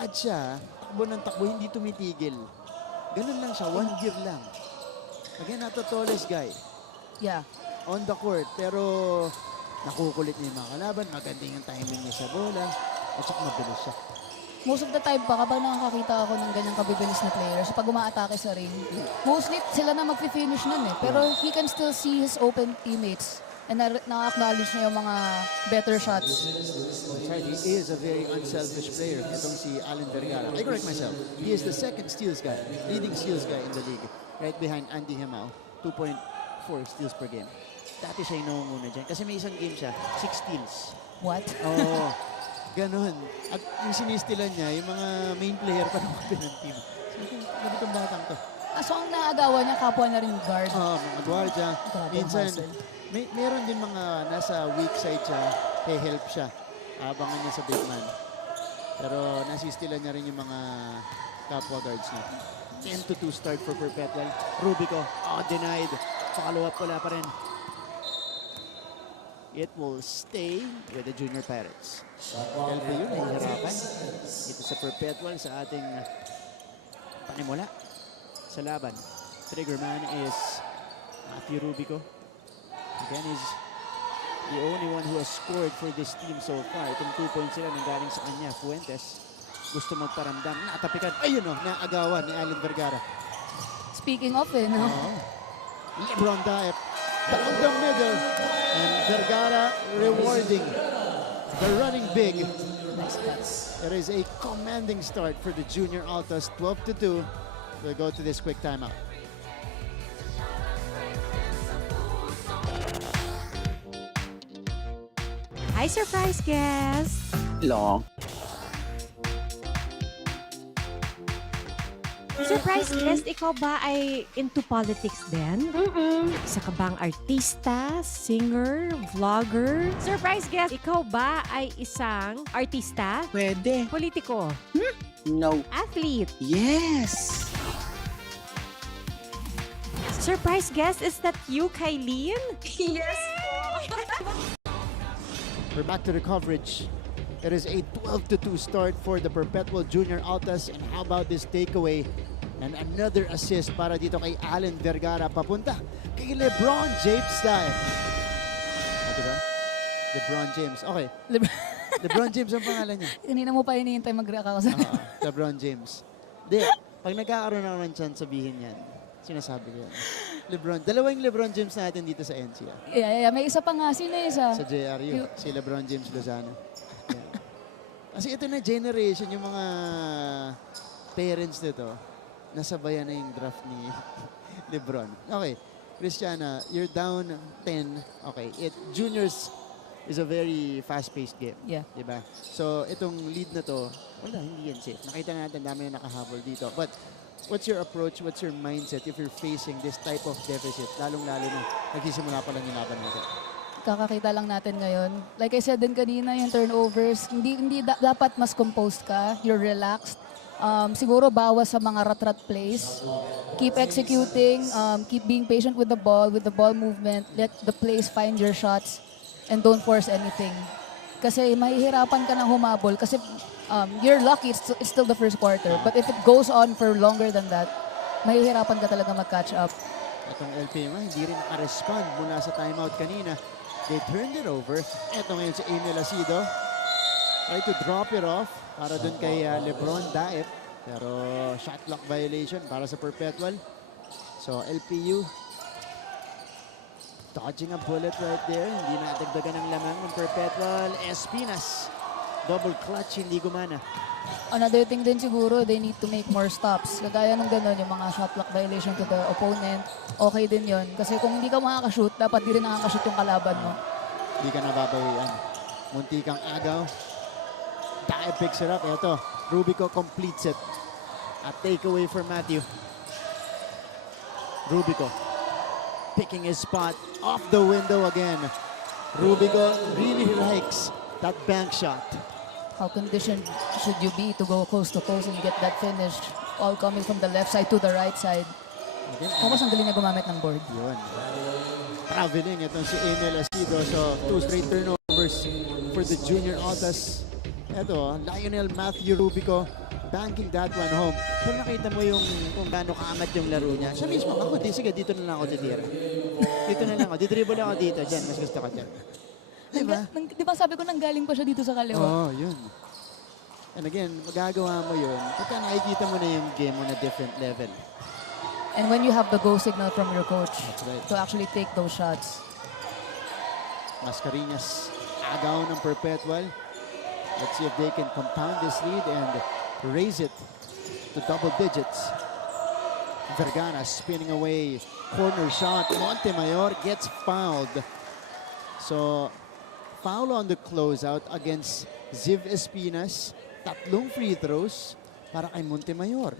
At siya, takbo ng takbo, hindi tumitigil. Ganun lang siya, 1 year lang. Again, not the tallest guy. Yeah. On the court, pero nakukulit niya yung mga kalaban, maganda yung timing niya sa bola, at saka mabilis siya. Most of the time pa, kapag nakakita ako ng ganyang kabibilis na players, pag umaatake sa ring, mostly sila na mag-finish nun eh. Pero he can still see his open teammates and na-acknowledge niya yung mga better shots. Right, he is a very unselfish player. Itong si Alan Vergara. I correct myself. He is the second steals guy, leading steals guy in the league. Right behind Andy Hemao, 2.4 steals per game. Dati siya yung namumuna dyan. Kasi may isang game siya, 6 steals. What? Oo. Ganon. At yung sinistilan niya, yung mga main player pa ng team. So, itong batang to. So ang naagawa niya, kapwa na rin guard. Mga guardia. Minsan, meron din mga nasa weak side siya, help siya. Abangan niya sa big man. Pero nasistilan niya rin yung mga kapwa guards niya. 10-2 start for Perpetual. Rubico, denied. Follow-up wala pa rin. It will stay with the Junior Pirates. LPU nahihirapan. Ito sa Perpetual sa ating panimula sa laban. Triggerman is Matthew Rubico. Again, is the only one who has scored for this team so far. Itong 2 points sila nanggaling sa kanya. Fuentes gusto magparamdam. Natapikan. Ayun naagawan ni Alan Vergara. Speaking of no? Lebron Daep. Down the middle. And Vergara rewarding the running big. There is a commanding start for the Junior Altos. 12-2. We'll go to this quick timeout. Hi, surprise guest! Long. Surprise guest, ikaw ba ay into politics din? Isa ka bang artista, singer, vlogger? Surprise guest, ikaw ba ay isang artista? Pwede. Politiko? No. Athlete? Yes! Surprise guest, is that you, Kylene? Yes po! We're back to the coverage. It is a 12-2 start for the Perpetual Junior Altos. And how about this takeaway? And another assist para dito kay Alan Vergara papunta kay LeBron James style. Diba? LeBron James. Okay. LeBron James ang pangalan niya. Kanina mo pa hinihintay mag-react ako sa LeBron James. Di, pag nagkakaroon ako ng chance sabihin yan, sinasabi ko yan. Dalawang LeBron James natin dito sa NCAA. Yeah. May isa pa nga. Sino isa? Sa JRU, si LeBron James Lozano. Yeah. Kasi ito na generation, yung mga parents nito, nasabayan na yung draft ni LeBron. Okay, Christiana, you're down 10. Okay, juniors is a very fast-paced game. Yeah. Diba? So, itong lead na to, wala, hindi yan safe. Nakita natin, dami na nakahabol dito. But, what's your approach, what's your mindset if you're facing this type of deficit? Lalong-lalo na, nagsisimula pa lang yung laban natin. Kakakita lang natin ngayon. Like I said din kanina, yung turnovers, hindi dapat mas composed ka. You're relaxed. Siguro bawas sa mga rat-rat plays. Keep executing, keep being patient with the ball movement. Let the plays find your shots and don't force anything. Kasi mahihirapan ka na humabol kasi you're lucky it's still the first quarter. But if it goes on for longer than that, mahihirapan ka talaga mag-catch up. Itong LPU hindi rin naka-respond mula sa timeout kanina. They turned it over. Ito ngayon si Emil Acido. Try to drop it off para dun kay LeBron Daep. Pero shot clock violation para sa Perpetual. So LPU dodging a bullet right there. Hindi na dagdagan ng lamang ng Perpetual. Espinas. Double clutch, hindi gumana. Another thing din siguro, they need to make more stops. Kagaya nung gano'n, yung mga shot clock violation to the opponent, okay din yon. Kasi kung hindi ka makakashoot, dapat di rin nakakashoot yung kalaban mo. Hindi ka nababawian. Munti kang agaw. Daep picks it up. Ito, Rubico completes it. A takeaway for Matthew. Rubico picking his spot off the window again. Rubico really likes that bank shot. How conditioned should you be to go coast to coast and get that finish? All coming from the left side to the right side. Tapos ang galing na gumamit ng board. Yun. Traveling itong si Emil Acido. So, 2 straight turnovers for the junior Altas. Ito, Lionel Matthew Rubico banking that one home. Kung nakita mo yung kung gaano kaangat yung laro niya, siya mismo, ako, sige, dito na lang ako titira. Dito na lang ako. Didribble ako dito. Diyan, mas gusto ko dyan. Diba? Di ba sabi ko nanggaling pa siya dito sa kaliwa? Oo, yun. And again, magagawa mo yun. Pagka nakikita mo na yung game on a different level. And when you have the go signal from your coach right, to actually take those shots. Mascareñas, agaw ng Perpetual. Let's see if they can compound this lead and raise it to double digits. Vergara spinning away. Corner shot. Montemayor gets fouled. So, foul on the closeout against Ziv Espinas. 3 free throws para kay Montemayor.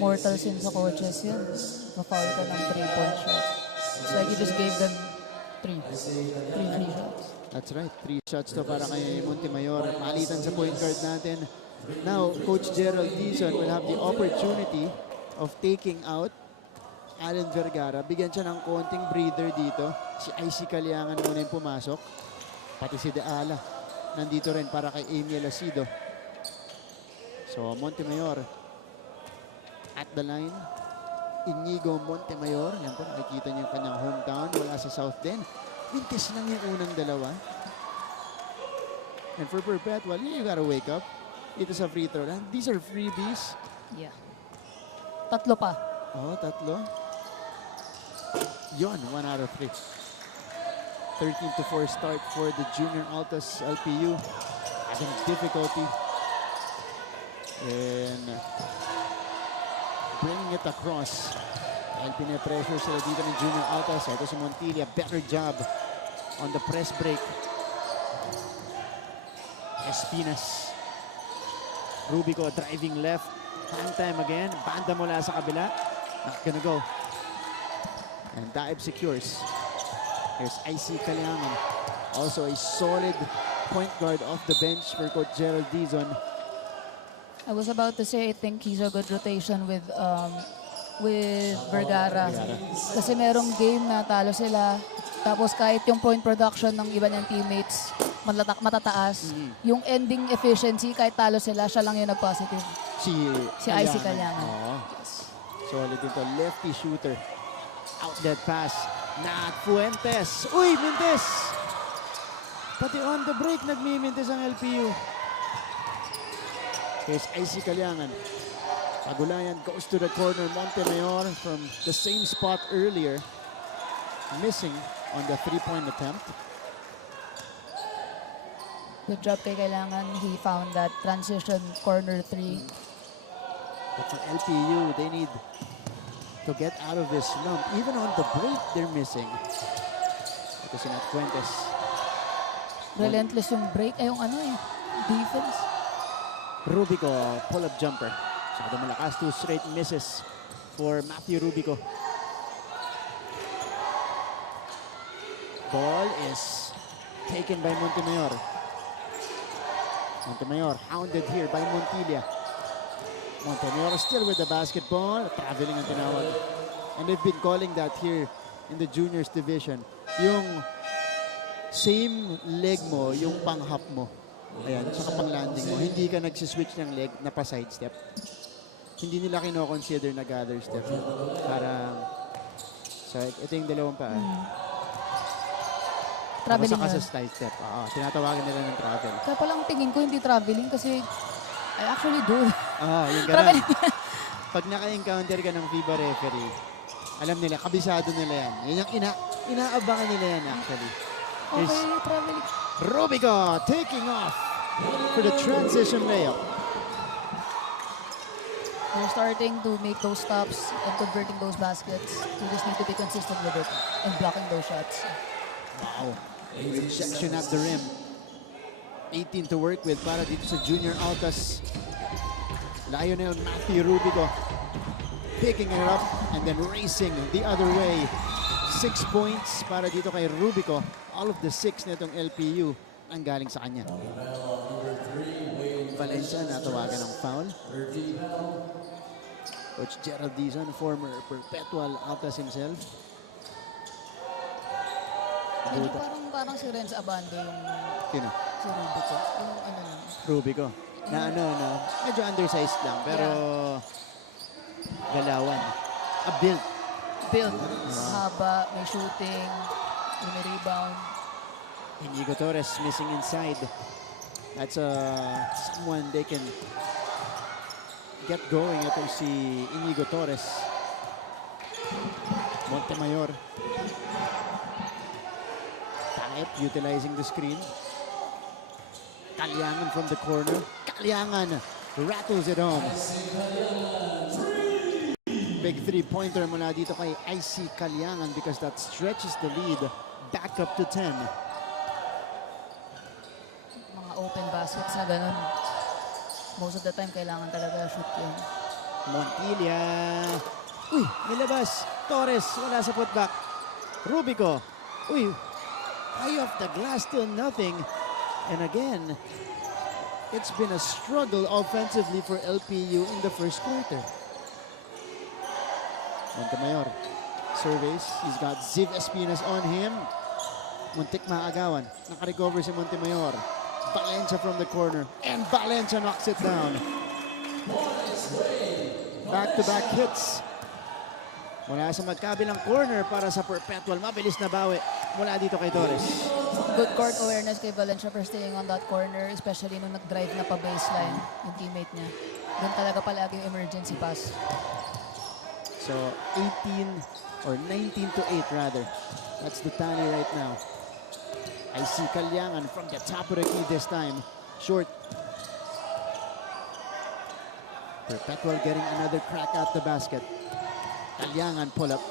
Mortal sin sa coaches yun. Ma-foul ka ng 3-point shot. It's like you just gave them 3 free shots. That's right. 3 shots to para kay Montemayor. Palitan sa point guard natin. Now, Coach Gerald Dizon will have the opportunity of taking out Allen Vergara. Bigyan siya ng konting breather dito. Si IC Caliangan muna yung pumasok. Pati si De Ala. Nandito rin para kay Emil Acido. So, Montemayor at the line. Inigo Montemayor. Yan po, nakikita niyo yung kanyang hometown. Wala sa South din. Mintis lang yung unang dalawa. And for Perpetual, you gotta wake up. Ito sa free throw. These are freebies. Yeah. 3 pa. Oo, 3. Yon, 1 out of 3. 13-4 start for the junior Altas LPU. Having difficulty in bringing it across. Dahil pinapressure sila dito ng junior Altas. Ito si Montilla, better job on the press break. Espinas. Rubico driving left. Hang time again. Banda mula sa kabila. Not gonna go. And Daib secures. Here's IC Caliangan. Also a solid point guard off the bench for Coach Gerald Dizon. I was about to say, I think he's a good rotation with Vergara. Kasi merong game na talo sila. Tapos kahit yung point production ng iba niyang teammates matataas. Yung ending efficiency, kahit talo sila, siya lang yung nag-positive. Si IC Caliangan. Yes. Solid ito. Lefty shooter. Outlet pass. Nat Fuentes. Uy, Mintes! Pati on the break, nagmimintes ang LPU. Here's IC Kalyangan. Pagulayan goes to the corner. Montemayor from the same spot earlier. Missing on the three-point attempt. Good job kay Kailangan. He found that transition corner 3. But for LPU, they need to get out of this slump. Even on the break, they're missing. Ito si Nat Fuentes. Relentless yung break. Yung defense. Rubico, pull-up jumper. Masyado malakas, 2 straight misses for Matthew Rubico. Ball is taken by Montemayor. Montemayor hounded here by Montilla. Montemayor still with the basketball. Traveling ang tinawag. And they've been calling that here in the juniors division. Yung same leg mo, yung pang-hop mo. Ayan, saka pang-landing mo. Hindi ka nagsiswitch ng leg na pa-sidestep. Hindi nila kino-consider na gather step. Parang, so ito yung dalawang paa. Traveling sa sidestep. Tinatawagan nila ng travel. Kaya palang tingin ko hindi traveling kasi I actually do. Yung ganun. Pag naka-encounter ka ng FIBA referee, alam nila, kabisado nila yan. Yan yung inaabangan nila yan actually. Okay, traveling. Rubico taking off for the transition layup. They're starting to make those stops and converting those baskets. You just need to be consistent with it and blocking those shots. Wow. Rejection at the rim. 18 to work with para dito sa Junior Altas. Layo na yun, Matthew Rubico. Picking it up and then racing the other way. 6 points para dito kay Rubico. All of the 6 na itong LPU ang galing sa kanya. Valencia natawagan ng foul. Coach Gerald Dizon, former Perpetual Altas himself. Hindi parang si Renz Abando yung Sino? si Rubico. Yung lang. Rubico. Na medyo undersized lang pero galawan. Build. Haba, may shooting, may rebound. Inigo Torres missing inside. That's someone they can get going. Ito si Inigo Torres. Montemayor. Type utilizing the screen. Kalyangan from the corner. Kalyangan rattles it home. Big three-pointer mula dito kay IC Kalyangan because that stretches the lead back up to 10. Mga open baskets na ganun. Most of the time, kailangan talaga shoot yun. Montilla. Uy, nilabas. Torres, wala sa putback. Rubico. Uy, high off the glass, still nothing. And again, it's been a struggle offensively for LPU in the first quarter. Montemayor surveys. He's got Ziv Espinas on him. Muntik maagawan. Nakarecover si Montemayor. Valencia from the corner. And Valencia knocks it down. Back-to-back hits. Mula sa magkabilang corner para sa Perpetual. Mabilis na bawi. Mula dito kay Torres. Good court awareness kay Valencia for staying on that corner, especially nung nag-drive na pa-baseline yung teammate niya. Doon talaga palagi yung emergency pass. So 18 or 19 to 8 rather. That's the tally right now. I see Kalyangan from the top of the key this time. Short. Perpetual getting another crack at the basket. Kalyangan pull up.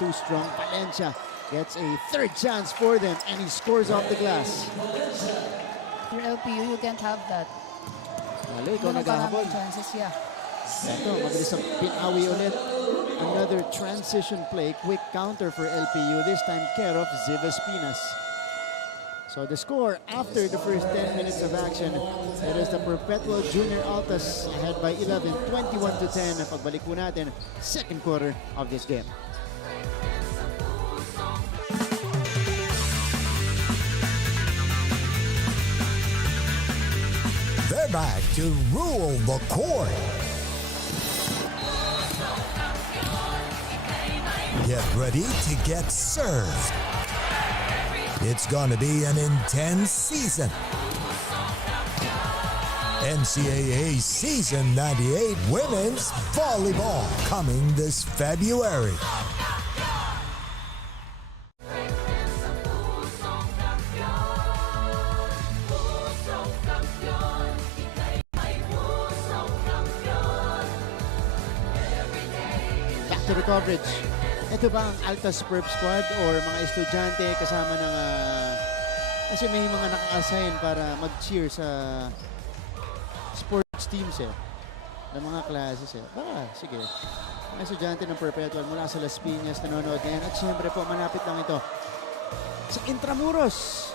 Too strong. Valencia gets a third chance for them and he scores off the glass. For LPU, you can't have that. Lalo, ikaw naghahabol. Chances, yeah. Ito, mabilis ang pinawi ulit. Another transition play, quick counter for LPU. This time, care of Ziv Espinas. So the score after the first 10 minutes of action, it is the Perpetual Junior Altas ahead by 11, 21 to 10. Pagbalik po natin, second quarter of this game. They're back to rule the court. Get ready to get served. It's going to be an intense season. NCAA Season 98 Women's Volleyball coming this February. Back to the coverage. Ito ba ang Altas Perp Squad or mga estudyante kasama ng... kasi may mga naka-assign para mag-cheer sa sports teams ng mga classes sige. Mga estudyante ng Perpetual mula sa Las Piñas nanonood ngayon. At syempre po, malapit lang ito sa Intramuros.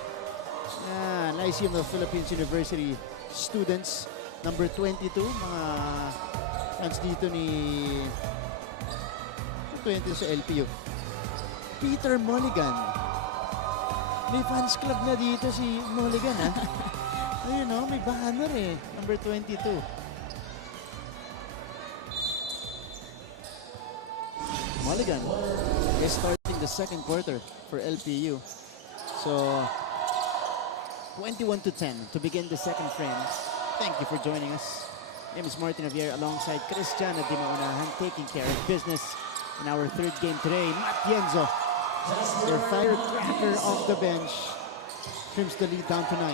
Lyceum of Philippines University students. Number 22, mga fans dito ni 20 sa LPU. Peter Mulligan. May fans club na dito si Mulligan, ha? Ayun, no? May banner Number 22. Mulligan is starting the second quarter for LPU. So, 21-10 to begin the second frame. Thank you for joining us. My name is Martin Javier alongside Cristiana Di Maunahan, taking care of business in our third game today. Matienzo, their firecracker off the bench, trims the lead down to 9.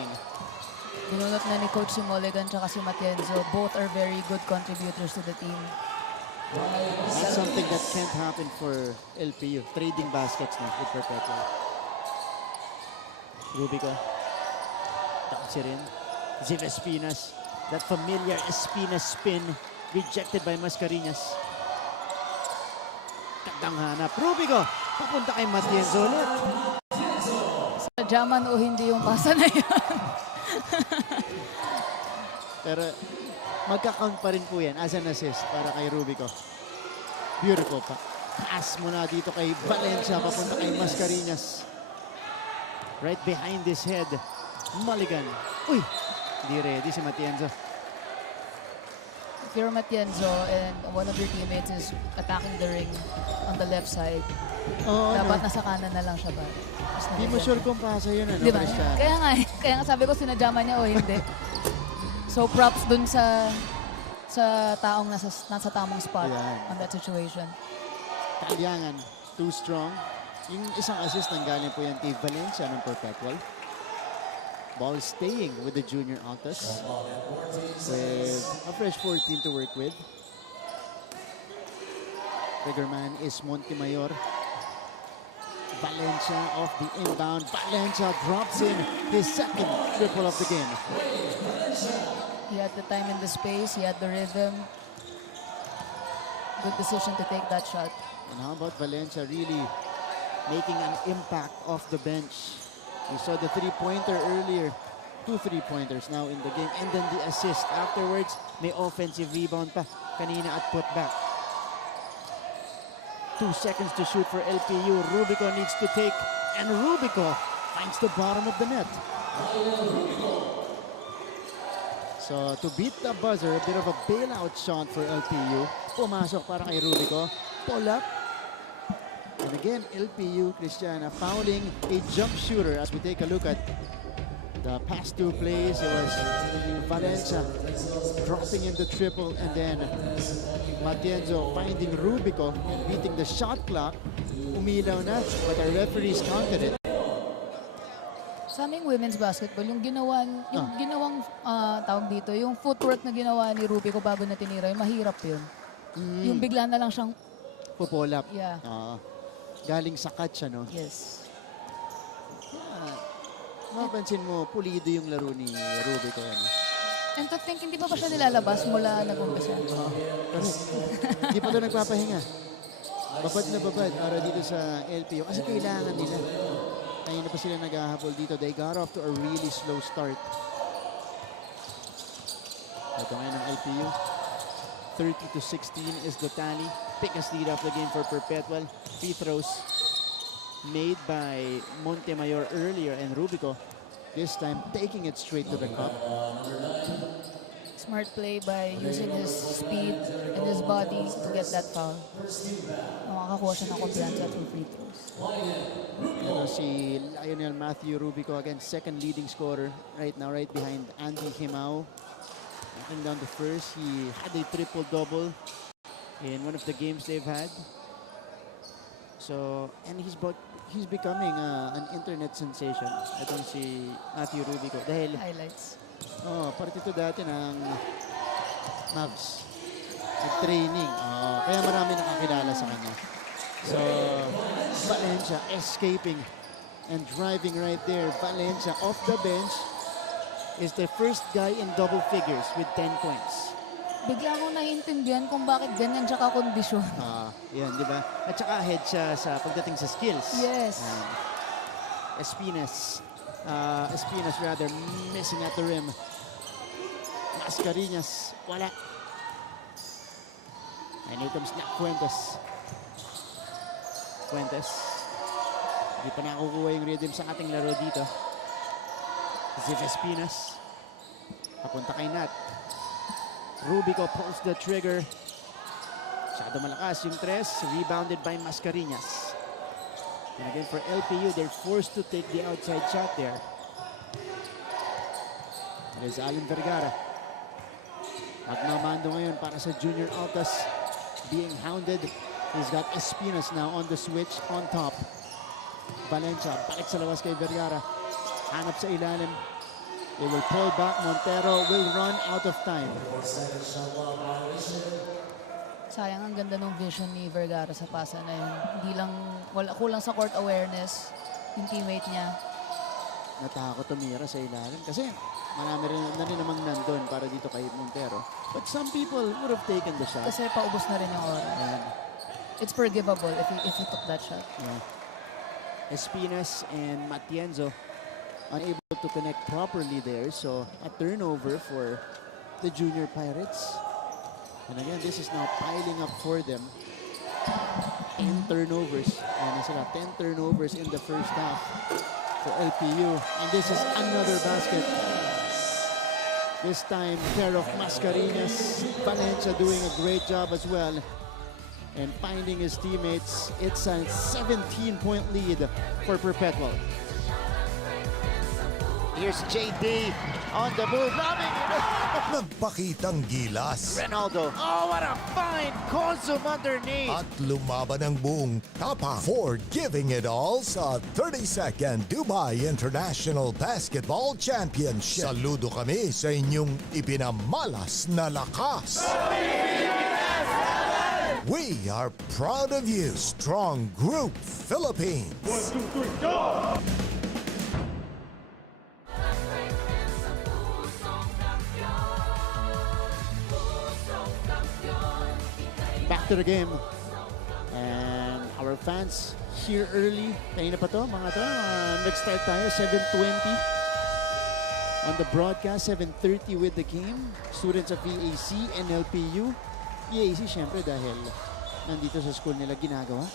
Binunot na ni Coach si Mulligan tsaka si Matienzo. Both are very good contributors to the team. That's something that can't happen for LPU. Trading baskets na with Perpetual. Rubico. Taksi rin. Ziv Espinas. That familiar Espinas spin rejected by Mascareñas. Kandang hanap. Rubico. Papunta kay Matienzo ulit. Sa Jaman o hindi yung pasa na yan. Pero magka-count pa rin po yan as an assist para kay Rubico. Beautiful pa. Pass muna dito kay Valencia. Papunta kay Mascareñas. Right behind his head. Mulligan. Uy! Hindi ready si Matienzo. If you're Matienzo and one of your teammates is attacking the ring on the left side, dapat nasa kanan na lang siya ba? Hindi mo sure kung pasa yun, ano, diba? Cristiano? Kaya nga sabi ko sinadyaman niya o hindi. So props dun sa taong nasa tamang spot on that situation. Kalyangan, too strong. Yung isang assist nang galing po yan kay Valencia ng Perpetual. Ball staying with the junior Altas with a fresh 14 to work with. Bigger man is Montemayor. Valencia off the inbound. Valencia drops in his second triple of the game. He had the time and the space. He had the rhythm. Good decision to take that shot. And how about Valencia really making an impact off the bench? We saw the three-pointer earlier. 2 3-pointers now in the game. And then the assist. Afterwards, may offensive rebound pa kanina at putback. 2 seconds to shoot for LPU. Rubico needs to take. And Rubico finds the bottom of the net. So to beat the buzzer, a bit of a bailout shot for LPU. Pumasok para kay Rubico. Pull up. And again, LPU, Cristiana, fouling a jump shooter. As we take a look at the past 2 plays, it was Valencia dropping in the triple, and then Matienzo finding Rubico, beating the shot clock. Umilaw na, but our referees counted it. Sa aming women's basketball, yung ginawang tawag dito, yung footwork na ginawa ni Rubico bago na tinira, yung mahirap yun. Yung bigla na lang siyang pull up. Yeah. Galing sa catch, ano? Yes. Mapansin mo, pulido yung laro ni Rubico. Ano? And to think, hindi pa siya nilalabas mula nag-umpisa? Hindi pa ito nagpapahinga. Babad na babad para dito sa LPU. Kasi kailangan nila. Kaya na pa sila naghahabol dito. They got off to a really slow start. Ito ngayon ang LPU. 30-16 is the tally. Biggest lead of the game for Perpetual. Free throws made by Montemayor earlier, and Rubico this time taking it straight to the cup. Smart play by using his speed and his body to get that foul. Makakakuha siya ng kumpiyansa through free throws. Pero si Lionel Matthew Rubico, again, second leading scorer right now, right behind Andy Himao. Knocking down the first. He had a triple-double in one of the games they've had. So, and he's becoming an internet sensation. Itong si Matthew Rubico. Dahil highlights. Oh, parte ito dati ng Mavs. Nag-training. Kaya marami nakakilala sa kanya. So, Valencia escaping and driving right there. Valencia off the bench is the first guy in double figures with 10 points. Bigla akong naiintindihan kung bakit ganyan siya kakondisyon. Yan, di ba? At saka ahead siya sa pagdating sa skills. Yes. Espinas rather, missing at the rim. Mascareñas, wala. And here comes Fuentes. Hindi pa nakukuha yung rhythm sa ating laro dito. Ziv Espinas. Papunta kay Nat. Rubico pulls the trigger. Masyado malakas yung tres. Rebounded by Mascareñas. And again for LPU, they're forced to take the outside shot there. There's Allen Vergara. Magmamando ngayon para sa Junior Altas. Being hounded. He's got Espinas now on the switch on top. Valencia, balik sa lawas kay Vergara. Hanap sa ilalim. They will pull back. Montero will run out of time. Sayang, ang ganda ng vision ni Vergara sa pasa na yun. Hindi lang, kulang sa court awareness yung teammate niya. Natakot tumira sa ilalim kasi marami rin namang nandun para dito kay Montero. But some people would have taken the shot. Kasi paubos na rin yung oras. It's forgivable if he took that shot. Yeah. Espinas and Matienzo unable to connect properly there. So a turnover for the Junior Pirates. And again, this is now piling up for them. 10 turnovers. Yan na sila. 10 turnovers in the first half for LPU. And this is another basket. This time, pair of Mascareñas. Valencia doing a great job as well. And finding his teammates. It's a 17-point lead for Perpetual. Here's JD on the move. Nagpakitang gilas. Ronaldo. Oh, what a fine consume underneath. At lumaban ang buong tapa for giving it all sa 32nd Dubai International Basketball Championship. Saludo kami sa inyong ipinamalas na lakas. We are proud of you, Strong Group Philippines. 1, 2, 3, go! Back to the game. And our fans here early. Kanina pa to, mga to. Nag-start tayo, 7:20. On the broadcast, 7:30 with the game. Students of EAC and LPU. EAC, syempre, dahil nandito sa school nila ginagawa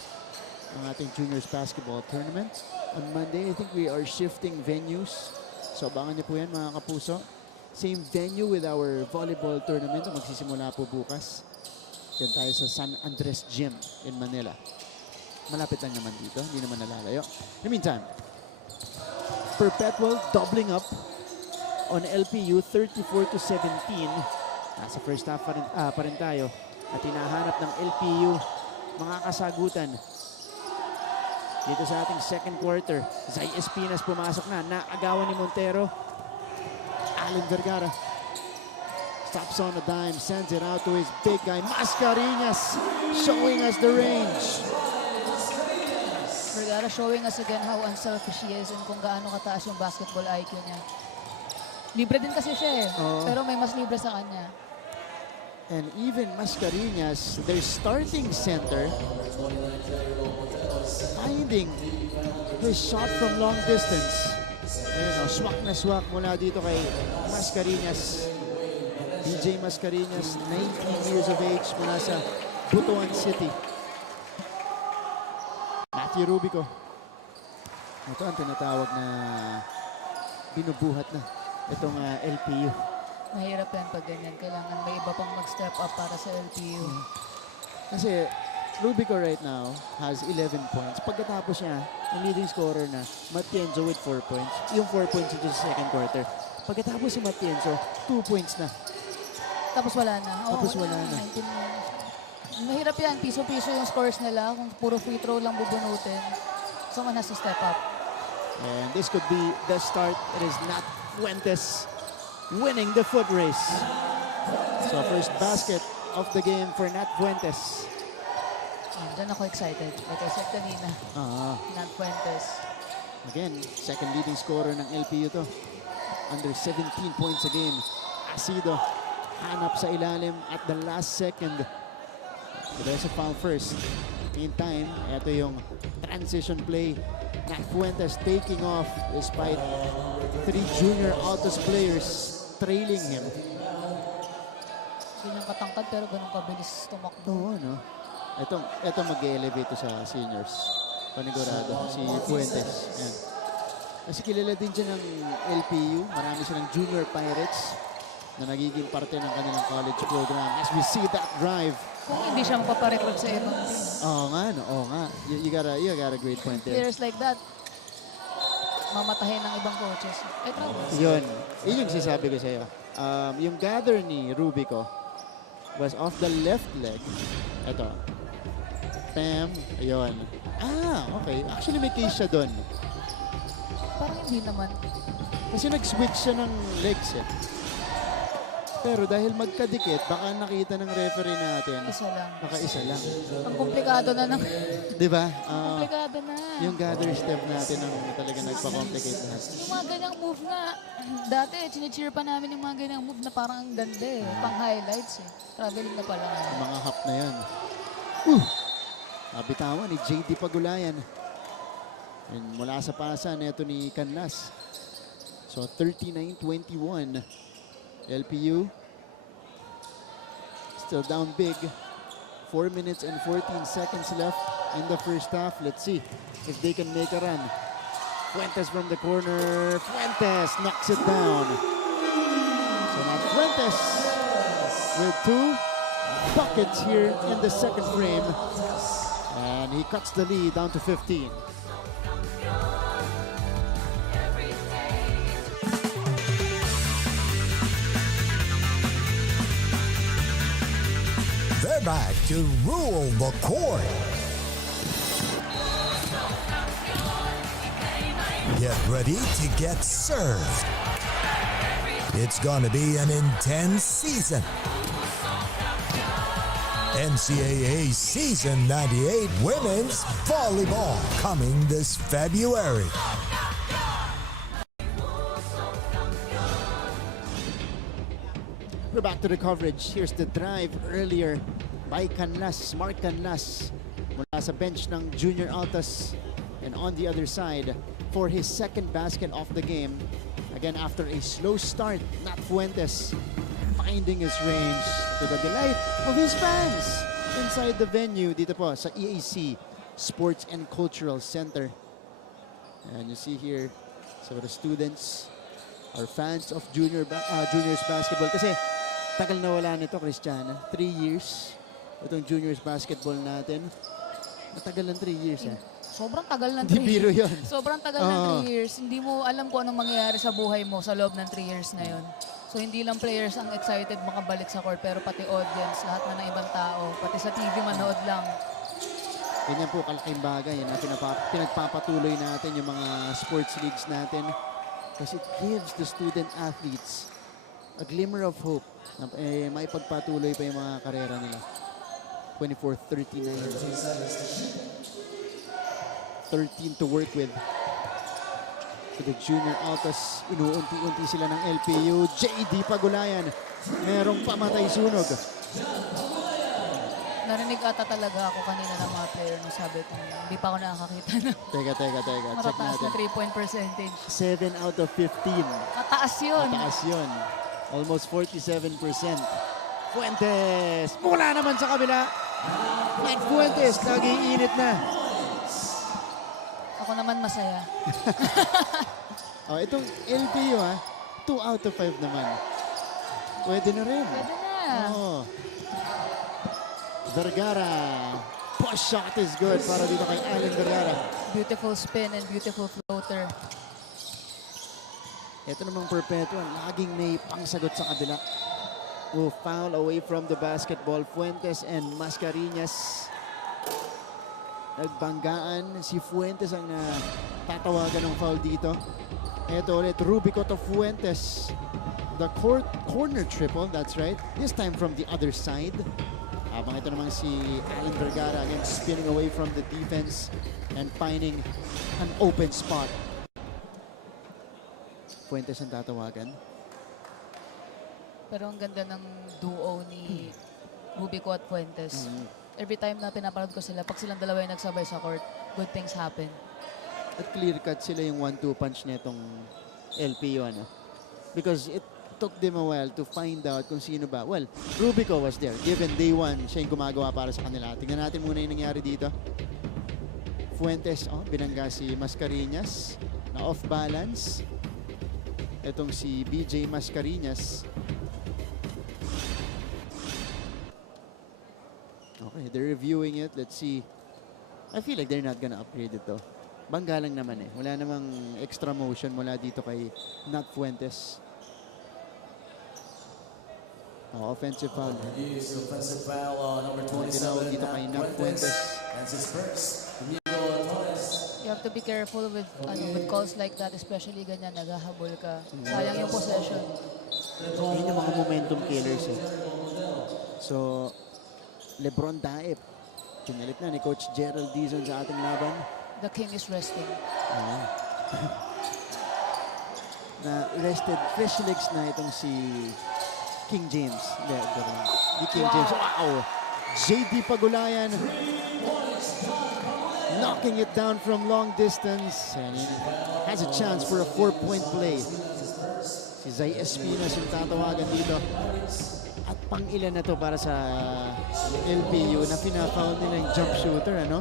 ang ating juniors basketball tournament. On Monday, I think we are shifting venues. So, abangan niyo po yan, mga kapuso. Same venue with our volleyball tournament. Magsisimula po bukas. Diyan tayo sa San Andres Gym in Manila. Malapit lang naman dito. Hindi naman nalalayo. In the meantime, Perpetual doubling up on LPU 34-17. Nasa first half pa rin tayo. At hinahanap ng LPU mga kasagutan. Dito sa ating second quarter. Zay Espinas pumasok na. Naagawan ni Montero. Allen Vergara. Stops on a dime, sends it out to his big guy, Mascareñas, showing us the range. Vergara showing us again how unselfish he is and kung gaano kataas yung basketball IQ niya. Libre din kasi siya pero may mas libre sa kanya. And even Mascareñas, their starting center, finding his shot from long distance. Swak na swak mula dito kay Mascareñas. DJ Mascareñas, 19 years of age, mula sa Butuan City. Matthew Rubico. Ito ang tinatawag na binubuhat na itong LPU. Mahirap yan pag ganyan. Kailangan may iba pang mag-step up para sa LPU. Kasi Rubico right now has 11 points. Pagkatapos niya, yung leading scorer na, Matienzo with 4 points. Yung 4 points ito sa second quarter. Pagkatapos si Matienzo, 2 points na. Tapos wala na. Tapos wala na. 19 minutes. Mahirap yan. Piso-piso yung scores nila. Kung puro free throw lang bubunutin, someone has to step up. And this could be the start. It is Nat Fuentes winning the foot race. So first basket of the game for Nat Fuentes. Diyan ako excited. Like I said kanina. Nat Fuentes. Again, second leading scorer ng LPU to. Under 17 points a game. Asido hanap sa ilalim at the last second. So there's a foul first. Meantime, ito yung transition play. Nat Fuentes taking off despite 3 junior Altos players trailing him. Ganyan katangkad pero ganun kabilis tumakbo. Oo, no? Ito mag-elevate to sa seniors. Panigurado, si Fuentes. Yan. Kasi kilala din dyan ng LPU. Marami silang junior pirates na nagiging parte ng kanilang college program. As we see that drive. Kung hindi siya mapaparecruit sa ibang team. Oo nga, no? Oo nga. You got a great point there. Players like that, mamatahin ng ibang coaches. Yun yung sinasabi ko sa'yo. Yung gather ni Rubico was off the left leg. Ito. Pam, ayun. Okay. Actually, may case siya doon. Parang hindi naman. Kasi nag-switch siya ng legs eh. Pero dahil magkadikit, baka nakita ng referee natin. Isa lang. Baka isa lang. Ang komplikado na ng... Di ba? Komplikado na. Yung gather step natin ang talaga nagpa-complicate lahat. Yung mga ganyang move nga, dati chine-cheer pa namin yung mga ganyang move na parang ang ganda eh. Pang highlights eh. Traveling na pala. Yung mga hap na yan. Nabitawan ni JD Pagulayan. And mula sa pasan, ito ni Canlas. So 39-21. LPU still down big. 4 minutes and 14 seconds left in the first half. Let's see if they can make a run. Fuentes from the corner. Fuentes knocks it down. So now Fuentes with 2 buckets here in the second frame. And he cuts the lead down to 15. They're back to rule the court. Get ready to get served. It's gonna be an intense season. NCAA Season 98 Women's Volleyball coming this February. We're back to the coverage. Here's the drive earlier by Canlas, Mark Canlas, mula sa bench ng Junior Altas. And on the other side, for his second basket of the game, again after a slow start, Nat Fuentes finding his range to the delight of his fans inside the venue dito po sa EAC Sports and Cultural Center. And you see here, so the students are fans of juniors basketball. Kasi tagal na wala nito, Christiana. 3 years. Itong juniors basketball natin. Matagal ng 3 years eh. Sobrang tagal ng 3 Hindi biro years. yun. Sobrang tagal ng 3 years. Hindi mo alam kung anong mangyayari sa buhay mo sa loob ng 3 years na yun. So hindi lang players ang excited makabalik sa court, pero pati audience, lahat na ng ibang tao, pati sa TV manood lang. Ganyan po kalaking bagay na pinagpapatuloy natin yung mga sports leagues natin. Kasi it gives the student athletes a glimmer of hope na may pagpatuloy pa yung mga karera nila. 24-39. 13 to work with. So the Junior Altas, inuunti-unti sila ng LPU. JD Pagulayan, merong pamatay sunog. Narinig ata talaga ako kanina ng mga player na sabi ko, hindi pa ako nakakakita na. Teka. Check Matataas natin. na 3-point percentage. 7 out of 15. Mataas yun. Mataas yun. Almost 47%. Fuentes! Mula naman sa kabila. Mike Fuentes, nag-iinit na. Ako naman masaya. Itong LPU 2 out of 5 naman. Pwede na rin. Pwede na. Oh. Vergara. Push shot is good para dito kay Allen Vergara. Beautiful spin and beautiful floater. Ito namang Perpetual, laging may pangsagot sa kabila. Oh, foul away from the basketball. Fuentes and Mascareñas. Nagbanggaan. Si Fuentes ang tatawagan ng foul dito. Ito ulit, Rubico to Fuentes. The corner triple, that's right. This time from the other side. Habang ito naman si Allen Vergara again spinning away from the defense and finding an open spot. Fuentes ang tatawagan. Pero ang ganda ng duo ni Rubico at Fuentes. Every time na pinapanood ko sila, pag silang dalawa yung nagsabay sa court, good things happen. At clear-cut sila yung 1-2 punch netong LPU, ano? Because it took them a while to find out kung sino ba. Well, Rubico was there. Given day one, siya yung gumagawa para sa kanila. Tingnan natin muna yung nangyari dito. Fuentes, binangga si Mascareñas na off-balance. Itong si BJ Mascareñas. Okay, they're reviewing it. Let's see. I feel like they're not gonna upgrade it though. Bangga lang naman eh. Wala namang extra motion mula dito kay Nat Fuentes. Offensive foul. Offensive foul, number 27. Tinawag dito kay Nat Fuentes. That's his first. You have to be careful with calls like that, especially ganyan, naghahabol ka. Sayang yung possession. Yun yung mga momentum killers eh. So, Lebron Daep. Pinalit na ni Coach Gerald Dizon sa ating laban. The king is resting. Na rested fresh legs na itong si King James. Di King James. Wow! JD Pagulayan. Knocking it down from long distance. And has a chance for a 4-point play. Si Zay Espinas yung tatawagan dito. At pang-ilan na to para sa LPU na pina-foul nila yung jump shooter, ano?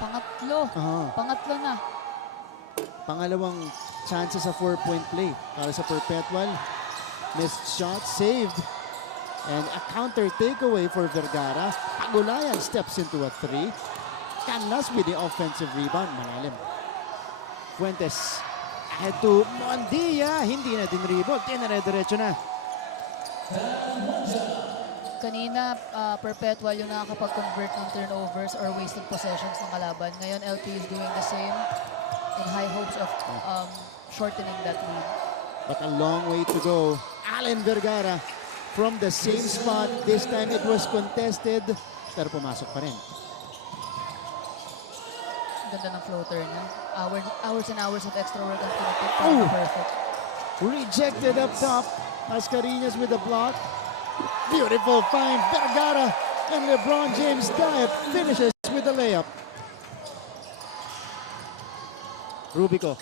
Pangatlo. Pangatlo na. Pangalawang chance sa 4-point play para sa Perpetual. Missed shot, saved. And a counter takeaway for Vergara. Pagulayan steps into a 3. Canlas with the offensive rebound. Malalim. Fuentes ahead to Mondia. Hindi na din rebound. Dinare-diretso na. Kanina, Perpetual yung nakakapag-convert ng turnovers or wasted possessions ng kalaban. Ngayon, LP is doing the same in high hopes of shortening that lead. But a long way to go. Allen Vergara from the same spot. This time it was contested. Pero pumasok pa rin. Ganda ng floater niya. Hours and hours of extra work ang pinapit. Perfect. Rejected up top. Mascareñas with a block. Beautiful find. Vergara and LeBron James Daep finishes with a layup. Rubico.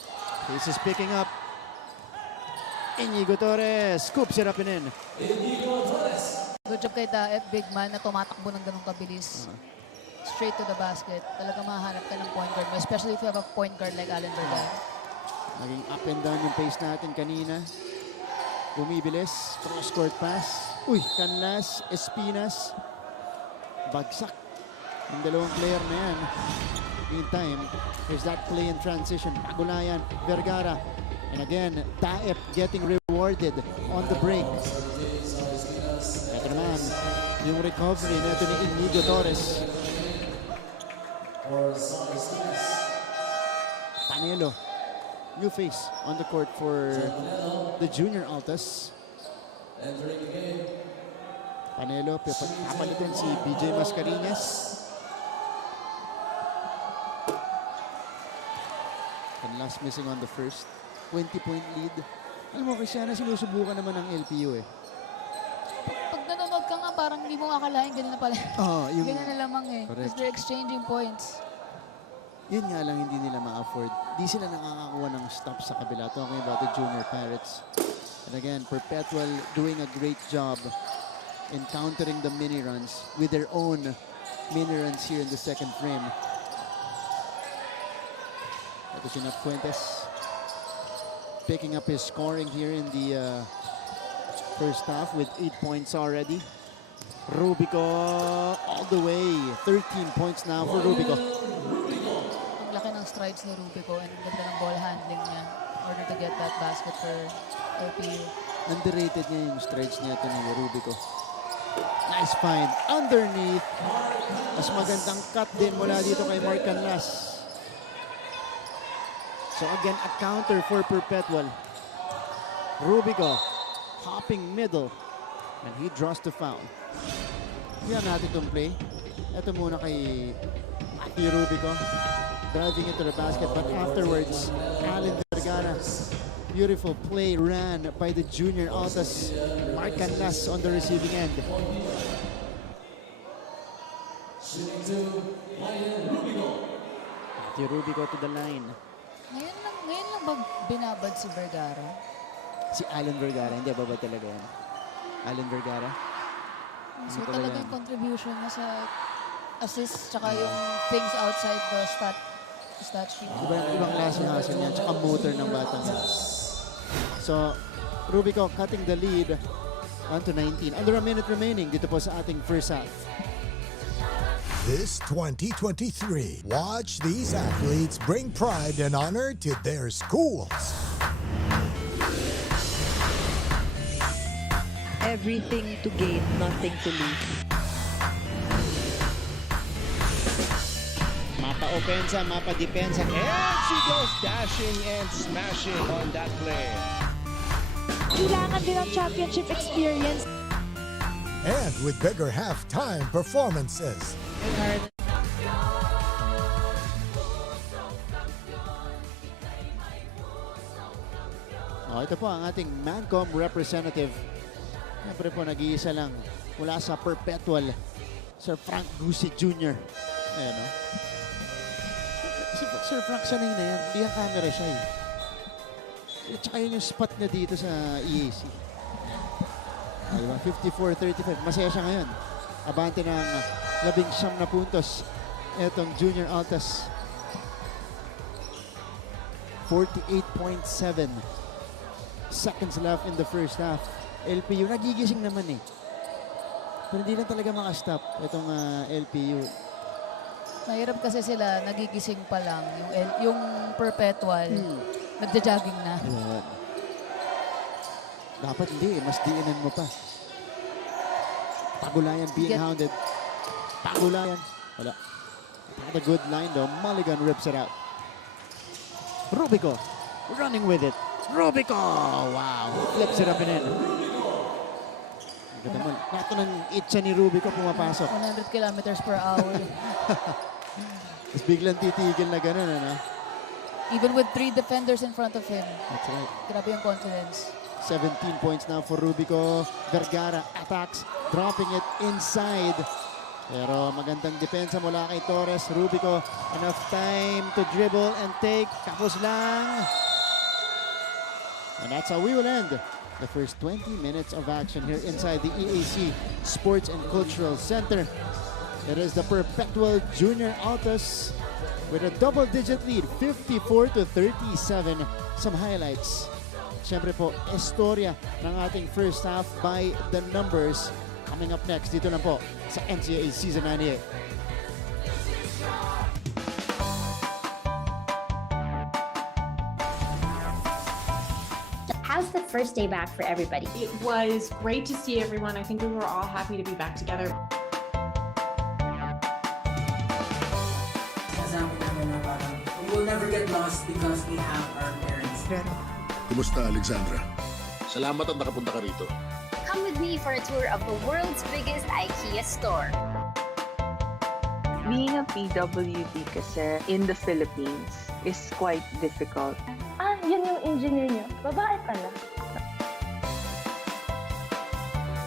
Pace is picking up. Inigo Torres scoops it up and in. Good job kay Daep, big man na tumatakbo ng ganung kabilis. Straight to the basket. Talaga mahanap ka ng point guard, especially if you have a point guard like Allen Vergara. Naging up and down yung pace natin kanina. Bumibilis. Cross-court pass. Uy, Canlas, Espinas. Bagsak. Yung dalawang player na yan. Meantime, there's that play in transition. Pagulayan, Vergara. And again, Daep getting rewarded on the break. Ito naman, yung recovery nito ni Inigo Torres. Panelo. New face on the court for the junior Altas. Panelo, papalitan si BJ Mascareñas. And last missing on the first. 20-point lead. Alam mo, Cristiana, sinusubukan naman ng LPU eh. Pag nanonood ka nga, parang hindi mo akalain, ganun na pala. Yung... ganun na lamang eh. Because they're exchanging points. Yun nga lang hindi nila ma-afford. Di sila nakakakuha ng stops sa kabila. Talking about the junior Pirates. And again, Perpetual doing a great job in countering the mini runs with their own mini runs here in the second frame. Ito si Nat Fuentes picking up his scoring here in the first half with 8 points already. Rubico all the way. 13 points now for Rubico. Ang laki ng strides ni Rubico and ang ganda ng ball handling niya in order to get that basket for LPU. Underrated niya yung strides niya ito ni Rubico. Nice find. Underneath. Mas magandang cut din mula dito kay Mark Canlas. So again, a counter for Perpetual. Rubico hopping middle. And he draws the foul. Yan natin itong play. Ito muna kay Rubico. Driving into the basket. But afterwards, Alan Vergara. Beautiful play ran by the junior Altas. Mark Canlas on the receiving end. Rubico to the line. Ngayon lang ba binabad si Vergara? Si Alan Vergara. Hindi, babad talaga yan. Alan Vergara. So talagang contribution niya sa assist tsaka yung things outside the stat sheet. Ibang klase hustle niya tsaka motor ng batang. So, Rubico cutting the lead on to 19. Under a minute remaining dito po sa ating first half. This 2023, watch these athletes bring pride and honor to their schools. Everything to gain, nothing to lose. Mapa opensa, mapa depensa, and she goes dashing and smashing on that play. Kailangan din ang championship experience. And with bigger halftime performances. Oh, ito po ang ating Mancom representative. Siyempre po, nag-iisa lang mula sa Perpetual, Sir Frank Gusi Jr. Ayan, no? Sir Frank, sanay na yan. Hindi ang camera siya eh. At saka yun yung spot niya dito sa EAC. Diba? 54-35. Masaya siya ngayon. Abante ng 19 na puntos. Etong Junior Altas. 48.7 seconds left in the first half. LPU, nagigising naman eh. Pero hindi lang talaga makastop itong LPU. Mahirap kasi sila, nagigising pa lang. Yung Perpetual, nagja-jogging na. Yeah. Dapat hindi eh, mas diinan mo pa. Pagulayan being hounded. Pagulayan. Wala. Not a good line though. Mulligan rips it out. Rubico running with it. Rubico! Wow! Flips it up and in. Ganda mo. Nato ng itcha ni Rubico pumapasok. 100 kilometers per hour. Tapos biglang titigil na gano'n, ano? Even with 3 defenders in front of him. That's right. Grabe yung confidence. 17 points now for Rubico. Vergara attacks, dropping it inside. Pero magandang depensa mula kay Torres. Rubico, enough time to dribble and take. Tapos lang. And that's how we will end the first 20 minutes of action here inside the EAC Sports and Cultural Center. It is the Perpetual Junior Altas with a double-digit lead, 54-37. Some highlights. Siyempre po, istorya ng ating first half by the numbers. Coming up next, dito lang po sa NCAA Season 98. How's the first day back for everybody? It was great to see everyone. I think we were all happy to be back together. We will never get lost because we have our parents. Kumusta, Alexandra? Salamat at nakapunta ka rito. Come with me for a tour of the world's biggest IKEA store. Being a PWD kasi in the Philippines is quite difficult. Ah, yun yung engineer niyo. Babae pala.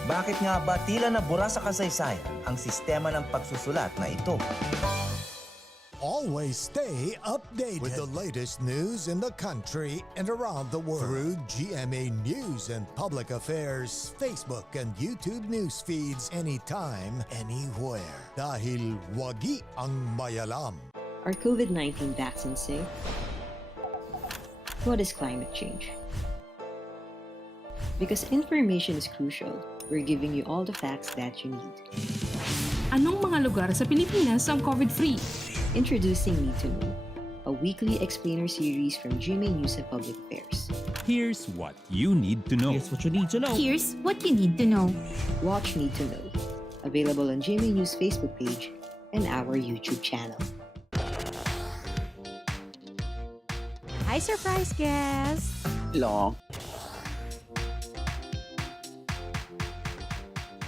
Bakit nga ba tila nabura sa kasaysayan ang sistema ng pagsusulat na ito? Always stay updated with the latest news in the country and around the world through GMA News and Public Affairs, Facebook and YouTube news feeds anytime, anywhere. Dahil wagi ang mayalam. Are COVID-19 vaccines safe? What is climate change? Because information is crucial, we're giving you all the facts that you need. Anong mga lugar sa Pilipinas ang COVID-free? Introducing Need to Know, a weekly explainer series from GMA News and Public Affairs. Here's what you need to know. Here's what you need to know. Here's what you need to know. Watch Need to Know, available on GMA News Facebook page and our YouTube channel. Hi, surprise guest! Long.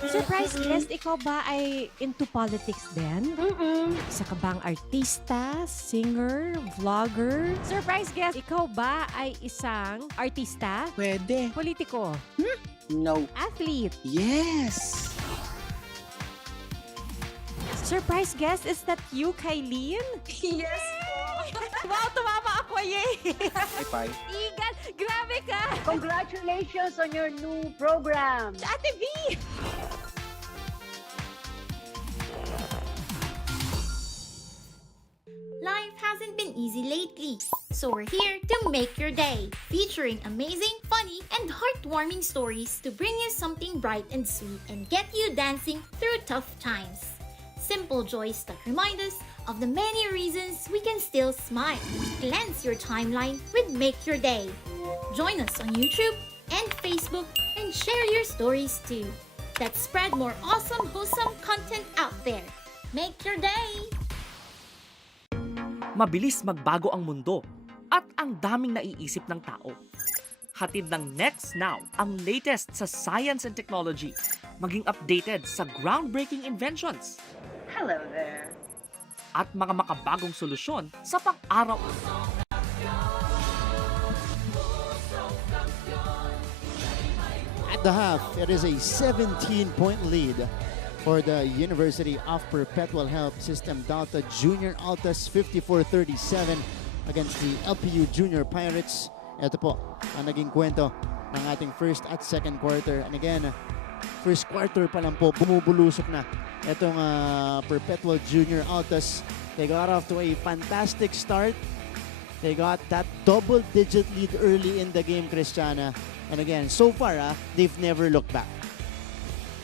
Surprise guest, ikaw ba ay into politics din? Isa ka bang artista, singer, vlogger? Surprise guest, ikaw ba ay isang artista? Pwede. Politiko? No. Athlete? Yes! Surprise guest, is that you, Kylene? Yes Wow, tumama ako, yay! Bye. Igan, grabe ka! Congratulations on your new program. Ate V! Life hasn't been easy lately, so we're here to make your day, featuring amazing, funny, and heartwarming stories to bring you something bright and sweet and get you dancing through tough times. Simple joys that remind us of the many reasons we can still smile. Cleanse your timeline with Make Your Day. Join us on YouTube and Facebook and share your stories too. Let's spread more awesome, wholesome content out there. Make your day! Mabilis magbago ang mundo at ang daming naiisip ng tao. Hatid ng Next Now ang latest sa science and technology, maging updated sa groundbreaking inventions. Hello there. At mga makabagong solusyon sa pang-araw. At the half, it is a 17-point lead for the University of Perpetual Health System Delta Junior Altas 54-37 against the LPU Junior Pirates. Ito po ang naging kwento ng ating first at second quarter. And again, first quarter pa lang po, bumubulusok na itong Perpetual Junior Altas. They got off to a fantastic start. They got that double-digit lead early in the game, Christiana. And again, so far, they've never looked back.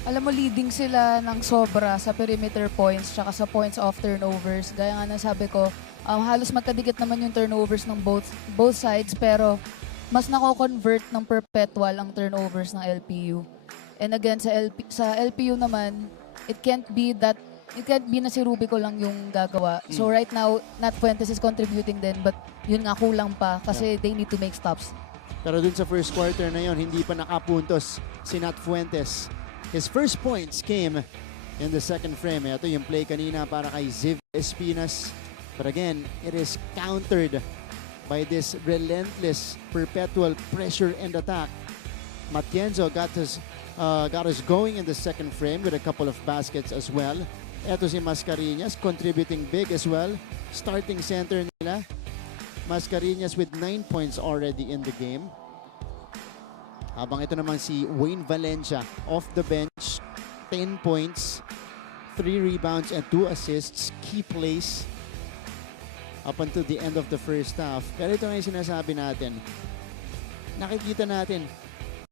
Alam mo, leading sila ng sobra sa perimeter points tsaka sa points off turnovers. Gaya nga nasabi ko, halos magkadikit naman yung turnovers ng both sides, pero mas nako-convert ng Perpetual ang turnovers ng LPU. And again, sa LPU naman, it can't be na si Rubico lang yung gagawa. So right now, Nat Fuentes is contributing din, but yun nga kulang pa kasi they need to make stops. Pero dun sa first quarter na yun, hindi pa nakapuntos si Nat Fuentes. His first points came in the second frame. Ito yung play kanina para kay Ziv Espinas. But again, it is countered by this relentless Perpetual pressure and attack. Matienzo got us going in the second frame with a couple of baskets as well. Eto si Mascareñas contributing big as well. Starting center nila. Mascareñas with 9 points already in the game. Habang ito naman si Wayne Valencia off the bench. 10 points, 3 rebounds and 2 assists. Key plays up until the end of the first half. Pero ito nga yung sinasabi natin. Nakikita natin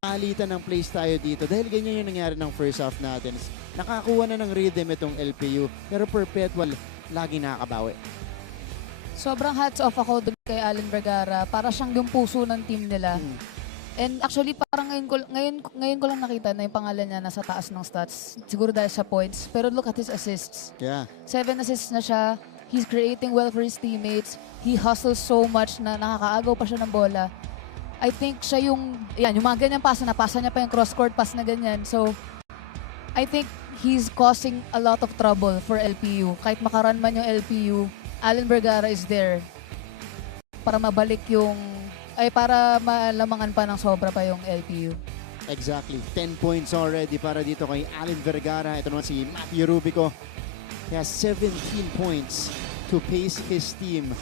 palitan ng plays tayo dito dahil ganyan yung nangyari ng first half natin. Nakakuha na ng rhythm itong LPU pero Perpetual lagi nakakabawi. Sobrang hats off ako dun kay Allen Vergara. Para siyang yung puso ng team nila. And actually parang ngayon ko lang nakita na yung pangalan niya nasa taas ng stats. Siguro dahil sa points. Pero look at his assists. Yeah. 7 assists na siya. He's creating well for his teammates. He hustles so much na nakakaagaw pa siya ng bola. I think siya yung mga ganyan pasa niya pa yung cross-court pass na ganyan. So, I think he's causing a lot of trouble for LPU. Kahit makaran man yung LPU, Allen Vergara is there para mabalik para malamangan pa ng sobra pa yung LPU. Exactly. 10 points already para dito kay Allen Vergara. Ito naman si Matthew Rubico. He has 17 points to pace his team.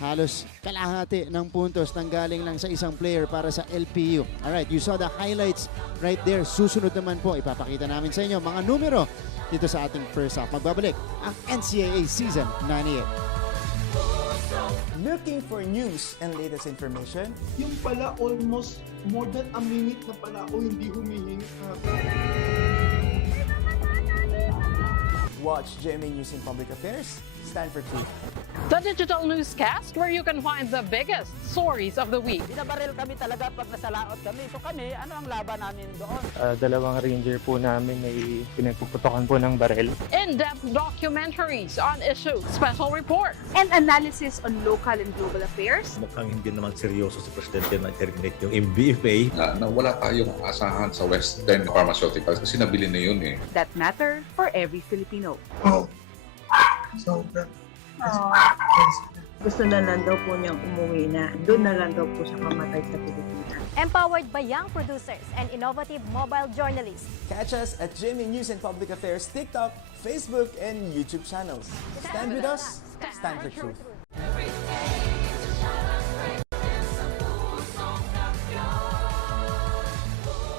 Halos kalahati ng puntos nanggaling lang sa isang player para sa LPU. Alright, you saw the highlights right there. Susunod naman po, ipapakita namin sa inyo mga numero dito sa ating first half. Magbabalik ang NCAA Season 98. Looking for news and latest information? Yung pala almost more than a minute na pala ako hindi humihingi. Watch GMA News in Public Affairs. Stand for truth. The digital newscast where you can find the biggest stories of the week. Binabaril kami talaga pag nasalaot kami. So kami, ano ang laban namin doon? Dalawang ranger po namin ay pinagpuputokan po ng baril. In-depth documentaries on issues, special reports, and analysis on local and global affairs. Mukhang hindi naman seryoso si Presidente na terminate yung MBFA. Na wala tayong asahan sa Western Pharmaceuticals kasi nabili na yun eh. That matter for every Filipino. Gusto na lang daw po niyang umuwi na. Doon na lang daw po siya kamatay sa Pilipinas. Empowered by young producers and innovative mobile journalists. Catch us at GMA News and Public Affairs TikTok, Facebook, and YouTube channels. Stand with us. Stand for truth.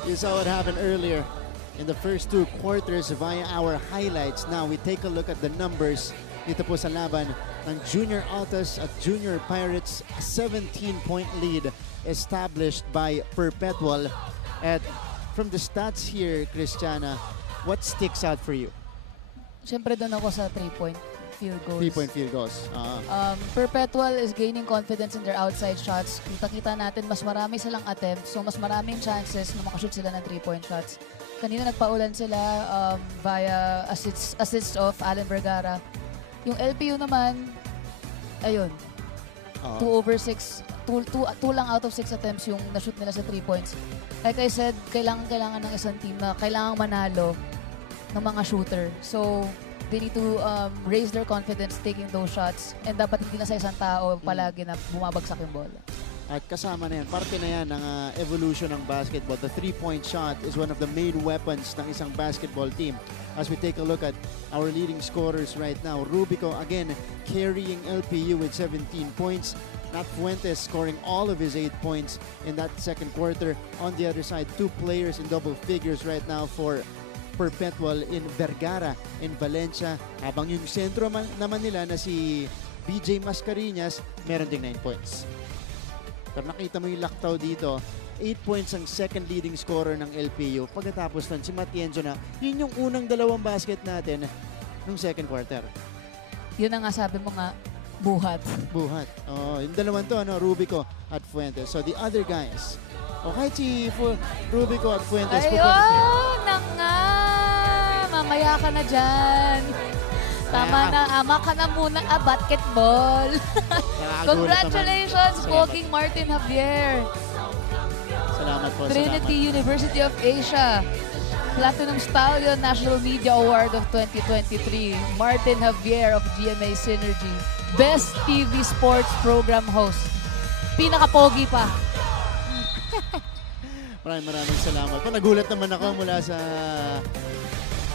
You saw what happened earlier in the first two quarters via our highlights. Now we take a look at the numbers dito po sa laban ng Junior Altas at Junior Pirates. 17-point lead established by Perpetual. And from the stats here, Christiana, what sticks out for you? Siyempre doon ako sa 3-point field goals. 3-point field goals. Perpetual is gaining confidence in their outside shots. Kita natin mas marami silang attempts, so mas maraming chances na makashoot sila ng 3-point shots. Kanina nagpaulan sila via assist of Allen Vergara. Yung LPU naman, ayun, 2 over 6, 2 lang out of 6 attempts yung na-shoot nila sa 3 points. Like I said, kailangan ng isang team na kailangan manalo ng mga shooter. So, they need to raise their confidence taking those shots. And dapat hindi na sa isang tao palagi na bumabagsak yung bola. At kasama na yan, parte na yan ng evolution ng basketball. The 3-point shot is one of the main weapons ng isang basketball team. As we take a look at our leading scorers right now, Rubico again carrying LPU with 17 points. Nat Fuentes scoring all of his 8 points in that second quarter. On the other side, 2 players in double figures right now for Perpetual in Vergara in Valencia. Habang yung sentro naman nila na si BJ Mascareñas, meron ding 9 points. Pero nakita mo yung laktaw dito, 8 points ang second leading scorer ng LPU. Pagkatapos nun, si Matienzo na, yun yung unang dalawang basket natin nung second quarter. Yun ang nga sabi mo nga, buhat. Buhat. Oh, yung dalawang to, Rubico at Fuentes. So the other guys, kahit si Rubico at Fuentes. Ayun na nga! Mamaya ka na dyan. Tama na, ama ka na muna, basketball. Congratulations, Poging Martin Javier. Salamat po. Trinity University of Asia. Platinum Stallion National Media Award of 2023. Martin Javier of GMA Synergy. Best TV Sports Program Host. Pinaka-pogi pa. Maraming salamat. Nagulat naman ako mula sa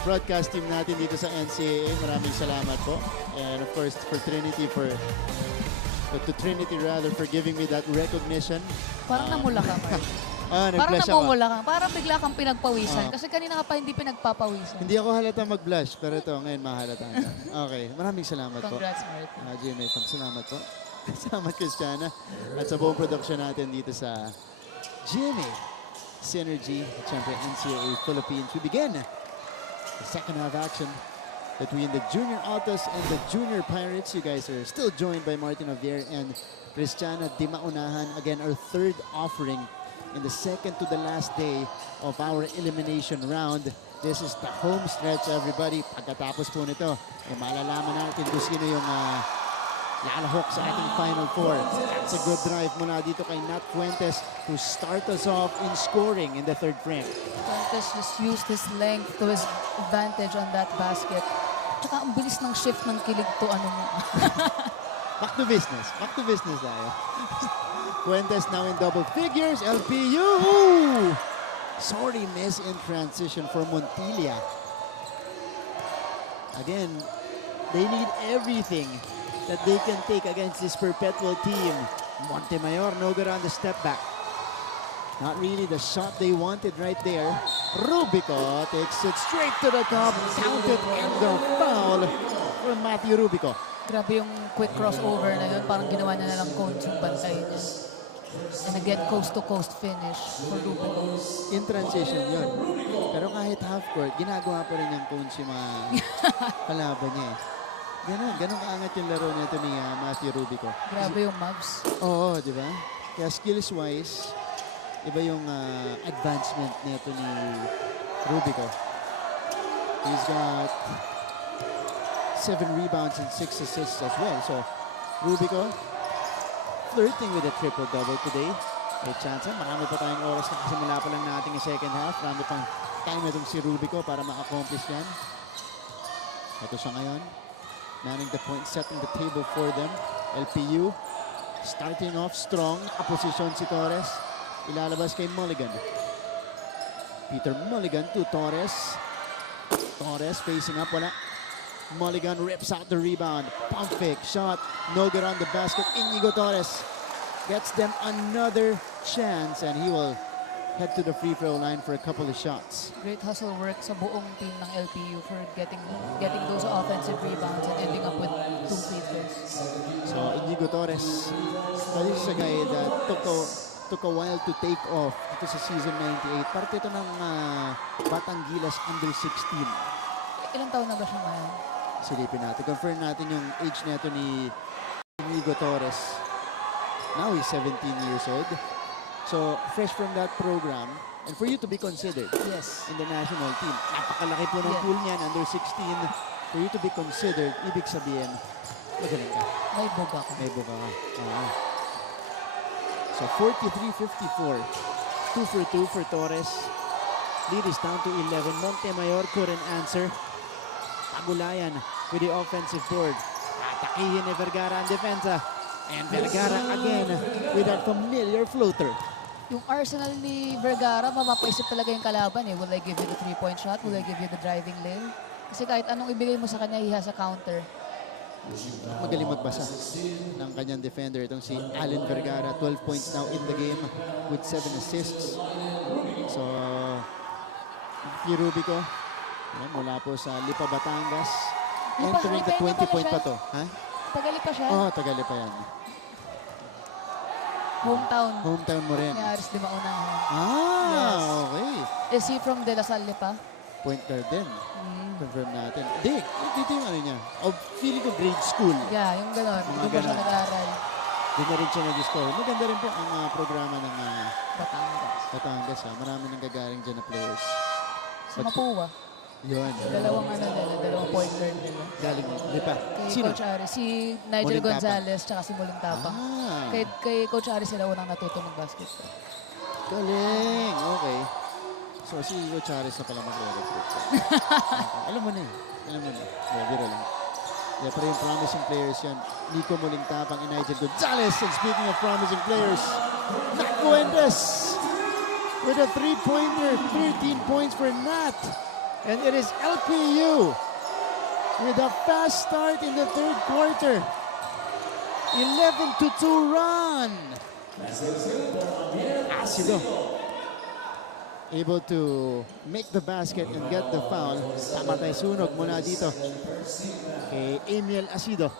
broadcast team natin dito sa NCAA. Maraming salamat po. And of course, for Trinity, to Trinity for giving me that recognition. Parang namula ka, Mark. Parang namumula ka. Parang bigla kang pinagpawisan. Kasi kanina ka pa hindi pinagpapawisan. Hindi ako halata mag-blush, pero ito, ngayon mahalata ka. Okay, maraming salamat po. Congrats, Martin. GMA, salamat po. Salamat, Christiana. At sa buong production natin dito sa GMA Synergy, at syempre NCAA Philippines. We begin the second half action between the Junior Altas and the Junior Pirates. You guys are still joined by Martin Javier and Christiana Dimaunahan. Again, our third offering in the second to the last day of our elimination round. This is the home stretch, everybody. Pagkatapos po nito, malalaman natin kung sino yung lalahok sa ating Final Four. It's a good drive mula dito kay Nat Fuentes to start us off in scoring in the third frame. Fuentes just used his length to his advantage on that basket. Tsaka ang bilis ng shift ng kilig to ano mo. Back to business. Back to business tayo. Fuentes now in double figures. LPU! Sorry miss in transition for Montilla. Again, they need everything that they can take against this Perpetual team. Montemayor, no good on the step back. Not really the shot they wanted right there. Rubico takes it straight to the cup. Counted and the foul from Matthew Rubico. Grabe yung quick crossover na yun. Parang ginawa niya na lang cones yung bantay niya. And again, coast-to-coast finish for Rubico. In transition yun. Pero kahit half-court, ginagawa pa rin yung cones yung mga kalaban niya eh. Ganon kaangat yung laro nito ni Matthew Rubico. Grabe yung Mavs. Oo, di ba? Kaya skills-wise, iba yung advancement nito ni Rubico. He's got 7 rebounds and 6 assists as well. So, Rubico, flirting with a triple-double today. May chance. Marami pa tayong oras na kasimula pa lang natin yung second half. Marami pang time na itong si Rubico para ma-accomplish yan. Ito siya ngayon. Manning the point, setting the table for them. LPU, starting off strong. Opposition si Torres. Ilalabas kay Mulligan. Peter Mulligan to Torres. Torres facing up, wala. Mulligan rips out the rebound. Pump fake, shot, no good on the basket. Inigo Torres gets them another chance and he will head to the free throw line for a couple of shots. Great hustle work sa buong team ng LPU for getting those offensive rebounds and ending up with 2 free throws. So Inigo Torres, this is a guy that took a while to take off. Ito sa season 98. Parte ito ng Batang Gilas under 16. Ilang taon na ba siya ngayon? Silipin natin. Confirm natin yung age nito ni Inigo Torres. Now he's 17 years old. So, fresh from that program, and for you to be considered in the national team, napakalaki po ng pool niyan, under 16. For you to be considered, ibig sabihin, magaling ka. May buga ka. May buga ka. So, 43-54. 2 for 2 for Torres. Lead is down to 11. Montemayor couldn't answer. Pagulayan with the offensive board. Atakihin ni Vergara ang depensa. And Vergara again with that familiar floater. Yung arsenal ni Vergara, mapapaisip talaga yung kalaban eh. Will I give you the 3-point shot? Will I give you the driving lane? Kasi kahit anong ibigay mo sa kanya, he has a counter. Magaling magbasa ng kanyang defender. Itong si Allen Vergara, 12 points now in the game with 7 assists. So, Rubico, mula po sa Lipa, Batangas. Entering the 20-point pa to. Ha? Tagali pa siya? Oo, tagali pa yan. Hometown mo rin. Ni Aris Di Maunahan. Okay. Is he from De La Salle pa? Point guard din. Confirm natin. Dito yung ano niya. Feeling ko grade school. Yeah, yung gano'n. Doon ba siya nag-aaral? Doon na rin siya nag-score. Maganda rin po ang programa ng Batangas. Marami nang gagaling dyan na players. Sa Mapua. Yun. Dalawang point guard nila. Galing, di pa? Kay Coach Aris. Si Nigel Gonzalez tsaka si Muling Tapang. Kay Coach Aris sila unang natuto mag-basketball. Galing! Okay. So, si Coach Aris na pala mag-recruit. Alam mo na eh. Biro lang. Yeah, pero yung promising players yan. Nico Muling Tapang and Nigel Gonzalez. And speaking of promising players, Nat Fuentes with a 3-pointer. 13 points for Nat. And it is LPU with a fast start in the third quarter. 11-2 run. Acido able to make the basket and get the foul. Tamatay sunog mula dito kay Amiel Acido.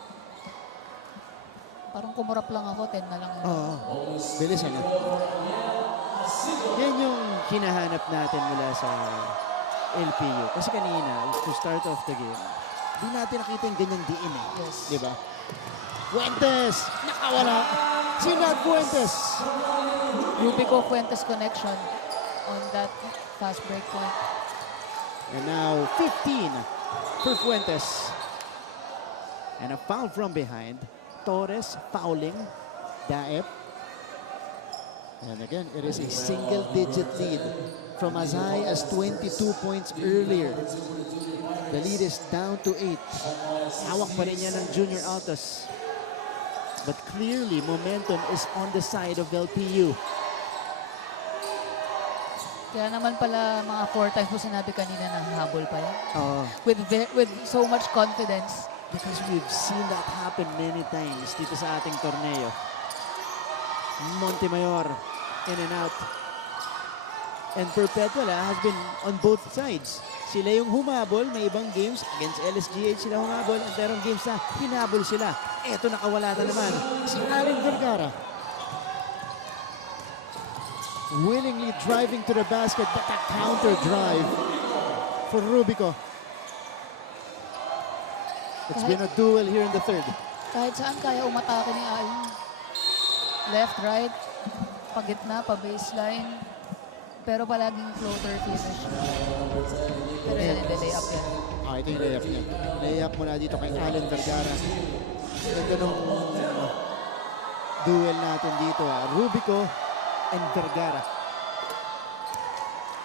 Parang kumurap lang ako, 10 na lang. Bilis ano? Yan yung kinahanap natin mula sa LPU. Kasi kanina, to start off the game, di natin nakita yung ganyang diin eh. Yes. Diba? Fuentes! Nakawala! Si Nat Fuentes! Rubico Fuentes connection on that fast break point. And now 15 for Fuentes. And a foul from behind. Torres fouling. Daep. And again, it is a single-digit lead from as high as 22 points earlier. The lead is down to 8. Hawak pa rin yan ng Junior Altos. But clearly, momentum is on the side of LPU. Kaya naman pala mga 4 times po sinabi kanina na habol pa yan. With so much confidence. Because we've seen that happen many times dito sa ating torneo. Montemayor, in and out. And Perpetual has been on both sides. Sila yung humabol, may ibang games against LSGH sila humabol, at merong games na hinabol sila. Eto, nakawala na naman si Allen Vergara. Willingly driving to the basket, but a counter drive for Rubico. It's been a duel here in the third. Kahit saan kaya umatake ni Allen. Left, right, pagitna, pa-baseline. Pero palaging floater finish. Pero yan yung layup yan. Ito yung layup niya. Layup muna dito kay Allen Vergara. Ganda nung duel natin dito. Rubico and Vergara.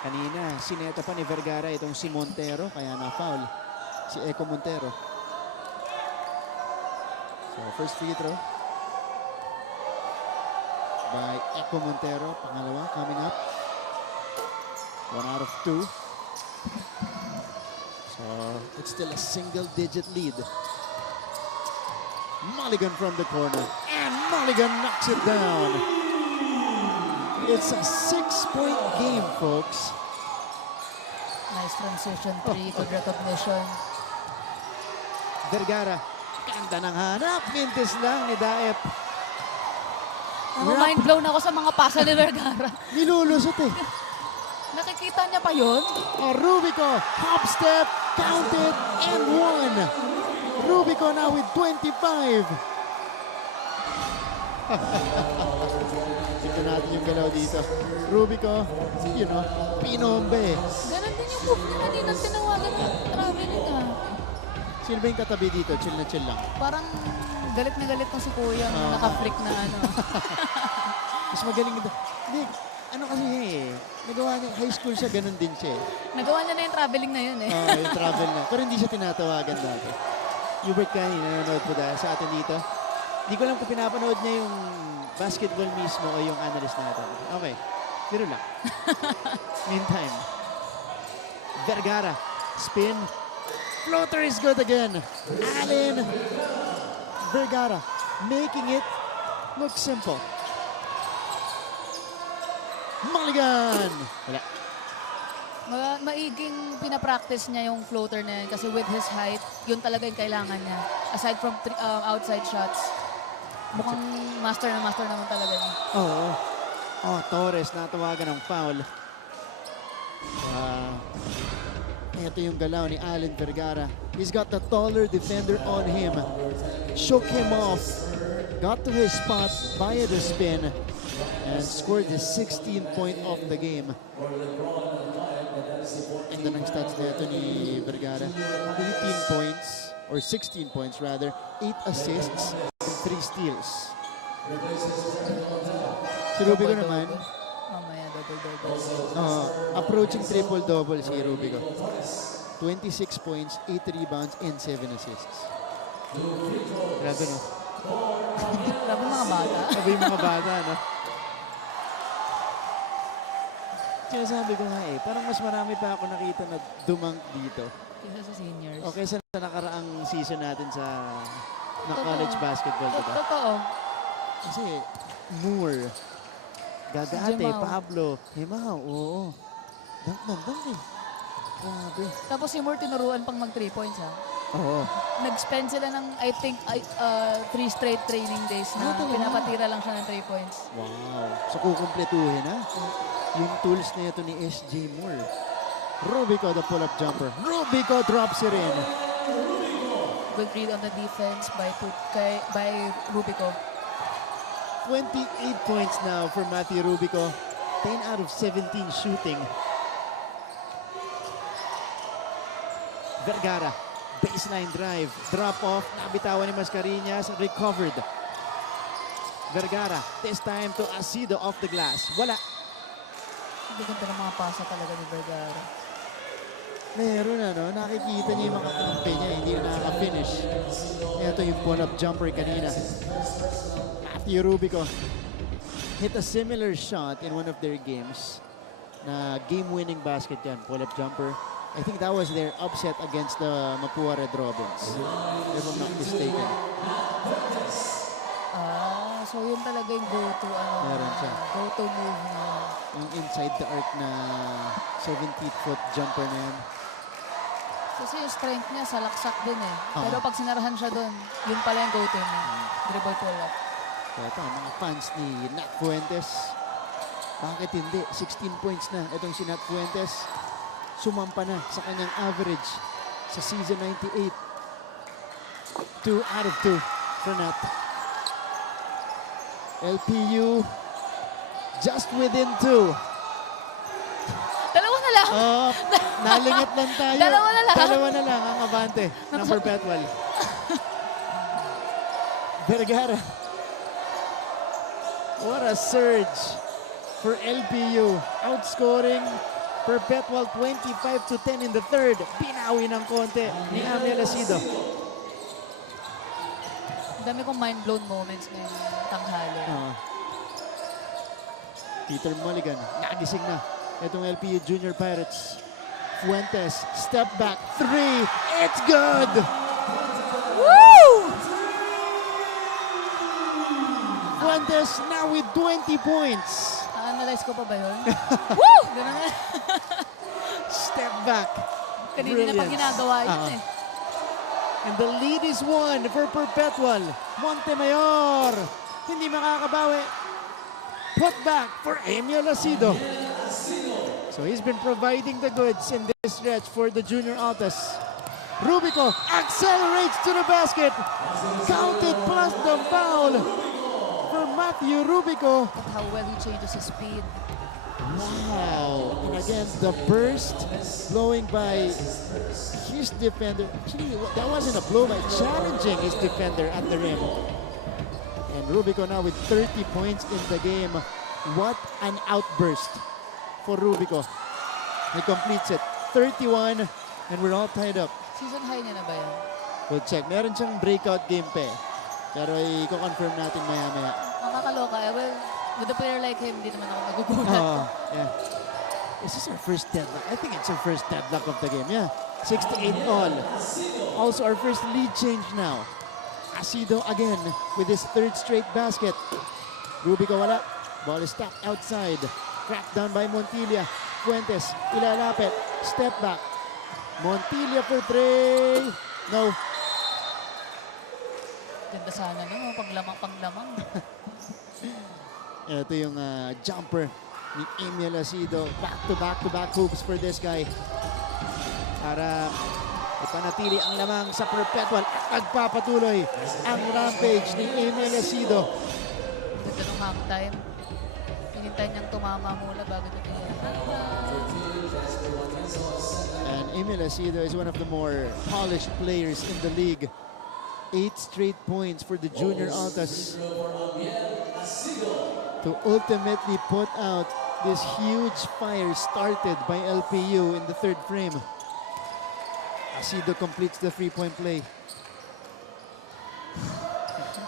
Kanina, sineta pa ni Vergara itong si Montero, kaya na-foul. Si Eco Montero. So, first free throw by Eco Montero. Pangalawa, coming up. 1 out of 2. So, it's still a single-digit lead. Mulligan from the corner. And Mulligan knocks it down. It's a 6-point game, folks. Nice transition 3, good recognition. Vergara, ganda ng hanap. Mintis lang ni Daep. Mind blown ako sa mga pasa ni Vergara. Nilulusot eh. Nakikita niya pa yun? Rubico, hop step, counted, and 1. Rubico now with 25. Tignan natin yung galaw dito. Rubico, you know, pinombe. Ganon din yung move niya kanina tinawagan ng traveling ah. Sino ba yung katabi dito? Chill na chill lang. Parang galit na galit ng si Kuya, naka-freak na ano. Mas magaling ito. Hindi, ano kasi eh, nagawa niya, high school siya, ganun din siya eh. Nagawa niya na yung traveling na yun eh. Oo, yung travel na. Pero hindi siya tinatawagan dati. Hubert Cani, nanonood po dahil sa atin dito. Hindi ko lang kung pinapanood niya yung basketball mismo o yung analyst natin. Okay, biro lang. Meantime, Vergara, spin. Floater is good again. Allen Vergara making it look simple. Mulligan! Wala. Maiging pinapractice niya yung floater na yun kasi with his height, yun talaga yung kailangan niya. Aside from outside shots, mukhang master naman talaga niya. Oo. Oh, Torres natawagan ng foul. Ito yung galaw ni Allen Vergara. He's got the taller defender on him. Shook him off. Got to his spot via the spin and scored his 16th point of the game. Ito ng stats na ito ni Vergara. 18 points, or 16 points rather, 8 assists, and 3 steals. Si Rubico naman, mamaya double-double. Approaching triple-double si Rubico. 26 points, 8 rebounds, and 7 assists. Grabe no? Grabe mga bata. Grabe yung mga bata, no? Sinasabi ko nga eh, parang mas marami pa ako nakita na dumang dito. Kesa sa seniors. O kesa sa nakaraang season natin sa college basketball, diba? Totoo. Kasi Moore, Gagate, Pablo, Himao, oo. Dunk eh. Grabe. Tapos si Moore tinuruan pang mag 3 points ha. Oo. Nag-spend sila ng, I think, 3 straight training days na pinapatira lang siya ng 3 points. Wow. So kukumpletuhin ha? Yung tools na ito ni SJ Moore. Rubico, the pull-up jumper. Rubico drops it in. Good read on the defense by Rubico. 28 points now for Matthew Rubico. 10 out of 17 shooting. Vergara, baseline drive, drop off, nabitawan ni Mascareñas, recovered. Vergara, this time to Asido off the glass. Wala. Hindi ganda ng mga pasa talaga ni Vergara. Meron ano, nakikita niya yung mga kampi niya, hindi na nakaka-finish. Ito yung pull-up jumper kanina. Matthew Rubico hit a similar shot in one of their games na game-winning basket yan, pull-up jumper. I think that was their upset against the Mapua Red Robins, if I'm not mistaken. So yun talaga yung go-to, Meron siya. go-to move niya. Yung inside the arc na 17-foot jumper na yan. Kasi yung strength niya sa laksak din eh. Pero pag sinarahan siya doon, yun pala yung go-to niya. Dribble pull-up. So ito, mga fans ni Nat Fuentes. Bakit hindi? 16 points na itong si Nat Fuentes. Sumampa na sa kanyang average sa season 98. 2 out of 2 for Nat. LPU just within 2. Dalawa na lang. Nalingat lang tayo. Dalawa na lang. Dalawa na lang ang abante ng Perpetual. Vergara. What a surge for LPU. Outscoring Perpetual 25-10 in the third. Binawi ng konti ni Amel Asido. Ang dami kong mind-blown moments ngayong tanghali. Peter Mulligan, nagising na. Itong LPU Junior Pirates. Fuentes, step back, 3. It's good! Woo! Fuentes now with 20 points. Na-analyze ko pa ba yun? Woo! Ganun na. Step back. Kanina na pag ginagawa yun eh. And the lead is 1 for Perpetual. Montemayor, hindi makakabawi. Put back for Emil Asido. So he's been providing the goods in this stretch for the Junior Altas. Rubico accelerates to the basket. Counted plus the foul for Matthew Rubico. At how well he changes his speed. Wow. And again, the burst blowing by his defender. Actually, that wasn't a blow by challenging his defender at the rim. And Rubico now with 30 points in the game. What an outburst for Rubico. He completes it. 31, and we're all tied up. Season high niya na ba yan? We'll check. Meron siyang breakout game pa eh. Pero i-confirm natin maya-maya. Makakaloka eh. Well, with a player like him, hindi naman ako nagugulat. Yeah. Is this our first deadlock? I think it's our first deadlock of the game. Yeah. 6-8 all. Also our first lead change now. Asido again with his third straight basket. Rubico wala. Ball is tapped outside. Cracked down by Montilla. Fuentes, ilalapit. Step back. Montilla for 3. No. Ganda sana no, panglamang. Ito yung jumper ni Emil Asido. Back-to-back hoops for this guy. Para ipanatili ang lamang sa Perpetual. Nagpapatuloy ang rampage ni Emil Asido. Ganda ng half time. Hinintay niyang tumama muna bago niya And Emil Asido is one of the more polished players in the league. 8 straight points for the Junior Altas to ultimately put out this huge fire started by LPU in the third frame. Asido completes the 3-point play.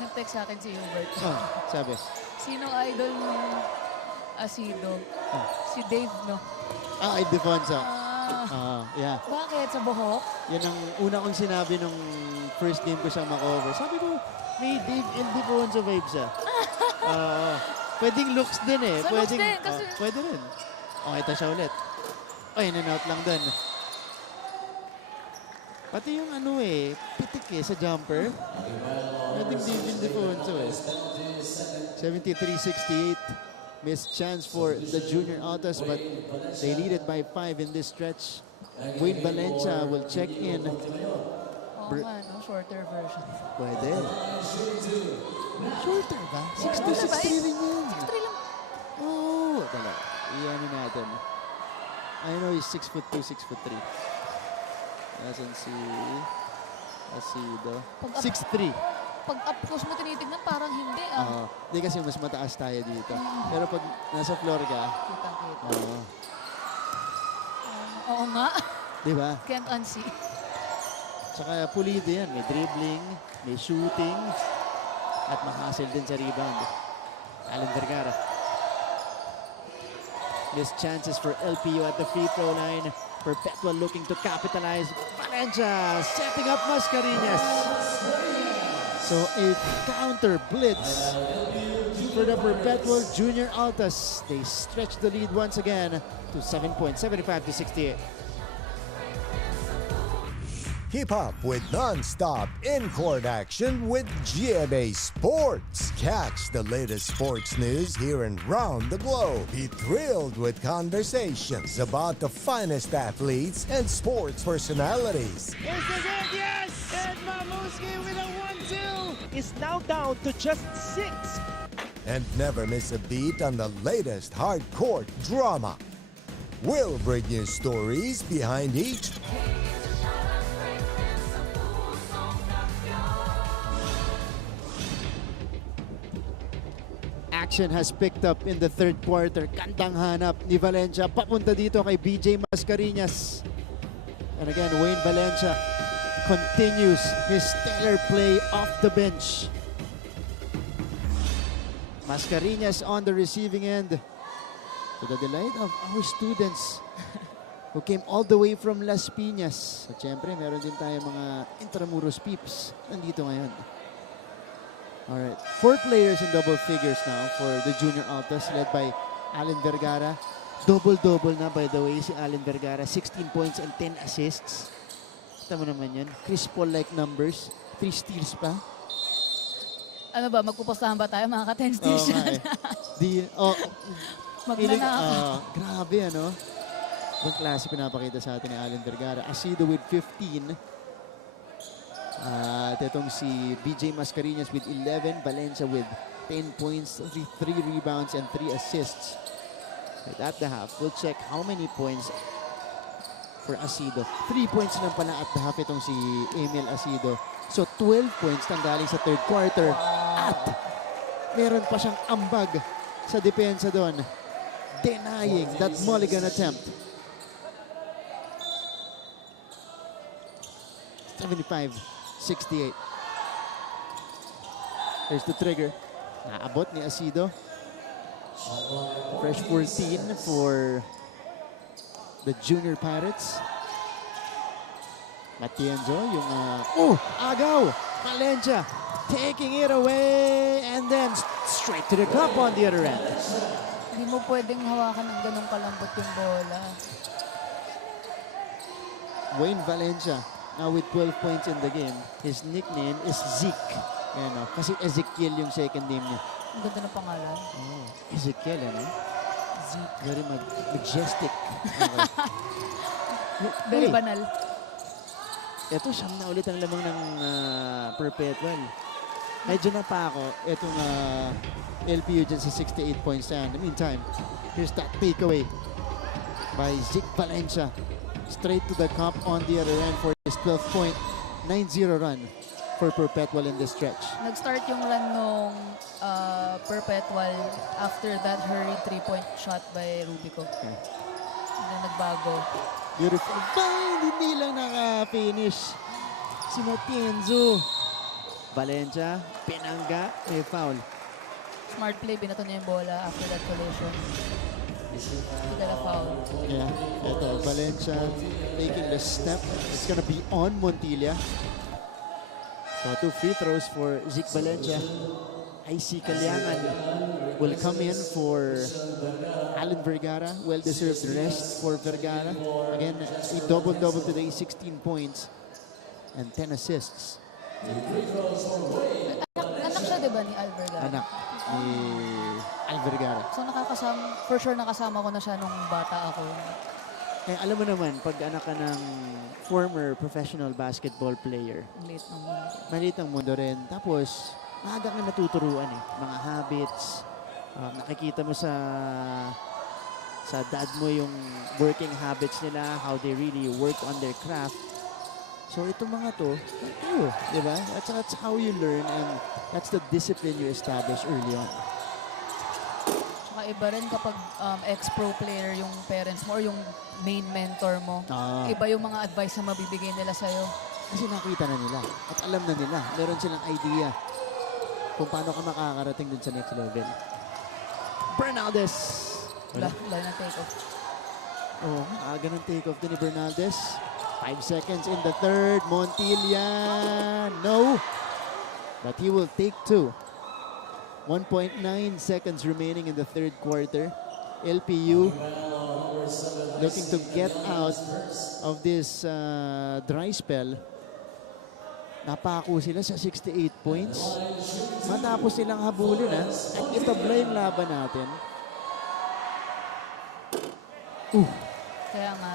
Nag-text sa akin si Hubert. Sabi? Sino idol ni Asido? Si Dave, no? Ay, Defonso. Yeah. Bakit? Sa buhok? Yan ang una kong sinabi nung first game ko siyang makover. Sabi ko, may Dave and Defonso vibes pwedeng looks din eh. Sa looks din, kasi... Pwede rin. Okay, ito siya ulit. In and out lang din. Pati yung pitik sa jumper. Pwedeng Dave and Defonso 73-68. Missed chance for the Junior Altas, but they lead it by 5 in this stretch. Wayne Valencia will check in. Shorter version. Pwede. Shorter ba? 6'2", 6'3" rin yun. 6'3" lang. Tala. Iyan natin. I know he's 6'2", 6'3". Asan si Asido? 6'3". Pag up close mo tinitignan, parang hindi Hindi kasi mas mataas tayo dito. Pero pag nasa floor ka, kita-kita. Oo nga. Di ba? Can't unsee. Tsaka pulido yan. May dribbling, may shooting, at makasil din sa rebound. Alan Vergara. Missed chances for LPU at the free throw line. Perpetual looking to capitalize. Valencia setting up Mascareñas. So a counter blitz for the Perpetual Junior Altas. They stretch the lead once again to 7 points, 75 to 68. Keep up with non-stop in-court action with GMA Sports. Catch the latest sports news here and round the globe. Be thrilled with conversations about the finest athletes and sports personalities. Here's the game, yes! And Mamuski with a 1-2 is now down to just 6. And never miss a beat on the latest hard-court drama. We'll bring you stories behind each action has picked up in the third quarter. Gandang hanap ni Valencia. Papunta dito kay BJ Mascareñas. And again, Wayne Valencia continues his stellar play off the bench. Mascareñas on the receiving end. To the delight of our students who came all the way from Las Piñas. At syempre, meron din tayo mga Intramuros peeps nandito ngayon. Alright, 4 players in double figures now for the Junior Altas led by Allen Vergara. Double-double na by the way si Allen Vergara. 16 points and 10 assists. Kita mo naman yan. Chris Paul-like numbers. 3 steals pa. Ano ba, magpupustahan ba tayo mga ka-10 steals yan? Grabe ano. Ibang klase pinapakita sa atin ni Allen Vergara. Asido with 15. At itong si BJ Mascareñas with 11, Valencia with 10 points, 3 rebounds, and 3 assists. Right at the half, we'll check how many points for Asido. 3 points lang pala at the half itong si Emil Asido. So 12 points tanggaling sa third quarter. At meron pa siyang ambag sa depensa doon, denying that mulligan attempt. 75-68. There's the trigger. Naabot ni Asido. Fresh 14 for the Junior Pirates. Matienzo, yung agaw! Valencia taking it away and then straight to the cup on the other end. Hindi mo pwedeng hawakan ng ganong kalambot yung bola. Wayne Valencia now with 12 points in the game. His nickname is Zeke. Yan, kasi Ezekiel yung second name niya. Ang ganda ng pangalan. Oh, Ezekiel, ano? Zeke. Very majestic. Very banal. Ito, siyam na ulit ang lamang ng Perpetual. Medyo na pa ako. Itong LPU dyan sa 68 points na. In the meantime, here's that takeaway by Zeke Valencia. Straight to the cup on the other end for his 12-point 9-0 run for Perpetual in this stretch. Nag-start yung run nung Perpetual after that hurried 3-point shot by Rubico. Okay. And then nagbago. Beautiful find! Hindi lang naka-finish si Matienzo. Valencia, pinangga, may foul. Smart play, binato niya yung bola after that collision. Hindi ka na foul. Yeah, ito, Valencia taking the step. It's gonna be on Montilla. So 2 free throws for Zeke Valencia. IC Kalyangan will come in for Allen Vergara. Well-deserved rest for Vergara. Again, a double-double today, 16 points and 10 assists. Anak siya, di ba, ni Al Vergara? Anak ni Al Vergara. So for sure nakasama ko na siya nung bata ako. Eh, alam mo naman, pag anak ka ng former professional basketball player, Maliit ng mundo. Maliit ang mundo rin. Tapos, maaga ka natuturuan eh. Mga habits. Nakikita mo sa dad mo yung working habits nila, how they really work on their craft. So, itong mga to, di ba? That's how you learn and that's the discipline you establish early on. Tsaka iba rin kapag ex-pro player yung parents mo or yung main mentor mo. Iba yung mga advice na mabibigay nila sa'yo. Kasi nakita na nila at alam na nila. Meron silang idea kung paano ka makakarating dun sa next level. Bernaldez. Wala na take-off. Oh, ganun take-off din ni Bernaldez. 5 seconds in the third. Montilla. No. But he will take 2. 1.9 seconds remaining in the third quarter. LPU looking to get out of this dry spell. Napako sila sa 68 points. Matapos silang habulin at itabla yung laban natin. Kaya nga,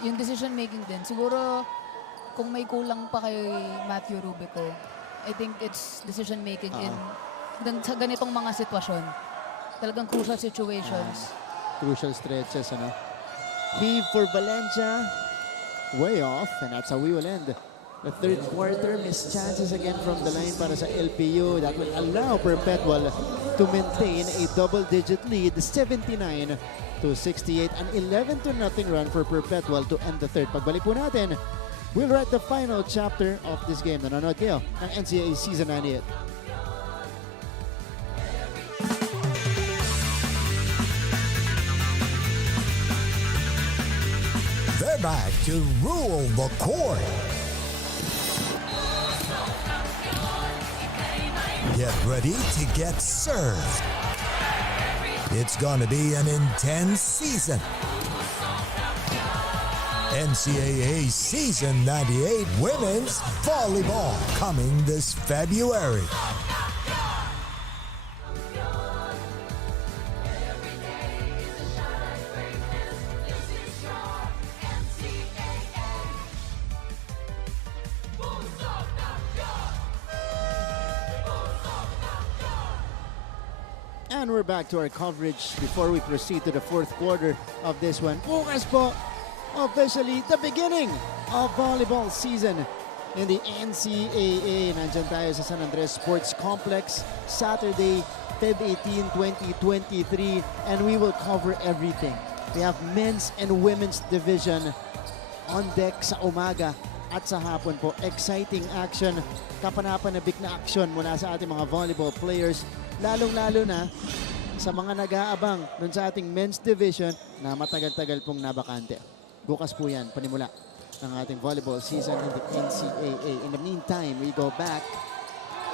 yung decision making din, siguro kung may kulang pa kay Matthew Rubico, I think it's decision making sa ganitong mga sitwasyon. Talagang crucial situations. Crucial stretches, ano? Heave for Valencia. Way off, and that's how we will end the third quarter. Missed chances again from the line para sa LPU. That will allow Perpetual to maintain a double-digit lead, 79-68. An 11-0 run for Perpetual to end the third. Pagbalik po natin, we'll write the final chapter of this game. Nanonood kayo ng NCAA Season 98. They're back to rule the court. Get ready to get served. It's going to be an intense season. NCAA Season 98 Women's Volleyball coming this February. And we're back to our coverage before we proceed to the fourth quarter of this one. Bukas po, officially the beginning of volleyball season in the NCAA. Nandyan tayo sa San Andres Sports Complex, Saturday, Feb 18, 2023, and we will cover everything. We have men's and women's division on deck sa umaga at sa hapon po. Exciting action, kapanapanabik na action mula sa ating mga volleyball players, lalong-lalo na sa mga nag-aabang dun sa ating men's division na matagal-tagal pong nabakante. Bukas po yan, panimula ng ating volleyball season in the NCAA. In the meantime, we go back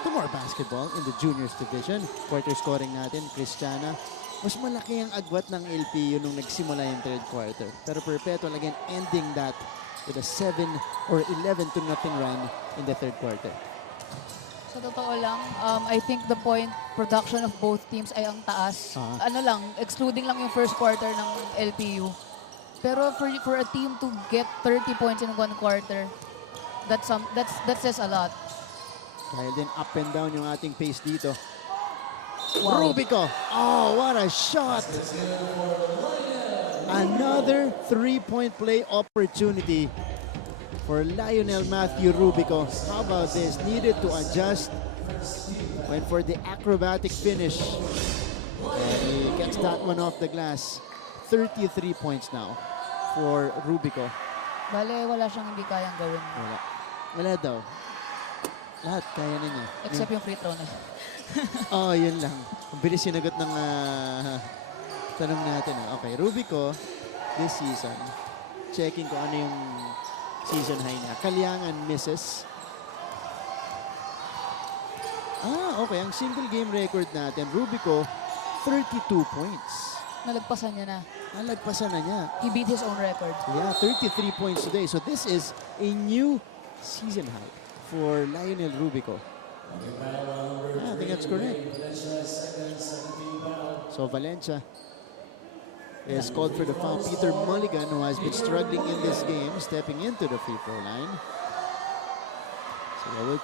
to more basketball in the juniors division. Quarter scoring natin, Christiana. Mas malaki ang agwat ng LPU nung nagsimula yung third quarter. Pero Perpetual again ending that with a 7 or 11-0 run in the third quarter. Sa totoo lang, I think the point production of both teams ay ang taas. Ano lang, excluding lang yung first quarter ng LPU. Pero for a team to get 30 points in one quarter, that says a lot. Dahil din up and down yung ating pace dito. Wow. Rubico. Oh, what a shot! Another three-point play opportunity for Lionel Matthew Rubico. How about this? Needed to adjust. Went for the acrobatic finish. And he gets that one off the glass. 33 points now for Rubico. Bale, wala siyang hindi kayang gawin. Wala daw. Lahat kaya na niya. Except yung free throw na. Oh, yun lang. Ang bilis sinagot ng tanong natin. Okay, Rubico, this season, checking ko ano yung season high niya. Kalyangan misses. Okay. Ang single game record natin, Rubico, 32 points. Nalagpasan niya na. Nalagpasan na niya. He beat his own record. Yeah, 33 points today. So this is a new season high for Lionel Rubico. I think that's correct. So Valencia is called for the foul. Peter Mulligan, who has been struggling in this game, stepping into the free throw line. So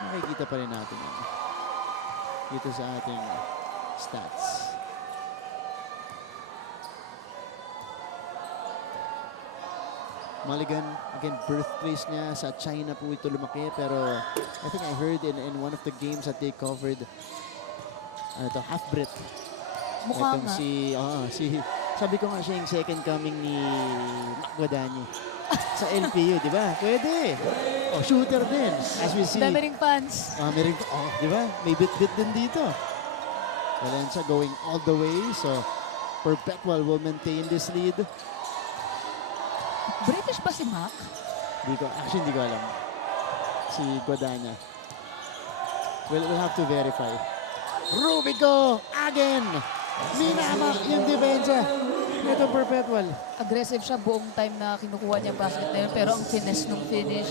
makikita pa rin natin yan dito sa ating stats. Mulligan, again, birthplace niya sa China po ito lumaki, pero I think I heard in one of the games that they covered, half-Brit. Mukha nga. Sabi ko nga siya yung second coming ni Mapua sa LPU, di ba? Pwede. Shooter din, as we see. Dami ring fans. Di ba? May bit-bit din dito. Valencia going all the way, so Perpetual will maintain this lead. British ba si Mac? Hindi ko alam. Si Guadagna. We'll have to verify. Rubico again. Minama yung depensa. Ito Perpetual. Aggressive siya buong time na kinukuha niya yung basket na yun. Pero ang finesse nung finish.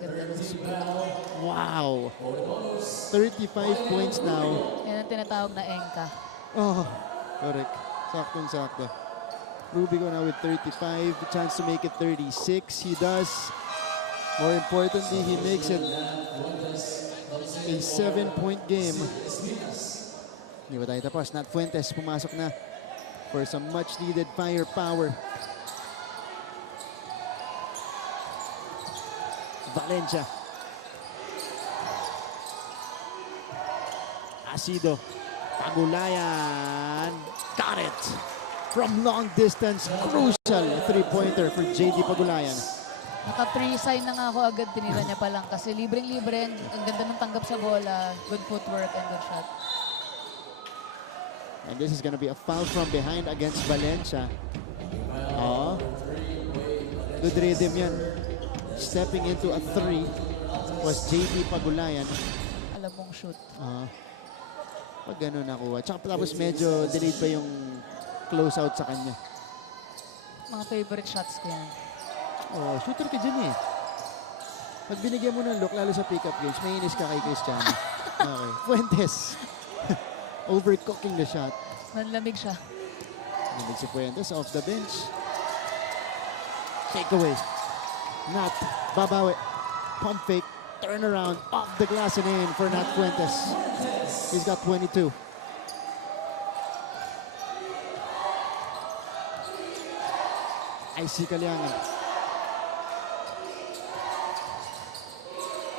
Ganda ng spin. Wow. 35 points now. Yan ang tinatawag na Enka. Oh, correct. Saktong-sakto. Rubico now with 35. Chance to make it 36. He does. More importantly, he makes it a 7-point game. Hindi ba tayo tapos? Nat Fuentes pumasok na for some much-needed firepower. Valencia. Asido. Pagulayan. Got it. From long distance, crucial three-pointer for JD Pagulayan. Naka-pre-sign na nga ako agad, tinira niya pa lang kasi libreng-libre, ang ganda ng tanggap sa bola, good footwork and good shot. And this is gonna be a foul from behind against Valencia. Oh. Good rhythm yan. Stepping into a 3 was JD Pagulayan. Alam mong shoot. Pag gano'n nakuha. Tsaka tapos medyo delayed pa yung close out sa kanya. Mga favorite shots ko yan. Oh, shooter ka dyan eh. Pag binigyan mo ng look, lalo sa pick-up games, may inis ka kay Cristiano. Okay. Fuentes. Overcooking the shot. Nanlamig siya. Nanlamig si Fuentes off the bench. Take away. Nat, babawi. Pump fake. Turn around. Off the glass and in for Nat Fuentes. He's got 22. Icy Kaliangan.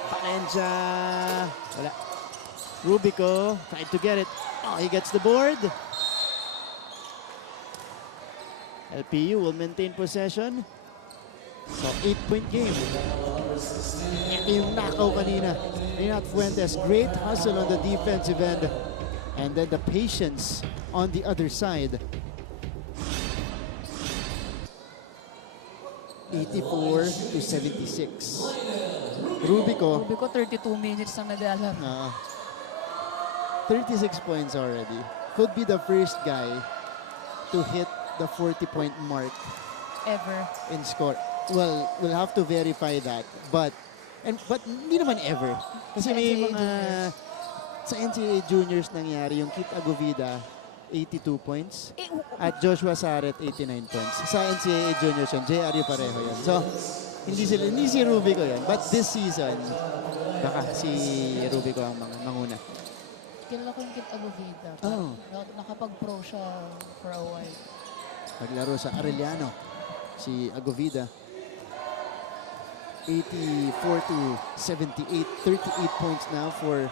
Valencia. Wala. Rubico tried to get it. Oh, he gets the board. LPU will maintain possession. So, 8-point game. Ito yung knockout kanina. Nat Fuentes, great hustle on the defensive end. And then the patience on the other side. 84-76. Rubico. Rubico, 32 minutes na naglalaro. 36 points already. Could be the first guy to hit the 40-point mark. Ever. In score. Well, we'll have to verify that. But hindi naman ever. Kasi may mga sa NCAA Juniors nangyari yung Kit Agovida 82 points at Joshua Saret 89 points. Sa NCAA Juniors yun, JRU pareho yun. So, hindi si Rubico yun. But this season, baka si Rubico ang manguna. Kilala ko yung Kit Agovida. Nakapag-pro siya for a while. Naglaro sa Arellano, si Agovida. 84-78, 38 points now for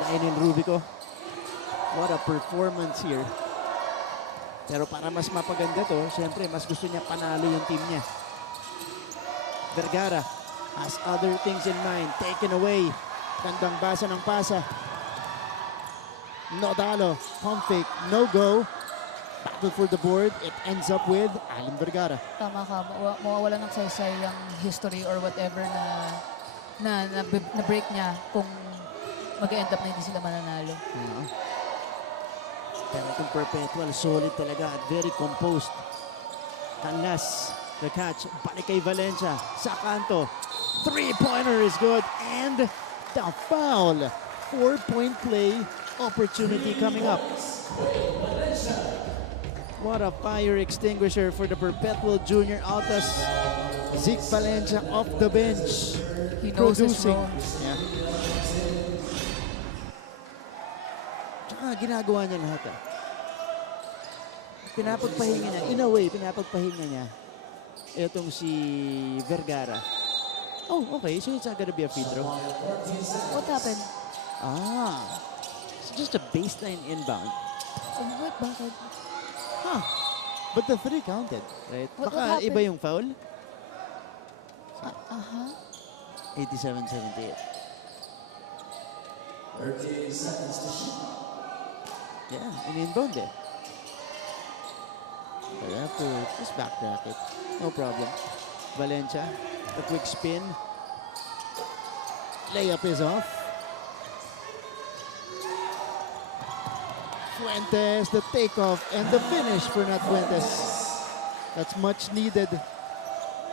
Lionel Rubico. What a performance here. Pero para mas mapaganda to, siyempre mas gusto niya panalo yung team niya. Vergara has other things in mind. Taken away. Gandang basa ng pasa. Nodalo, pump fake, no go. Battle for the board. It ends up with Alan Vergara. Tama ka. Mawawala ng saysay yung history or whatever na break niya kung mag-end up na hindi sila mananalo. Pero itong Perpetual, solid talaga at very composed. Canlas, the catch, balik kay Valencia, sa kanto. Three-pointer is good and the foul. 4-point play opportunity coming up. What a fire extinguisher for the Perpetual Junior Altas. Zeke Valencia off the bench. He knows his role. Yeah. Ginagawa niya lahat. Pinapagpahinga niya. In a way, pinapagpahinga niya. Itong si Vergara. Oh, okay. So it's not gonna be a free throw. What happened? It's just a baseline inbound. Bakit? Huh. But the 3 counted, right? Baka iba yung foul? 87-78. 38 seconds to shoot. Yeah, an inbound eh. But I have to just backtrack it. No problem. Valencia, a quick spin. Layup is off. Fuentes, the takeoff and the finish for Nat Fuentes. That's much needed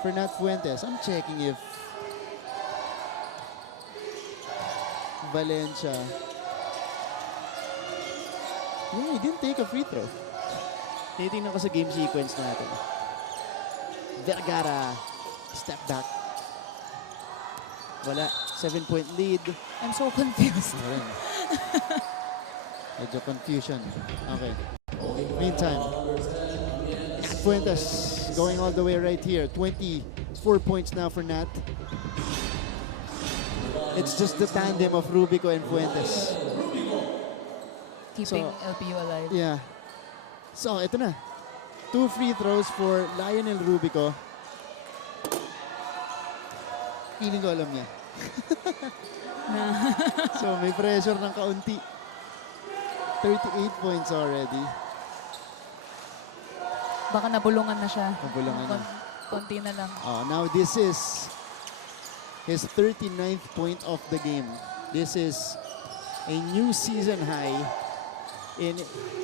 for Nat Fuentes. I'm checking if Valencia. Yeah, he didn't take a free throw. Titingnan ko sa game sequence natin. Vergara, step back. Wala, 7-point lead. I'm so confused. Medyo confusion. Okay. Meantime, Nat Fuentes going all the way right here. 24 points now for Nat. It's just the tandem of Rubico and Fuentes. Keeping LPU alive. Yeah. So, ito na. 2 free throws for Lionel Rubico. Feeling ko alam niya. So, may pressure ng kaunti. 38 points already. Baka nabulungan na siya. Nabulungan na. Konti na lang. Now this is his 39th point of the game. This is a new season high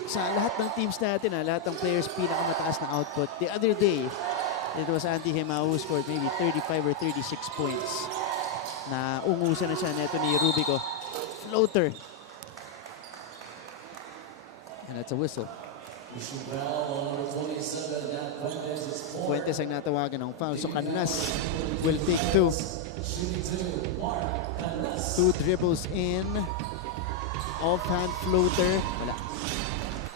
sa lahat ng teams natin, lahat ng players pinakamataas na output. The other day, it was Andy Hemao who scored maybe 35 or 36 points. Na ungusan na siya neto ni Rubico. Floater. And that's a whistle. Fuentes ang natawagan ng foul. So Canlas will take 2. 2 dribbles in. Offhand floater. Wala.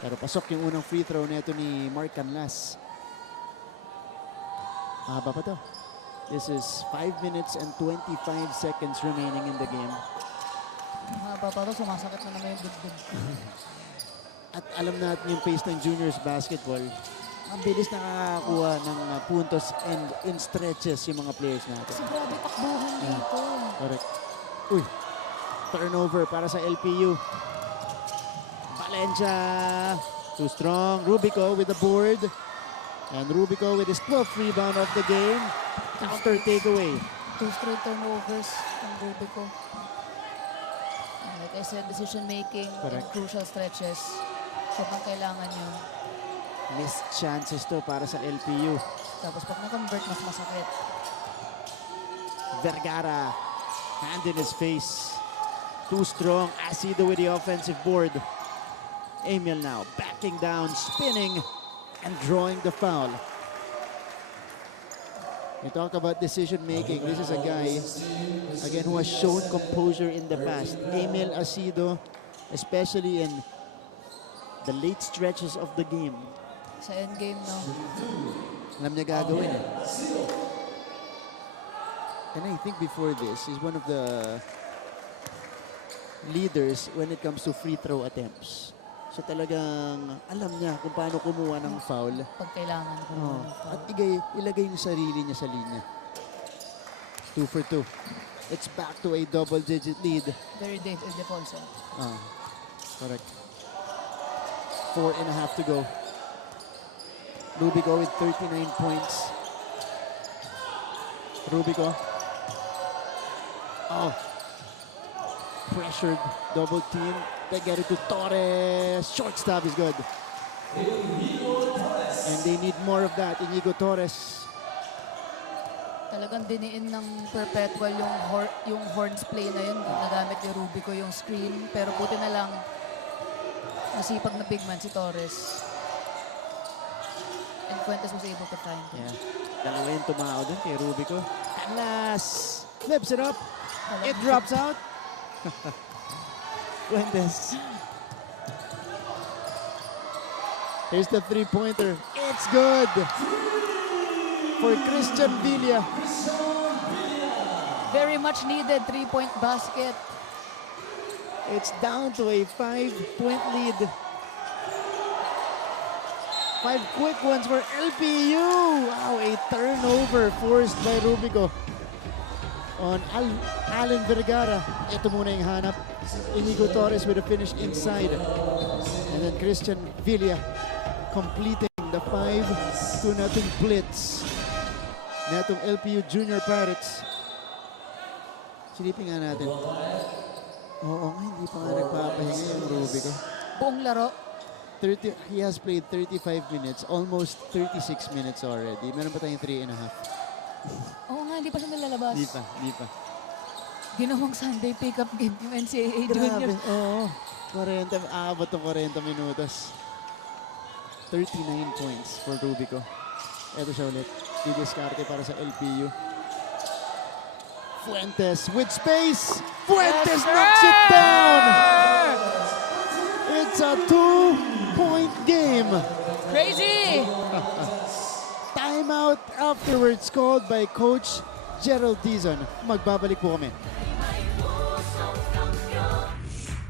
Pero pasok yung unang free throw neto ni Mark Canlas. Mahaba pa to. This is 5 minutes and 25 seconds remaining in the game. Mahaba pa to. Sumasakit na naman yung dibdib. At alam natin yung pace ng juniors basketball. Ang bilis nakakakuha ng puntos and in stretches yung mga players natin. Kasi grabe takbuhan dito. Correct. Uy, turnover para sa LPU. Valencia, too strong. Rubico with the board. And Rubico with his 12th rebound of the game. Counter takeaway. 2 straight turnovers from Rubico. And like I said, decision making in crucial stretches. Sobrang kailangan yun. Missed chances to para sa LPU. Tapos pag na-convert, mas masakit. Vergara, hand in his face. Too strong. Asido with the offensive board. Emil now backing down, spinning, and drawing the foul. We talk about decision making. This is a guy, again, who has shown composure in the past. Emil Asido, especially in the late stretches of the game. Sa endgame, no? Alam niya gagawin. And I think before this, he's one of the leaders when it comes to free throw attempts. So talagang alam niya kung paano kumuha ng foul. Pag kailangan kumuha ng foul. At ilagay yung sarili niya sa linya. 2 for 2. It's back to a double-digit lead. Very defensive. Correct. 4.5 to go. Rubico with 39 points. Rubico. Pressured. Double team. They get it to Torres. Short stop is good. And they need more of that. Inigo Torres. Talagang diniin ng Perpetual yung horns play na yun. Nagamit ni Rubico yung screen. Pero buti na lang masipag na big man si Torres. And Fuentes was able to find him. Yeah. Dalawa yung tumao dun kay Rubico. Canlas flips it up. It drops out. Fuentes. Here's the three-pointer. It's good for Christian Villa. Very much needed 3-point basket. It's down to a 5-point lead. 5 quick ones for LPU. Wow, a turnover forced by Rubico on Allen Vergara. Ito muna yung hanap. Inigo Torres with a finish inside. And then Christian Villa completing the 5-0 blitz. Netong LPU Junior Pirates. Silipin nga natin. Oo nga, hindi pa nga nagpapahinga yung Rubico. Buong laro. He has played 35 minutes, almost 36 minutes already. Meron pa tayong 3.5. Oo nga, hindi pa siya nalalabas. Di pa. Ginawang Sunday pick-up game yung NCAA Grabe, Juniors. oo. 40, aabot ng 40 minutos. 39 points for Rubico. Ito siya ulit. Didiskarte para sa LPU. Fuentes with space. Fuentes knocks it down. It's a 2-point game. Crazy! Timeout afterwards called by Coach Gerald Dizon. Magbabalik po kami.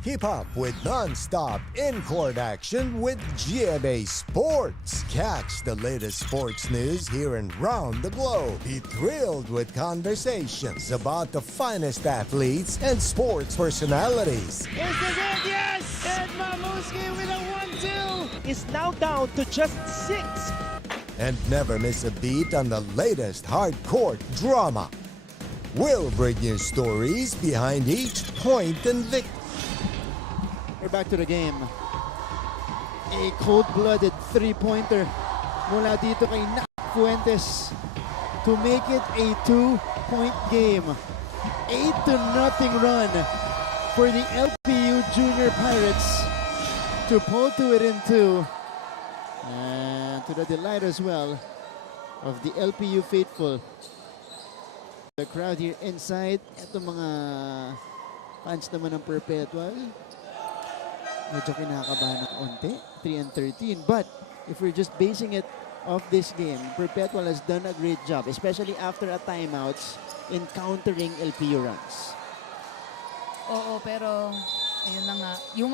Keep up with non-stop in-court action with GMA Sports. Catch the latest sports news here and round the globe. Be thrilled with conversations about the finest athletes and sports personalities. Is this it? Yes! And Mamuski with a 1-2 is now down to just 6. And never miss a beat on the latest hard-court drama. We'll bring you stories behind each point and victory. We're back to the game. A cold-blooded three-pointer mula dito kay Nak Fuentes to make it a 2-point game. 8-0 run for the LPU Junior Pirates to pull to it in 2. And to the delight as well of the LPU faithful. The crowd here inside. Ito mga fans naman ng Perpetual. Medyo kinakabahan ng konti. 3-13. But if we're just basing it off this game, Perpetual has done a great job, especially after a timeouts, in countering LPU runs. Oo, pero ayun na nga. Yung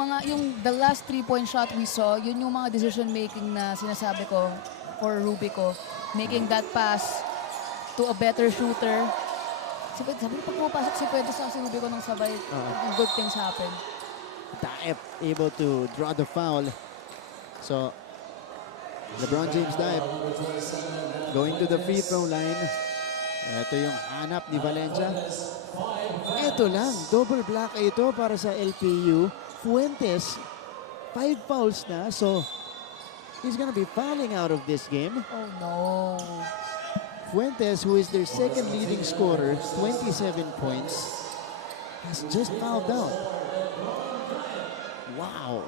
the last 3-point shot we saw, yun yung mga decision making na sinasabi ko for Rubico. Making that pass to a better shooter. Sabi pag pumapasok si Pedro sa si Rubico nung sabay, good things happen. Daep able to draw the foul. So, LeBron James Daep going to the free throw line. Ito yung hanap ni Valencia. Ito lang, double block ito para sa LPU. Fuentes, 5 fouls na. So, he's gonna be fouling out of this game. Oh no. Fuentes, who is their second leading scorer, 27 points, has just fouled out. Wow,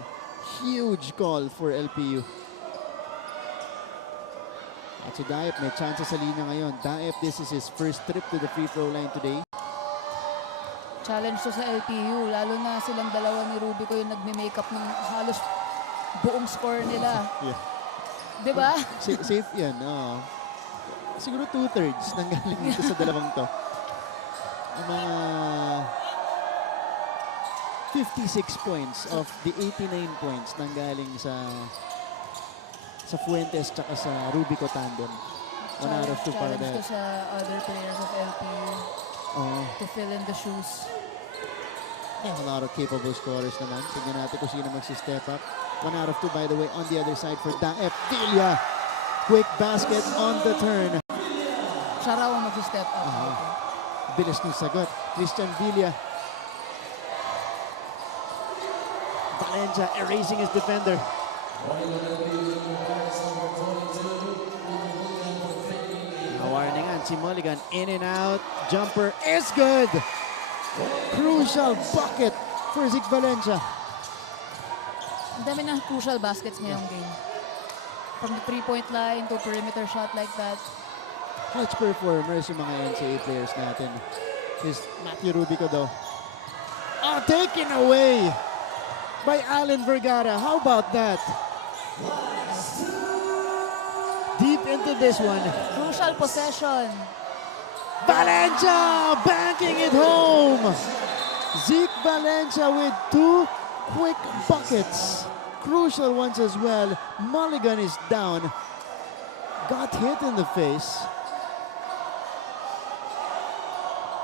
huge call for LPU. At si Daep may chance sa linya ngayon. Daep, this is his first trip to the free throw line today. Challenge to sa LPU, lalo na silang dalawa ni Rubico yung nagme-makeup ng halos buong score nila. Yeah. Diba? Safe yan. Siguro 2/3 nanggaling dito sa dalawang to. Yung mga 56 points of the 89 points nanggaling sa Fuentes tsaka sa Rubico tandem. 1 out of 2 para Challenge to sa other players of LPU to fill in the shoes. Yeah, a lot of capable scorers naman. Tignan natin kung sino magsi-step up. 1 out of 2 by the way on the other side for Daep. Villa, quick basket on the turn. Siya raw ang mag-step up. Bilis ng sagot. Christian Villa. Valencia erasing his defender. Nawarningan si Mulligan. In and out. Jumper is good. Crucial bucket for Zig Valencia. Ang dami ng crucial baskets ngayong game. From the 3-point line to perimeter shot like that. Clutch performers yung mga NCAA players natin. Is Matthew Rubico though. Taken away by Allen Vergara. How about that? Deep into this one. Crucial possession. Valencia banking it home. Zeke Valencia with 2 quick buckets. Crucial ones as well. Mulligan is down. Got hit in the face.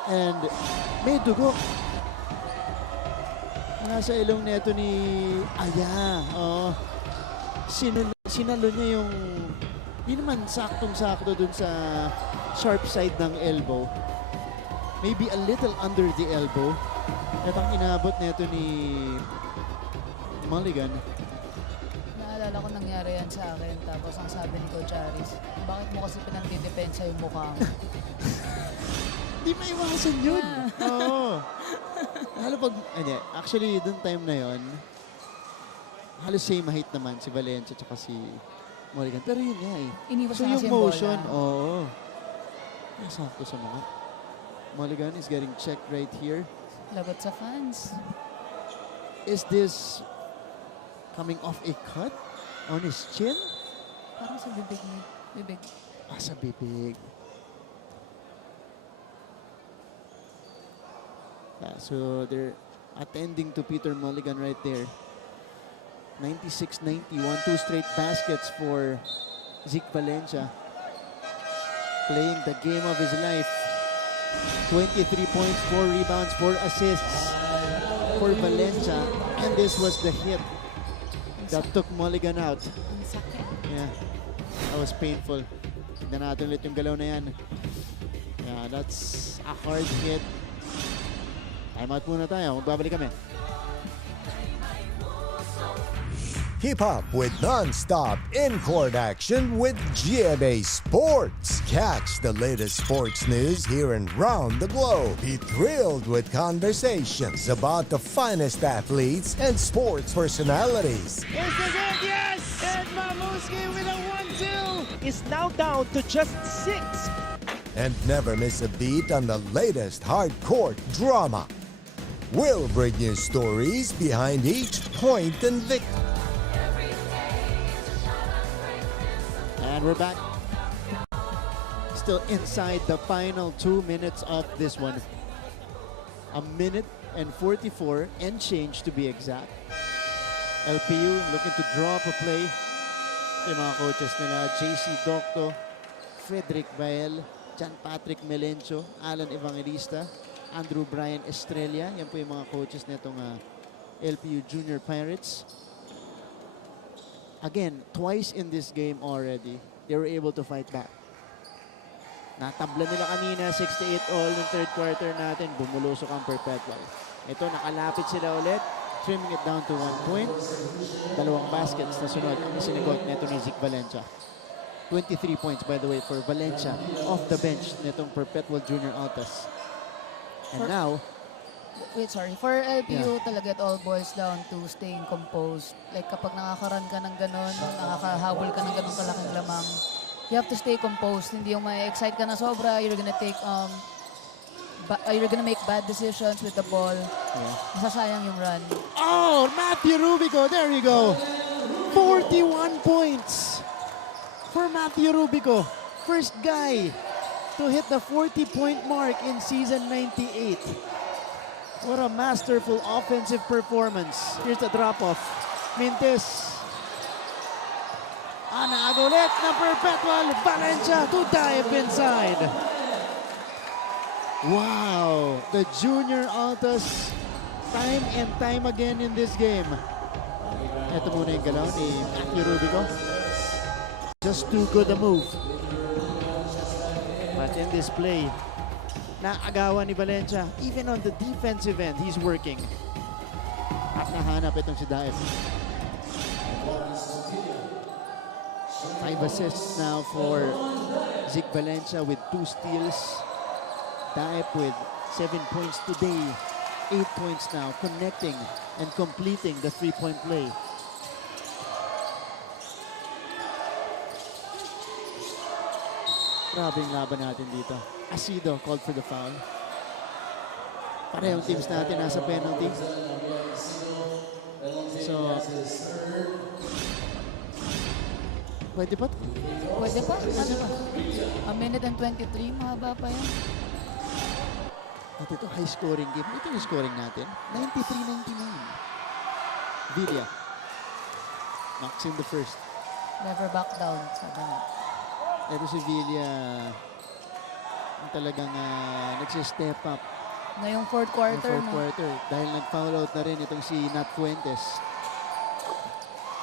And may dugo. Nasa ilong neto ni Aya. Sinalo niya yung hindi naman saktong-sakto dun sa sharp side ng elbow. Maybe a little under the elbow. At ang inabot neto ni Mulligan. Naalala ko nangyari yan sa akin. Tapos ang sabi ni Coach Aris, bakit mo kasi pinagdidepensa yung mukha mo? Di maiwasan yun. Oo. Lalo pag, actually, dun time na yon, halos same height naman si Valencia tsaka si Mulligan. Pero yun nga eh. Iniwas so na yung kasi motion, bola. oo. Nasakto sa mga. Mulligan is getting checked right here. Lagot sa fans. Is this coming off a cut on his chin? Parang sa bibig ni. Bibig. Sa bibig. So they're attending to Peter Mulligan right there. 96-91, 2 straight baskets for Zeke Valencia. Playing the game of his life. 23 points, 4 rebounds, 4 assists for Valencia. And this was the hit that took Mulligan out. Yeah, that was painful. Tignan natin ulit yung galaw na yan. Yeah, that's a hard hit. Time out muna tayo. Magbabalik kami. Keep up with non-stop in-court action with GMA Sports. Catch the latest sports news here and round the globe. Be thrilled with conversations about the finest athletes and sports personalities. Is this it? Yes! And Mamuski with a 1-2 is now down to just 6. And never miss a beat on the latest hard-court drama. We'll bring you stories behind each point and victory. And we're back. Still inside the final 2 minutes of this one. A minute and 44 and change to be exact. LPU looking to draw up a play. Yung mga coaches nila, JC Docto, Frederick Bael, John Patrick Melencio, Alan Evangelista, Andrew Brian Estrella. Yan po yung mga coaches nitong LPU Junior Pirates. Again, twice in this game already, they were able to fight back. Natabla nila kanina, 68 all ng third quarter natin. Bumulusok ang Perpetual. Ito, nakalapit sila ulit. Trimming it down to 1 point. 2 baskets na sunod ang isinigot nito ni Zeke Valencia. 23 points, by the way, for Valencia off the bench nitong Perpetual Junior Altas. And now, wait, sorry. For LPU, talaga it all boils down to staying composed. Like kapag nakakaran ka ng ganon, nakakahabol ka ng ganong kalaking lamang, you have to stay composed. Hindi yung ma-excite ka na sobra, you're gonna take, you're gonna make bad decisions with the ball. Yeah. Masasayang yung run. Oh, Matthew Rubico, there you go. 41 points for Matthew Rubico. First guy to hit the 40-point mark in season 98. What a masterful offensive performance. Here's the drop-off. Mintes. Naaga ulit ng Perpetual. Valencia to dive inside. Wow. The Junior Altas time and time again in this game. Ito muna yung galaw ni Matthew Rubico. Just too good a move. But in this play, naagawan ni Valencia. Even on the defensive end, he's working. At nahanap itong si Daep. 5 assists now for Zeke Valencia with 2 steals. Daep with 7 points today. 8 points now, connecting and completing the 3-point play. Grabe yung laban natin dito. Asido called for the foul. Parehong teams natin nasa penalty. So, pwede pa? Pwede pa? Ano pa? A minute and 23, mahaba pa yan. At ito, high scoring game. Ito yung scoring natin. 93-99. Villa knocks in the first. Never back down. Sabi nga. Ito si Villa talagang nagsi-step up. Ngayong fourth quarter, Fourth quarter. Dahil nag-foul out na rin itong si Nat Fuentes.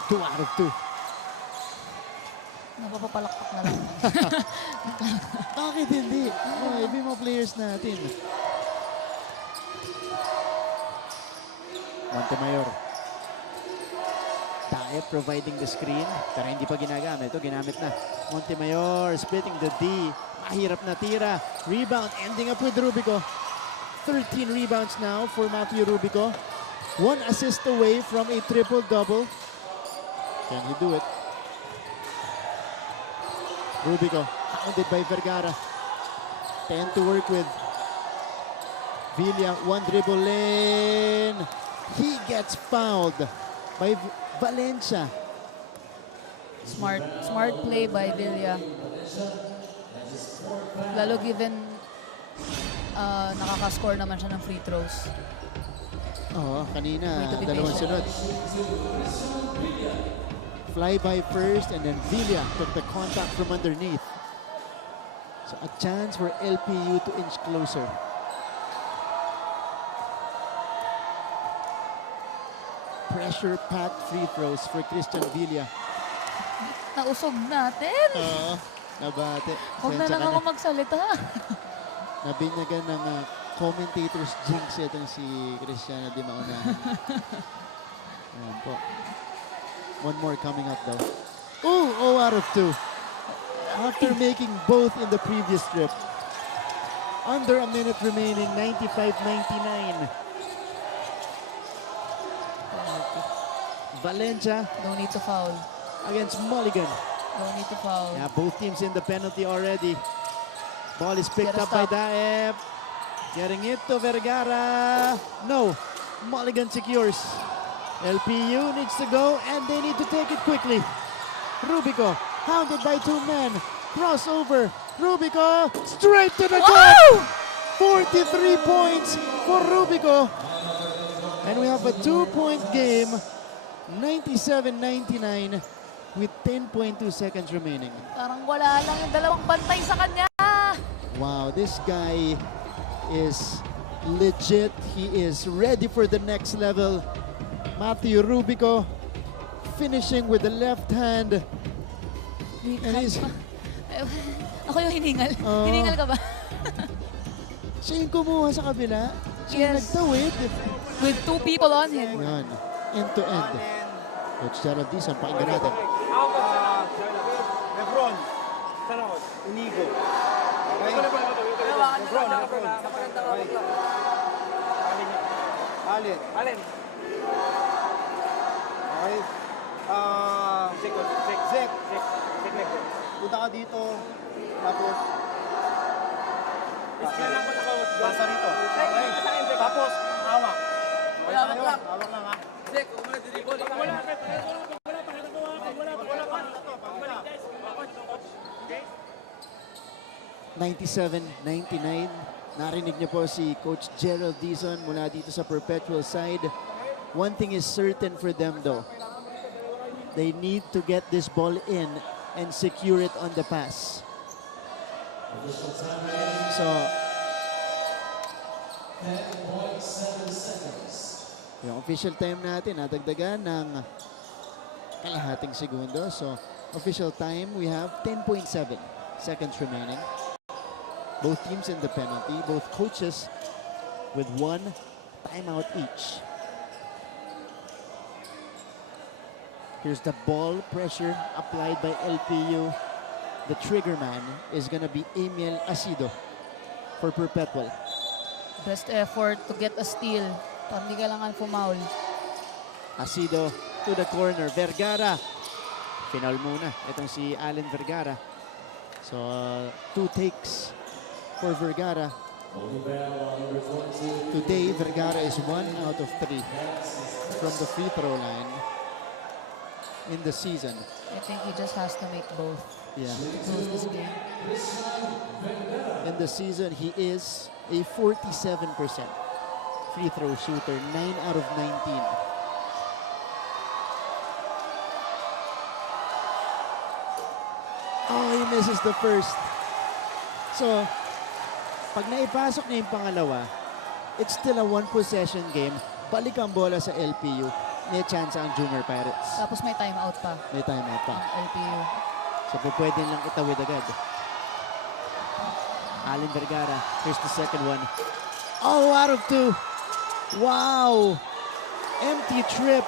2 out of 2. Napapapalakpak na lang. Bakit hindi? Iba yung mga players natin. Montemayor. Tae providing the screen, pero hindi pa ginagamit. Ito, ginamit na. Montemayor splitting the D. Mahirap na tira. Rebound, ending up with Rubico. 13 rebounds now for Matthew Rubico. 1 assist away from a triple-double. Can he do it? Rubico, hounded by Vergara. 10 to work with. Villa, 1 dribble in. He gets fouled by Valencia. Smart play by Villa. Lalo given nakaka-score naman siya ng free throws. Oo, kanina, dalawang sunod. Fly by first and then Villa took the contact from underneath. So a chance for LPU to inch closer. Pressure-packed free throws for Christian Villa. Nausog natin. Oo, nabate. Huwag na lang ako magsalita. Nabinyagan ng commentators jinx itong si Cristiano Di Maunahan. Ayan po. One more coming up though. Ooh, 0 out of 2. After making both in the previous trip. Under a minute remaining, 95-99. Valencia. No need to foul. Against Mulligan. No need to foul. Yeah, both teams in the penalty already. Ball is picked up by Daep. Getting it to Vergara. No. Mulligan secures. LPU needs to go and they need to take it quickly. Rubico, hounded by 2 men. Crossover. Rubico, straight to the cup. 43 points for Rubico. And we have a 2-point game. 97-99 with 10.2 seconds remaining. Parang wala lang yung dalawang bantay sa kanya. Wow, this guy is legit. He is ready for the next level. Matthew Rubico finishing with the left hand. And he's... Ako yung hiningal. Hiningal ka ba? Siya yung kumuha sa kabila. Siya yung nagtawid. With 2 people on him. Yan. End to end. Coach Gerald Dizon, pakinggan natin. Lebron. Sanakot. Unigo. Okay. Lebron. Alin. Alin. Okay. Zek. Punta ka dito. Tapos. Pasa rito. Okay. Tapos, hawak. Hawak lang ha. Zek, umula dribble. Wala. 97-99. Narinig niyo po si Coach Gerald Dizon mula dito sa Perpetual side. One thing is certain for them though. They need to get this ball in and secure it on the pass. So, yung official time natin, nadagdagan ng kalahating segundo. So, official time, we have 10.7 seconds remaining. Both teams in the penalty, both coaches with 1 timeout each. Here's the ball pressure applied by LPU. The trigger man is gonna be Emil Asido for Perpetual. Best effort to get a steal. Parang di kailangan fumaul. Asido to the corner. Vergara. Final muna. Itong si Allen Vergara. So, 2 takes for Vergara. Today, Vergara is 1 out of 3 from the free throw line in the season. I think he just has to make both. Yeah. To close this game. In the season, he is a 47% free throw shooter, 9 out of 19. Oh, he misses the first. So, pag naipasok niya yung pangalawa, it's still a 1-possession game. Balik ang bola sa LPU. May chance ang Junior Pirates. Tapos may timeout pa. May timeout pa. LPU. So, pwede lang itawid agad. Allen Vergara, here's the second one. Oh, out of 2. Wow! Empty trip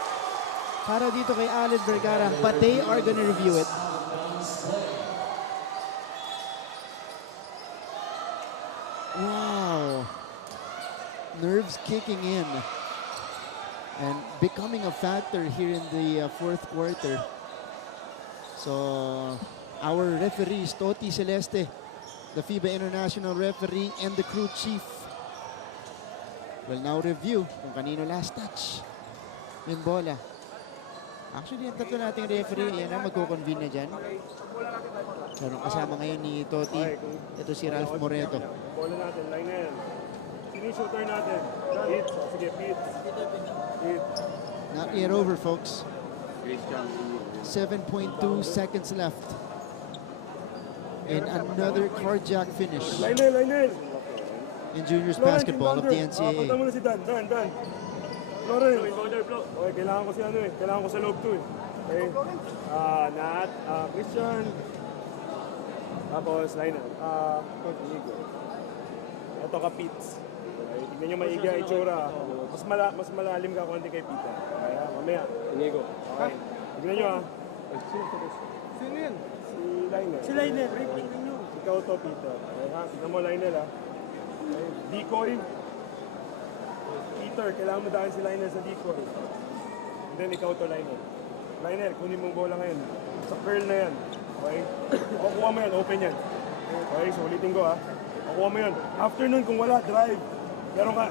para dito kay Allen Vergara, but they are gonna review it. Wow. Nerves kicking in and becoming a factor here in the fourth quarter. So our referees, Toti Celeste, the FIBA International referee, and the crew chief will now review kung kanino last touch yung bola. Actually, yung tatlo nating referee, yan na, magkukonvene na dyan. So, kasama ngayon ni Toti, ito si Ralph Moreto. Bola natin, line na yan. Sino yung shooter natin? Hit. Sige, hit. Hit. Not yet over, folks. 7.2 seconds left. And another cardiac finish in juniors basketball of the NCAA. Punta mo na si Dan. Florence. Okay, kailangan ko si ano eh. Kailangan ko sa loob to eh. Okay. Nat, Christian. Tapos, liner. Inigo. Ito ka, Pete. Okay, tignan nyo maigi ang itsura. Mas malalim ka konti kay Pete. Kaya, mamaya. Inigo. Okay. Tignan nyo ah. Sino yan? Si Liner. Si Liner. Tignan nyo. Ikaw to, Pete. Okay ha? Tignan mo, Liner ah. Okay. Decoy. Peter, kailangan mo dahil si Liner sa decoy. And then ikaw to, Liner. Liner, kunin mong bola ngayon. Sa curl na yan. Okay? Kukuha mo yan, open yan. Okay, so ulitin ko ha. Kukuha mo yan. After nun, kung wala, drive. Pero ka,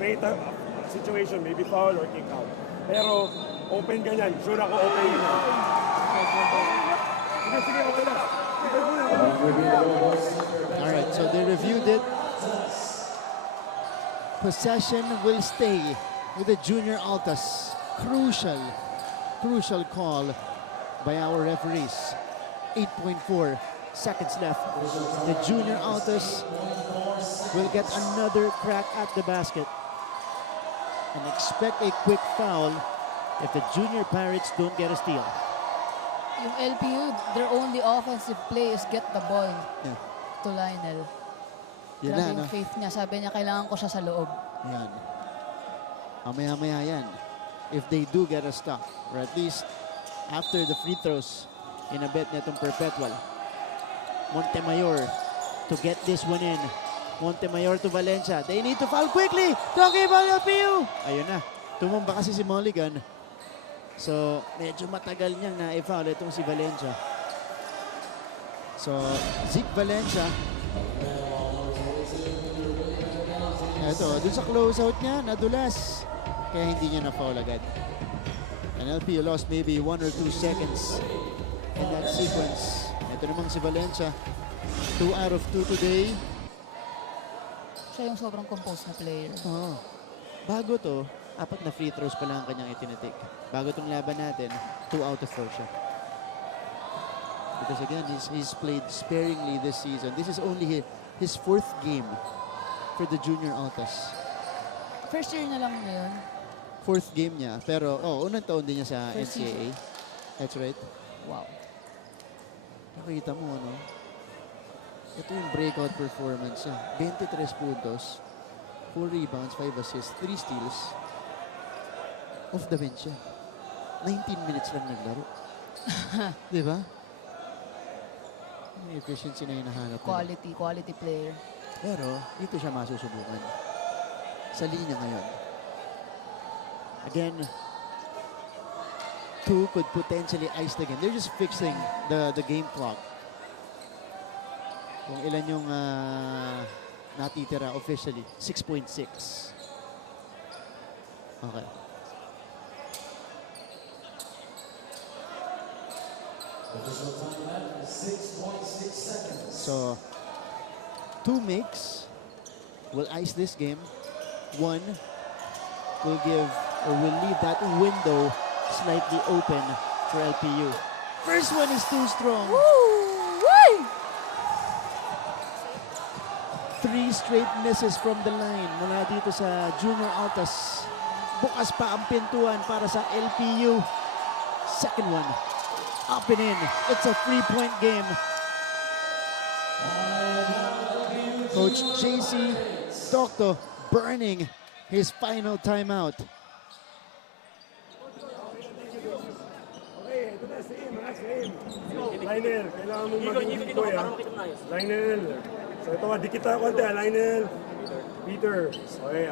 create a situation, maybe foul or kick out. Pero, open ka yan. Sure ako, open yan. Sige, okay na. Alright, so they reviewed it. Possession will stay with the Junior Altas. Crucial call by our referees. 8.4 seconds left. The Junior Altas will get another crack at the basket. And expect a quick foul if the Junior Pirates don't get a steal. Yung LPU, their only offensive play is get the ball to Lionel. Yan Grabe na, yung faith niya. Sabi niya, kailangan ko siya sa loob. Yan. Mamaya-maya yan. If they do get a stop, or at least after the free throws, in a bet netong Perpetual. Montemayor to get this one in. Montemayor to Valencia. They need to foul quickly. Talking about LPU. Ayun na. Tumumba kasi si Mulligan. So, medyo matagal niyang na-foul itong si Valencia. So, Zeke Valencia. Ito, dun sa closeout niya, nadulas. Kaya hindi niya na-foul agad. And LPU lost maybe 1 or 2 seconds in that sequence. Ito namang si Valencia. 2 out of 2 today. Siya yung sobrang composed na player. Oh. Bago to, 4 na free throws pa lang ang kanyang itinitik. Bago tong laban natin, 2 out of 4 siya. Because again, he's played sparingly this season. This is only his 4th game for the Junior Altas. First year na lang ngayon. 4th game niya. Pero, unang taon din niya sa First NCAA. That's right. Wow. Nakita mo, ano? Ito yung breakout performance niya. 23 puntos, 4 rebounds, 5 assists, 3 steals. Off the bench siya. 19 minutes lang naglaro. Di ba? Yung efficiency na hinahanap. Quality player. Pero, dito siya masusubukan. Sa linya ngayon. Again, 2 could potentially ice the game. They're just fixing the game clock. Kung ilan yung natitira officially. 6.6. Okay. So, 2 makes will ice this game. 1 will give or will leave that window slightly open for LPU. First one is too strong. Woo! 3 straight misses from the line mula dito sa Junior Altas. Bukas pa ang pintuan para sa LPU. Second one, up and in. It's a 3-point game. Coach JC Docto burning his final timeout. Same. Lionel, kailangan mong maging boy, ha? Lionel. So ito, dikit tayo konti, ha? Lionel. Peter. Okay,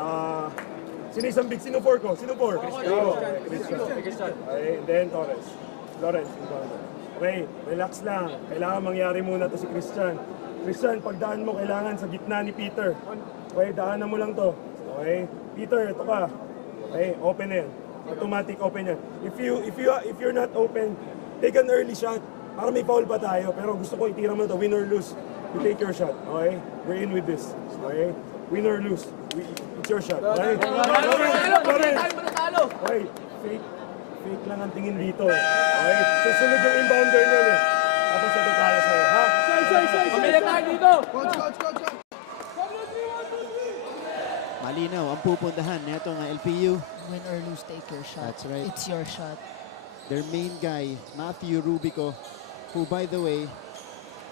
sino isang big? Sino 4 ko? Sino 4? Christian. Okay, and then Torres. Lawrence. Okay, relax lang. Kailangan mangyari muna to si Christian. Christian, pagdaan mo, kailangan sa gitna ni Peter. Okay, daanan mo lang to. Okay, Peter, ito ka. Okay, open na yan. Automatic open yan. If you're not open, take an early shot. Para may foul pa tayo, pero gusto ko itira mo to, win or lose. You take your shot, okay? We're in with this, okay? Win or lose, it's your shot, okay? Okay, fake lang ang tingin dito, okay? Susunod yung inbounder niya ulit. Tapos ito tayo sa'yo, ha? Pamilya tayo dito! Coach! Malinaw ang pupuntahan nito ng LPU. Win or lose, take your shot. That's right. It's your shot. Their main guy, Matthew Rubico, who by the way,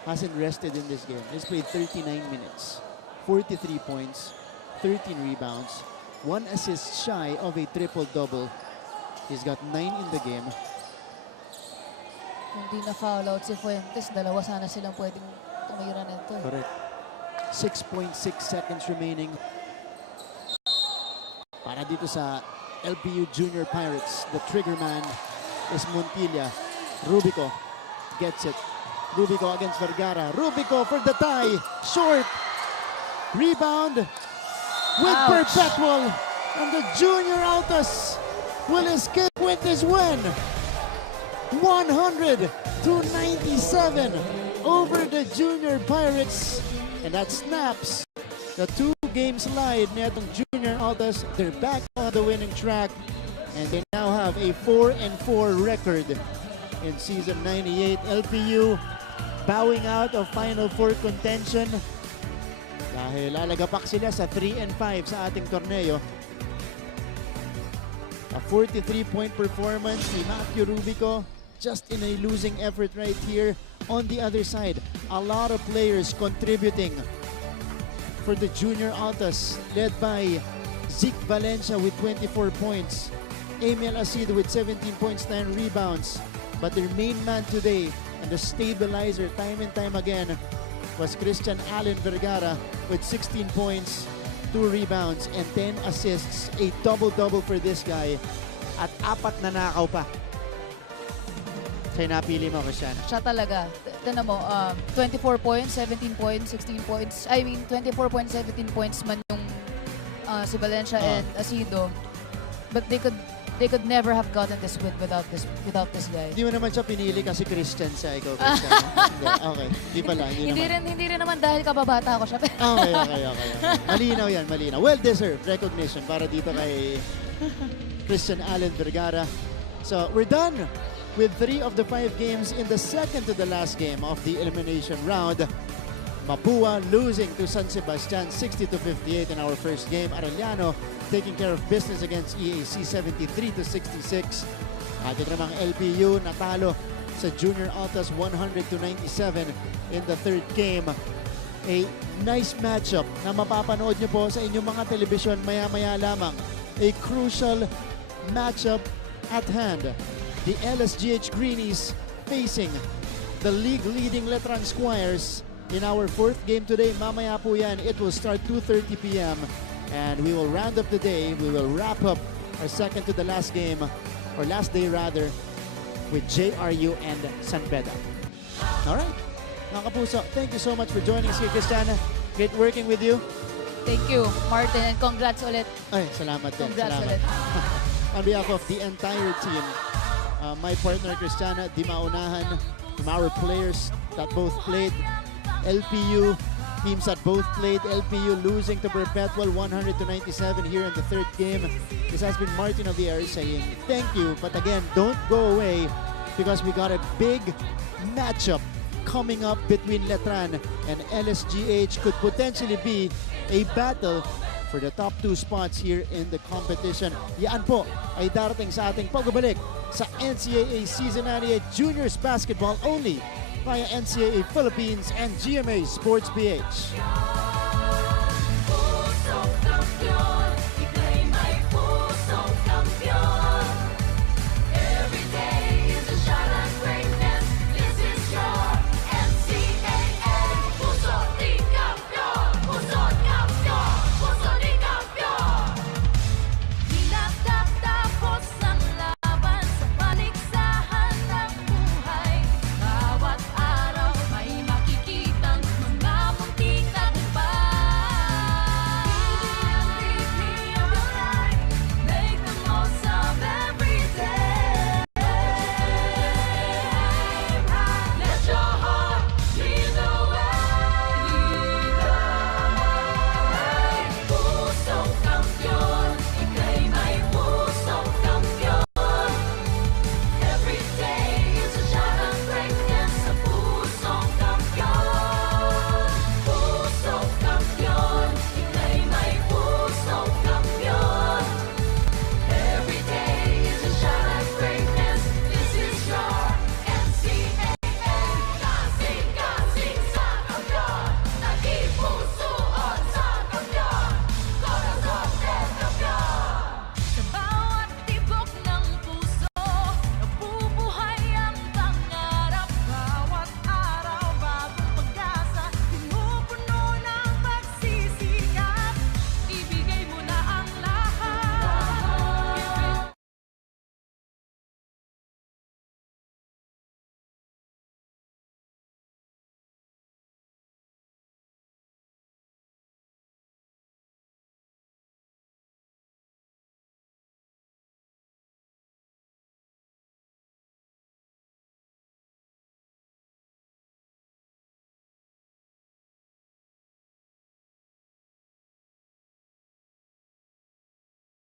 hasn't rested in this game. He's played 39 minutes, 43 points, 13 rebounds, 1 assist shy of a triple-double. He's got 9 in the game. Kung di na foul out si Fuentes, dalawa sana silang pwedeng tumira nito. Correct. 6.6 seconds remaining. Para dito sa LPU Junior Pirates, the trigger man is Montilla. Rubico gets it. Rubico against Vergara. Rubico for the tie. Short. Rebound with Perpetual. And the Junior Altas will escape with this win. 100-97 over the Junior Pirates. And that snaps the 2-game slide netong Junior Altas. They're back on the winning track. And they now have a 4-4 record in season 98. LPU bowing out of Final Four contention dahil lalagapak sila sa 3-5 sa ating torneo. A 43-point performance ni Matthew Rubico, just in a losing effort right here. On the other side, a lot of players contributing for the Junior Altas, led by Zeke Valencia with 24 points. Emil Acid with 17 points, 9 rebounds. But their main man today and the stabilizer time and time again was Christian Allen Vergara with 16 points, 2 rebounds, and 10 assists. A double-double for this guy. At 4 na nakaw pa. Sa'yo napili mo, Christian. Siya talaga. Tignan mo, 24 points, 17 points, 16 points. I mean, 24 points, 17 points man yung si Valencia and Acido. But they could never have gotten this win without this guy. Hindi mo naman siya pinili kasi Christian siya, ikaw Christian. Okay, di pala. Hindi rin naman dahil kababata ako siya. Okay. Malinaw yan, malinaw. Well-deserved recognition para dito kay Christian Allen Vergara. So, we're done with 3 of the 5 games in the second to the last game of the elimination round. Mapua losing to San Sebastian 60-58 in our first game. Arellano taking care of business against EAC 73-66. At ito namang LPU natalo sa Junior Altas 100-97 in the third game. A nice matchup na mapapanood nyo po sa inyong mga telebisyon maya-maya lamang. A crucial matchup at hand. The LSGH Greenies facing the league-leading Letran Squires in our 4th game today. Mamaya po yan. It will start 2:30 p.m. And we will round up the day. We will wrap up our second to the last game, or last day rather, with JRU and San Beda. All right. Mga kapuso, thank you so much for joining us here, Christiana. Great working with you. Thank you, Martin, and congrats ulit. Ay, salamat din. Congrats salamat. ulit. On behalf of the entire team, my partner Christiana, di maunahan, from our players that both played, LPU teams that both played, LPU losing to Perpetual 100-97 here in the third game. This has been Martin Javier saying thank you, but again, don't go away because we got a big matchup coming up between Letran and LSGH. Could potentially be a battle for the top 2 spots here in the competition. Yan po ay darating sa ating pagbabalik sa NCAA Season 98 Juniors Basketball only via NCAA Philippines and GMA Sports PH.